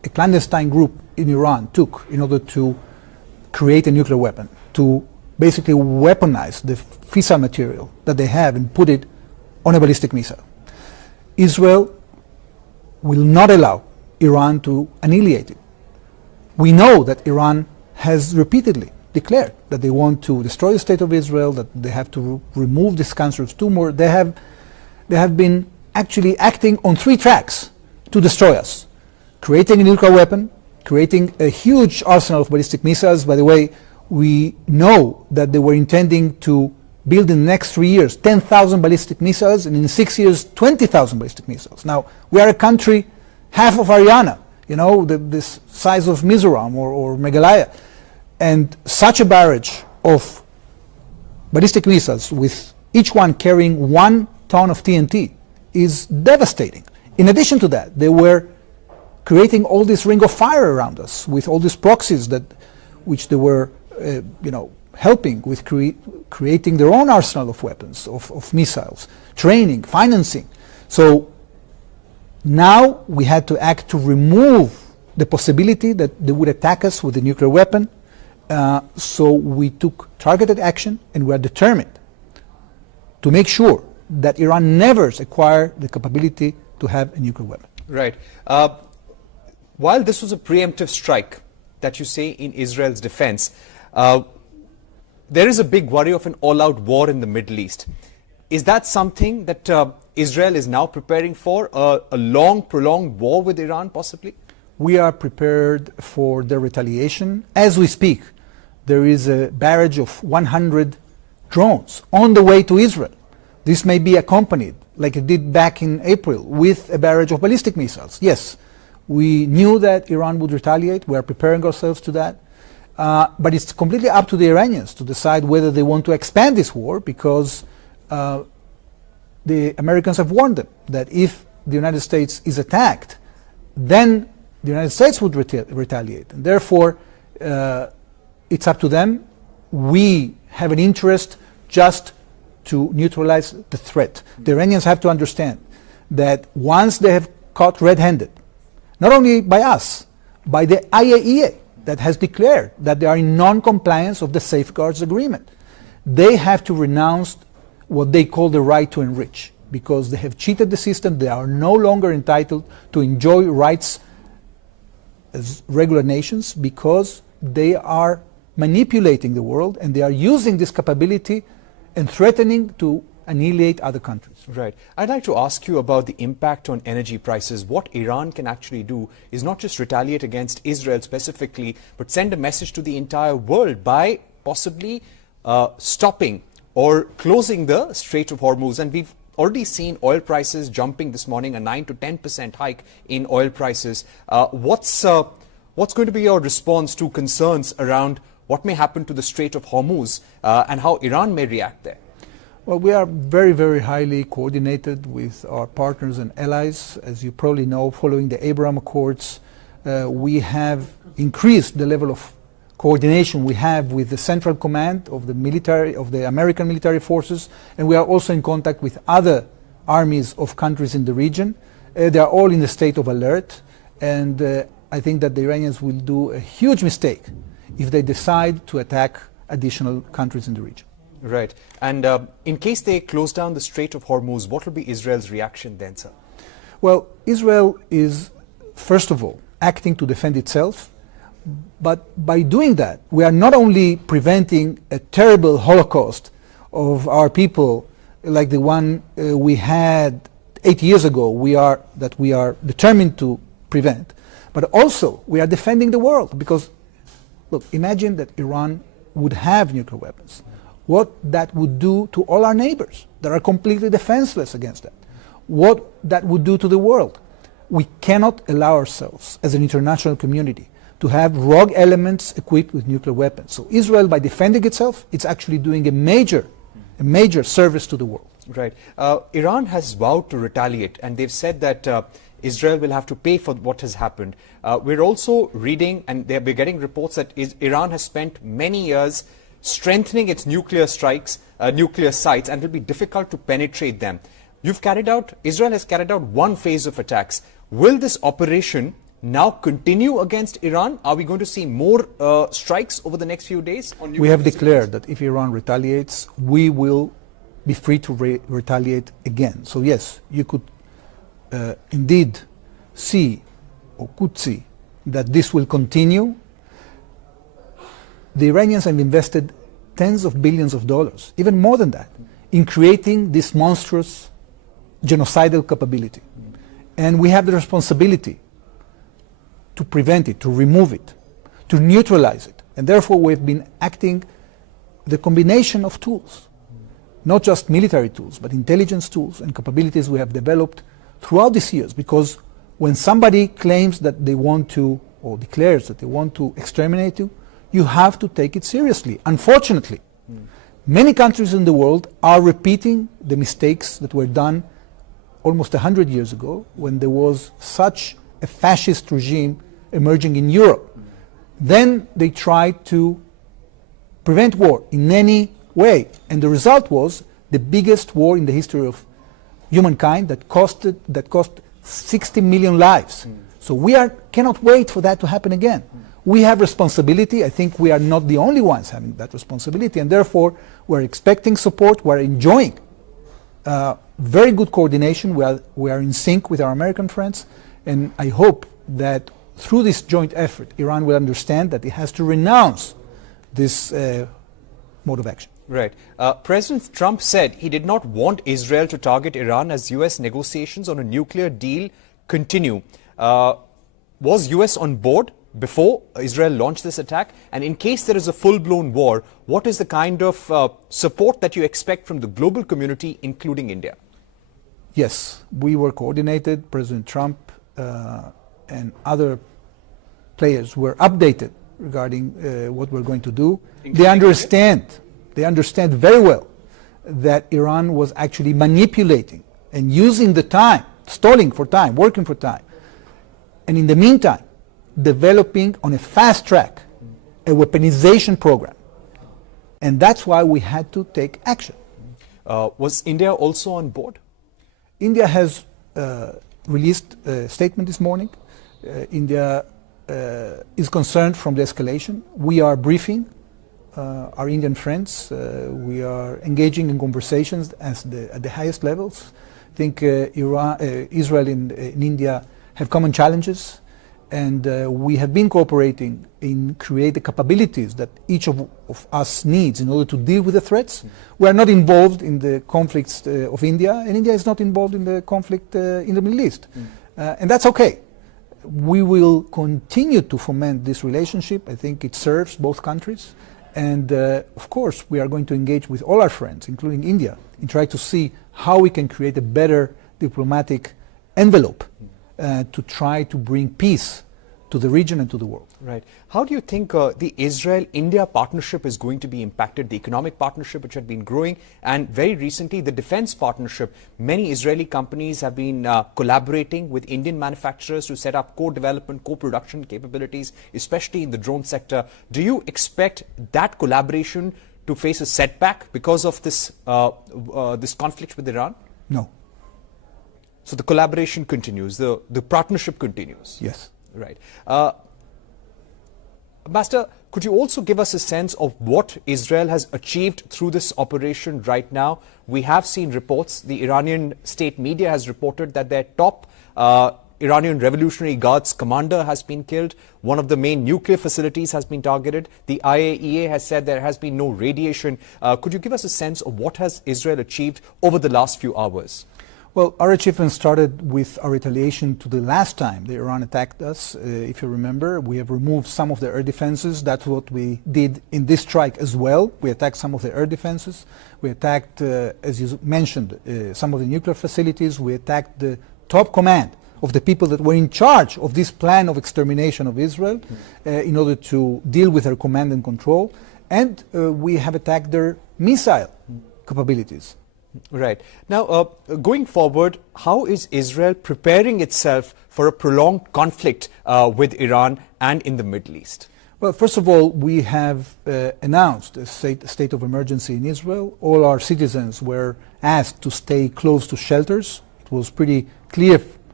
a clandestine group in Iran took in order to create a nuclear weapon, to basically weaponize the fissile material that they have and put it on a ballistic missile. Israel will not allow Iran to annihilate it. We know that Iran has repeatedly declared that they want to destroy the state of Israel, that they have to remove this cancerous tumor. They have been actually acting on 3 tracks to destroy us. Creating a nuclear weapon, creating a huge arsenal of ballistic missiles. By the way, we know that they were intending to build in the next 3 years 10,000 ballistic missiles, and in 6 years 20,000 ballistic missiles. Now, we are a country half of Haryana, you know, this size of Mizoram or Meghalaya. And such a barrage of ballistic missiles, with each one carrying 1 ton of TNT, is devastating. In addition to that, they were creating all this ring of fire around us with all these proxies which they were helping with creating their own arsenal of weapons, of missiles, training, financing. So now we had to act to remove the possibility that they would attack us with a nuclear weapon. So we took targeted action, and we are determined to make sure that Iran never acquire the capability to have a nuclear weapon. Right. While this was a preemptive strike that you say in Israel's defense, there is a big worry of an all-out war in the Middle East. Is that something that Israel is now preparing for, a long, prolonged war with Iran possibly? We are prepared for the retaliation. As we speak, there is a barrage of 100 drones on the way to Israel. This may be accompanied, like it did back in April, with a barrage of ballistic missiles. Yes, we knew that Iran would retaliate. We are preparing ourselves to that. But it's completely up to the Iranians to decide whether they want to expand this war, because the Americans have warned them that if the United States is attacked, then the United States would retaliate. And therefore, it's up to them. We have an interest just to neutralize the threat. The Iranians have to understand that once they have caught red-handed, not only by us, by the IAEA, that has declared that they are in non-compliance of the safeguards agreement, they have to renounce what they call the right to enrich, because they have cheated the system. They are no longer entitled to enjoy rights as regular nations, because they are manipulating the world, and they are using this capability and threatening to annihilate other countries. Right. I'd like to ask you about the impact on energy prices. What Iran can actually do is not just retaliate against Israel specifically, but send a message to the entire world by possibly stopping or closing the Strait of Hormuz. And we've already seen oil prices jumping this morning, a 9 to 10% hike in oil prices. What's going to be your response to concerns around what may happen to the Strait of Hormuz and how Iran may react there? Well, we are very, very highly coordinated with our partners and allies. As you probably know, following the Abraham Accords, we have increased the level of coordination we have with the Central Command of the military, of the American military forces, and we are also in contact with other armies of countries in the region. They are all in a state of alert, and I think that the Iranians will do a huge mistake if they decide to attack additional countries in the region. Right. And in case they close down the Strait of Hormuz, what will be Israel's reaction then, sir? Well, Israel is, first of all, acting to defend itself. But by doing that, we are not only preventing a terrible Holocaust of our people like the one we had 8 years ago, we are determined to prevent, but also we are defending the world. Because, look, imagine that Iran would have nuclear weapons. What that would do to all our neighbors that are completely defenseless against that. What that would do to the world. We cannot allow ourselves as an international community to have rogue elements equipped with nuclear weapons. So Israel, by defending itself, it's actually doing a major service to the world. Right. Iran has vowed to retaliate, and they've said that Israel will have to pay for what has happened. We're also reading, and we're getting reports that Iran has spent many years strengthening its nuclear sites, and it will be difficult to penetrate them. Israel has carried out one phase of attacks. Will this operation now continue against Iran? Are we going to see more strikes over the next few days? We have declared that if Iran retaliates, we will be free to retaliate again. So yes, you could indeed see or could see that this will continue. The Iranians have invested tens of billions of dollars, even more than that, in creating this monstrous genocidal capability. And we have the responsibility to prevent it, to remove it, to neutralize it. And therefore we've been acting the combination of tools, not just military tools, but intelligence tools and capabilities we have developed throughout these years. Because when somebody claims that they want to, or declares that they want to exterminate you, you have to take it seriously. Unfortunately, many countries in the world are repeating the mistakes that were done almost 100 years ago when there was such a fascist regime emerging in Europe. Then they tried to prevent war in any way, and the result was the biggest war in the history of humankind that cost 60 million lives. So we cannot wait for that to happen again. We have responsibility. I think we are not the only ones having that responsibility, and therefore we're expecting support. We're enjoying very good coordination. We are in sync with our American friends, and I hope that through this joint effort, Iran will understand that it has to renounce this mode of action. Right. President Trump said he did not want Israel to target Iran as U.S. negotiations on a nuclear deal continue. Was U.S. on board before Israel launched this attack? And in case there is a full-blown war, what is the kind of support that you expect from the global community, including India? Yes, we were coordinated. President Trump and other players were updated regarding what we're going to do. They understand very well that Iran was actually manipulating and using the time, stalling for time, working for time. And in the meantime, developing on a fast track a weaponization program. And that's why we had to take action. Was India also on board? India has released a statement this morning. India is concerned from the escalation. We are briefing our Indian friends. We are engaging in conversations at the highest levels. I think Israel and India have common challenges, and we have been cooperating in creating the capabilities that each of us needs in order to deal with the threats. We are not involved in the conflicts of India, and India is not involved in the conflict in the Middle East. And that's okay. We will continue to foment this relationship. I think it serves both countries. And of course, we are going to engage with all our friends, including India, in trying to see how we can create a better diplomatic envelope to try to bring peace to the region and to the world. Right. How do you think the Israel-India partnership is going to be impacted, the economic partnership which had been growing, and very recently the defense partnership? Many Israeli companies have been collaborating with Indian manufacturers to set up co-development, co-production capabilities, especially in the drone sector. Do you expect that collaboration to face a setback because of this, this conflict with Iran? No. So the collaboration continues, the partnership continues? Yes. Right. Ambassador, could you also give us a sense of what Israel has achieved through this operation right now? We have seen reports. The Iranian state media has reported that their top Iranian Revolutionary Guards commander has been killed. One of the main nuclear facilities has been targeted. The IAEA has said there has been no radiation. Could you give us a sense of what has Israel achieved over the last few hours? Well, our achievement started with our retaliation to the last time the Iran attacked us. If you remember, we have removed some of the air defenses. That's what we did in this strike as well. We attacked some of the air defenses. We attacked, as you mentioned, some of the nuclear facilities. We attacked the top command of the people that were in charge of this plan of extermination of Israel in order to deal with their command and control. And we have attacked their missile capabilities. Right. Now, going forward, how is Israel preparing itself for a prolonged conflict with Iran and in the Middle East? Well, first of all, we have announced a state of emergency in Israel. All our citizens were asked to stay close to shelters. It was pretty clear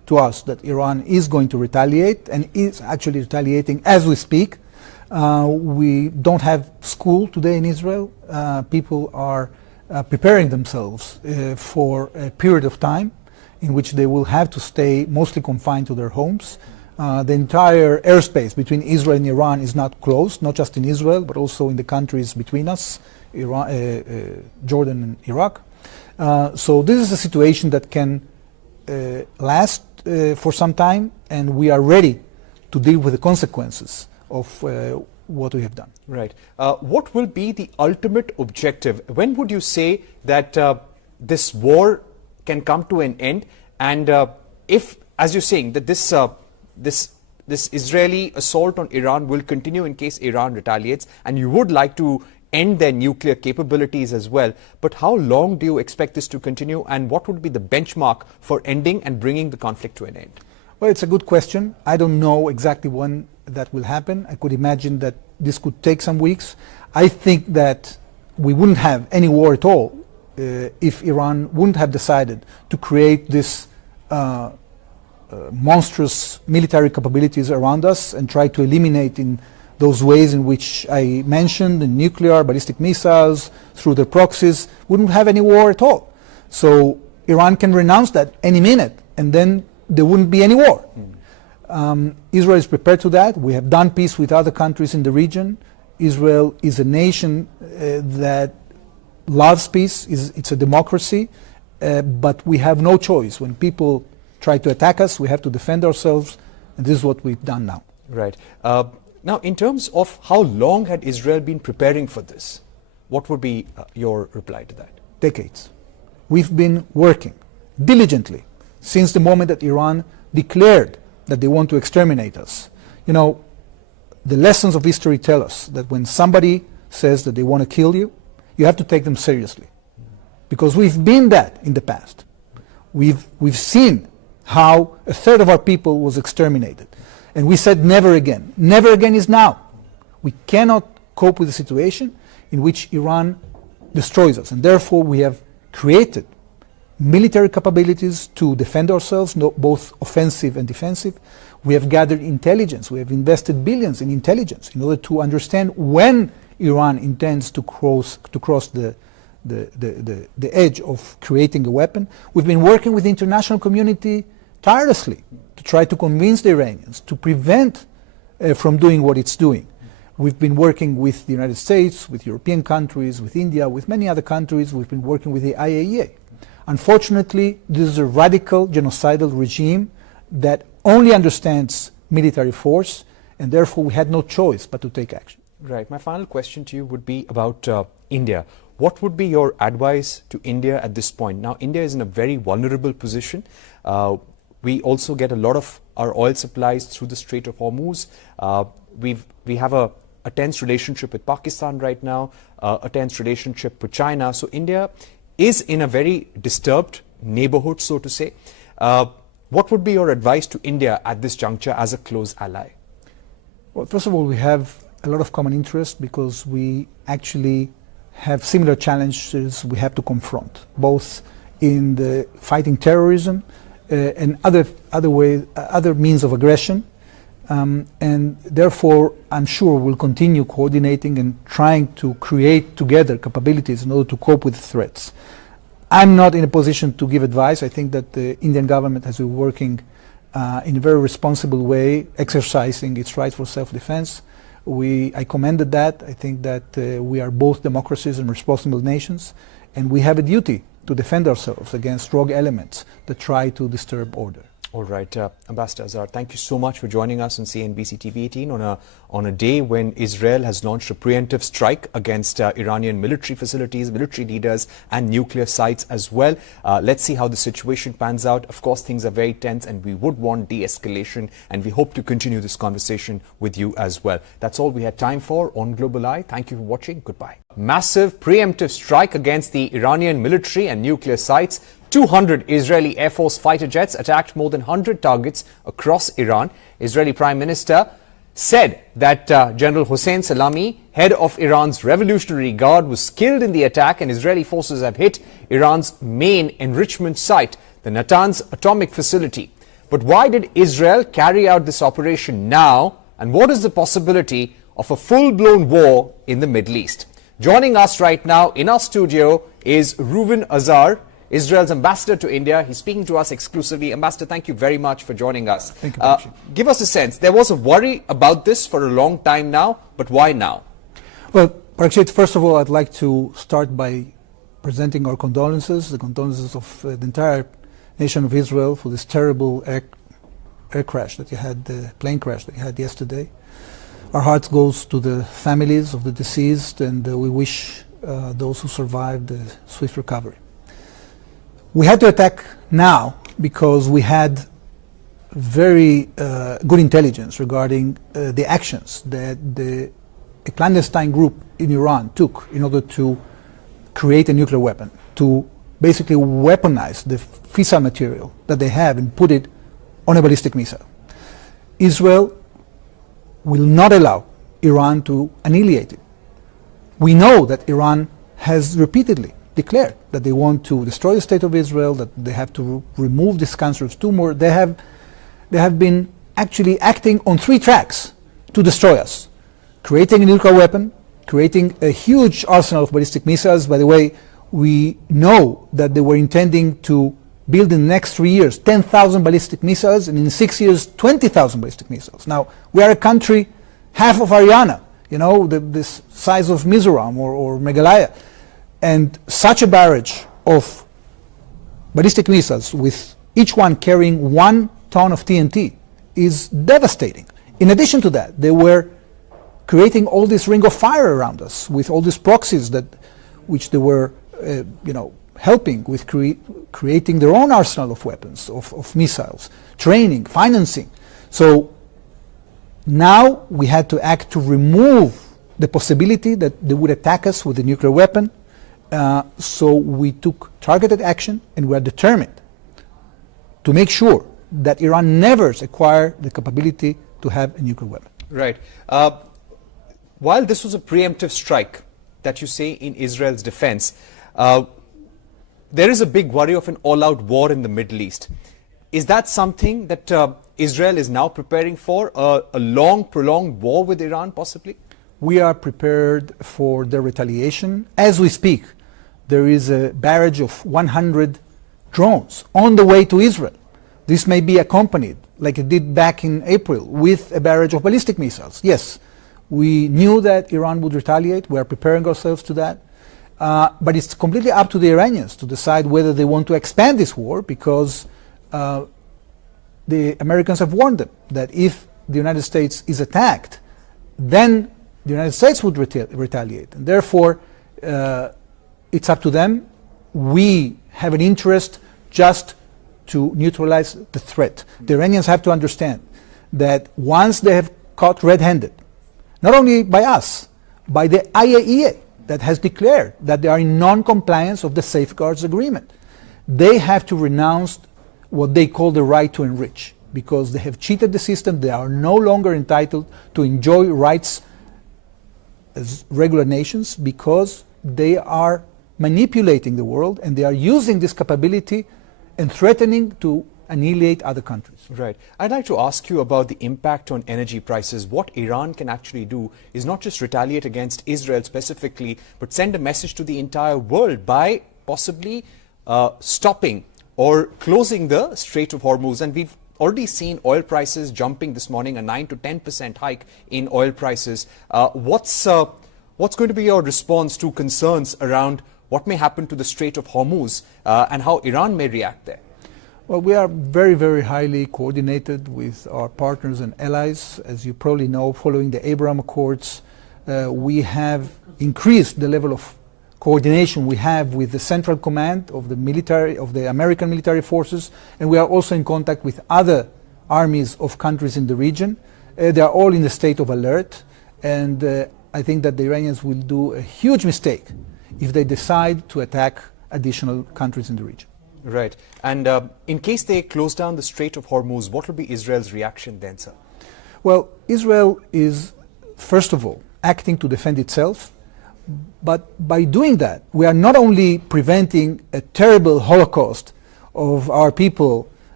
to us that Iran is going to retaliate and is actually retaliating as we speak. We don't have school today in Israel. People are preparing themselves for a period of time in which they will have to stay mostly confined to their homes. The entire airspace between Israel and Iran is not closed, not just in Israel, but also in the countries between us, Jordan and Iraq. So this is a situation that can last for some time, and we are ready to deal with the consequences of what we have done. Right. What will be the ultimate objective? When would you say that this war can come to an end? And if, as you're saying, that this Israeli assault on Iran will continue in case Iran retaliates, and you would like to end their nuclear capabilities as well, but how long do you expect this to continue, and what would be the benchmark for ending and bringing the conflict to an end? Well, it's a good question. I don't know exactly when that will happen. I could imagine that this could take some weeks. I think that we wouldn't have any war at all if Iran wouldn't have decided to create this monstrous military capabilities around us and try to eliminate in those ways in which I mentioned, the nuclear, ballistic missiles, through their proxies. Wouldn't have any war at all. So Iran can renounce that any minute, and then there wouldn't be any war. Israel is prepared to that. We have done peace with other countries in the region. Israel is a nation that loves peace. It's a democracy, but we have no choice. When people try to attack us, we have to defend ourselves, and this is what we've done now. Right. Now, in terms of how long had Israel been preparing for this, what would be your reply to that? Decades. We've been working diligently since the moment that Iran declared that they want to exterminate us. You know, the lessons of history tell us that when somebody says that they want to kill you, you have to take them seriously. Because we've been that in the past. We've seen how a third of our people was exterminated. And we said never again. Never again is now. We cannot cope with a situation in which Iran destroys us. And therefore we have created military capabilities to defend ourselves, both offensive and defensive. We have gathered intelligence. We have invested billions in intelligence in order to understand when Iran intends to cross the edge of creating a weapon. We've been working with the international community tirelessly to try to convince the Iranians to prevent from doing what it's doing. We've been working with the United States, with European countries, with India, with many other countries. We've been working with the IAEA. Unfortunately, this is a radical genocidal regime that only understands military force, and therefore we had no choice but to take action. Right. My final question to you would be about India. What would be your advice to India at this point? Now, India is in a very vulnerable position. We also get a lot of our oil supplies through the Strait of Hormuz. We have a tense relationship with Pakistan right now, a tense relationship with China. So India is in a very disturbed neighborhood, so to say. What would be your advice to India at this juncture as a close ally? Well, first of all, we have a lot of common interest because we actually have similar challenges we have to confront, both in the fighting terrorism and other means of aggression. And therefore, I'm sure we'll continue coordinating and trying to create together capabilities in order to cope with threats. I'm not in a position to give advice. I think that the Indian government has been working in a very responsible way, exercising its right for self-defense. I commended that. I think that we are both democracies and responsible nations, and we have a duty to defend ourselves against rogue elements that try to disturb order. All right, Ambassador Azar, thank you so much for joining us on CNBC TV18 on a day when Israel has launched a preemptive strike against Iranian military facilities, military leaders, and nuclear sites as well. Let's see how the situation pans out. Of course, things are very tense, and we would want de-escalation, and we hope to continue this conversation with you as well. That's all we had time for on Global Eye. Thank you for watching. Goodbye. Massive preemptive strike against the Iranian military and nuclear sites. 200 Israeli Air Force fighter jets attacked more than 100 targets across Iran. Israeli Prime Minister said that General Hossein Salami, head of Iran's Revolutionary Guard, was killed in the attack, and Israeli forces have hit Iran's main enrichment site, the Natanz atomic facility. But why did Israel carry out this operation now? And what is the possibility of a full-blown war in the Middle East? Joining us right now in our studio is Reuven Azar, Israel's ambassador to India. He's speaking to us exclusively. Ambassador, thank you very much for joining us. Thank you. Give us a sense. There was a worry about this for a long time now, but why now? Well, Parikshit, first of all, I'd like to start by presenting our condolences, the condolences of the entire nation of Israel for this terrible air crash that you had, the plane crash that you had yesterday. Our hearts goes to the families of the deceased, and we wish those who survived a swift recovery. We had to attack now because we had very good intelligence regarding the actions that a clandestine group in Iran took in order to create a nuclear weapon, to basically weaponize the fissile material that they have and put it on a ballistic missile. Israel will not allow Iran to annihilate it. We know that Iran has repeatedly declared that they want to destroy the state of Israel, that they have to remove this cancerous tumor. They have been actually acting on three tracks to destroy us. Creating a nuclear weapon, creating a huge arsenal of ballistic missiles. By the way, we know that they were intending to build in the next 3 years 10,000 ballistic missiles, and in 6 years 20,000 ballistic missiles. Now, we are a country half of Haryana, you know, this size of Mizoram or Meghalaya. And such a barrage of ballistic missiles, with each one carrying 1 ton of TNT, is devastating. In addition to that, they were creating all this ring of fire around us with all these proxies which they were, helping with creating their own arsenal of weapons, of missiles, training, financing. So now we had to act to remove the possibility that they would attack us with a nuclear weapon. So we took targeted action, and we are determined to make sure that Iran never acquire the capability to have a nuclear weapon. Right. While this was a preemptive strike that you say in Israel's defense, there is a big worry of an all-out war in the Middle East. Is that something that Israel is now preparing for, a long, prolonged war with Iran possibly? We are prepared for their retaliation. As we speak, there is a barrage of 100 drones on the way to Israel. This may be accompanied, like it did back in April, with a barrage of ballistic missiles. Yes, we knew that Iran would retaliate. We are preparing ourselves to that. But it's completely up to the Iranians to decide whether they want to expand this war, because the Americans have warned them that if the United States is attacked, then the United States would retaliate. And therefore, it's up to them. We have an interest just to neutralize the threat. The Iranians have to understand that once they have caught red-handed, not only by us, by the IAEA, that has declared that they are in non-compliance of the safeguards agreement, they have to renounce what they call the right to enrich, because they have cheated the system. They are no longer entitled to enjoy rights as regular nations, because they are manipulating the world, and they are using this capability and threatening to annihilate other countries. Right. I'd like to ask you about the impact on energy prices. What Iran can actually do is not just retaliate against Israel specifically, but send a message to the entire world by possibly stopping or closing the Strait of Hormuz. And we've already seen oil prices jumping this morning, a 9 to 10% hike in oil prices. What's going to be your response to concerns around what may happen to the Strait of Hormuz and how Iran may react there? Well, we are very, very highly coordinated with our partners and allies. As you probably know, following the Abraham Accords, we have increased the level of coordination we have with the Central Command of the military, of the American military forces, and we are also in contact with other armies of countries in the region. They are all in a state of alert, and I think that the Iranians will do a huge mistake if they decide to attack additional countries in the region. Right. And in case they close down the Strait of Hormuz, what will be Israel's reaction then, sir? Well, Israel is, first of all, acting to defend itself. But by doing that, we are not only preventing a terrible Holocaust of our people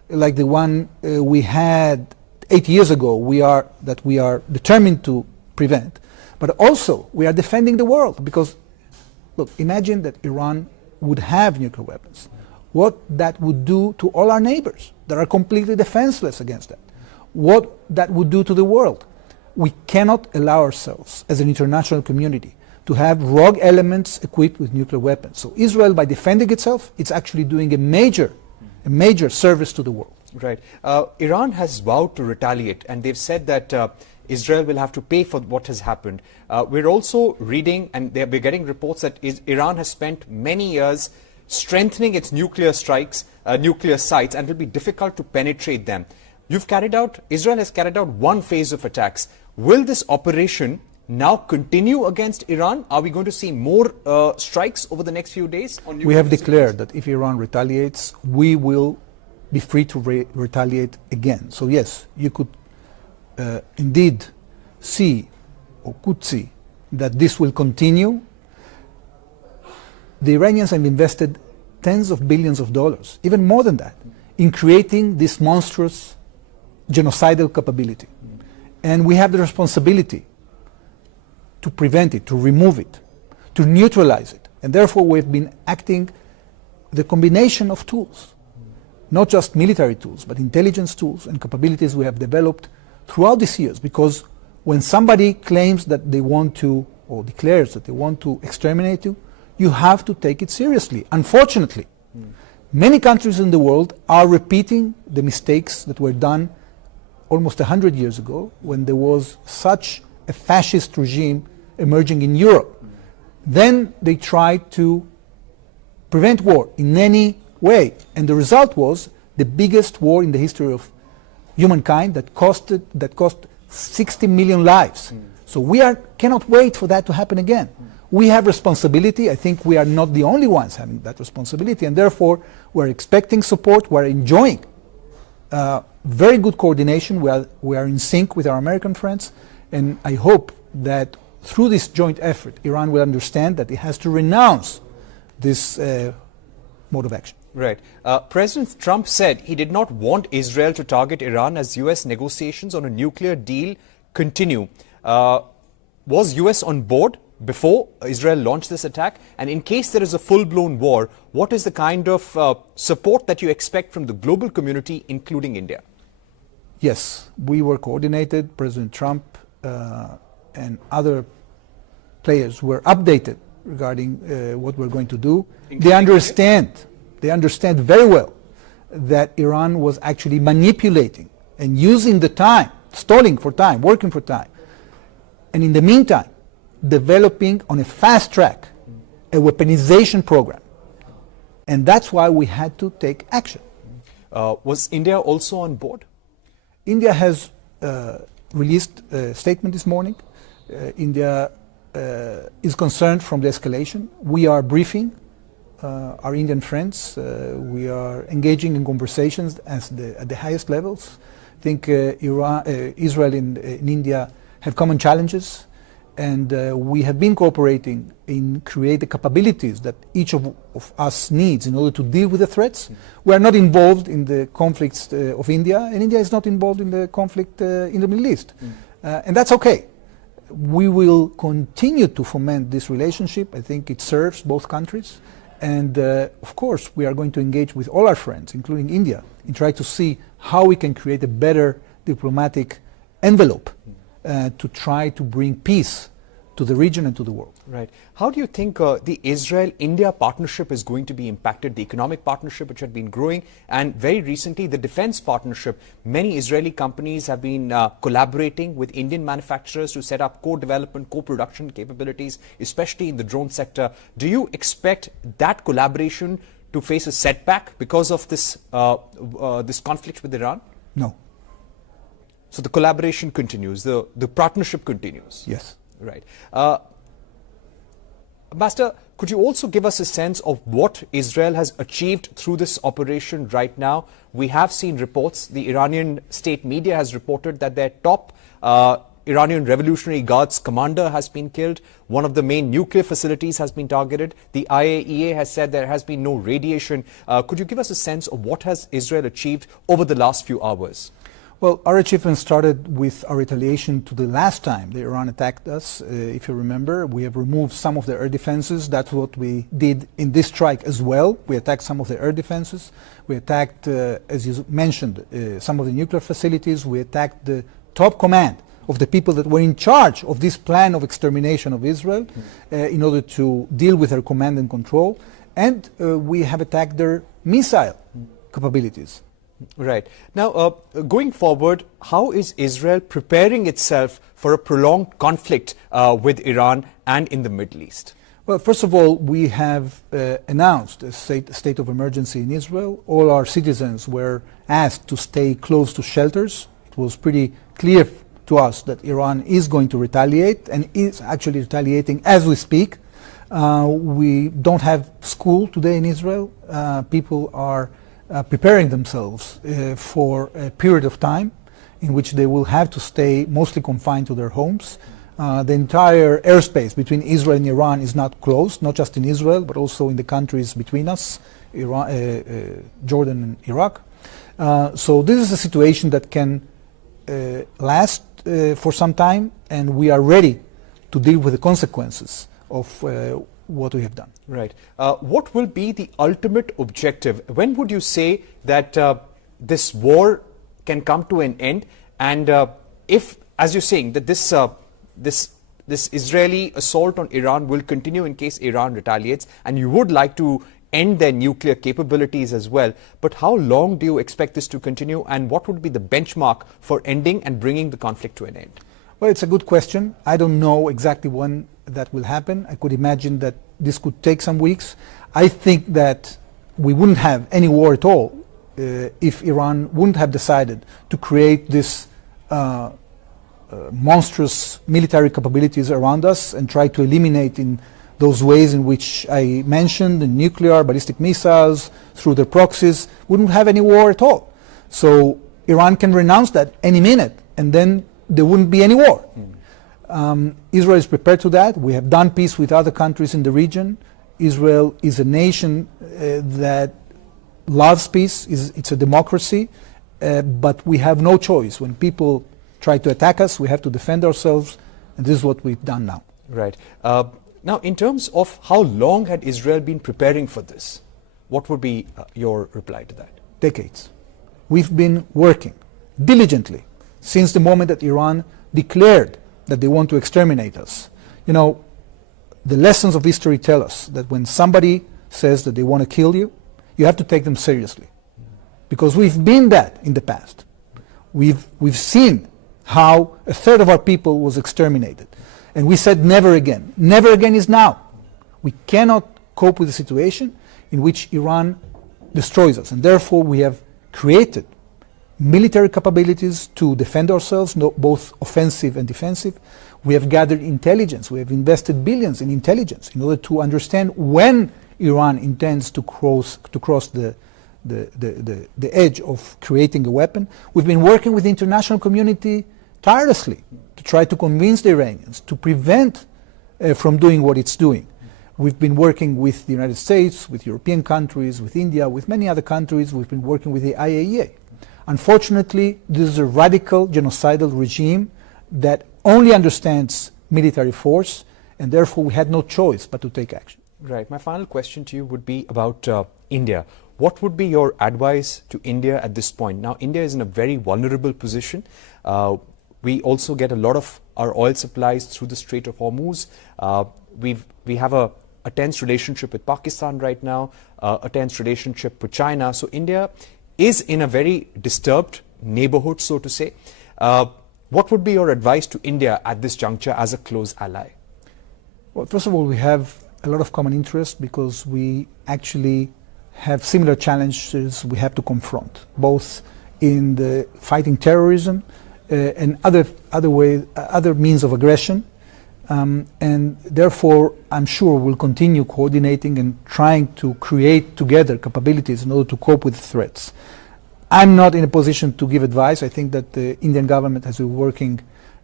like the one we had 8 years ago, we are determined to prevent. But also, we are defending the world because, look, imagine that Iran would have nuclear weapons. What that would do to all our neighbors that are completely defenseless against that. What that would do to the world. We cannot allow ourselves, as an international community, to have rogue elements equipped with nuclear weapons. So Israel, by defending itself, it's actually doing a major service to the world. Right. Iran has vowed to retaliate, and they've said that Israel will have to pay for what has happened. We're also reading, and we're getting reports that Iran has spent many years strengthening its nuclear sites, and it will be difficult to penetrate them. Israel has carried out one phase of attacks. Will this operation now continue against Iran? Are we going to see more strikes over the next few days? We have declared that if Iran retaliates, we will be free to retaliate again. So yes, you could indeed see, or could see, that this will continue. The Iranians have invested tens of billions of dollars, even more than that, in creating this monstrous genocidal capability. And we have the responsibility to prevent it, to remove it, to neutralize it. And therefore we've been acting the combination of tools, not just military tools, but intelligence tools and capabilities we have developed throughout these years. Because when somebody claims that they want to, or declares that they want to exterminate you, you have to take it seriously. Unfortunately, many countries in the world are repeating the mistakes that were done almost 100 years ago when there was such a fascist regime emerging in Europe. Then they tried to prevent war in any way, and the result was the biggest war in the history of humankind that cost 60 million lives. So we cannot wait for that to happen again. We have responsibility. I think we are not the only ones having that responsibility, and therefore we're expecting support. We're enjoying very good coordination. We are in sync with our American friends, and I hope that through this joint effort, Iran will understand that it has to renounce this mode of action. Right. President Trump said he did not want Israel to target Iran as U.S. negotiations on a nuclear deal continue. Was U.S. on board before Israel launched this attack? And in case there is a full-blown war, what is the kind of support that you expect from the global community, including India? Yes, we were coordinated. President Trump and other players were updated regarding what we're going to do. They understand very well that Iran was actually manipulating and using the time, stalling for time, working for time. And in the meantime, developing on a fast track a weaponization program. And that's why we had to take action. Was India also on board? India has released a statement this morning. India is concerned from the escalation. We are briefing our Indian friends. We are engaging in conversations at the highest levels. I think Israel and India have common challenges, and we have been cooperating in create the capabilities that each of us needs in order to deal with the threats. We are not involved in the conflicts of India, and India is not involved in the conflict in the Middle East. And that's okay. We will continue to foment this relationship. I think it serves both countries. And of course, we are going to engage with all our friends, including India, and try to see how we can create a better diplomatic envelope to try to bring peace to the region and to the world. Right. How do you think the Israel-India partnership is going to be impacted, the economic partnership which had been growing, and very recently the defense partnership? Many Israeli companies have been collaborating with Indian manufacturers to set up co-development, co-production capabilities, especially in the drone sector. Do you expect that collaboration to face a setback because of this, this conflict with Iran? No. So the collaboration continues, the partnership continues? Yes. Right. Ambassador, could you also give us a sense of what Israel has achieved through this operation right now? We have seen reports, the Iranian state media has reported that their top Iranian Revolutionary Guard's commander has been killed. One of the main nuclear facilities has been targeted. The IAEA has said there has been no radiation. Could you give us a sense of what has Israel achieved over the last few hours? Well, our achievement started with our retaliation to the last time that Iran attacked us. If you remember, we have removed some of the air defenses. That's what we did in this strike as well. We attacked some of the air defenses. We attacked, as you mentioned, some of the nuclear facilities. We attacked the top command of the people that were in charge of this plan of extermination of Israel in order to deal with their command and control. And we have attacked their missile capabilities. Right. Now, going forward, how is Israel preparing itself for a prolonged conflict with Iran and in the Middle East? Well, first of all, we have announced a state of emergency in Israel. All our citizens were asked to stay close to shelters. It was pretty clear to us that Iran is going to retaliate and is actually retaliating as we speak. We don't have school today in Israel. People are preparing themselves for a period of time in which they will have to stay mostly confined to their homes. The entire airspace between Israel and Iran is not closed, not just in Israel, but also in the countries between us, Jordan and Iraq. So this is a situation that can last for some time, and we are ready to deal with the consequences of what we have done. Right. What will be the ultimate objective? When would you say that this war can come to an end? And if, as you're saying, that this Israeli assault on Iran will continue in case Iran retaliates, and you would like to end their nuclear capabilities as well, but how long do you expect this to continue, and what would be the benchmark for ending and bringing the conflict to an end? Well, it's a good question. I don't know exactly when that will happen. I could imagine that this could take some weeks. I think that we wouldn't have any war at all if Iran wouldn't have decided to create this monstrous military capabilities around us and try to eliminate in those ways in which I mentioned, the nuclear, ballistic missiles, through their proxies. Wouldn't have any war at all. So Iran can renounce that any minute, and then there wouldn't be any war. Israel is prepared to that. We have done peace with other countries in the region. Israel is a nation that loves peace. It's a democracy, but we have no choice. When people try to attack us, we have to defend ourselves, and this is what we've done now. Right. Now, in terms of how long had Israel been preparing for this, what would be your reply to that? Decades. We've been working diligently since the moment that Iran declared that they want to exterminate us. You know, the lessons of history tell us that when somebody says that they want to kill you, you have to take them seriously. Because we've been that in the past. We've seen how a third of our people was exterminated. And we said never again. Never again is now. We cannot cope with a situation in which Iran destroys us. And therefore we have created military capabilities to defend ourselves, both offensive and defensive. We have gathered intelligence. We have invested billions in intelligence in order to understand when Iran intends to cross the edge of creating a weapon. We've been working with the international community tirelessly to try to convince the Iranians to prevent from doing what it's doing. We've been working with the United States, with European countries, with India, with many other countries. We've been working with the IAEA. Unfortunately, this is a radical genocidal regime that only understands military force, and therefore we had no choice but to take action. Right. My final question to you would be about India. What would be your advice to India at this point? Now, India is in a very vulnerable position. We also get a lot of our oil supplies through the Strait of Hormuz. We have a tense relationship with Pakistan right now, a tense relationship with China. So India is in a very disturbed neighborhood, so to say. What would be your advice to India at this juncture as a close ally? Well, first of all, we have a lot of common interest because we actually have similar challenges we have to confront, both in the fighting terrorism and other means of aggression. And therefore, I'm sure we'll continue coordinating and trying to create together capabilities in order to cope with threats. I'm not in a position to give advice. I think that the Indian government has been working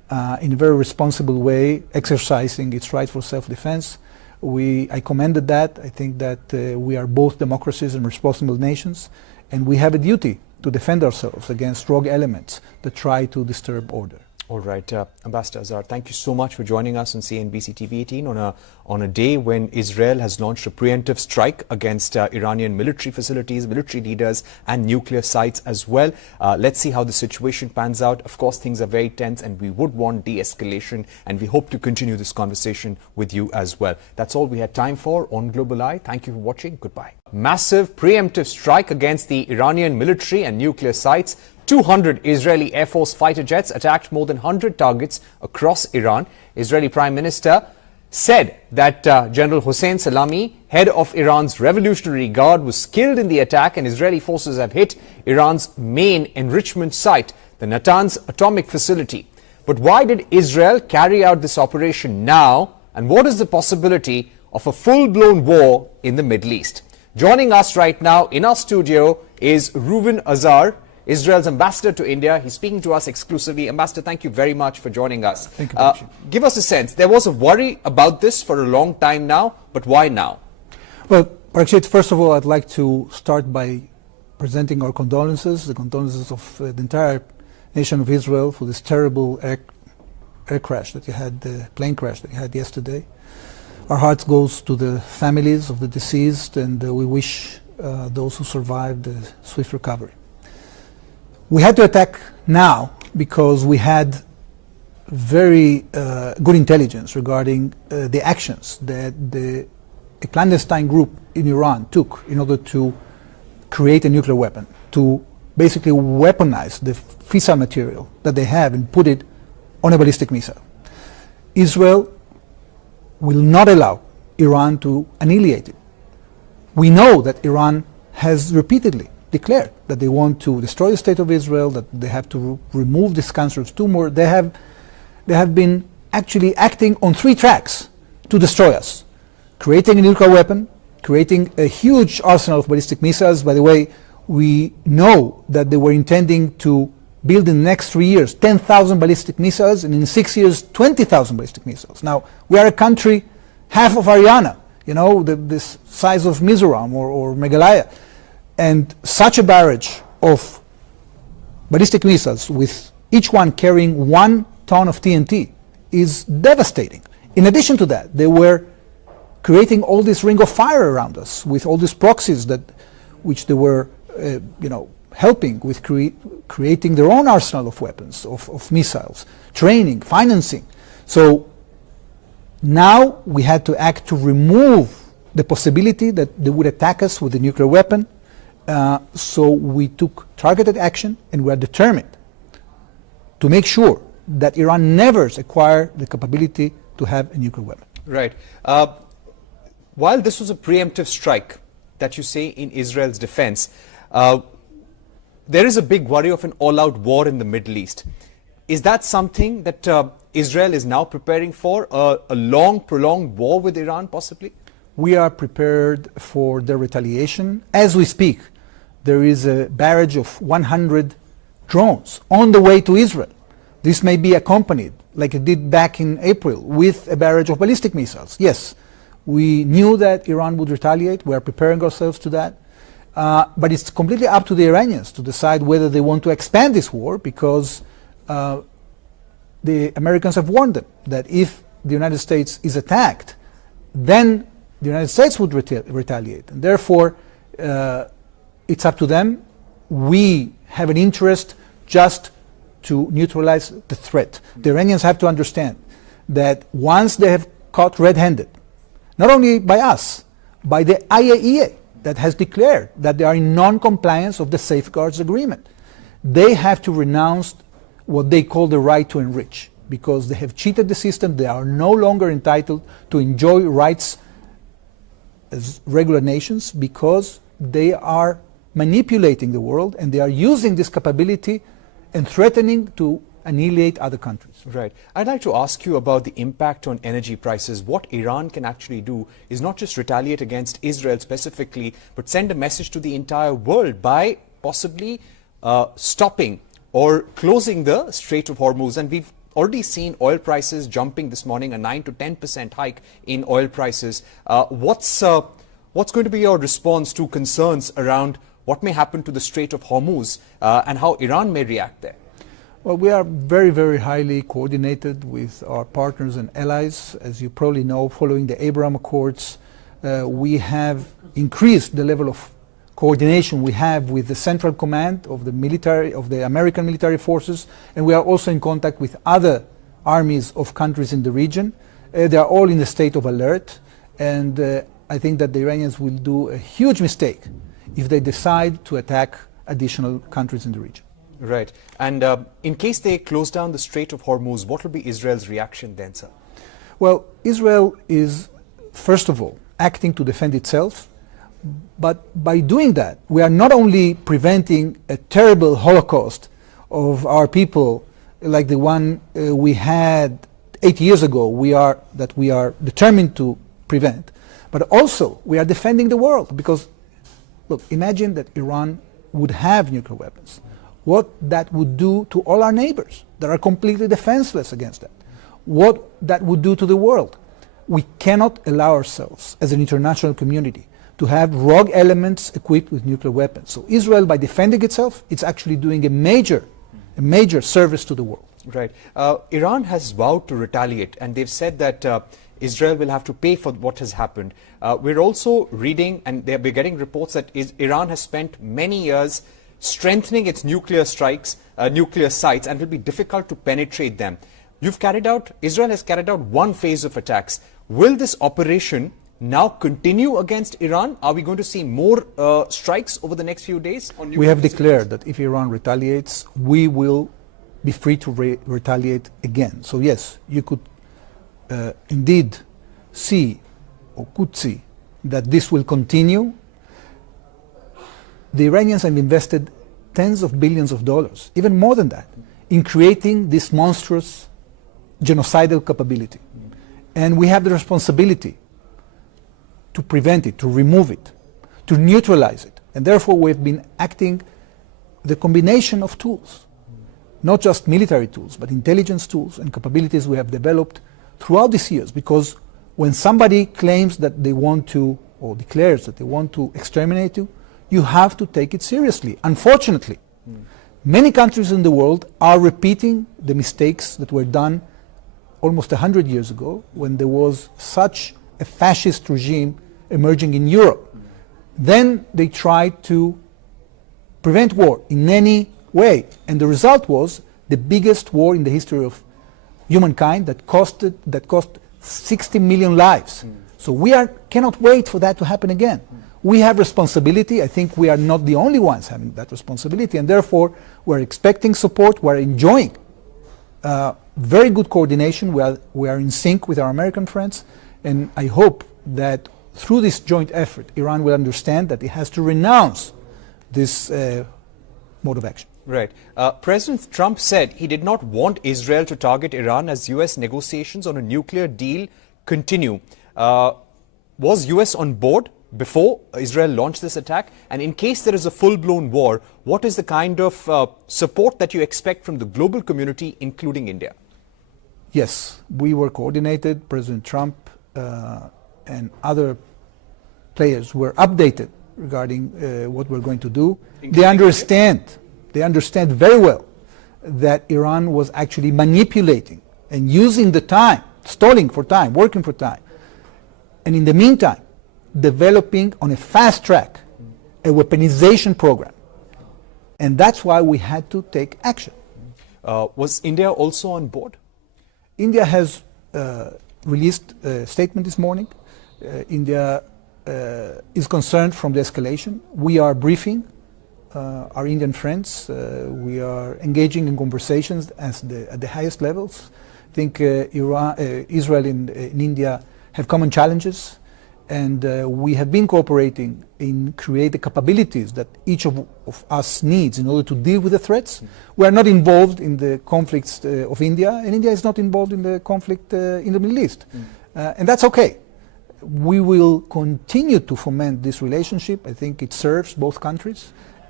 in a very responsible way, exercising its right for self-defense. I commended that. I think that we are both democracies and responsible nations, and we have a duty to defend ourselves against rogue elements that try to disturb order. All right, Ambassador Azar, thank you so much for joining us on CNBC TV18 on a day when Israel has launched a preemptive strike against Iranian military facilities, military leaders and nuclear sites as well. Let's see how the situation pans out. Of course, things are very tense and we would want de-escalation, and we hope to continue this conversation with you as well. That's all we had time for on Global Eye. Thank you for watching. Goodbye. Massive preemptive strike against the Iranian military and nuclear sites. 200 Israeli Air Force fighter jets attacked more than 100 targets across Iran. Israeli Prime Minister said that General Hossein Salami, head of Iran's Revolutionary Guard, was killed in the attack, and Israeli forces have hit Iran's main enrichment site, the Natanz atomic facility. But why did Israel carry out this operation now, and what is the possibility of a full-blown war in the Middle East? Joining us right now in our studio is Reuven Azar, Israel's ambassador to India. He's speaking to us exclusively. Ambassador, thank you very much for joining us. Thank you, Parikshit. Give us a sense. There was a worry about this for a long time now, but why now? Well, Parikshit, first of all, I'd like to start by presenting our condolences, the condolences of the entire nation of Israel for this terrible air crash that you had, the plane crash that you had yesterday. Our hearts goes to the families of the deceased, and we wish those who survived a swift recovery. We had to attack now because we had very good intelligence regarding the actions that a clandestine group in Iran took in order to create a nuclear weapon, to basically weaponize the fissile material that they have and put it on a ballistic missile. Israel will not allow Iran to annihilate it. We know that Iran has repeatedly declared that they want to destroy the state of Israel, that they have to remove this cancerous tumor. They have been actually acting on three tracks to destroy us. Creating a nuclear weapon, creating a huge arsenal of ballistic missiles. By the way, we know that they were intending to build in the next 3 years 10,000 ballistic missiles, and in 6 years 20,000 ballistic missiles. Now, we are a country half of Haryana, you know, this size of Mizoram or Meghalaya. And such a barrage of ballistic missiles, with each one carrying 1 ton of TNT, is devastating. In addition to that, they were creating all this ring of fire around us with all these proxies which they were helping with creating their own arsenal of weapons, of missiles, training, financing. So now we had to act to remove the possibility that they would attack us with a nuclear weapon. So we took targeted action, and we are determined to make sure that Iran never acquire the capability to have a nuclear weapon. Right. While this was a preemptive strike that you say in Israel's defense, there is a big worry of an all-out war in the Middle East. Is that something that Israel is now preparing for, a long, prolonged war with Iran possibly? We are prepared for the retaliation. As we speak, there is a barrage of 100 drones on the way to Israel. This may be accompanied, like it did back in April, with a barrage of ballistic missiles. Yes, we knew that Iran would retaliate. We are preparing ourselves to that. But it's completely up to the Iranians to decide whether they want to expand this war, because the Americans have warned them that if the United States is attacked, then the United States would retaliate. And therefore, it's up to them. We have an interest just to neutralize the threat. The Iranians have to understand that once they have caught red-handed, not only by us, by the IAEA, that has declared that they are in non-compliance of the safeguards agreement, they have to renounce what they call the right to enrich, because they have cheated the system. They are no longer entitled to enjoy rights as regular nations, because they are manipulating the world, and they are using this capability and threatening to annihilate other countries. Right. I'd like to ask you about the impact on energy prices. What Iran can actually do is not just retaliate against Israel specifically, but send a message to the entire world by possibly stopping or closing the Strait of Hormuz. And we've already seen oil prices jumping this morning, a 9 to 10% hike in oil prices. What's going to be your response to concerns around what may happen to the Strait of Hormuz and how Iran may react there? Well, we are very, very highly coordinated with our partners and allies. As you probably know, following the Abraham Accords, we have increased the level of coordination we have with the Central Command of the military, of the American military forces, and we are also in contact with other armies of countries in the region. They are all in a state of alert, and I think that the Iranians will do a huge mistake if they decide to attack additional countries in the region. Right. And in case they close down the Strait of Hormuz, what will be Israel's reaction then, sir? Well, Israel is, first of all, acting to defend itself. But by doing that, we are not only preventing a terrible Holocaust of our people like the one we had 8 years ago, we are determined to prevent, but also we are defending the world. Because, look, imagine that Iran would have nuclear weapons. What that would do to all our neighbors that are completely defenseless against that. What that would do to the world. We cannot allow ourselves as an international community to have rogue elements equipped with nuclear weapons. So Israel, by defending itself, it's actually doing a major service to the world. Right. Iran has vowed to retaliate, and they've said that Israel will have to pay for what has happened. We're also reading, and we're getting reports that Iran has spent many years strengthening its nuclear sites, and it will be difficult to penetrate them. Israel has carried out one phase of attacks. Will this operation now continue against Iran? Are we going to see more strikes over the next few days? We have declared that if Iran retaliates, we will be free to retaliate again. So yes, you could indeed see, or could see, that this will continue. The Iranians have invested tens of billions of dollars, even more than that, in creating this monstrous genocidal capability. And we have the responsibility to prevent it, to remove it, to neutralize it. And therefore we've been acting the combination of tools, not just military tools, but intelligence tools and capabilities we have developed throughout these years. Because when somebody claims that they want to, or declares that they want to exterminate you, you have to take it seriously. Unfortunately, many countries in the world are repeating the mistakes that were done almost 100 years ago when there was such a fascist regime emerging in Europe. Then they tried to prevent war in any way, and the result was the biggest war in the history of humankind that cost 60 million lives. So we cannot wait for that to happen again. We have responsibility. I think we are not the only ones having that responsibility, and therefore we're expecting support. We're enjoying very good coordination. We are in sync with our American friends, and I hope that through this joint effort, Iran will understand that it has to renounce this mode of action. Right. President Trump said he did not want Israel to target Iran as U.S. negotiations on a nuclear deal continue. Was U.S. on board before Israel launched this attack? And in case there is a full-blown war, what is the kind of support that you expect from the global community, including India? Yes, we were coordinated. President Trump and other players were updated regarding what we're going to do. They understand very well that Iran was actually manipulating and using the time, stalling for time, working for time. And in the meantime, developing on a fast track a weaponization program. And that's why we had to take action. Was India also on board? India has released a statement this morning. India is concerned from the escalation. We are briefing our Indian friends. We are engaging in conversations at the highest levels. I think Israel and India have common challenges, and we have been cooperating in creating capabilities that each of us needs in order to deal with the threats. We are not involved in the conflicts of India, and India is not involved in the conflict in the Middle East. And that's okay. We will continue to foment this relationship. I think it serves both countries,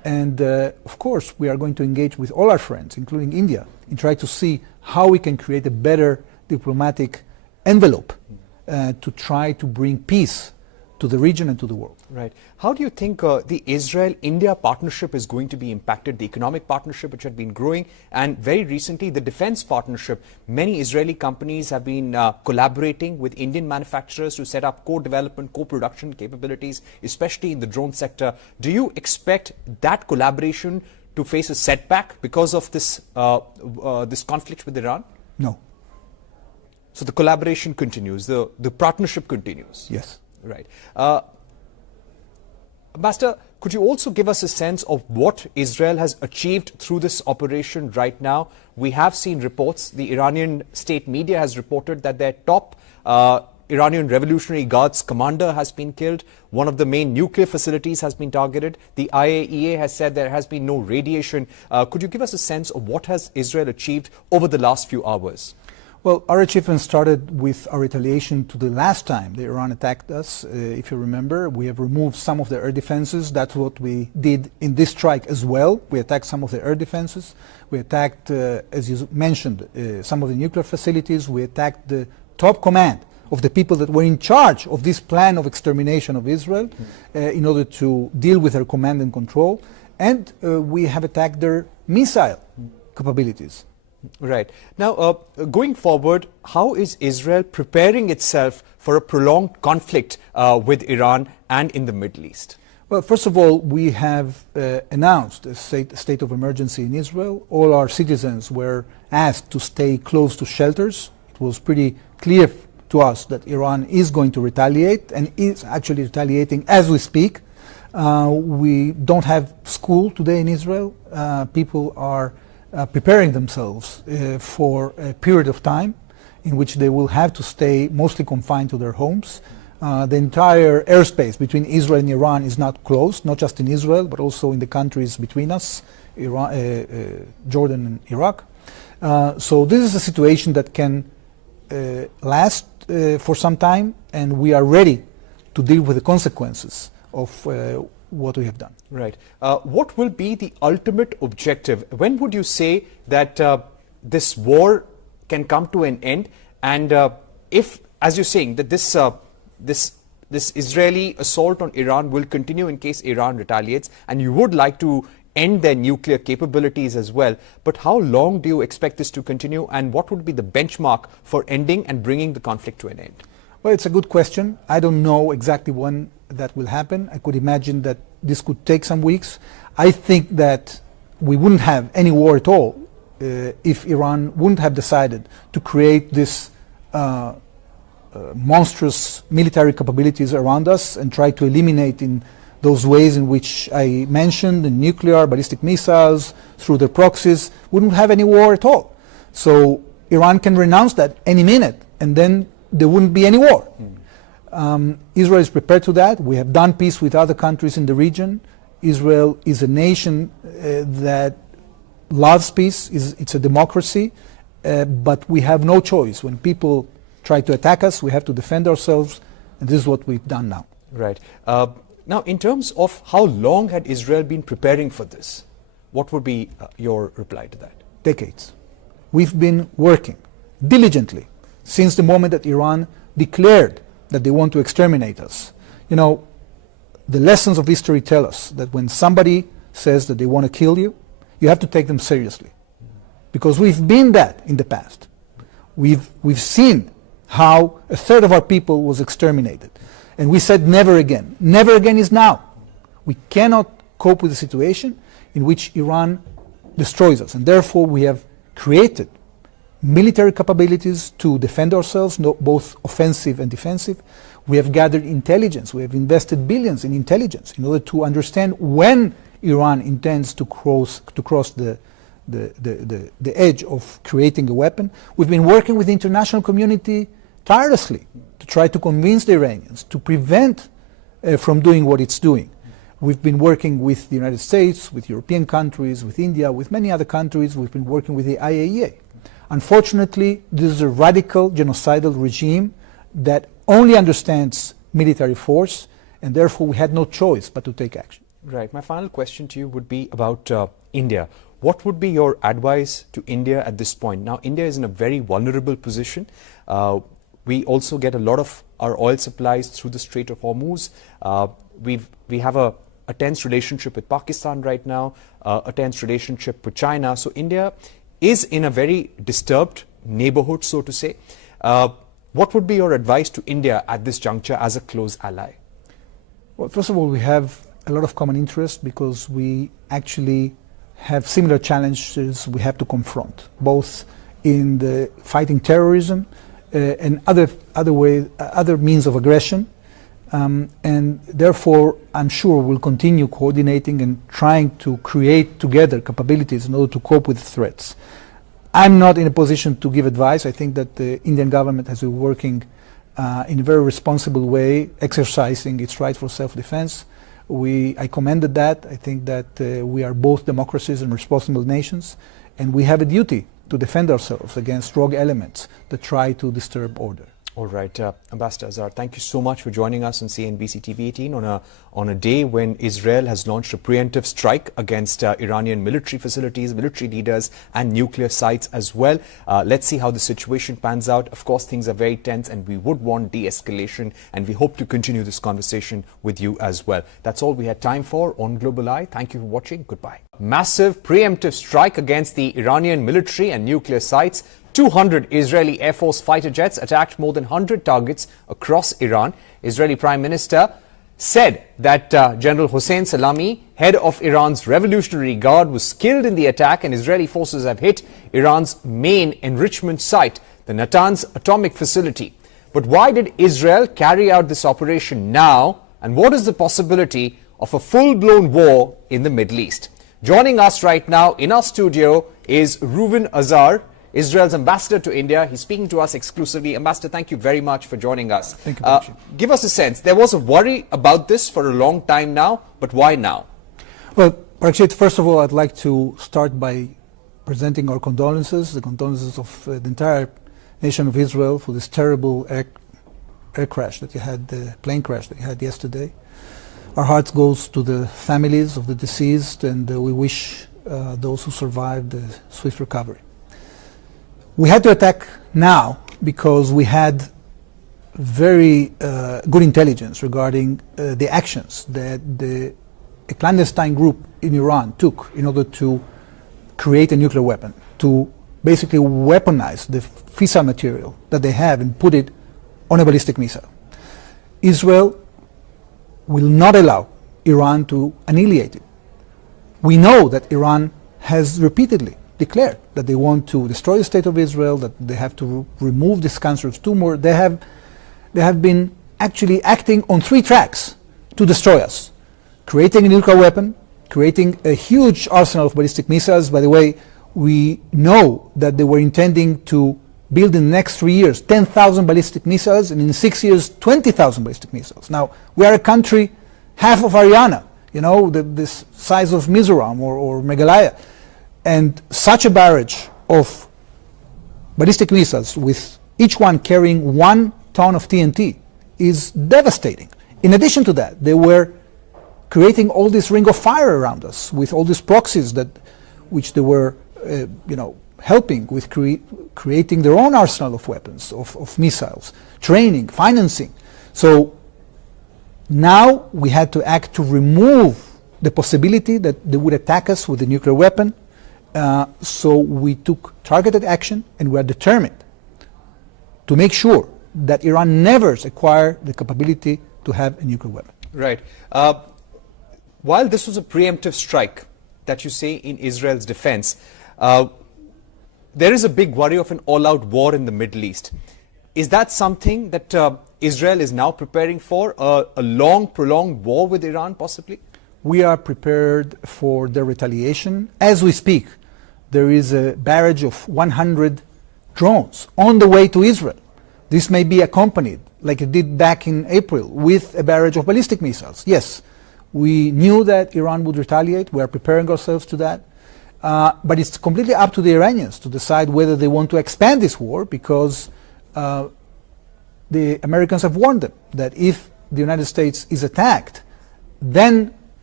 And of course, we are going to engage with all our friends, including India, and try to see how we can create a better diplomatic envelope to try to bring peace to the region and to the world. Right. How do you think the Israel-India partnership is going to be impacted, the economic partnership which had been growing, and very recently the defense partnership? Many Israeli companies have been collaborating with Indian manufacturers to set up co-development, co-production capabilities, especially in the drone sector. Do you expect that collaboration to face a setback because of this, this conflict with Iran? No. So the collaboration continues, the partnership continues? Yes. Right. Ambassador, could you also give us a sense of what Israel has achieved through this operation right now? We have seen reports, the Iranian state media has reported that their top Iranian Revolutionary Guards commander has been killed. One of the main nuclear facilities has been targeted. The IAEA has said there has been no radiation. Could you give us a sense of what has Israel achieved over the last few hours? Well, our achievement started with our retaliation to the last time the Iran attacked us. If you remember, we have removed some of the air defenses. That's what we did in this strike as well. We attacked some of the air defenses. We attacked, as you mentioned, some of the nuclear facilities. We attacked the top command of the people that were in charge of this plan of extermination of Israel in order to deal with their command and control. And we have attacked their missile capabilities. Right. Now, going forward, how is Israel preparing itself for a prolonged conflict with Iran and in the Middle East? Well, first of all, we have announced a state of emergency in Israel. All our citizens were asked to stay close to shelters. It was pretty clear to us that Iran is going to retaliate and is actually retaliating as we speak. We don't have school today in Israel. People are preparing themselves for a period of time in which they will have to stay mostly confined to their homes. The entire airspace between Israel and Iran is not closed, not just in Israel, but also in the countries between us, Iran, Jordan and Iraq. So this is a situation that can last for some time, and we are ready to deal with the consequences of what we have done. Right. What will be the ultimate objective? When would you say that this war can come to an end? And if, as you're saying, that this Israeli assault on Iran will continue in case Iran retaliates, and you would like to end their nuclear capabilities as well, but how long do you expect this to continue, and what would be the benchmark for ending and bringing the conflict to an end? Well, it's a good question. I don't know exactly when that will happen. I could imagine that this could take some weeks. I think that we wouldn't have any war at all if Iran wouldn't have decided to create this monstrous military capabilities around us and try to eliminate in those ways in which I mentioned, the nuclear, ballistic missiles, through their proxies. Wouldn't have any war at all. So Iran can renounce that any minute, and then there wouldn't be any war. Israel is prepared to that. We have done peace with other countries in the region. Israel is a nation that loves peace. It's a democracy, but we have no choice. When people try to attack us, we have to defend ourselves, and this is what we've done now. Right. Now, in terms of how long had Israel been preparing for this, what would be your reply to that? Decades. We've been working diligently since the moment that Iran declared that they want to exterminate us. You know, the lessons of history tell us that when somebody says that they want to kill you, you have to take them seriously. Because we've been that in the past. We've seen how a third of our people was exterminated. And we said never again. Never again is now. We cannot cope with a situation in which Iran destroys us. And therefore we have created military capabilities to defend ourselves, both offensive and defensive. We have gathered intelligence. We have invested billions in intelligence in order to understand when Iran intends to cross the edge of creating a weapon. We've been working with the international community tirelessly to try to convince the Iranians to prevent from doing what it's doing. We've been working with the United States, with European countries, with India, with many other countries. We've been working with the IAEA. Unfortunately, this is a radical genocidal regime that only understands military force, and therefore we had no choice but to take action. Right. My final question to you would be about India. What would be your advice to India at this point? Now, India is in a very vulnerable position. We also get a lot of our oil supplies through the Strait of Hormuz. We have a tense relationship with Pakistan right now, a tense relationship with China. So India is in a very disturbed neighborhood, so to say. What would be your advice to India at this juncture as a close ally? Well, first of all, we have a lot of common interest because we actually have similar challenges we have to confront, both in the fighting terrorism and other means of aggression. And therefore, I'm sure we'll continue coordinating and trying to create together capabilities in order to cope with threats. I'm not in a position to give advice. I think that the Indian government has been working in a very responsible way, exercising its right for self-defense. I commended that. I think that we are both democracies and responsible nations, and we have a duty to defend ourselves against rogue elements that try to disturb order. All right, Ambassador Azar, thank you so much for joining us on CNBC TV18 on a day when Israel has launched a preemptive strike against Iranian military facilities, military leaders, and nuclear sites as well. Let's see how the situation pans out. Of course, things are very tense, and we would want de-escalation, and we hope to continue this conversation with you as well. That's all we had time for on Global Eye. Thank you for watching. Goodbye. Massive preemptive strike against the Iranian military and nuclear sites. 200 Israeli Air Force fighter jets attacked more than 100 targets across Iran. Israeli Prime Minister said that General Hossein Salami, head of Iran's Revolutionary Guard, was killed in the attack, and Israeli forces have hit Iran's main enrichment site, the Natanz atomic facility. But why did Israel carry out this operation now, and what is the possibility of a full-blown war in the Middle East? Joining us right now in our studio is Reuven Azar, Israel's ambassador to India. He's speaking to us exclusively. Ambassador, thank you very much for joining us. Thank you, Parikshit. Give us a sense. There was a worry about this for a long time now, but why now? Well, Parikshit, first of all, I'd like to start by presenting our condolences, the condolences of the entire nation of Israel for this terrible air crash that you had, the plane crash that you had yesterday. Our hearts goes to the families of the deceased, and we wish those who survived a swift recovery. We had to attack now because we had very good intelligence regarding the actions that a clandestine group in Iran took in order to create a nuclear weapon, to basically weaponize the fissile material that they have and put it on a ballistic missile. Israel will not allow Iran to annihilate it. We know that Iran has repeatedly declared that they want to destroy the state of Israel, that they have to remove this cancerous tumor. They have been actually acting on three tracks to destroy us. Creating a nuclear weapon, creating a huge arsenal of ballistic missiles. By the way, we know that they were intending to build in the next 3 years 10,000 ballistic missiles, and in 6 years 20,000 ballistic missiles. Now, we are a country half of Haryana, you know, this size of Mizoram or Meghalaya. And such a barrage of ballistic missiles, with each one carrying 1 ton of TNT, is devastating. In addition to that, they were creating all this ring of fire around us with all these proxies which they were, helping with creating their own arsenal of weapons, of missiles, training, financing. So now we had to act to remove the possibility that they would attack us with a nuclear weapon. So we took targeted action, and we are determined to make sure that Iran never acquire the capability to have a nuclear weapon. Right. While this was a preemptive strike that you say in Israel's defense, there is a big worry of an all-out war in the Middle East. Is that something that Israel is now preparing for, a long, prolonged war with Iran possibly? We are prepared for their retaliation. As we speak, there is a barrage of 100 drones on the way to Israel. This may be accompanied, like it did back in April, with a barrage of ballistic missiles. Yes, we knew that Iran would retaliate. We are preparing ourselves to that. But it's completely up to the Iranians to decide whether they want to expand this war, because the Americans have warned them that if the United States is attacked, then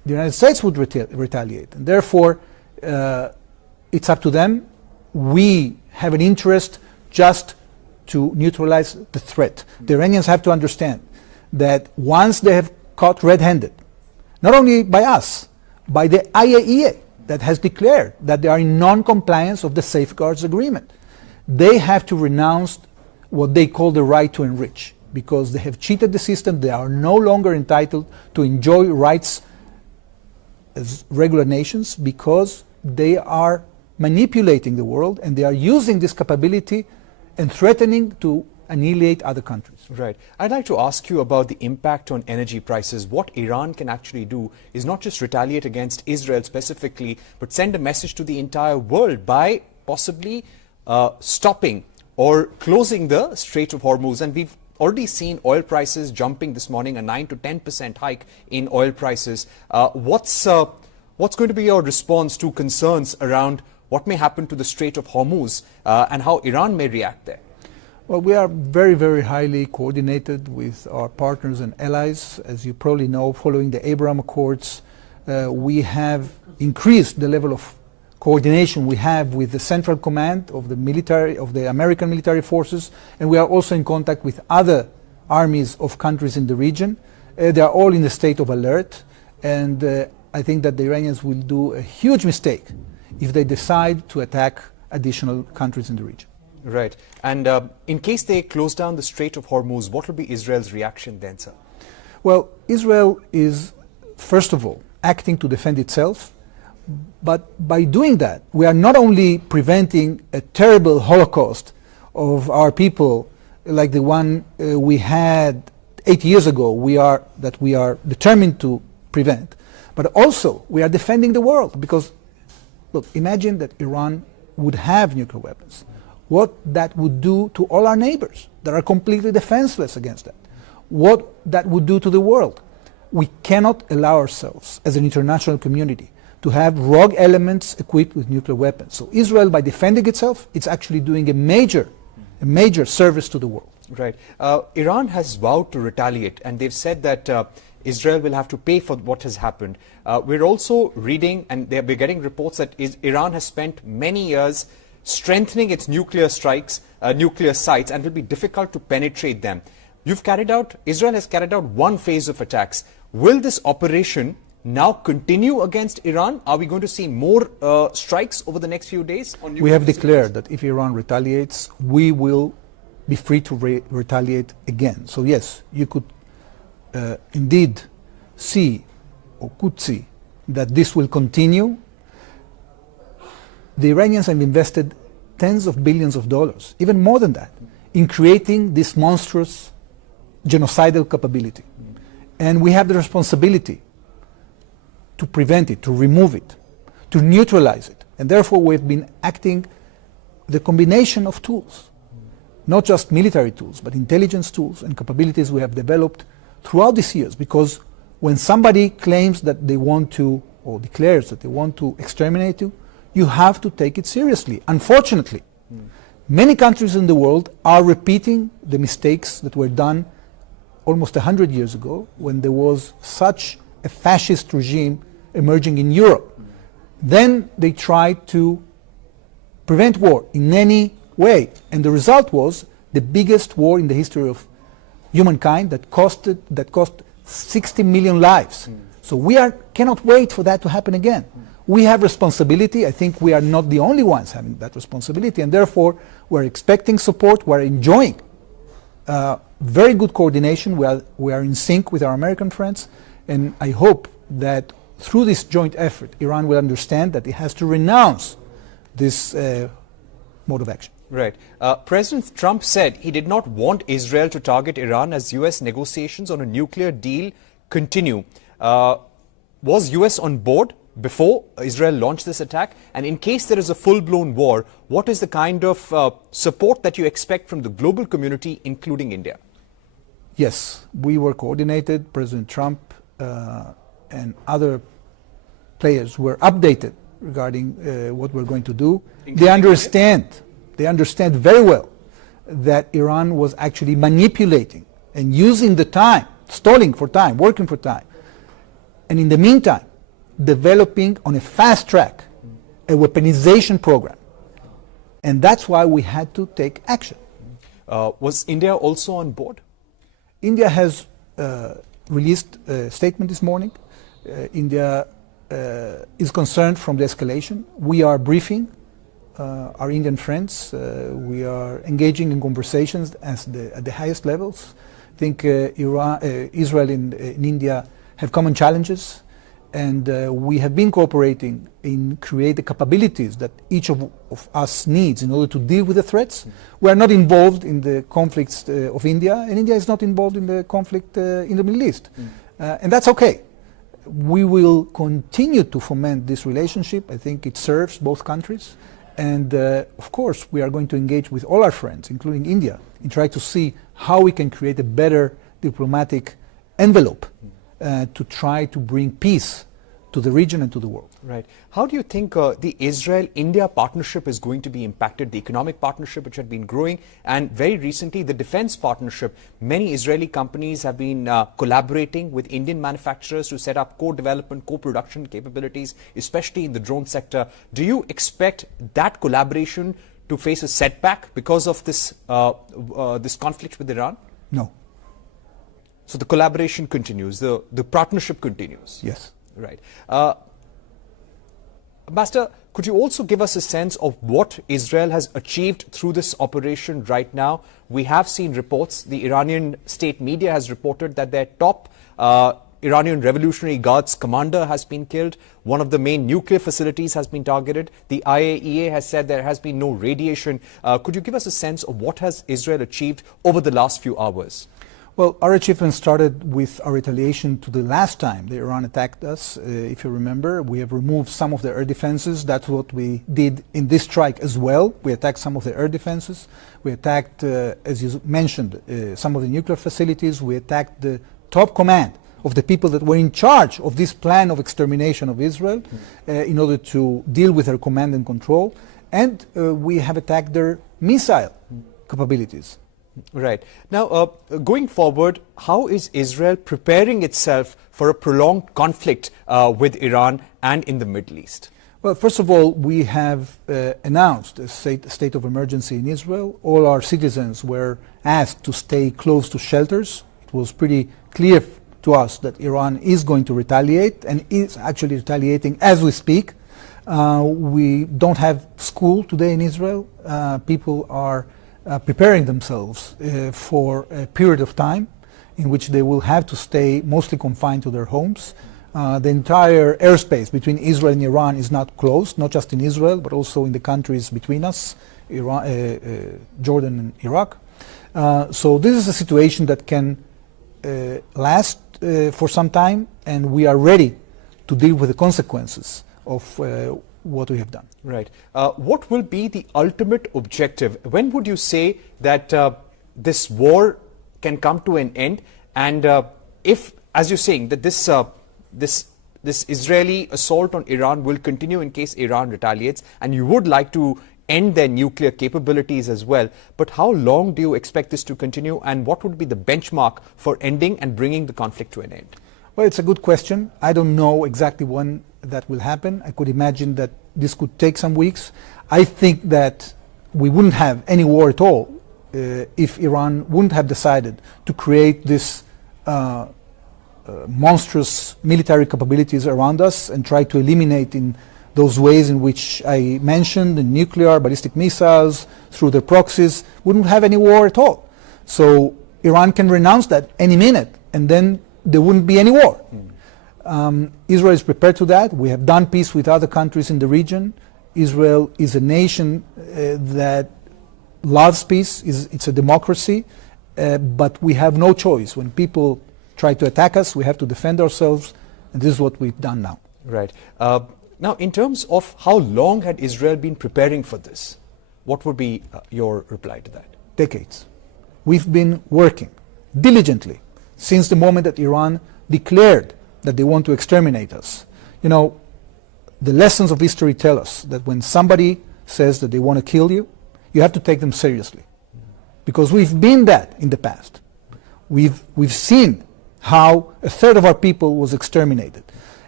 the United States would retaliate. And therefore, it's up to them. We have an interest just to neutralize the threat. The Iranians have to understand that once they have caught red-handed, not only by us, by the IAEA that has declared that they are in non-compliance of the safeguards agreement, they have to renounce what they call the right to enrich, because they have cheated the system. They are no longer entitled to enjoy rights as regular nations, because they are manipulating the world and they are using this capability and threatening to annihilate other countries. Right. I'd like to ask you about the impact on energy prices. What Iran can actually do is not just retaliate against Israel specifically, but send a message to the entire world by possibly stopping or closing the Strait of Hormuz. And we've already seen oil prices jumping this morning, a 9 to 10% hike in oil prices. What's going to be your response to concerns around what may happen to the Strait of Hormuz and how Iran may react there? Well, we are very, very highly coordinated with our partners and allies. As you probably know, following the Abraham Accords, we have increased the level of coordination we have with the Central Command of the military, of the American military forces, and we are also in contact with other armies of countries in the region. They are all in a state of alert, and I think that the Iranians will do a huge mistake if they decide to attack additional countries in the region. Right. And in case they close down the Strait of Hormuz, what will be Israel's reaction then, sir? Well, Israel is, first of all, acting to defend itself. But by doing that, we are not only preventing a terrible Holocaust of our people like the one we had 8 years ago, that we are determined to prevent, but also we are defending the world. Because, look, imagine that Iran would have nuclear weapons. What that would do to all our neighbors that are completely defenseless against that. What that would do to the world. We cannot allow ourselves as an international community to have rogue elements equipped with nuclear weapons. So Israel, by defending itself, it's actually doing a major service to the world. Right. Iran has vowed to retaliate, and they've said that Israel will have to pay for what has happened. We're also reading, and we're getting reports that Iran has spent many years strengthening its nuclear sites, and it will be difficult to penetrate them. Israel has carried out one phase of attacks. Will this operation now continue against Iran? Are we going to see more strikes over the next few days? We have declared that if Iran retaliates, we will be free to retaliate again. So yes, you could indeed see, or could see, that this will continue. The Iranians have invested tens of billions of dollars, even more than that, in creating this monstrous genocidal capability. And we have the responsibility to prevent it, to remove it, to neutralize it. And therefore we've been acting the combination of tools, not just military tools, but intelligence tools and capabilities we have developed throughout these years. Because when somebody claims that they want to, or declares that they want to exterminate you, you have to take it seriously. Unfortunately, many countries in the world are repeating the mistakes that were done almost 100 years ago, when there was such a fascist regime emerging in Europe. Then they tried to prevent war in any way, and the result was the biggest war in the history of humankind that cost 60 million lives. So we cannot wait for that to happen again. We have responsibility. I think we are not the only ones having that responsibility, and therefore we're expecting support. We're enjoying very good coordination. We are in sync with our American friends, and I hope that through this joint effort, Iran will understand that it has to renounce this mode of action. Right. President Trump said he did not want Israel to target Iran as U.S. negotiations on a nuclear deal continue. Was U.S. on board before Israel launched this attack? And in case there is a full-blown war, what is the kind of support that you expect from the global community, including India? Yes, we were coordinated. President Trump and other players were updated regarding what we're going to do. They understand very well that Iran was actually manipulating and using the time, stalling for time, working for time. And in the meantime, developing on a fast track a weaponization program. And that's why we had to take action. Was India also on board? India has released a statement this morning. India is concerned from the escalation. We are briefing our Indian friends. We are engaging in conversations at the highest levels. I think Israel and India have common challenges, and we have been cooperating in create the capabilities that each of us needs in order to deal with the threats. We are not involved in the conflicts of India, and India is not involved in the conflict in the Middle East. And that's okay. We will continue to foment this relationship. I think it serves both countries. And of course, we are going to engage with all our friends, including India, and try to see how we can create a better diplomatic envelope to try to bring peace to the region and to the world. Right. How do you think the Israel-India partnership is going to be impacted, the economic partnership which had been growing, and very recently the defense partnership? Many Israeli companies have been collaborating with Indian manufacturers to set up co-development, co-production capabilities, especially in the drone sector. Do you expect that collaboration to face a setback because of this, this conflict with Iran? No. So the collaboration continues, the partnership continues? Yes. Right. Ambassador, could you also give us a sense of what Israel has achieved through this operation right now? We have seen reports, the Iranian state media has reported that their top Iranian Revolutionary Guards commander has been killed. One of the main nuclear facilities has been targeted. The IAEA has said there has been no radiation. Could you give us a sense of what has Israel achieved over the last few hours? Well, our achievement started with our retaliation to the last time that Iran attacked us. If you remember, we have removed some of the air defenses. That's what we did in this strike as well. We attacked some of the air defenses. We attacked, as you mentioned, some of the nuclear facilities. We attacked the top command of the people that were in charge of this plan of extermination of Israel in order to deal with their command and control. And we have attacked their missile capabilities. Right. Now, going forward, how is Israel preparing itself for a prolonged conflict with Iran and in the Middle East? Well, first of all, we have announced a state of emergency in Israel. All our citizens were asked to stay close to shelters. It was pretty clear to us that Iran is going to retaliate and is actually retaliating as we speak. We don't have school today in Israel. People are preparing themselves for a period of time in which they will have to stay mostly confined to their homes. The entire airspace between Israel and Iran is not closed, not just in Israel, but also in the countries between us, Jordan and Iraq. So this is a situation that can last for some time, and we are ready to deal with the consequences of what we have done. Right. What will be the ultimate objective? When would you say that this war can come to an end? And if, as you're saying, that this Israeli assault on Iran will continue in case Iran retaliates, and you would like to end their nuclear capabilities as well, but how long do you expect this to continue, and what would be the benchmark for ending and bringing the conflict to an end? Well, it's a good question. I don't know exactly when that will happen. I could imagine that this could take some weeks. I think that we wouldn't have any war at all if Iran wouldn't have decided to create this monstrous military capabilities around us and try to eliminate in those ways in which I mentioned, the nuclear, ballistic missiles, through their proxies. Wouldn't have any war at all. So Iran can renounce that any minute, and then there wouldn't be any war. Israel is prepared to that. We have done peace with other countries in the region. Israel is a nation that loves peace. It's a democracy, but we have no choice. When people try to attack us, we have to defend ourselves, and this is what we've done now. Right. Now, in terms of how long had Israel been preparing for this, what would be your reply to that? Decades. We've been working diligently since the moment that Iran declared that they want to exterminate us. You know, the lessons of history tell us that when somebody says that they want to kill you, you have to take them seriously. Because we've been that in the past. We've seen how a third of our people was exterminated.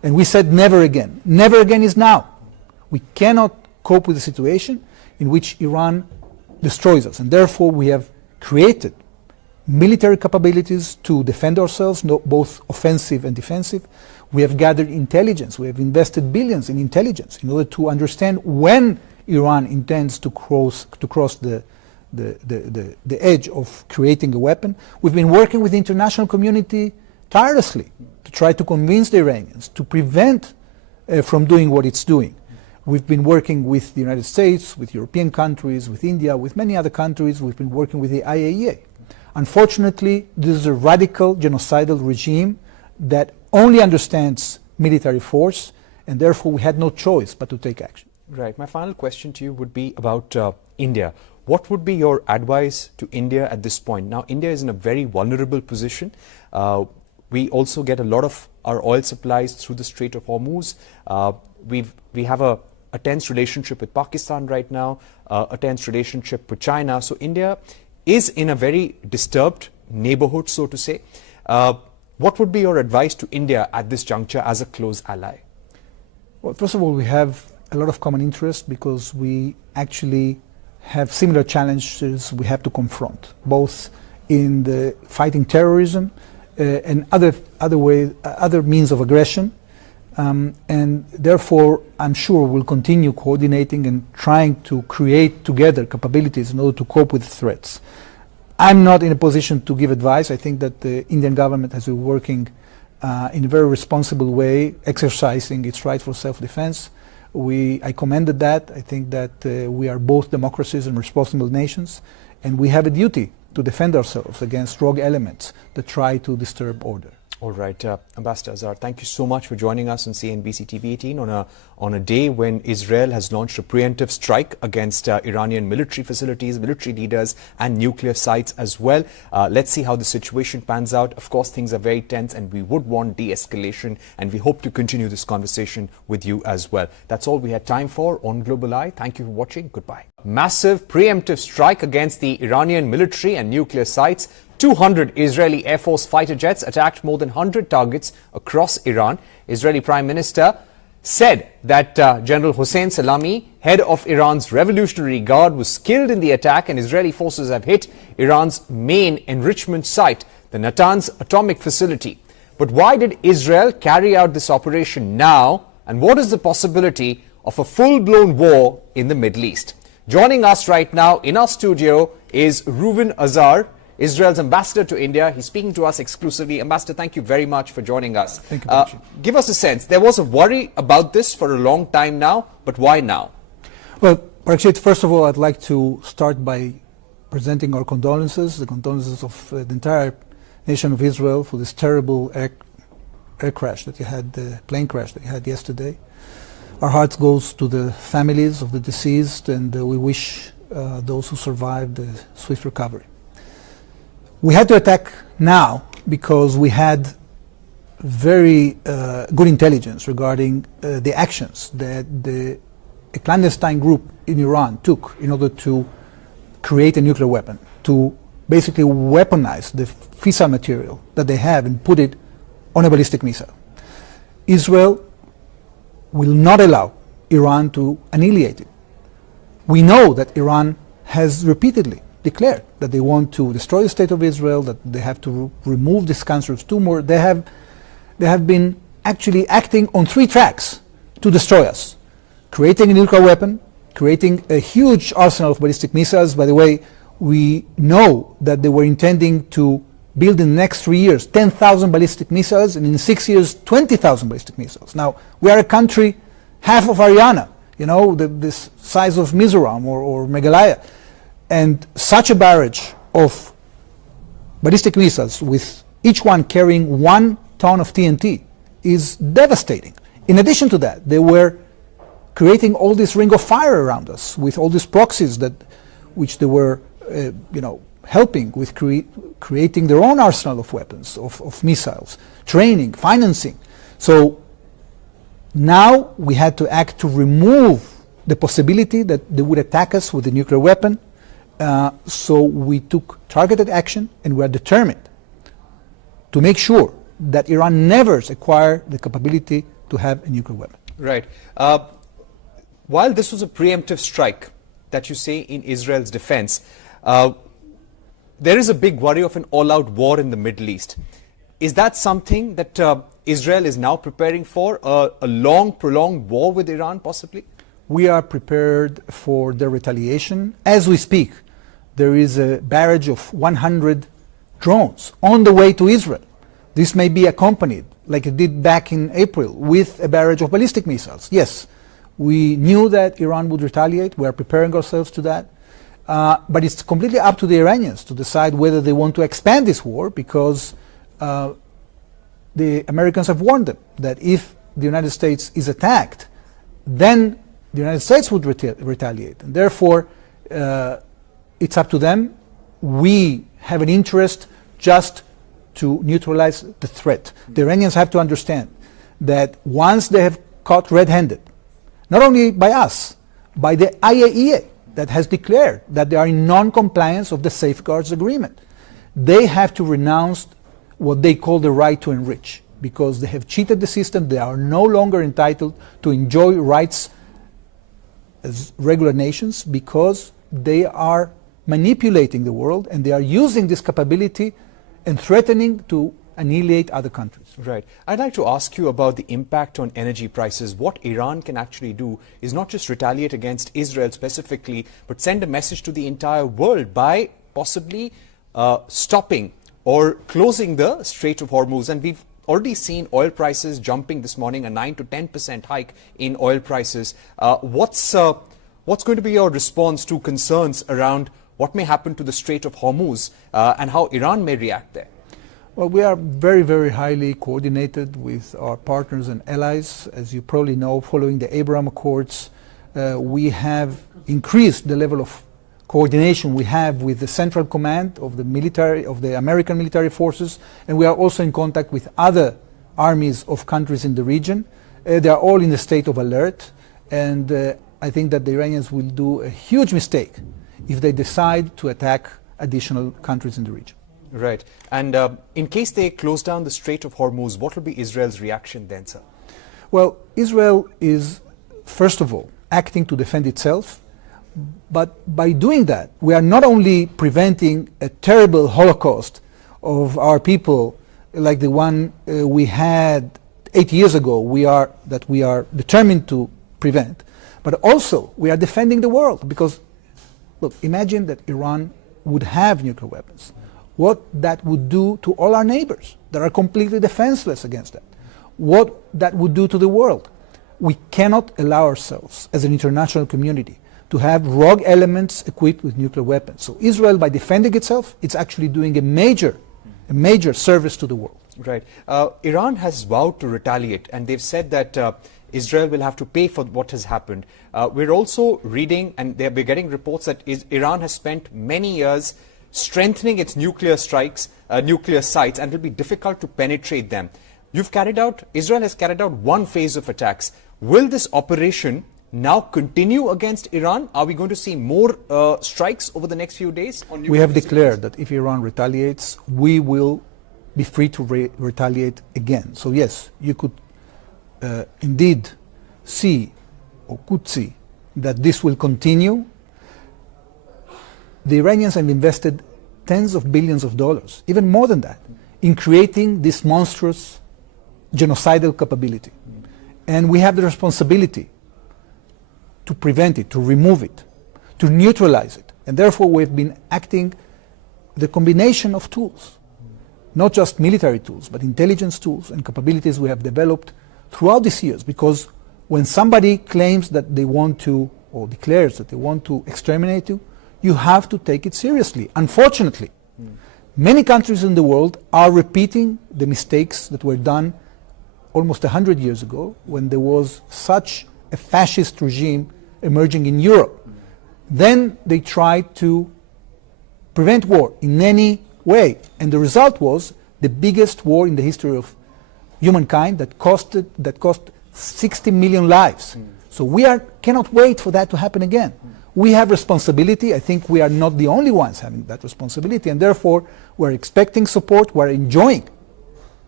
And we said never again. Never again is now. We cannot cope with a situation in which Iran destroys us. And therefore we have created military capabilities to defend ourselves, both offensive and defensive. We have gathered intelligence. We have invested billions in intelligence in order to understand when Iran intends to cross the edge of creating a weapon. We've been working with the international community tirelessly to try to convince the Iranians to prevent from doing what it's doing. We've been working with the United States, with European countries, with India, with many other countries. We've been working with the IAEA. Unfortunately, this is a radical genocidal regime that only understands military force, and therefore we had no choice but to take action. Right. My final question to you would be about India. What would be your advice to India at this point? Now, India is in a very vulnerable position. We also get a lot of our oil supplies through the Strait of Hormuz. We have a tense relationship with Pakistan right now, a tense relationship with China. So India is in a very disturbed neighborhood, so to say. What would be your advice to India at this juncture as a close ally? Well, first of all, we have a lot of common interest because we actually have similar challenges we have to confront, both in the fighting terrorism and other means of aggression. And therefore, I'm sure we'll continue coordinating and trying to create together capabilities in order to cope with threats. I'm not in a position to give advice. I think that the Indian government has been working in a very responsible way, exercising its right for self-defense. I commended that. I think that we are both democracies and responsible nations, and we have a duty to defend ourselves against rogue elements that try to disturb order. All right, Ambassador Azar, thank you so much for joining us on CNBC TV18 on a day when Israel has launched a preemptive strike against Iranian military facilities, military leaders, and nuclear sites as well. Let's see how the situation pans out. Of course, things are very tense, and we would want de-escalation, and we hope to continue this conversation with you as well. That's all we had time for on Global Eye. Thank you for watching. Goodbye. Massive preemptive strike against the Iranian military and nuclear sites. 200 Israeli Air Force fighter jets attacked more than 100 targets across Iran. Israeli Prime Minister said that General Hossein Salami, head of Iran's Revolutionary Guard, was killed in the attack, and Israeli forces have hit Iran's main enrichment site, the Natanz atomic facility. But why did Israel carry out this operation now, and what is the possibility of a full-blown war in the Middle East? Joining us right now in our studio is Reuven Azar, Israel's ambassador to India. He's speaking to us exclusively. Ambassador, thank you very much for joining us. Thank you, Parikshit. Give us a sense. There was a worry about this for a long time now, but why now? Well, Parikshit, first of all, I'd like to start by presenting our condolences, the condolences of the entire nation of Israel for this terrible air crash that you had, the plane crash that you had yesterday. Our hearts goes to the families of the deceased, and we wish those who survived a swift recovery. We had to attack now because we had very good intelligence regarding the actions that a clandestine group in Iran took in order to create a nuclear weapon, to basically weaponize the fissile material that they have and put it on a ballistic missile. Israel will not allow Iran to annihilate it. We know that Iran has repeatedly declared that they want to destroy the state of Israel, that they have to remove this cancerous tumor. They have been actually acting on 3 tracks to destroy us. Creating a nuclear weapon, creating a huge arsenal of ballistic missiles. By the way, we know that they were intending to build in the next 3 years 10,000 ballistic missiles, and in 6 years 20,000 ballistic missiles. Now, we are a country half of Haryana, you know, this size of Mizoram or Meghalaya. And such a barrage of ballistic missiles, with each one carrying 1 ton of TNT, is devastating. In addition to that, they were creating all this ring of fire around us with all these proxies which they were, helping with creating their own arsenal of weapons, of missiles, training, financing. So now we had to act to remove the possibility that they would attack us with a nuclear weapon. So we took targeted action, and we are determined to make sure that Iran never acquire the capability to have a nuclear weapon. Right. While this was a preemptive strike that you say in Israel's defense, there is a big worry of an all-out war in the Middle East. Is that something that Israel is now preparing for, a long, prolonged war with Iran possibly? We are prepared for the retaliation. As we speak, there is a barrage of 100 drones on the way to Israel. This may be accompanied, like it did back in April, with a barrage of ballistic missiles. Yes, we knew that Iran would retaliate. We are preparing ourselves to that. But it's completely up to the Iranians to decide whether they want to expand this war, because the Americans have warned them that if the United States is attacked, then the United States would retaliate. And therefore, it's up to them. We have an interest just to neutralize the threat. The Iranians have to understand that once they have caught red-handed, not only by us, by the IAEA that has declared that they are in non-compliance of the safeguards agreement, they have to renounce what they call the right to enrich, because they have cheated the system. They are no longer entitled to enjoy rights as regular nations, because they are manipulating the world and they are using this capability and threatening to annihilate other countries. Right. I'd like to ask you about the impact on energy prices. What Iran can actually do is not just retaliate against Israel specifically, but send a message to the entire world by possibly stopping or closing the Strait of Hormuz. And we've already seen oil prices jumping this morning, a 9 to 10% hike in oil prices. What's going to be your response to concerns around what may happen to the Strait of Hormuz and how Iran may react there? Well, we are very, very highly coordinated with our partners and allies. As you probably know, following the Abraham Accords, we have increased the level of coordination we have with the Central Command of the military, of the American military forces, and we are also in contact with other armies of countries in the region. They are all in a state of alert, and I think that the Iranians will do a huge mistake if they decide to attack additional countries in the region. Right. And in case they close down the Strait of Hormuz, what will be Israel's reaction then, sir? Well, Israel is, first of all, acting to defend itself. But by doing that, we are not only preventing a terrible Holocaust of our people like the one we had 8 years ago, we are determined to prevent, but also we are defending the world. Because, look, imagine that Iran would have nuclear weapons. What that would do to all our neighbors that are completely defenseless against that. What that would do to the world. We cannot allow ourselves as an international community to have rogue elements equipped with nuclear weapons. So Israel, by defending itself, it's actually doing a major service to the world. Right. Iran has vowed to retaliate, and they've said that Israel will have to pay for what has happened. We're also reading, and we're getting reports that Iran has spent many years strengthening its nuclear sites, and it will be difficult to penetrate them. Israel has carried out one phase of attacks. Will this operation now continue against Iran? Are we going to see more strikes over the next few days? We have declared that if Iran retaliates, we will be free to retaliate again. So yes, you could indeed see, or could see, that this will continue. The Iranians have invested tens of billions of dollars, even more than that, in creating this monstrous genocidal capability. And we have the responsibility to prevent it, to remove it, to neutralize it. And therefore we've been acting the combination of tools, not just military tools, but intelligence tools and capabilities we have developed throughout these years. Because when somebody claims that they want to, or declares that they want to exterminate you, you have to take it seriously. Unfortunately, many countries in the world are repeating the mistakes that were done almost 100 years ago, when there was such a fascist regime emerging in Europe. Then they tried to prevent war in any way, and the result was the biggest war in the history of humankind that cost 60 million lives. So we cannot wait for that to happen again. We have responsibility. I think we are not the only ones having that responsibility, and therefore we're expecting support. We're enjoying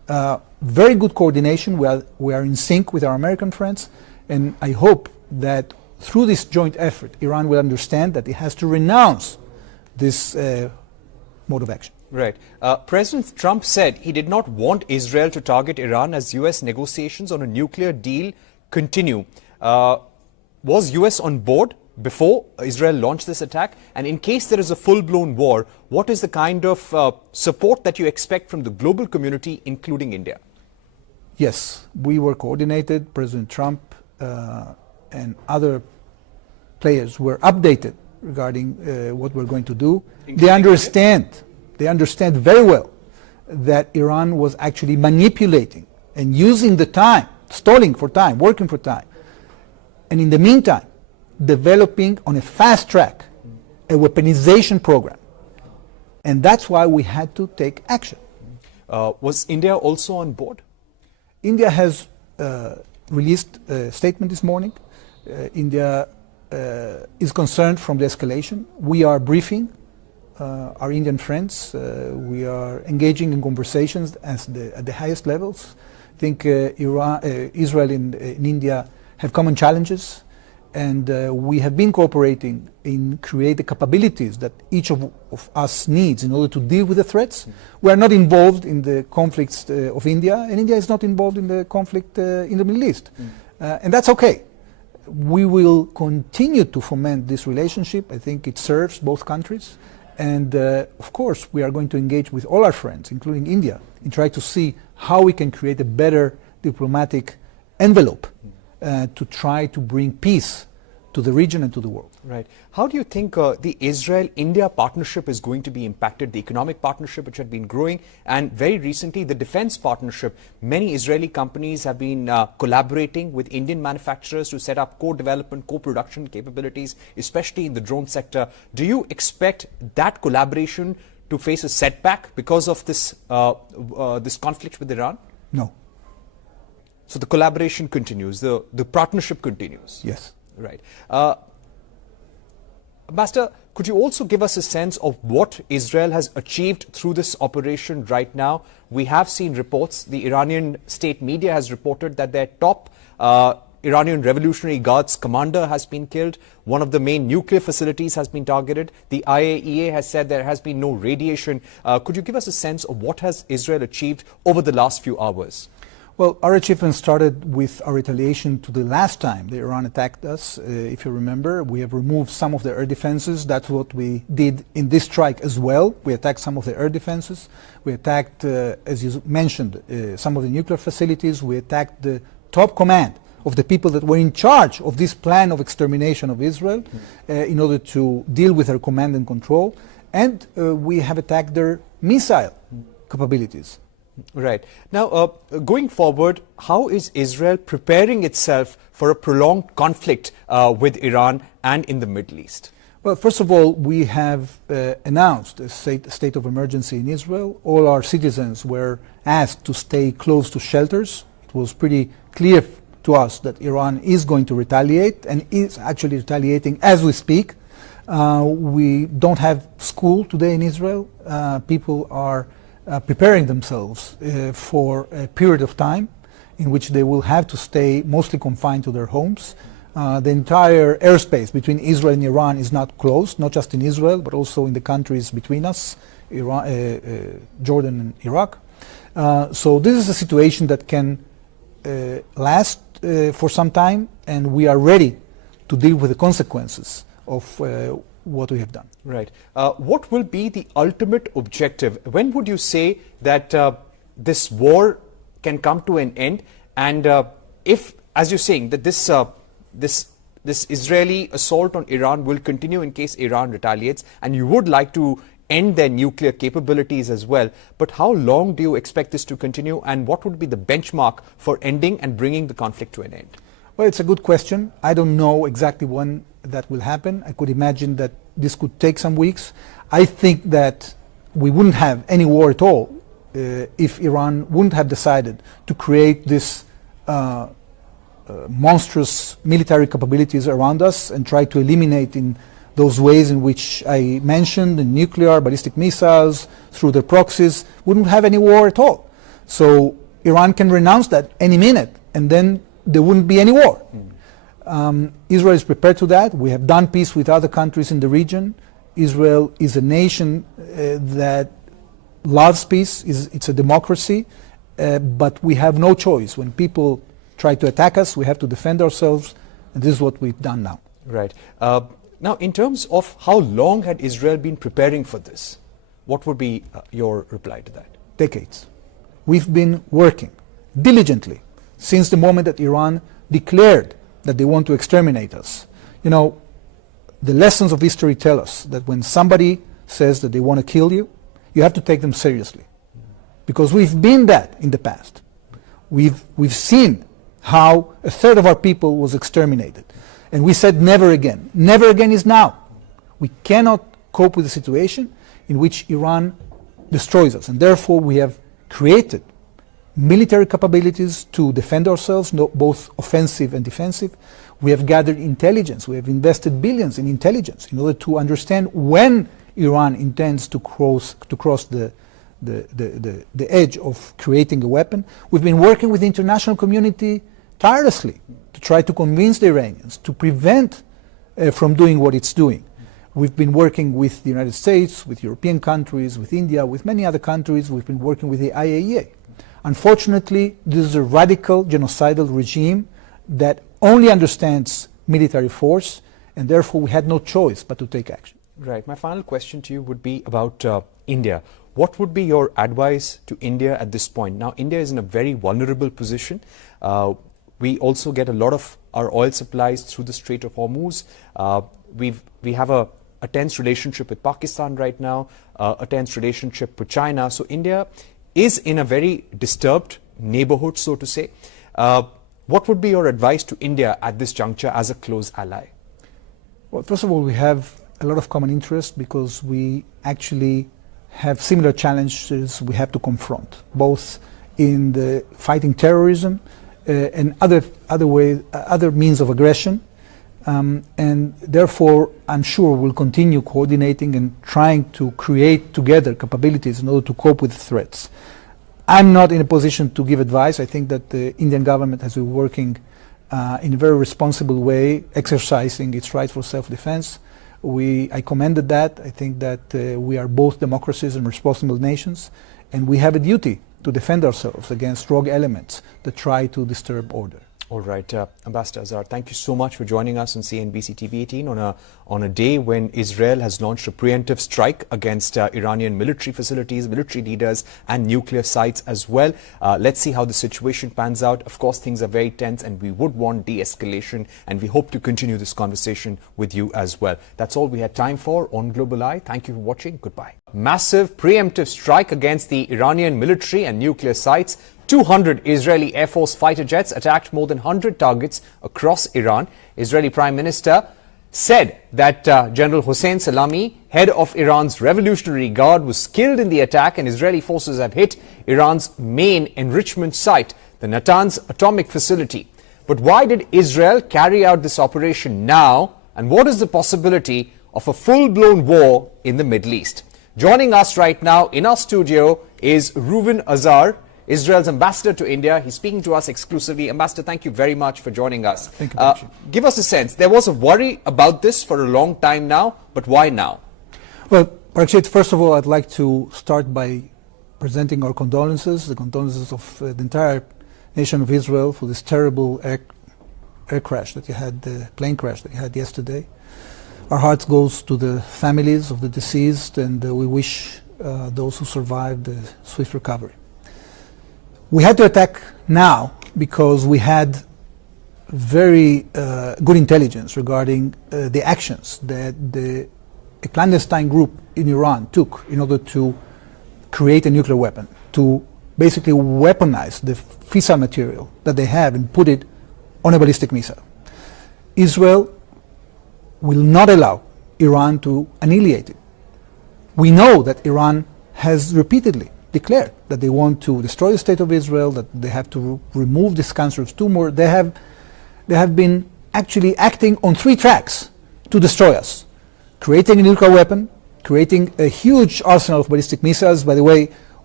Very good coordination. We are in sync with our American friends, and I hope that through this joint effort, Iran will understand that it has to renounce this mode of action. Right. President Trump said he did not want Israel to target Iran as U.S. negotiations on a nuclear deal continue. Was U.S. on board before Israel launched this attack? And in case there is a full-blown war, what is the kind of support that you expect from the global community, including India? Yes, we were coordinated. President Trump and other players were updated regarding what we're going to do. They understand very well that Iran was actually manipulating and using the time, stalling for time, working for time. And in the meantime, developing on a fast track a weaponization program. And that's why we had to take action. Was India also on board? India has released a statement this morning. India is concerned from the escalation. We are briefing our Indian friends. We are engaging in conversations at the highest levels. I think Israel and India have common challenges, and we have been cooperating in create the capabilities that each of us needs in order to deal with the threats. We are not involved in the conflicts of India, and India is not involved in the conflict in the Middle East. And that's okay. We will continue to foment this relationship. I think it serves both countries. And of course, we are going to engage with all our friends, including India, and try to see how we can create a better diplomatic envelope to try to bring peace to the region and to the world. Right. How do you think the Israel-India partnership is going to be impacted, the economic partnership which had been growing, and very recently the defense partnership? Many Israeli companies have been collaborating with Indian manufacturers to set up co-development, co-production capabilities, especially in the drone sector. Do you expect that collaboration to face a setback because of this, this conflict with Iran? No. So the collaboration continues, the partnership continues? Yes. Right. Ambassador, could you also give us a sense of what Israel has achieved through this operation right now? We have seen reports, the Iranian state media has reported that their top Iranian Revolutionary Guards commander has been killed. One of the main nuclear facilities has been targeted. The IAEA has said there has been no radiation. Could you give us a sense of what has Israel achieved over the last few hours? Well, our achievement started with our retaliation to the last time the Iran attacked us. If you remember, we have removed some of the air defenses. That's what we did in this strike as well. We attacked some of the air defenses. We attacked, as you mentioned, some of the nuclear facilities. We attacked the top command of the people that were in charge of this plan of extermination of Israel in order to deal with their command and control. And we have attacked their missile capabilities. Right. Now, going forward, how is Israel preparing itself for a prolonged conflict with Iran and in the Middle East? Well, first of all, we have announced a state of emergency in Israel. All our citizens were asked to stay close to shelters. It was pretty clear to us that Iran is going to retaliate and is actually retaliating as we speak. We don't have school today in Israel. People are preparing themselves for a period of time in which they will have to stay mostly confined to their homes. The entire airspace between Israel and Iran is not closed, not just in Israel, but also in the countries between us, Jordan and Iraq. So this is a situation that can last for some time, and we are ready to deal with the consequences of what we have done. Right. What will be the ultimate objective? When would you say that this war can come to an end? And if, as you're saying, that this Israeli assault on Iran will continue in case Iran retaliates, and you would like to end their nuclear capabilities as well, but how long do you expect this to continue, and what would be the benchmark for ending and bringing the conflict to an end? Well, it's a good question. I don't know exactly when that will happen. I could imagine that this could take some weeks. I think that we wouldn't have any war at all if Iran wouldn't have decided to create this monstrous military capabilities around us and try to eliminate in those ways in which I mentioned, the nuclear, ballistic missiles, through their proxies. Wouldn't have any war at all. So Iran can renounce that any minute, and then there wouldn't be any war. Israel is prepared to that. We have done peace with other countries in the region. Israel is a nation that loves peace. It's a democracy, but we have no choice. When people try to attack us, we have to defend ourselves, and this is what we've done now. Right. Now, in terms of how long had Israel been preparing for this, what would be your reply to that? Decades. We've been working diligently since the moment that Iran declared that they want to exterminate us. You know, the lessons of history tell us that when somebody says that they want to kill you, you have to take them seriously. Because we've been that in the past. We've seen how a third of our people was exterminated. And we said never again. Never again is now. We cannot cope with a situation in which Iran destroys us. And therefore we have created military capabilities to defend ourselves, both offensive and defensive. We have gathered intelligence. We have invested billions in intelligence in order to understand when Iran intends to cross the edge of creating a weapon. We've been working with the international community tirelessly to try to convince the Iranians to prevent from doing what it's doing. We've been working with the United States, with European countries, with India, with many other countries. We've been working with the IAEA. Unfortunately, this is a radical genocidal regime that only understands military force, and therefore we had no choice but to take action. Right. My final question to you would be about India. What would be your advice to India at this point? Now, India is in a very vulnerable position. We also get a lot of our oil supplies through the Strait of Hormuz. We have a tense relationship with Pakistan right now, a tense relationship with China. So India is in a very disturbed neighborhood, so to say. What would be your advice to India at this juncture as a close ally? Well, first of all, we have a lot of common interest because we actually have similar challenges we have to confront, both in the fighting terrorism and other means of aggression. And therefore, I'm sure we'll continue coordinating and trying to create together capabilities in order to cope with threats. I'm not in a position to give advice. I think that the Indian government has been working in a very responsible way, exercising its right for self-defense. I commended that. I think that we are both democracies and responsible nations, and we have a duty to defend ourselves against rogue elements that try to disturb order. All right, Ambassador Azar, thank you so much for joining us on CNBC TV18 on a day when Israel has launched a preemptive strike against Iranian military facilities, military leaders, and nuclear sites as well. Let's see how the situation pans out. Of course, things are very tense, and we would want de-escalation, and we hope to continue this conversation with you as well. That's all we had time for on Global Eye. Thank you for watching. Goodbye. Massive preemptive strike against the Iranian military and nuclear sites. 200 Israeli Air Force fighter jets attacked more than 100 targets across Iran. Israeli Prime Minister said that General Hossein Salami, head of Iran's Revolutionary Guard, was killed in the attack, and Israeli forces have hit Iran's main enrichment site, the Natanz atomic facility. But why did Israel carry out this operation now, and what is the possibility of a full-blown war in the Middle East? Joining us right now in our studio is Reuven Azar, Israel's ambassador to India. He's speaking to us exclusively. Ambassador, thank you very much for joining us. Thank you, Parikshit. Give us a sense. There was a worry about this for a long time now, but why now? Well, Parikshit, first of all, I'd like to start by presenting our condolences, the condolences of the entire nation of Israel for this terrible air crash that you had, the plane crash that you had yesterday. Our hearts goes to the families of the deceased, and we wish those who survived a swift recovery. We had to attack now because we had very good intelligence regarding the actions that a clandestine group in Iran took in order to create a nuclear weapon, to basically weaponize the fissile material that they have and put it on a ballistic missile. Israel will not allow Iran to annihilate it. We know that Iran has repeatedly declared that they want to destroy the state of Israel, that they have to remove this cancerous tumor. They have been actually acting on 3 tracks to destroy us. Creating a nuclear weapon, creating a huge arsenal of ballistic missiles. By the way,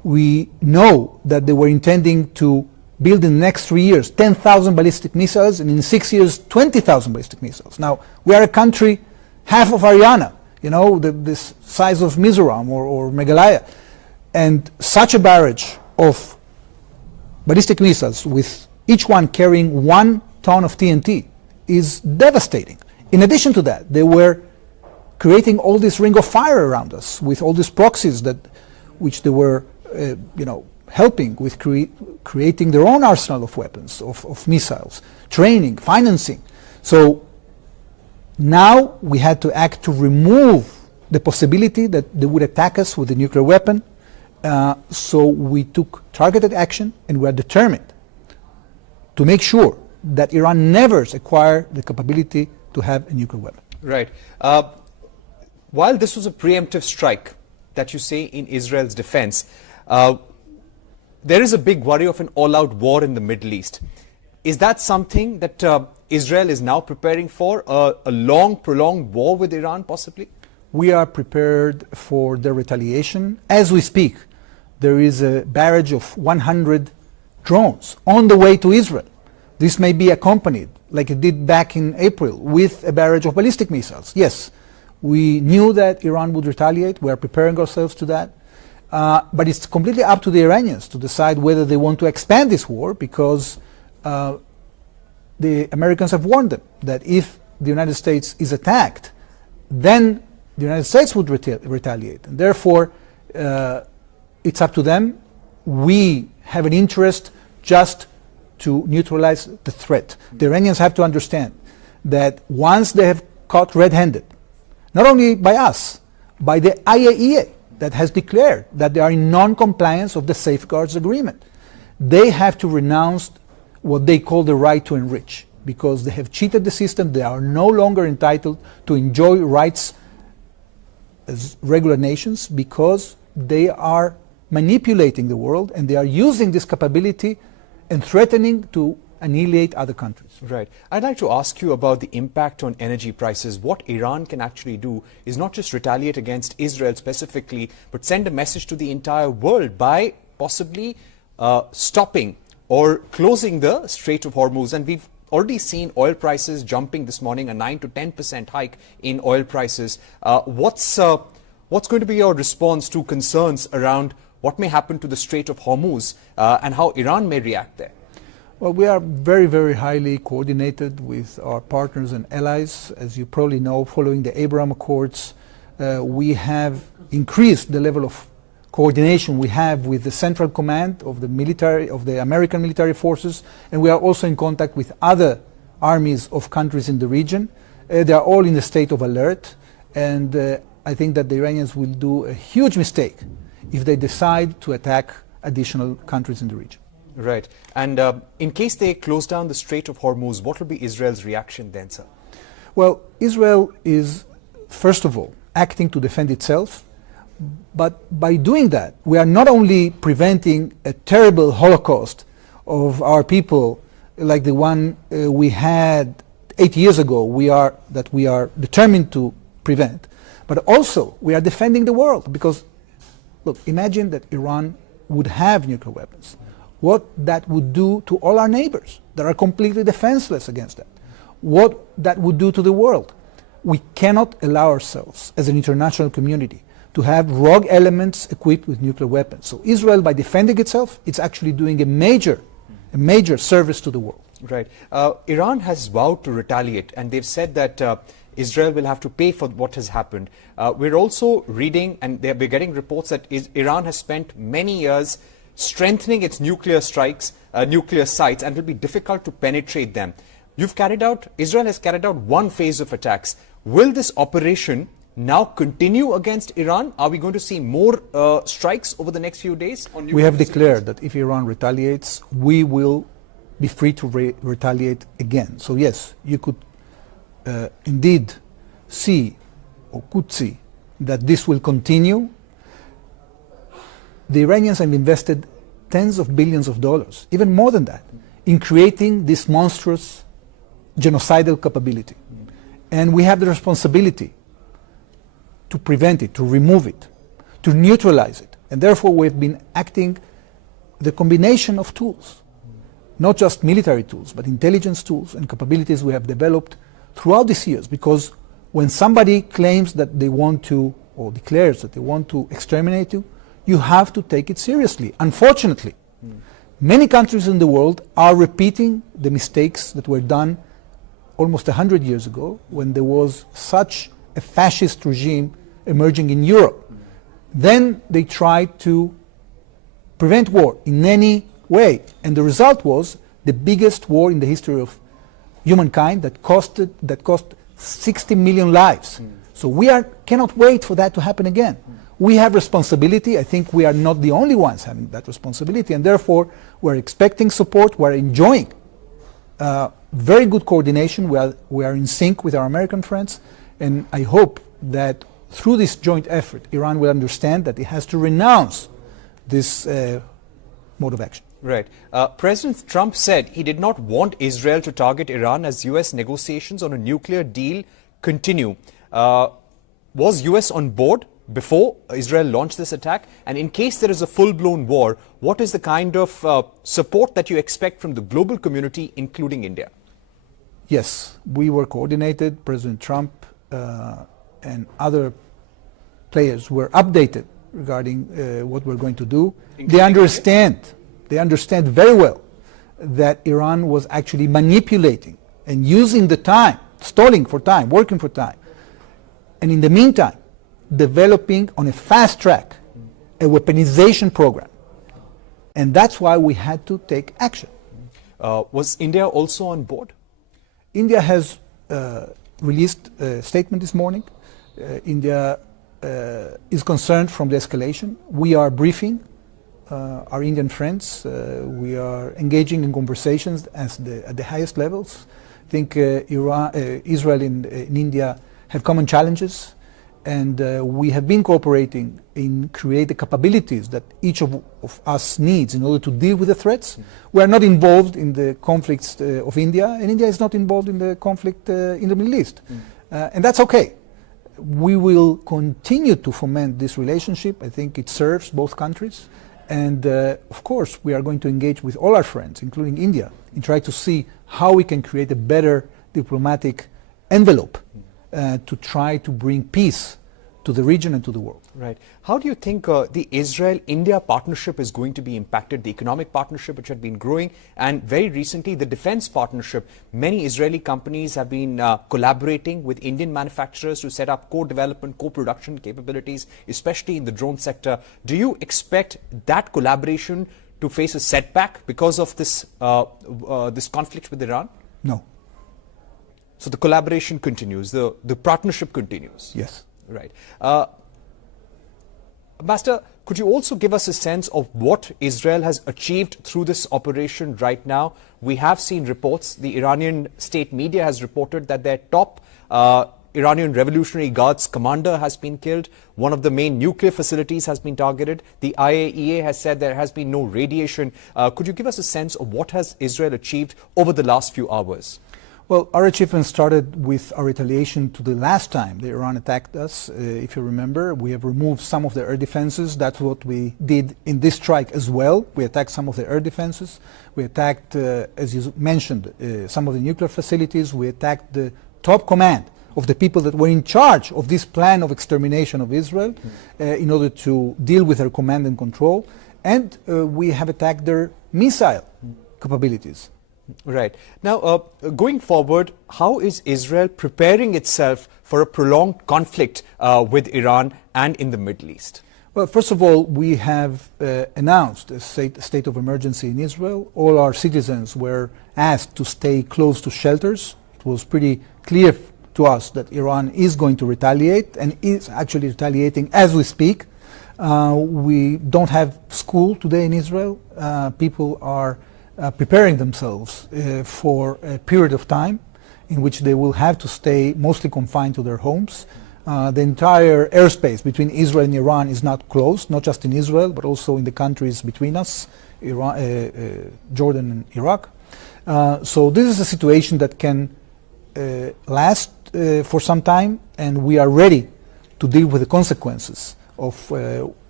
We know that they were intending to build in the next 3 years 10,000 ballistic missiles, and in 6 years 20,000 ballistic missiles. Now, we are a country half of Haryana, you know, this size of Mizoram or Meghalaya, and such a barrage of ballistic missiles, with each one carrying 1 ton of TNT, is devastating. In addition to that, they were creating all this ring of fire around us with all these proxies which they were helping with creating their own arsenal of weapons, of missiles, training, financing. So now we had to act to remove the possibility that they would attack us with a nuclear weapon. So we took targeted action, and we are determined to make sure that Iran never acquire the capability to have a nuclear weapon. Right. While this was a preemptive strike that you say in Israel's defense, there is a big worry of an all-out war in the Middle East. Is that something that Israel is now preparing for, a long, prolonged war with Iran possibly? We are prepared for the retaliation. As we speak, there is a barrage of 100 drones on the way to Israel. This may be accompanied, like it did back in April, with a barrage of ballistic missiles. Yes, we knew that Iran would retaliate. We are preparing ourselves to that. But it's completely up to the Iranians to decide whether they want to expand this war, because the Americans have warned them that if the United States is attacked, then the United States would retaliate. And therefore, it's up to them. We have an interest just to neutralize the threat. The Iranians have to understand that once they have caught red-handed, not only by us, by the IAEA, that has declared that they are in non-compliance of the safeguards agreement, they have to renounce what they call the right to enrich, because they have cheated the system. They are no longer entitled to enjoy rights as regular nations, because they are manipulating the world, and they are using this capability and threatening to annihilate other countries. Right. I'd like to ask you about the impact on energy prices. What Iran can actually do is not just retaliate against Israel specifically, but send a message to the entire world by possibly stopping or closing the Strait of Hormuz. And we've already seen oil prices jumping this morning, a 9 to 10% hike in oil prices. What's going to be your response to concerns around what may happen to the Strait of Hormuz and how Iran may react there? Well, we are very, very highly coordinated with our partners and allies. As you probably know, following the Abraham Accords, we have increased the level of coordination we have with the Central Command of the military, of the American military forces, and we are also in contact with other armies of countries in the region. They are all in a state of alert, and I think that the Iranians will do a huge mistake if they decide to attack additional countries in the region. Right. And in case they close down the Strait of Hormuz, what will be Israel's reaction then, sir? Well, Israel is, first of all, acting to defend itself. But by doing that, we are not only preventing a terrible Holocaust of our people like the one we had 8 years ago, we are determined to prevent, but also we are defending the world. Because, look, imagine that Iran would have nuclear weapons. What that would do to all our neighbors that are completely defenseless against that. What that would do to the world. We cannot allow ourselves as an international community to have rogue elements equipped with nuclear weapons. So Israel, by defending itself, it's actually doing a major service to the world. Right. Iran has vowed to retaliate, and they've said that Israel will have to pay for what has happened. We're also reading, and we're getting reports that Iran has spent many years strengthening its nuclear strikes, nuclear sites, and it will be difficult to penetrate them. Israel has carried out one phase of attacks. Will this operation now continue against Iran? Are we going to see more strikes over the next few days? We have declared that if Iran retaliates, we will be free to retaliate again. So yes, you could indeed see, or could see, that this will continue. The Iranians have invested tens of billions of dollars, even more than that, in creating this monstrous genocidal capability. And we have the responsibility to prevent it, to remove it, to neutralize it. And therefore, we've been acting the combination of tools, not just military tools, but intelligence tools and capabilities we have developed throughout these years. Because when somebody claims that they want to, or declares that they want to exterminate you, you have to take it seriously. Unfortunately, many countries in the world are repeating the mistakes that were done almost 100 years ago when there was such a fascist regime emerging in Europe. Then they tried to prevent war in any way, and the result was the biggest war in the history of humankind that cost 60 million lives. So we cannot wait for that to happen again. We have responsibility. I think we are not the only ones having that responsibility, and therefore we're expecting support. We're enjoying very good coordination. We are in sync with our American friends, and I hope that through this joint effort, Iran will understand that it has to renounce this mode of action. Right. President Trump said he did not want Israel to target Iran as U.S. negotiations on a nuclear deal continue. Was U.S. on board before Israel launched this attack? And in case there is a full-blown war, what is the kind of support that you expect from the global community, including India? Yes, we were coordinated. President Trump and other players were updated regarding what we're going to do. They understand very well that Iran was actually manipulating and using the time, stalling for time, working for time, and in the meantime, developing on a fast track a weaponization program. And that's why we had to take action. Was India also on board? India has released a statement this morning. India is concerned from the escalation. We are briefing our Indian friends. We are engaging in conversations at the highest levels. I think Israel and India have common challenges, and we have been cooperating in creating the capabilities that each of us needs in order to deal with the threats. We are not involved in the conflicts of India, and India is not involved in the conflict in the Middle East. And that's okay. We will continue to foment this relationship. I think it serves both countries. And of course, we are going to engage with all our friends, including India, and try to see how we can create a better diplomatic envelope to try to bring peace to the region and to the world. Right. How do you think the Israel-India partnership is going to be impacted, the economic partnership which had been growing, and very recently the defense partnership? Many Israeli companies have been collaborating with Indian manufacturers to set up co-development, co-production capabilities, especially in the drone sector. Do you expect that collaboration to face a setback because of this, this conflict with Iran? No. So the collaboration continues, the partnership continues? Yes. Right. Ambassador, could you also give us a sense of what Israel has achieved through this operation right now? We have seen reports, the Iranian state media has reported that their top Iranian Revolutionary Guards commander has been killed. One of the main nuclear facilities has been targeted. The IAEA has said there has been no radiation. Could you give us a sense of what has Israel achieved over the last few hours? Well, our achievement started with our retaliation to the last time the Iran attacked us. If you remember, we have removed some of the air defenses. That's what we did in this strike as well. We attacked some of the air defenses. We attacked, as you mentioned, some of the nuclear facilities. We attacked the top command of the people that were in charge of this plan of extermination of Israel in order to deal with their command and control. And we have attacked their missile capabilities. Right. Now, going forward, how is Israel preparing itself for a prolonged conflict with Iran and in the Middle East? Well, first of all, we have announced a state of emergency in Israel. All our citizens were asked to stay close to shelters. It was pretty clear to us that Iran is going to retaliate and is actually retaliating as we speak. We don't have school today in Israel. People are preparing themselves for a period of time in which they will have to stay mostly confined to their homes. The entire airspace between Israel and Iran is not closed, not just in Israel, but also in the countries between us, Jordan and Iraq. So this is a situation that can last for some time, and we are ready to deal with the consequences of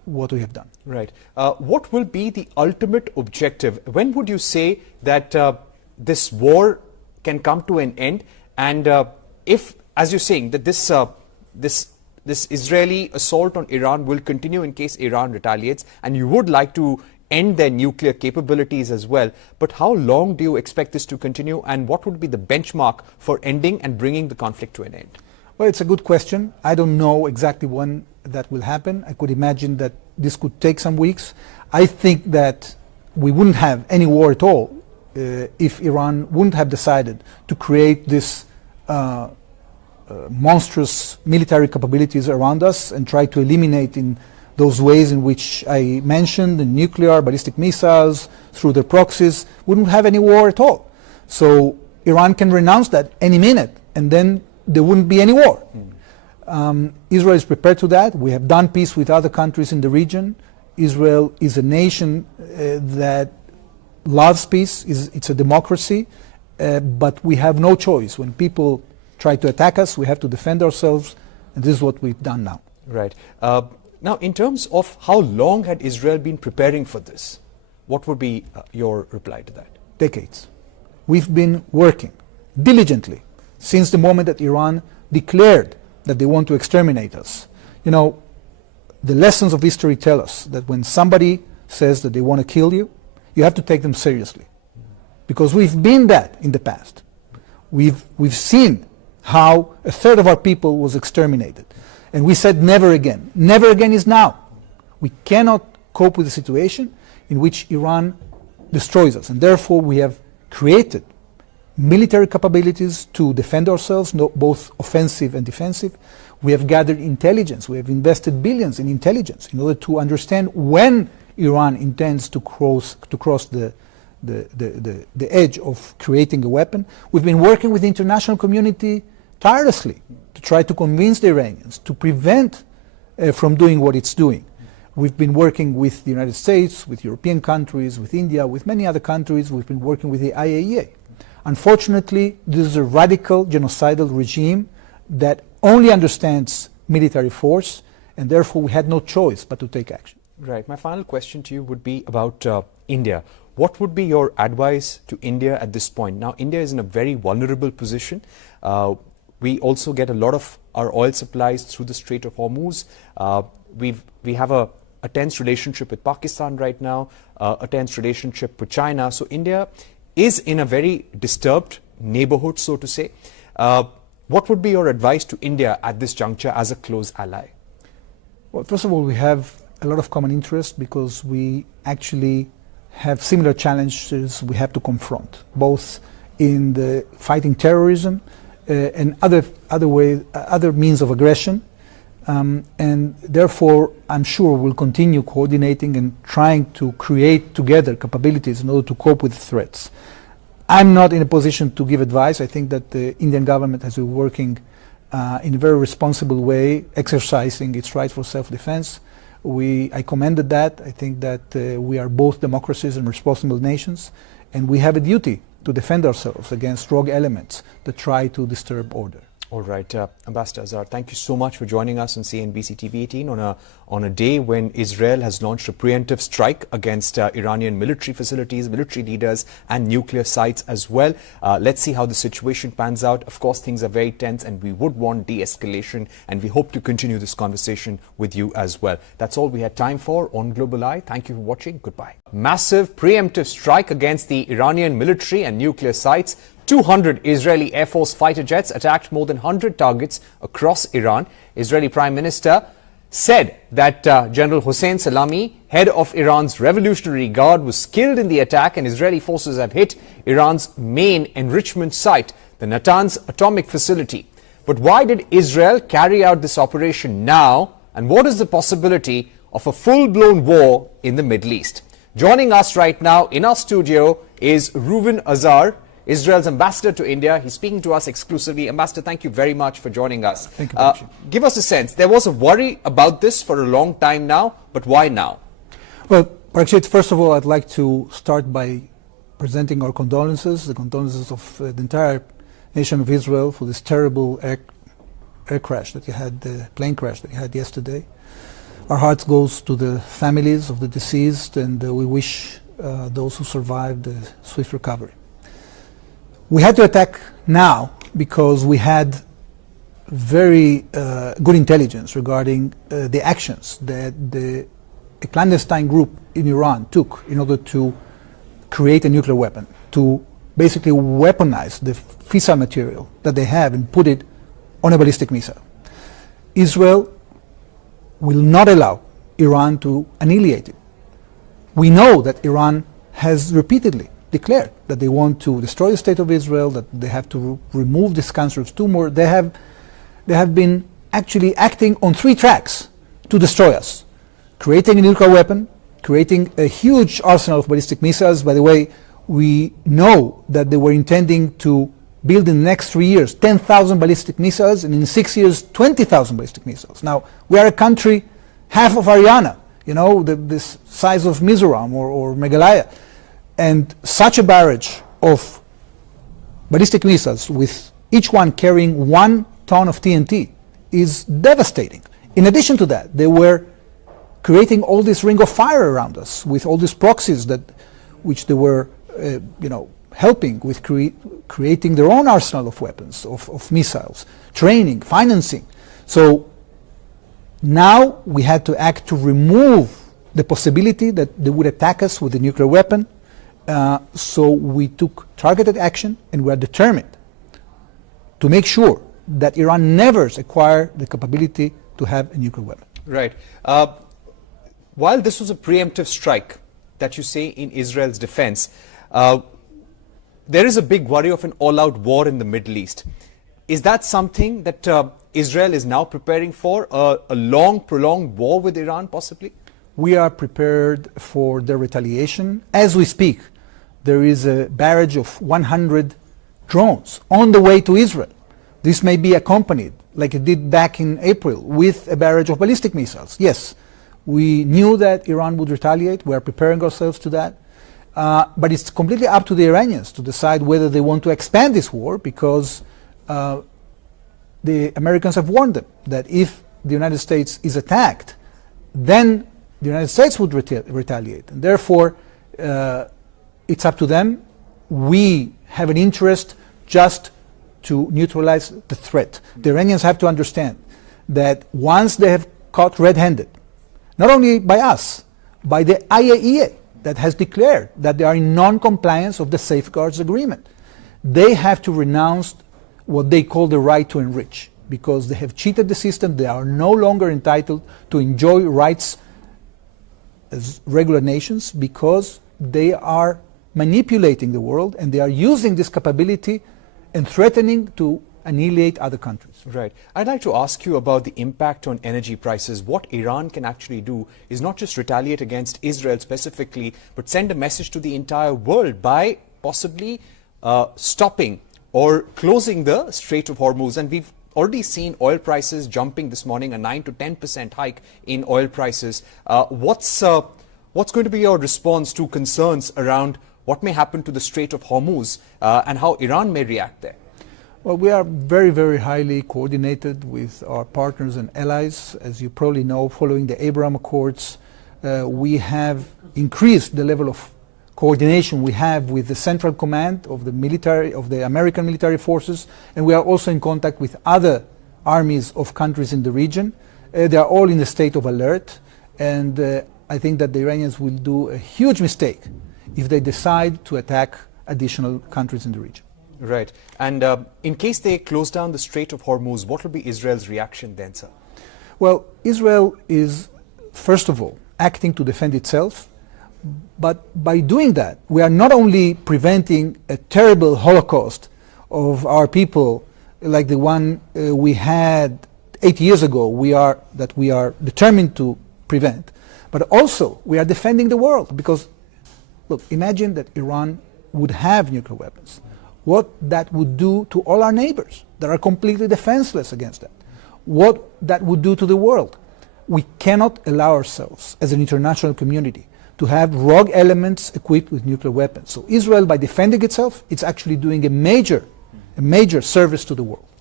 what we have done. Right. What will be the ultimate objective? When would you say that this war can come to an end? And if, as you're saying, that this Israeli assault on Iran will continue in case Iran retaliates, and you would like to end their nuclear capabilities as well, but how long do you expect this to continue, and what would be the benchmark for ending and bringing the conflict to an end? Well, it's a good question. I don't know exactly when that will happen. I could imagine that this could take some weeks. I think that we wouldn't have any war at all if Iran wouldn't have decided to create this monstrous military capabilities around us and try to eliminate in those ways in which I mentioned, the nuclear, ballistic missiles, through their proxies. We wouldn't have any war at all. So Iran can renounce that any minute, and then there wouldn't be any war. Israel is prepared to that. We have done peace with other countries in the region. Israel is a nation that loves peace. It's a democracy, but we have no choice. When people try to attack us, we have to defend ourselves, and this is what we've done now. Right. Now, in terms of how long had Israel been preparing for this, what would be your reply to that? Decades. We've been working diligently since the moment that Iran declared that they want to exterminate us. You know, the lessons of history tell us that when somebody says that they want to kill you, you have to take them seriously. Because we've been that in the past. We've seen how a third of our people was exterminated. And we said never again. Never again is now. We cannot cope with a situation in which Iran destroys us. And therefore we have created military capabilities to defend ourselves, both offensive and defensive. We have gathered intelligence. We have invested billions in intelligence in order to understand when Iran intends to cross the edge of creating a weapon. We've been working with the international community tirelessly to try to convince the Iranians to prevent from doing what it's doing. We've been working with the United States, with European countries, with India, with many other countries. We've been working with the IAEA. Unfortunately, this is a radical genocidal regime that only understands military force, and therefore we had no choice but to take action. Right. My final question to you would be about India. What would be your advice to India at this point? Now, India is in a very vulnerable position. We also get a lot of our oil supplies through the Strait of Hormuz. We have a tense relationship with Pakistan right now, a tense relationship with China. So India is in a very disturbed neighborhood, so to say. What would be your advice to India at this juncture as a close ally? Well, first of all, we have a lot of common interest because we actually have similar challenges we have to confront, both in the fighting terrorism and other means of aggression. And therefore, I'm sure we'll continue coordinating and trying to create together capabilities in order to cope with threats. I'm not in a position to give advice. I think that the Indian government has been working in a very responsible way, exercising its right for self-defense. I commended that. I think that we are both democracies and responsible nations, and we have a duty to defend ourselves against rogue elements that try to disturb order. All right, Ambassador Azar, thank you so much for joining us on CNBC TV18 on a day when Israel has launched a preemptive strike against Iranian military facilities, military leaders, and nuclear sites as well. Let's see how the situation pans out. Of course, things are very tense, and we would want de-escalation, and we hope to continue this conversation with you as well. That's all we had time for on Global Eye. Thank you for watching. Goodbye. Massive preemptive strike against the Iranian military and nuclear sites. 200 Israeli Air Force fighter jets attacked more than 100 targets across Iran. Israeli Prime Minister said that General Hossein Salami, head of Iran's Revolutionary Guard, was killed in the attack, and Israeli forces have hit Iran's main enrichment site, the Natanz atomic facility. But why did Israel carry out this operation now, and what is the possibility of a full-blown war in the Middle East? Joining us right now in our studio is Reuven Azar, Israel's ambassador to India. He's speaking to us exclusively. Ambassador, thank you very much for joining us. Thank you, Parikshit. Give us a sense. There was a worry about this for a long time now, but why now? Well, Parikshit, first of all, I'd like to start by presenting our condolences, the condolences of the entire nation of Israel for this terrible air crash that you had, the plane crash that you had yesterday. Our hearts goes to the families of the deceased, and we wish those who survived a swift recovery. We had to attack now because we had very good intelligence regarding the actions that a clandestine group in Iran took in order to create a nuclear weapon, to basically weaponize the fissile material that they have and put it on a ballistic missile. Israel will not allow Iran to annihilate it. We know that Iran has repeatedly declared that they want to destroy the state of Israel, that they have to remove this cancerous tumor. They have been actually acting on 3 tracks to destroy us. Creating a nuclear weapon, creating a huge arsenal of ballistic missiles. By the way, we know that they were intending to build in the next 3 years 10,000 ballistic missiles, and in 6 years 20,000 ballistic missiles. Now, we are a country half of Haryana, you know, this size of Mizoram or Meghalaya, and such a barrage of ballistic missiles, with each one carrying 1 ton of TNT, is devastating. In addition to that, they were creating all this ring of fire around us with all these proxies which they were helping with creating their own arsenal of weapons, of missiles, training, financing. So now we had to act to remove the possibility that they would attack us with a nuclear weapon. So we took targeted action, and we are determined to make sure that Iran never acquire the capability to have a nuclear weapon. Right. While this was a preemptive strike that you say in Israel's defense, there is a big worry of an all-out war in the Middle East. Is that something that Israel is now preparing for, a long, prolonged war with Iran possibly? We are prepared for the retaliation. As we speak, there is a barrage of 100 drones on the way to Israel. This may be accompanied, like it did back in April, with a barrage of ballistic missiles. Yes, we knew that Iran would retaliate. We are preparing ourselves to that. But it's completely up to the Iranians to decide whether they want to expand this war, because the Americans have warned them that if the United States is attacked, then the United States would retaliate. And therefore, it's up to them. We have an interest just to neutralize the threat. The Iranians have to understand that once they have caught red-handed, not only by us, by the IAEA, that has declared that they are in non-compliance of the safeguards agreement, they have to renounce what they call the right to enrich, because they have cheated the system. They are no longer entitled to enjoy rights as regular nations, because they are manipulating the world, and they are using this capability and threatening to annihilate other countries. Right. I'd like to ask you about the impact on energy prices. What Iran can actually do is not just retaliate against Israel specifically, but send a message to the entire world by possibly stopping or closing the Strait of Hormuz. And we've already seen oil prices jumping this morning, a 9 to 10% hike in oil prices. What's going to be your response to concerns around what may happen to the Strait of Hormuz and how Iran may react there? Well, we are very, very highly coordinated with our partners and allies. As you probably know, following the Abraham Accords, we have increased the level of coordination we have with the Central Command of the military, of the American military forces, and we are also in contact with other armies of countries in the region. They are all in a state of alert, and I think that the Iranians will do a huge mistake if they decide to attack additional countries in the region. Right. And in case they close down the Strait of Hormuz, what will be Israel's reaction then, sir? Well, Israel is, first of all, acting to defend itself. But by doing that, we are not only preventing a terrible Holocaust of our people like the one we had 8 years ago, we are determined to prevent, but also we are defending the world. Because, look, imagine that Iran would have nuclear weapons. What that would do to all our neighbors that are completely defenseless against that. What that would do to the world. We cannot allow ourselves as an international community to have rogue elements equipped with nuclear weapons. So Israel, by defending itself, it's actually doing a major service to the world.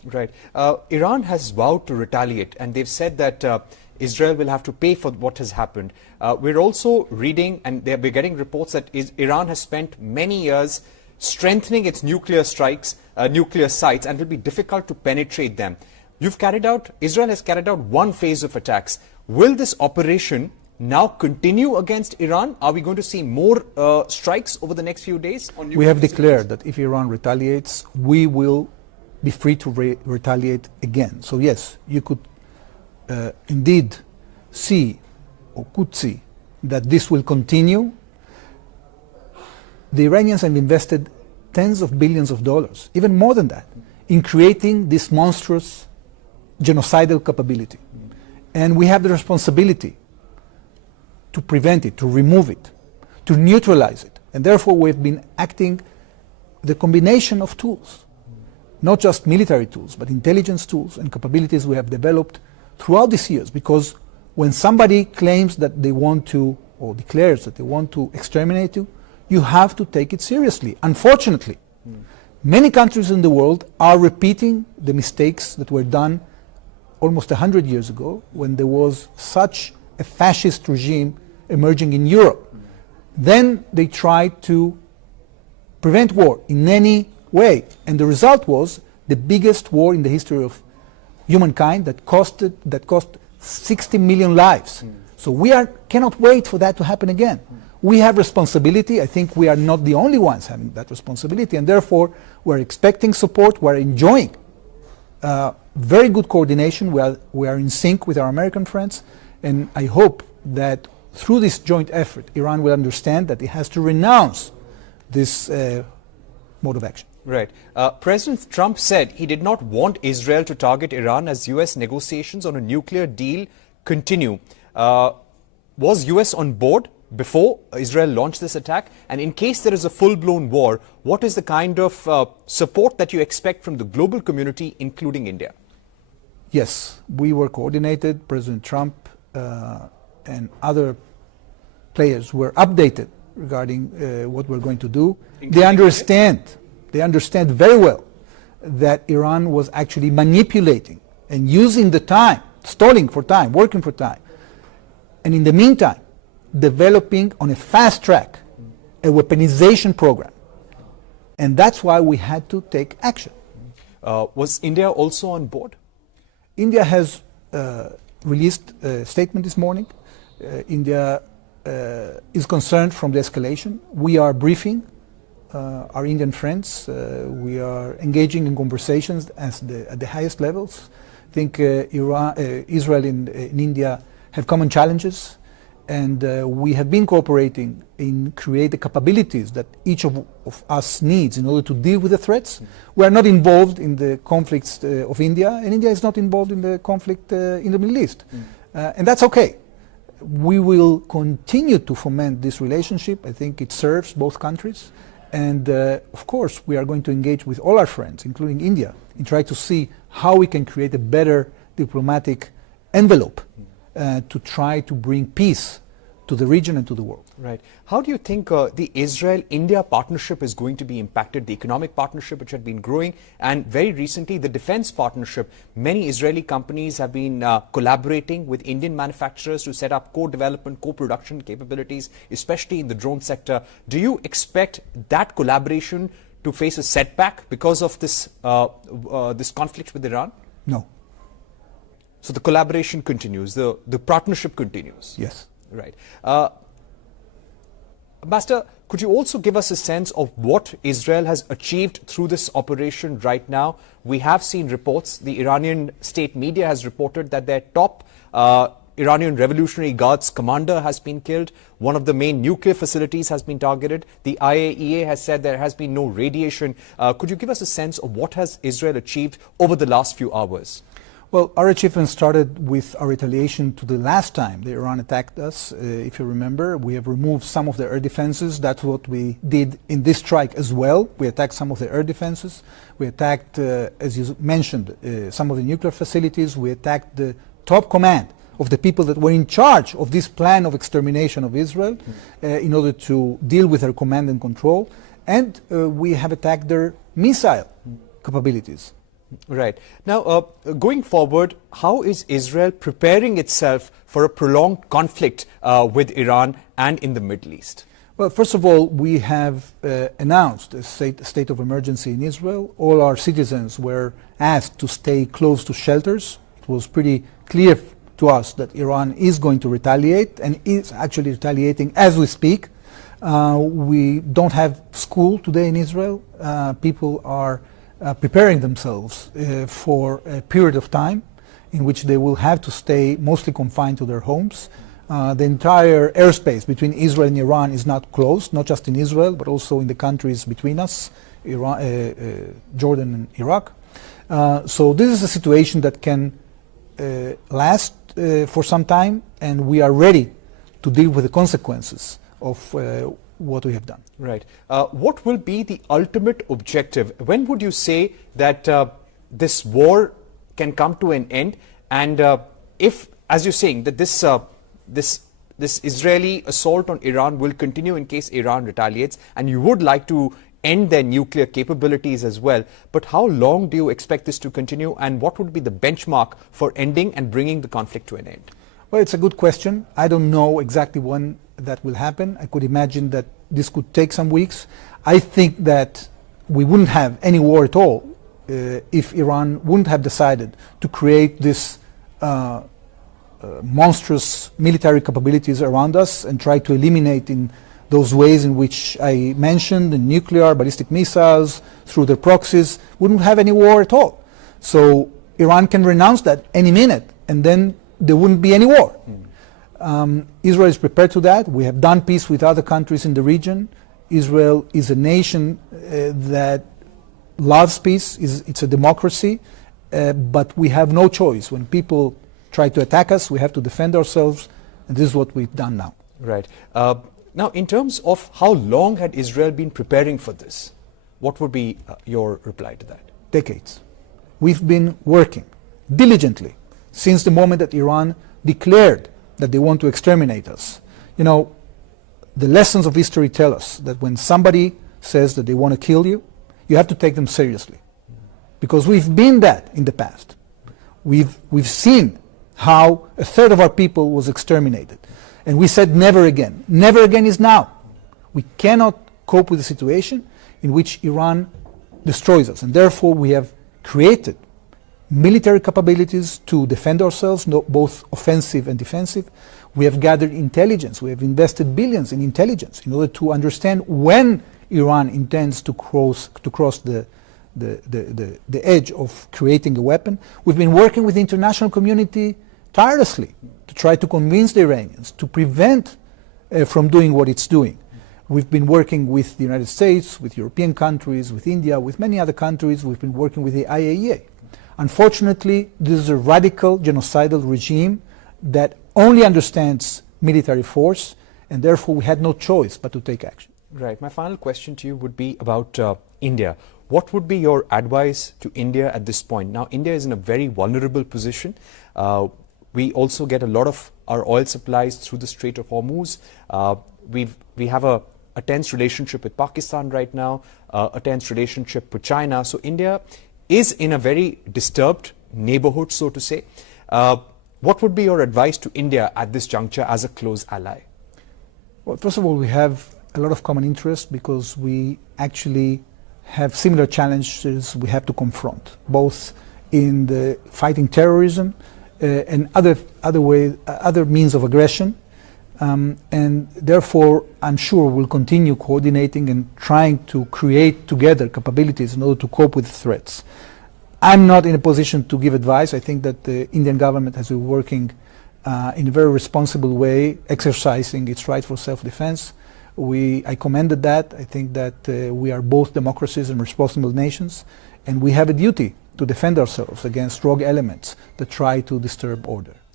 Right. Iran has vowed to retaliate, and they've said that Israel will have to pay for what has happened. We're also reading, and we're getting reports that Iran has spent many years strengthening its nuclear strikes, nuclear sites, and it will be difficult to penetrate them. Israel has carried out one phase of attacks. Will this operation now continue against Iran? Are we going to see more strikes over the next few days? We have declared that if Iran retaliates, we will be free to retaliate again. So yes, you could indeed see or could see that this will continue. The Iranians have invested tens of billions of dollars, even more than that, in creating this monstrous genocidal capability. And we have the responsibility to prevent it, to remove it, to neutralize it. And therefore we've been acting the combination of tools, not just military tools, but intelligence tools and capabilities we have developed throughout these years. Because when somebody claims that they want to, or declares that they want to exterminate you, you have to take it seriously. Unfortunately, many countries in the world are repeating the mistakes that were done almost 100 years ago when there was such a fascist regime emerging in Europe. Then they tried to prevent war in any way, and the result was the biggest war in the history of humankind that cost 60 million lives. So we cannot wait for that to happen again. We have responsibility. I think we are not the only ones having that responsibility, and therefore we're expecting support. We're enjoying very good coordination. We are in sync with our American friends, and I hope that through this joint effort, Iran will understand that it has to renounce this mode of action. Right. President Trump said he did not want Israel to target Iran as U.S. negotiations on a nuclear deal continue. Was U.S. on board before Israel launched this attack? And in case there is a full-blown war, what is the kind of support that you expect from the global community, including India? Yes, we were coordinated. President Trump and other players were updated regarding what we're going to do. They understand very well that Iran was actually manipulating and using the time, stalling for time, working for time. And in the meantime, developing on a fast track a weaponization program. And that's why we had to take action. Was India also on board? India has released a statement this morning. India is concerned from the escalation. We are briefing our Indian friends. We are engaging in conversations at the highest levels. I think Israel and India have common challenges, and we have been cooperating in create the capabilities that each of us needs in order to deal with the threats. We are not involved in the conflicts of India, and India is not involved in the conflict in the Middle East. And that's okay. We will continue to foment this relationship. I think it serves both countries. And of course, we are going to engage with all our friends, including India, and try to see how we can create a better diplomatic envelope to try to bring peace to the region and to the world. Right. How do you think the Israel-India partnership is going to be impacted, the economic partnership which had been growing, and very recently the defense partnership? Many Israeli companies have been collaborating with Indian manufacturers to set up co-development, co-production capabilities, especially in the drone sector. Do you expect that collaboration to face a setback because of this, this conflict with Iran? No. So the collaboration continues, the partnership continues? Yes. Right. Ambassador, could you also give us a sense of what Israel has achieved through this operation right now? We have seen reports, the Iranian state media has reported that their top Iranian Revolutionary Guards commander has been killed. One of the main nuclear facilities has been targeted. The IAEA has said there has been no radiation. Could you give us a sense of what has Israel achieved over the last few hours? Well, our achievement started with our retaliation to the last time the Iran attacked us. If you remember, we have removed some of the air defenses. That's what we did in this strike as well. We attacked some of the air defenses. We attacked, as you mentioned, some of the nuclear facilities. We attacked the top command of the people that were in charge of this plan of extermination of Israel in order to deal with their command and control. And we have attacked their missile capabilities. Right. Now, going forward, how is Israel preparing itself for a prolonged conflict with Iran and in the Middle East? Well, first of all, we have announced a state of emergency in Israel. All our citizens were asked to stay close to shelters. It was pretty clear to us that Iran is going to retaliate and is actually retaliating as we speak. We don't have school today in Israel. People are preparing themselves for a period of time in which they will have to stay mostly confined to their homes. The entire airspace between Israel and Iran is not closed, not just in Israel, but also in the countries between us, Iran, Jordan and Iraq. So this is a situation that can last for some time, and we are ready to deal with the consequences of what we have done. Right. What will be the ultimate objective? When would you say that this war can come to an end? And if, as you're saying, that this Israeli assault on Iran will continue in case Iran retaliates, and you would like to end their nuclear capabilities as well, but how long do you expect this to continue, and what would be the benchmark for ending and bringing the conflict to an end? Well, it's a good question. I don't know exactly when that will happen. I could imagine that this could take some weeks. I think that we wouldn't have any war at all if Iran wouldn't have decided to create this monstrous military capabilities around us and try to eliminate in those ways in which I mentioned, the nuclear, ballistic missiles, through their proxies. Wouldn't have any war at all. So Iran can renounce that any minute, and then there wouldn't be any war. Israel is prepared to that. We have done peace with other countries in the region. Israel is a nation that loves peace. It's a democracy, but we have no choice. When people try to attack us, we have to defend ourselves, and this is what we've done now. Right. Now, in terms of how long had Israel been preparing for this, what would be your reply to that? Decades. We've been working diligently since the moment that Iran declared that they want to exterminate us. You know, the lessons of history tell us that when somebody says that they want to kill you, you have to take them seriously. Because we've been that in the past. We've seen how a third of our people was exterminated. And we said never again. Never again is now. We cannot cope with a situation in which Iran destroys us. And therefore we have created military capabilities to defend ourselves, both offensive and defensive. We have gathered intelligence. We have invested billions in intelligence in order to understand when Iran intends to cross the edge of creating a weapon. We've been working with the international community tirelessly to try to convince the Iranians to prevent from doing what it's doing. We've been working with the United States, with European countries, with India, with many other countries. We've been working with the IAEA. Unfortunately, this is a radical genocidal regime that only understands military force, and therefore we had no choice but to take action. Right. My final question to you would be about India. What would be your advice to India at this point? Now, India is in a very vulnerable position. We also get a lot of our oil supplies through the Strait of Hormuz. We have a tense relationship with Pakistan right now, a tense relationship with China. So India is in a very disturbed neighborhood, so to say. What would be your advice to India at this juncture as a close ally? Well, first of all, we have a lot of common interest because we actually have similar challenges we have to confront, both in the fighting terrorism and other means of aggression. And therefore, I'm sure we'll continue coordinating and trying to create together capabilities in order to cope with threats. I'm not in a position to give advice. I think that the Indian government has been working in a very responsible way, exercising its right for self-defense. I commended that. I think that we are both democracies and responsible nations, and we have a duty to defend ourselves against rogue elements that try to disturb order.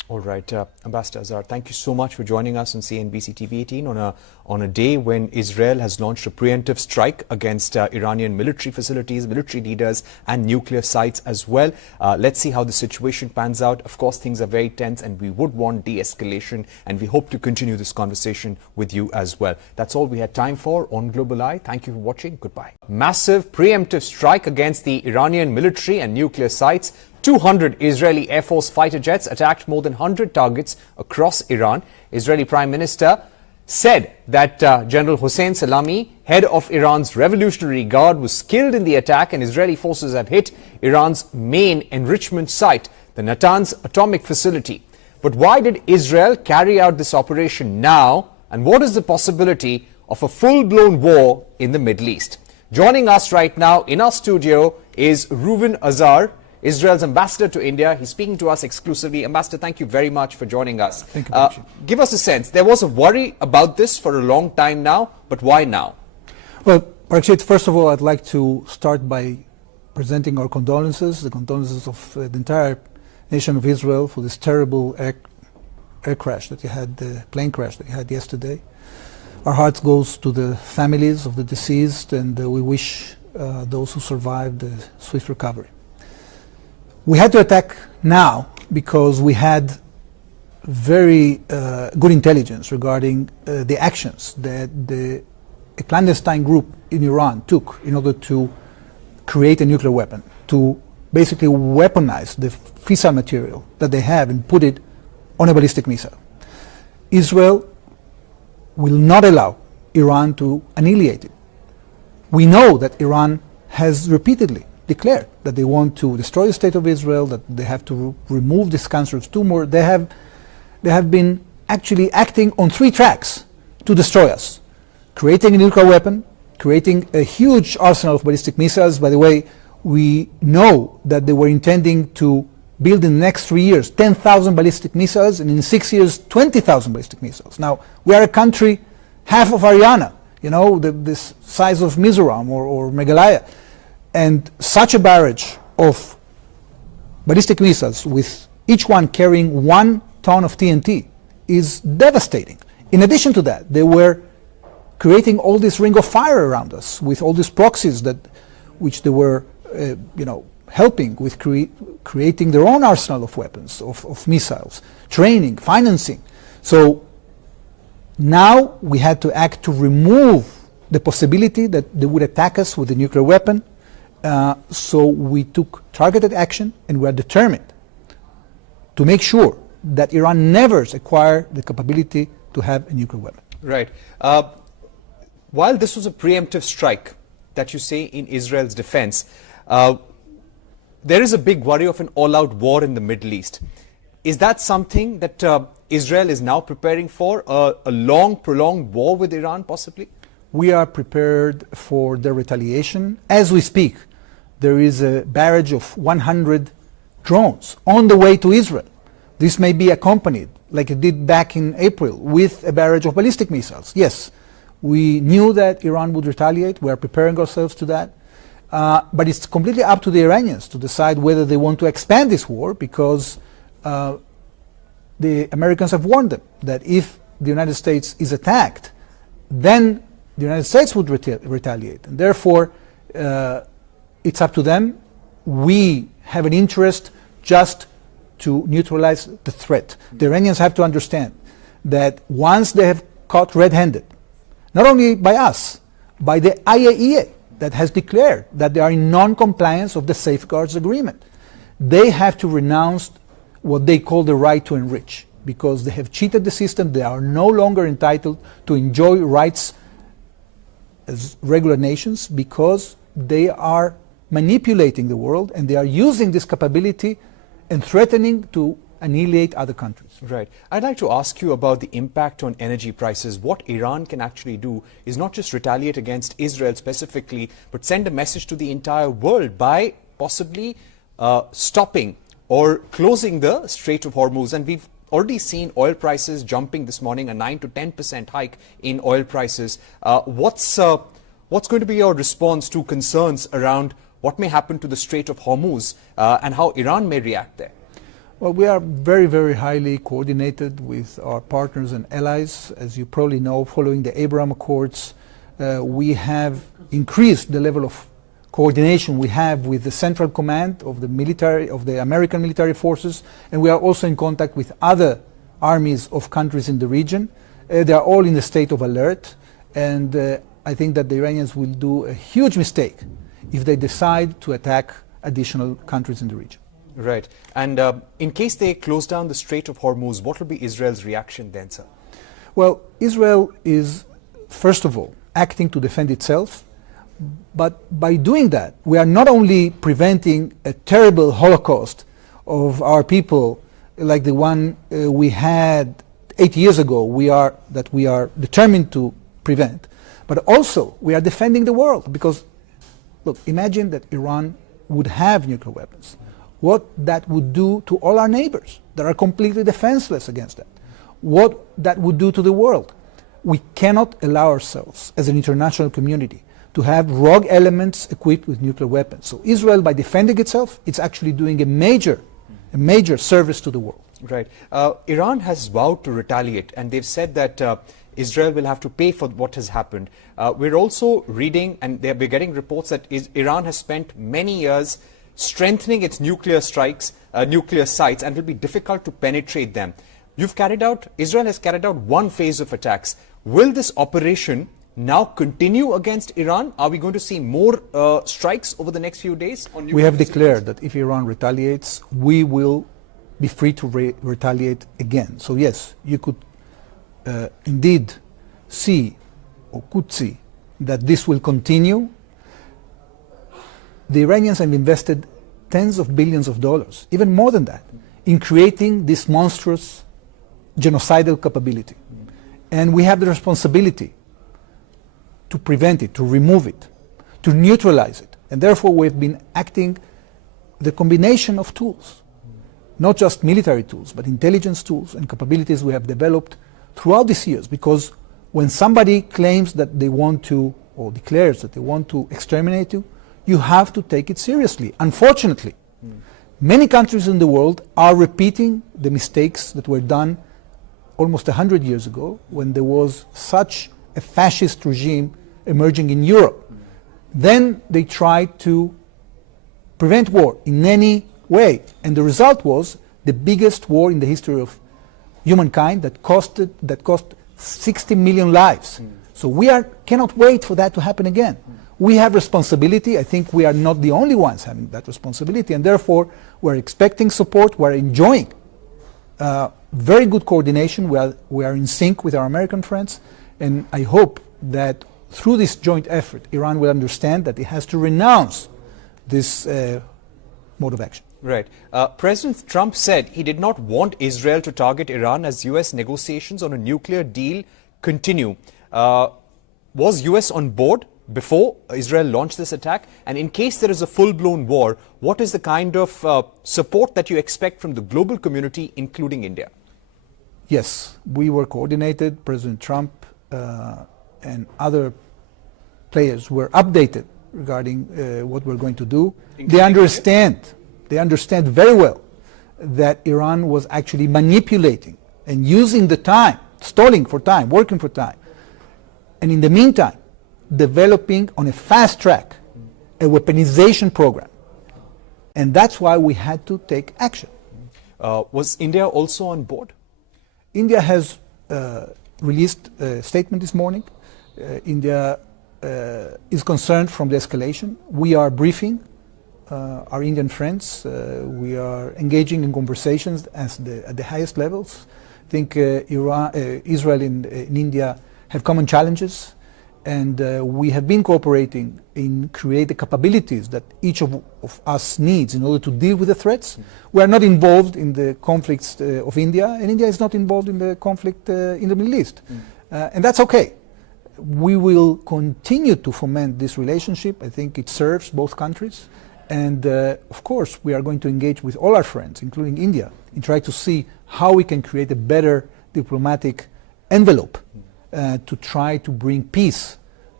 All right, Ambassador Azar, thank you so much for joining us on CNBC TV18 on a day when Israel has launched a preemptive strike against Iranian military facilities, military leaders and nuclear sites as well. Let's see how the situation pans out. Of course, things are very tense and we would want de-escalation, and we hope to continue this conversation with you as well. That's all we had time for on Global Eye. Thank you for watching. Goodbye. Massive preemptive strike against the Iranian military and nuclear sites. 200 Israeli Air Force fighter jets attacked more than 100 targets across Iran. Israeli Prime Minister said that General Hossein Salami, head of Iran's Revolutionary Guard, was killed in the attack, and Israeli forces have hit Iran's main enrichment site, the Natanz atomic facility. But why did Israel carry out this operation now, and what is the possibility of a full-blown war in the Middle East? Joining us right now in our studio is Reuven Azar, Israel's ambassador to India. He's speaking to us exclusively. Ambassador, thank you very much for joining us. Thank you. Give us a sense. There was a worry about this for a long time now, but why now? Well, Parikshit, first of all, I'd like to start by presenting our condolences, the condolences of the entire nation of Israel for this terrible air crash that you had, the plane crash that you had yesterday. Our hearts goes to the families of the deceased, and we wish those who survived a swift recovery. We had to attack now because we had very good intelligence regarding the actions that a clandestine group in Iran took in order to create a nuclear weapon, to basically weaponize the fissile material that they have and put it on a ballistic missile. Israel will not allow Iran to annihilate it. We know that Iran has repeatedly declared that they want to destroy the state of Israel, that they have to remove this cancerous tumor. They have been actually acting on three tracks to destroy us. Creating a nuclear weapon, creating a huge arsenal of ballistic missiles. By the way, we know that they were intending to build in the next 3 years 10,000 ballistic missiles, and in 6 years 20,000 ballistic missiles. Now, we are a country half of Haryana, you know, this size of Mizoram or Meghalaya. And such a barrage of ballistic missiles, with each one carrying 1 ton of TNT, is devastating. In addition to that, they were creating all this ring of fire around us with all these proxies which they were, helping with creating their own arsenal of weapons, of missiles, training, financing. So now we had to act to remove the possibility that they would attack us with a nuclear weapon. So we took targeted action, and we are determined to make sure that Iran never acquire the capability to have a nuclear weapon. Right. While this was a preemptive strike that you say in Israel's defense, there is a big worry of an all-out war in the Middle East. Is that something that Israel is now preparing for, a long, prolonged war with Iran possibly? We are prepared for their retaliation. As we speak, there is a barrage of 100 drones on the way to Israel. This may be accompanied, like it did back in April, with a barrage of ballistic missiles. Yes, we knew that Iran would retaliate. We are preparing ourselves to that. But it's completely up to the Iranians to decide whether they want to expand this war, because the Americans have warned them that if the United States is attacked, then the United States would retaliate. And therefore, it's up to them. We have an interest just to neutralize the threat. The Iranians have to understand that once they have caught red-handed, not only by us, by the IAEA, that has declared that they are in non-compliance of the Safeguards Agreement, they have to renounce what they call the right to enrich, because they have cheated the system. They are no longer entitled to enjoy rights as regular nations, because they are manipulating the world, and they are using this capability and threatening to annihilate other countries. Right. I'd like to ask you about the impact on energy prices. What Iran can actually do is not just retaliate against Israel specifically, but send a message to the entire world by possibly stopping or closing the Strait of Hormuz. And we've already seen oil prices jumping this morning, a 9 to 10% hike in oil prices. What's going to be your response to concerns around what may happen to the Strait of Hormuz and how Iran may react there? Well, we are very, very highly coordinated with our partners and allies. As you probably know, following the Abraham Accords, we have increased the level of coordination we have with the Central Command of the military, of the American military forces, and we are also in contact with other armies of countries in the region. They are all in a state of alert, and I think that the Iranians will do a huge mistake if they decide to attack additional countries in the region. Right. And in case they close down the Strait of Hormuz, what will be Israel's reaction then, sir? Well, Israel is, first of all, acting to defend itself. But by doing that, we are not only preventing a terrible Holocaust of our people like the one we had 8 years ago, that we are determined to prevent, but also we are defending the world. Because, look, imagine that Iran would have nuclear weapons. What that would do to all our neighbors that are completely defenseless against that. What that would do to the world. We cannot allow ourselves as an international community to have rogue elements equipped with nuclear weapons. So Israel, by defending itself, it's actually doing a major service to the world. Right. Iran has vowed to retaliate, and they've said that Israel will have to pay for what has happened. We're also reading, and we're getting reports that Iran has spent many years strengthening its nuclear sites, and it will be difficult to penetrate them. Israel has carried out one phase of attacks. Will this operation now continue against Iran? Are we going to see more strikes over the next few days? We have declared that if Iran retaliates, we will be free to retaliate again. So yes, you could indeed see, or could see, that this will continue. The Iranians have invested tens of billions of dollars, even more than that, in creating this monstrous genocidal capability. And we have the responsibility to prevent it, to remove it, to neutralize it. And therefore we've been acting the combination of tools, not just military tools, but intelligence tools and capabilities we have developed throughout these years. Because when somebody claims that they want to, or declares that they want to exterminate you, you have to take it seriously. Unfortunately, many countries in the world are repeating the mistakes that were done almost 100 years ago when there was such a fascist regime emerging in Europe. Then they tried to prevent war in any way, and the result was the biggest war in the history of humankind that cost 60 million lives. So we cannot wait for that to happen again. We have responsibility. I think we are not the only ones having that responsibility, and therefore we're expecting support. We're enjoying very good coordination. We are in sync with our American friends, and I hope that through this joint effort, Iran will understand that it has to renounce this mode of action. Right. President Trump said he did not want Israel to target Iran as U.S. negotiations on a nuclear deal continue. Was U.S. on board before Israel launched this attack? And in case there is a full-blown war, what is the kind of support that you expect from the global community, including India? Yes, we were coordinated. President Trump and other players were updated regarding what we're going to do. They understand very well that Iran was actually manipulating and using the time, stalling for time, working for time. And in the meantime, developing on a fast track a weaponization program. And that's why we had to take action. Was India also on board? India has released a statement this morning. India is concerned from the escalation. We are briefing our Indian friends. We are engaging in conversations at the highest levels. I think Israel and India have common challenges, and we have been cooperating in create the capabilities that each of us needs in order to deal with the threats. We are not involved in the conflicts of India, and India is not involved in the conflict in the Middle East. And that's okay. We will continue to foment this relationship. I think it serves both countries. And of course, we are going to engage with all our friends, including India, in trying to see how we can create a better diplomatic envelope to try to bring peace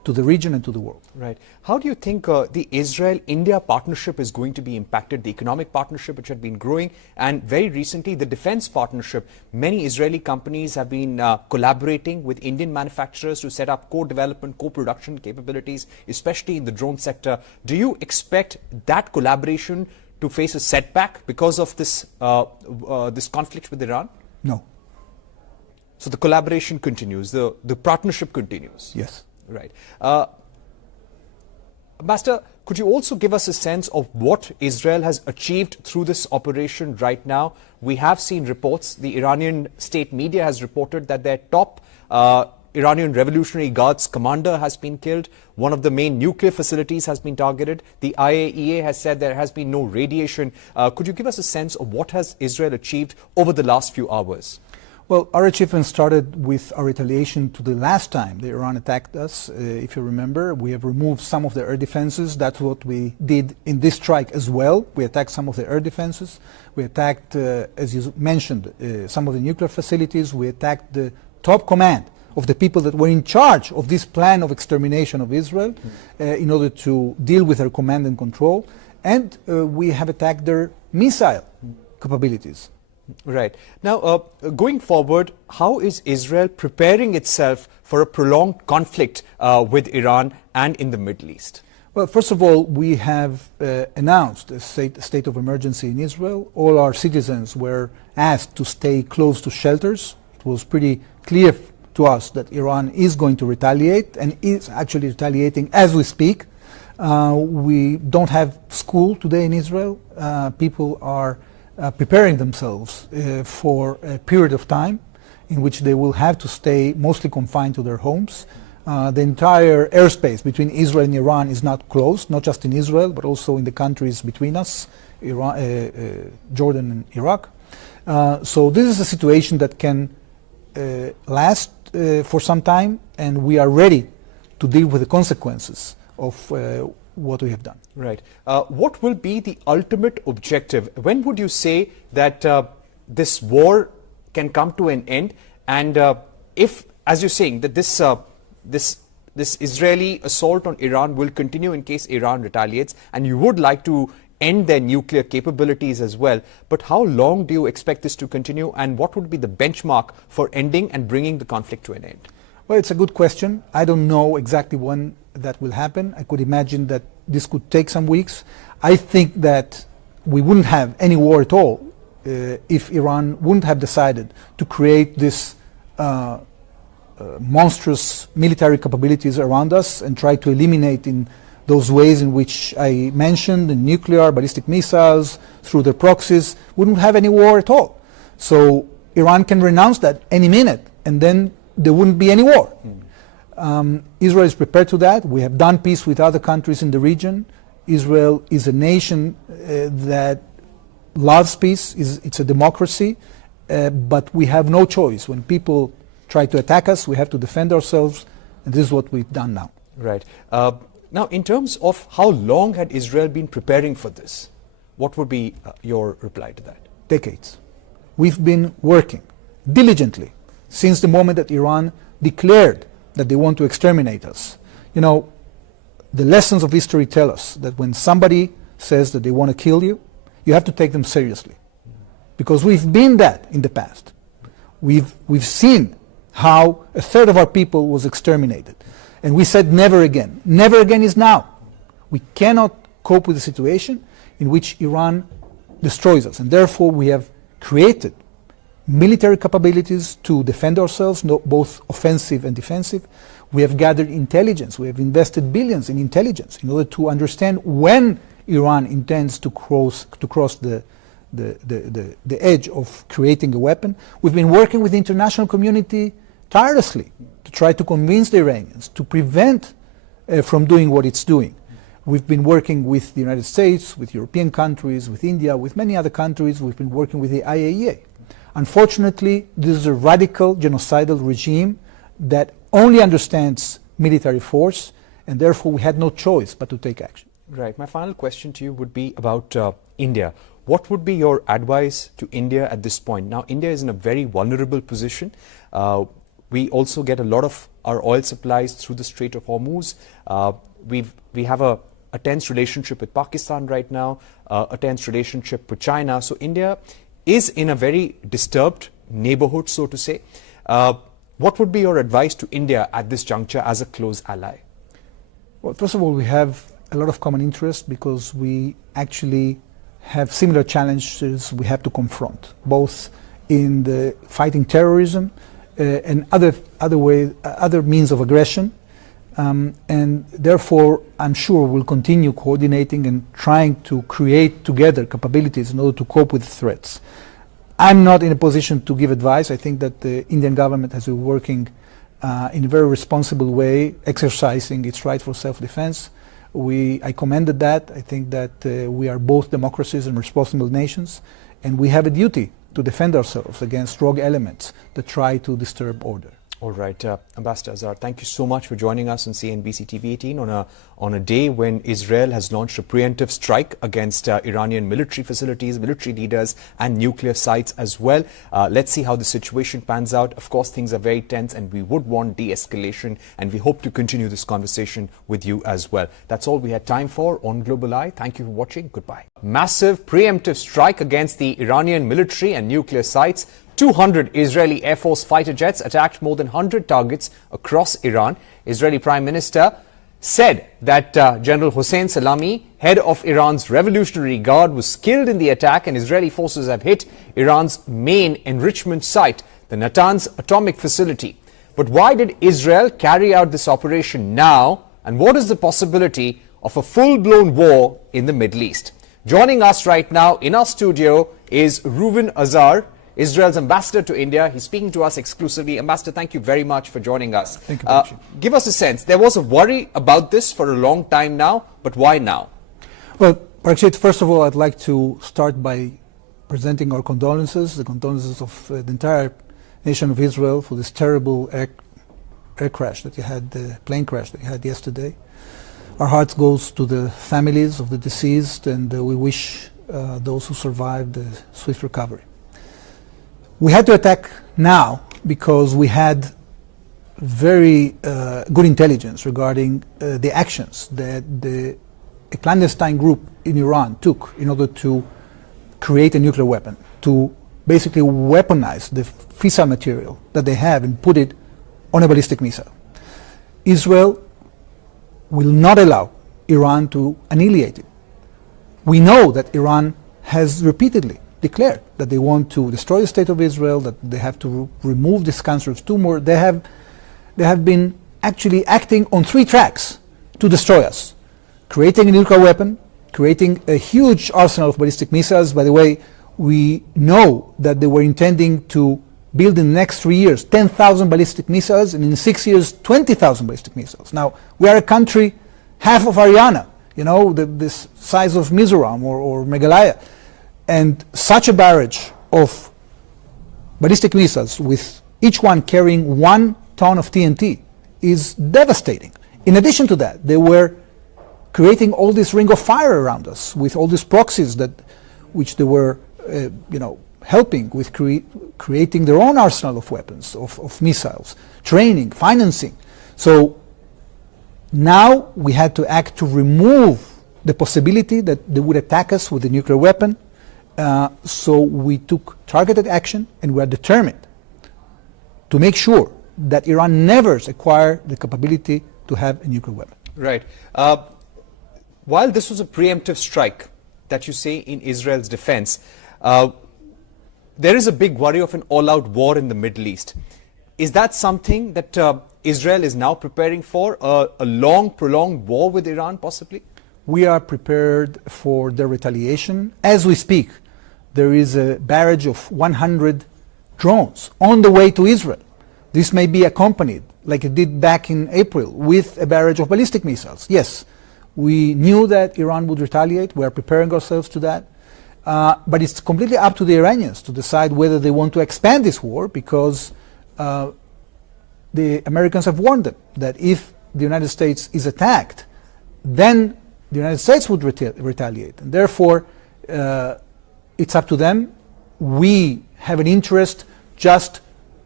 to the region and to the world. Right. How do you think the Israel-India partnership is going to be impacted, the economic partnership which had been growing, and very recently the defense partnership? Many Israeli companies have been collaborating with Indian manufacturers to set up co-development, co-production capabilities, especially in the drone sector. Do you expect that collaboration to face a setback because of this, this conflict with Iran? No. So the collaboration continues, the partnership continues? Yes. Right. Ambassador, could you also give us a sense of what Israel has achieved through this operation right now? We have seen reports, the Iranian state media has reported that their top Iranian Revolutionary Guards commander has been killed. One of the main nuclear facilities has been targeted. The IAEA has said there has been no radiation. Could you give us a sense of what has Israel achieved over the last few hours? Well, our achievement started with our retaliation to the last time that Iran attacked us. If you remember, we have removed some of the air defenses. That's what we did in this strike as well. We attacked some of the air defenses. We attacked, as you mentioned, some of the nuclear facilities. We attacked the top command of the people that were in charge of this plan of extermination of Israel in order to deal with their command and control. And we have attacked their missile capabilities. Right. Now, going forward, how is Israel preparing itself for a prolonged conflict with Iran and in the Middle East? Well, first of all, we have announced a state of emergency in Israel. All our citizens were asked to stay close to shelters. It was pretty clear to us that Iran is going to retaliate and is actually retaliating as we speak. We don't have school today in Israel. People are preparing themselves for a period of time in which they will have to stay mostly confined to their homes. The entire airspace between Israel and Iran is not closed, not just in Israel, but also in the countries between us, Iran, Jordan and Iraq. So this is a situation that can last for some time, and we are ready to deal with the consequences of what we have done. Right. What will be the ultimate objective? When would you say that this war can come to an end? And if, as you're saying, that this Israeli assault on Iran will continue in case Iran retaliates, and you would like to end their nuclear capabilities as well, but how long do you expect this to continue, and what would be the benchmark for ending and bringing the conflict to an end? Well, it's a good question. I don't know exactly when that will happen. I could imagine that this could take some weeks. I think that we wouldn't have any war at all if Iran wouldn't have decided to create this monstrous military capabilities around us and try to eliminate in those ways in which I mentioned, the nuclear, ballistic missiles, through their proxies. Wouldn't have any war at all. So Iran can renounce that any minute, and then there wouldn't be any war. Israel is prepared to that. We have done peace with other countries in the region. Israel is a nation that loves peace. It's a democracy, but we have no choice. When people try to attack us, we have to defend ourselves, and this is what we've done now. Right. Now, in terms of how long had Israel been preparing for this, what would be your reply to that? Decades. We've been working diligently since the moment that Iran declared that they want to exterminate us. You know, the lessons of history tell us that when somebody says that they want to kill you, you have to take them seriously. Because we've been that in the past. We've seen how a third of our people was exterminated. And we said never again. Never again is now. We cannot cope with a situation in which Iran destroys us. And therefore we have created military capabilities to defend ourselves, both offensive and defensive. We have gathered intelligence. We have invested billions in intelligence in order to understand when Iran intends to cross the edge of creating a weapon. We've been working with the international community tirelessly to try to convince the Iranians to prevent from doing what it's doing. We've been working with the United States, with European countries, with India, with many other countries. We've been working with the IAEA. Unfortunately, this is a radical genocidal regime that only understands military force, and therefore we had no choice but to take action. Right. My final question to you would be about India. What would be your advice to India at this point? Now, India is in a very vulnerable position. we also get a lot of our oil supplies through the Strait of Hormuz. We have a tense relationship with Pakistan right now, a tense relationship with China. So India is in a very disturbed neighborhood, so to say. What would be your advice to India at this juncture as a close ally? Well, first of all, we have a lot of common interest because we actually have similar challenges we have to confront, both in the fighting terrorism and other means of aggression. And therefore, I'm sure we'll continue coordinating and trying to create together capabilities in order to cope with threats. I'm not in a position to give advice. I think that the Indian government has been working in a very responsible way, exercising its right for self-defense. I commended that. I think that we are both democracies and responsible nations, and we have a duty to defend ourselves against rogue elements that try to disturb order. All right, Ambassador Azar, thank you so much for joining us on CNBC TV18 on a day when Israel has launched a preemptive strike against Iranian military facilities, military leaders and nuclear sites as well. Let's see how the situation pans out. Of course, things are very tense and we would want de-escalation, and we hope to continue this conversation with you as well. That's all we had time for on Global Eye. Thank you for watching. Goodbye. Massive preemptive strike against the Iranian military and nuclear sites. 200 Israeli Air Force fighter jets attacked more than 100 targets across Iran. Israeli Prime Minister said that General Hossein Salami, head of Iran's Revolutionary Guard, was killed in the attack, and Israeli forces have hit Iran's main enrichment site, the Natanz atomic facility. But why did Israel carry out this operation now, and what is the possibility of a full-blown war in the Middle East? Joining us right now in our studio is Reuven Azar, Israel's ambassador to India. He's speaking to us exclusively. Ambassador, thank you very much for joining us. Thank you, Parikshit. Give us a sense. There was a worry about this for a long time now, but why now? Well, Parikshit, first of all, I'd like to start by presenting our condolences, the condolences of the entire nation of Israel for this terrible air crash that you had, the plane crash that you had yesterday. Our hearts goes to the families of the deceased, and we wish those who survived a swift recovery. We had to attack now because we had very good intelligence regarding the actions that a clandestine group in Iran took in order to create a nuclear weapon, to basically weaponize the fissile material that they have and put it on a ballistic missile. Israel will not allow Iran to annihilate it. We know that Iran has repeatedly declared that they want to destroy the state of Israel, that they have to remove this cancer of tumor. They have been actually acting on three tracks to destroy us: creating a nuclear weapon, creating a huge arsenal of ballistic missiles. By the way, we know that they were intending to build in the next 3 years 10,000 ballistic missiles, and in 6 years 20,000 ballistic missiles. Now, we are a country half of Haryana, you know, this size of Mizoram or Meghalaya. And such a barrage of ballistic missiles, with each one carrying 1 ton of TNT, is devastating. In addition to that, they were creating all this ring of fire around us with all these proxies which they were, helping with creating their own arsenal of weapons, of missiles, training, financing. So now we had to act to remove the possibility that they would attack us with a nuclear weapon. So we took targeted action, and we are determined to make sure that Iran never acquire the capability to have a nuclear weapon. Right. While this was a preemptive strike that you say in Israel's defense, there is a big worry of an all-out war in the Middle East. Is that something that Israel is now preparing for, a long, prolonged war with Iran possibly? We are prepared for their retaliation. As we speak, there is a barrage of 100 drones on the way to Israel. This may be accompanied, like it did back in April, with a barrage of ballistic missiles. Yes, we knew that Iran would retaliate. We are preparing ourselves to that. But it's completely up to the Iranians to decide whether they want to expand this war, because the Americans have warned them that if the United States is attacked, then the United States would retaliate. And therefore, it's up to them. We have an interest just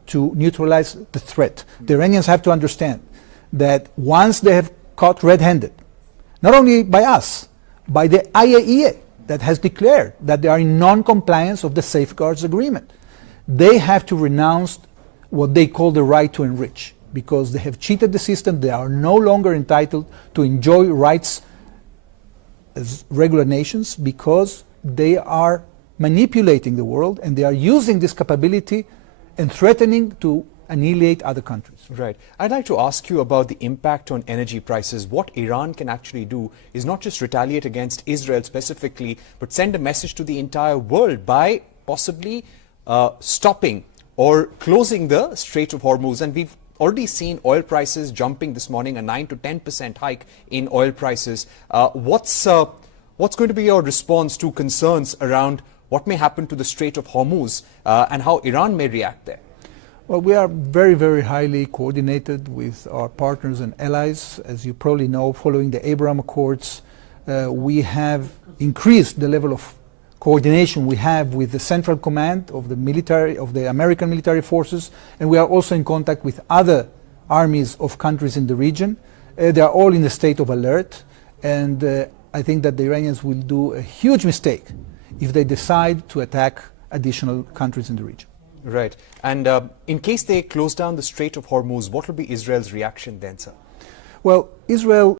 to neutralize the threat. The Iranians have to understand that once they have caught red-handed, not only by us, by the IAEA that has declared that they are in non-compliance of the safeguards agreement, they have to renounce what they call the right to enrich, because they have cheated the system. They are no longer entitled to enjoy rights as regular nations, because they are manipulating the world and they are using this capability and threatening to annihilate other countries. Right. I'd like to ask you about the impact on energy prices. What Iran can actually do is not just retaliate against Israel specifically, but send a message to the entire world by possibly stopping or closing the Strait of Hormuz. And we've already seen oil prices jumping this morning, a 9 to 10% hike in oil prices. What's going to be your response to concerns around what may happen to the Strait of Hormuz and how Iran may react there? Well, we are very, very highly coordinated with our partners and allies. As you probably know, following the Abraham Accords, we have increased the level of coordination we have with the Central Command of the military, of the American military forces, and we are also in contact with other armies of countries in the region. They are all in a state of alert, and I think that the Iranians will do a huge mistake if they decide to attack additional countries in the region. Right. And in case they close down the Strait of Hormuz, what will be Israel's reaction then, sir? Well, Israel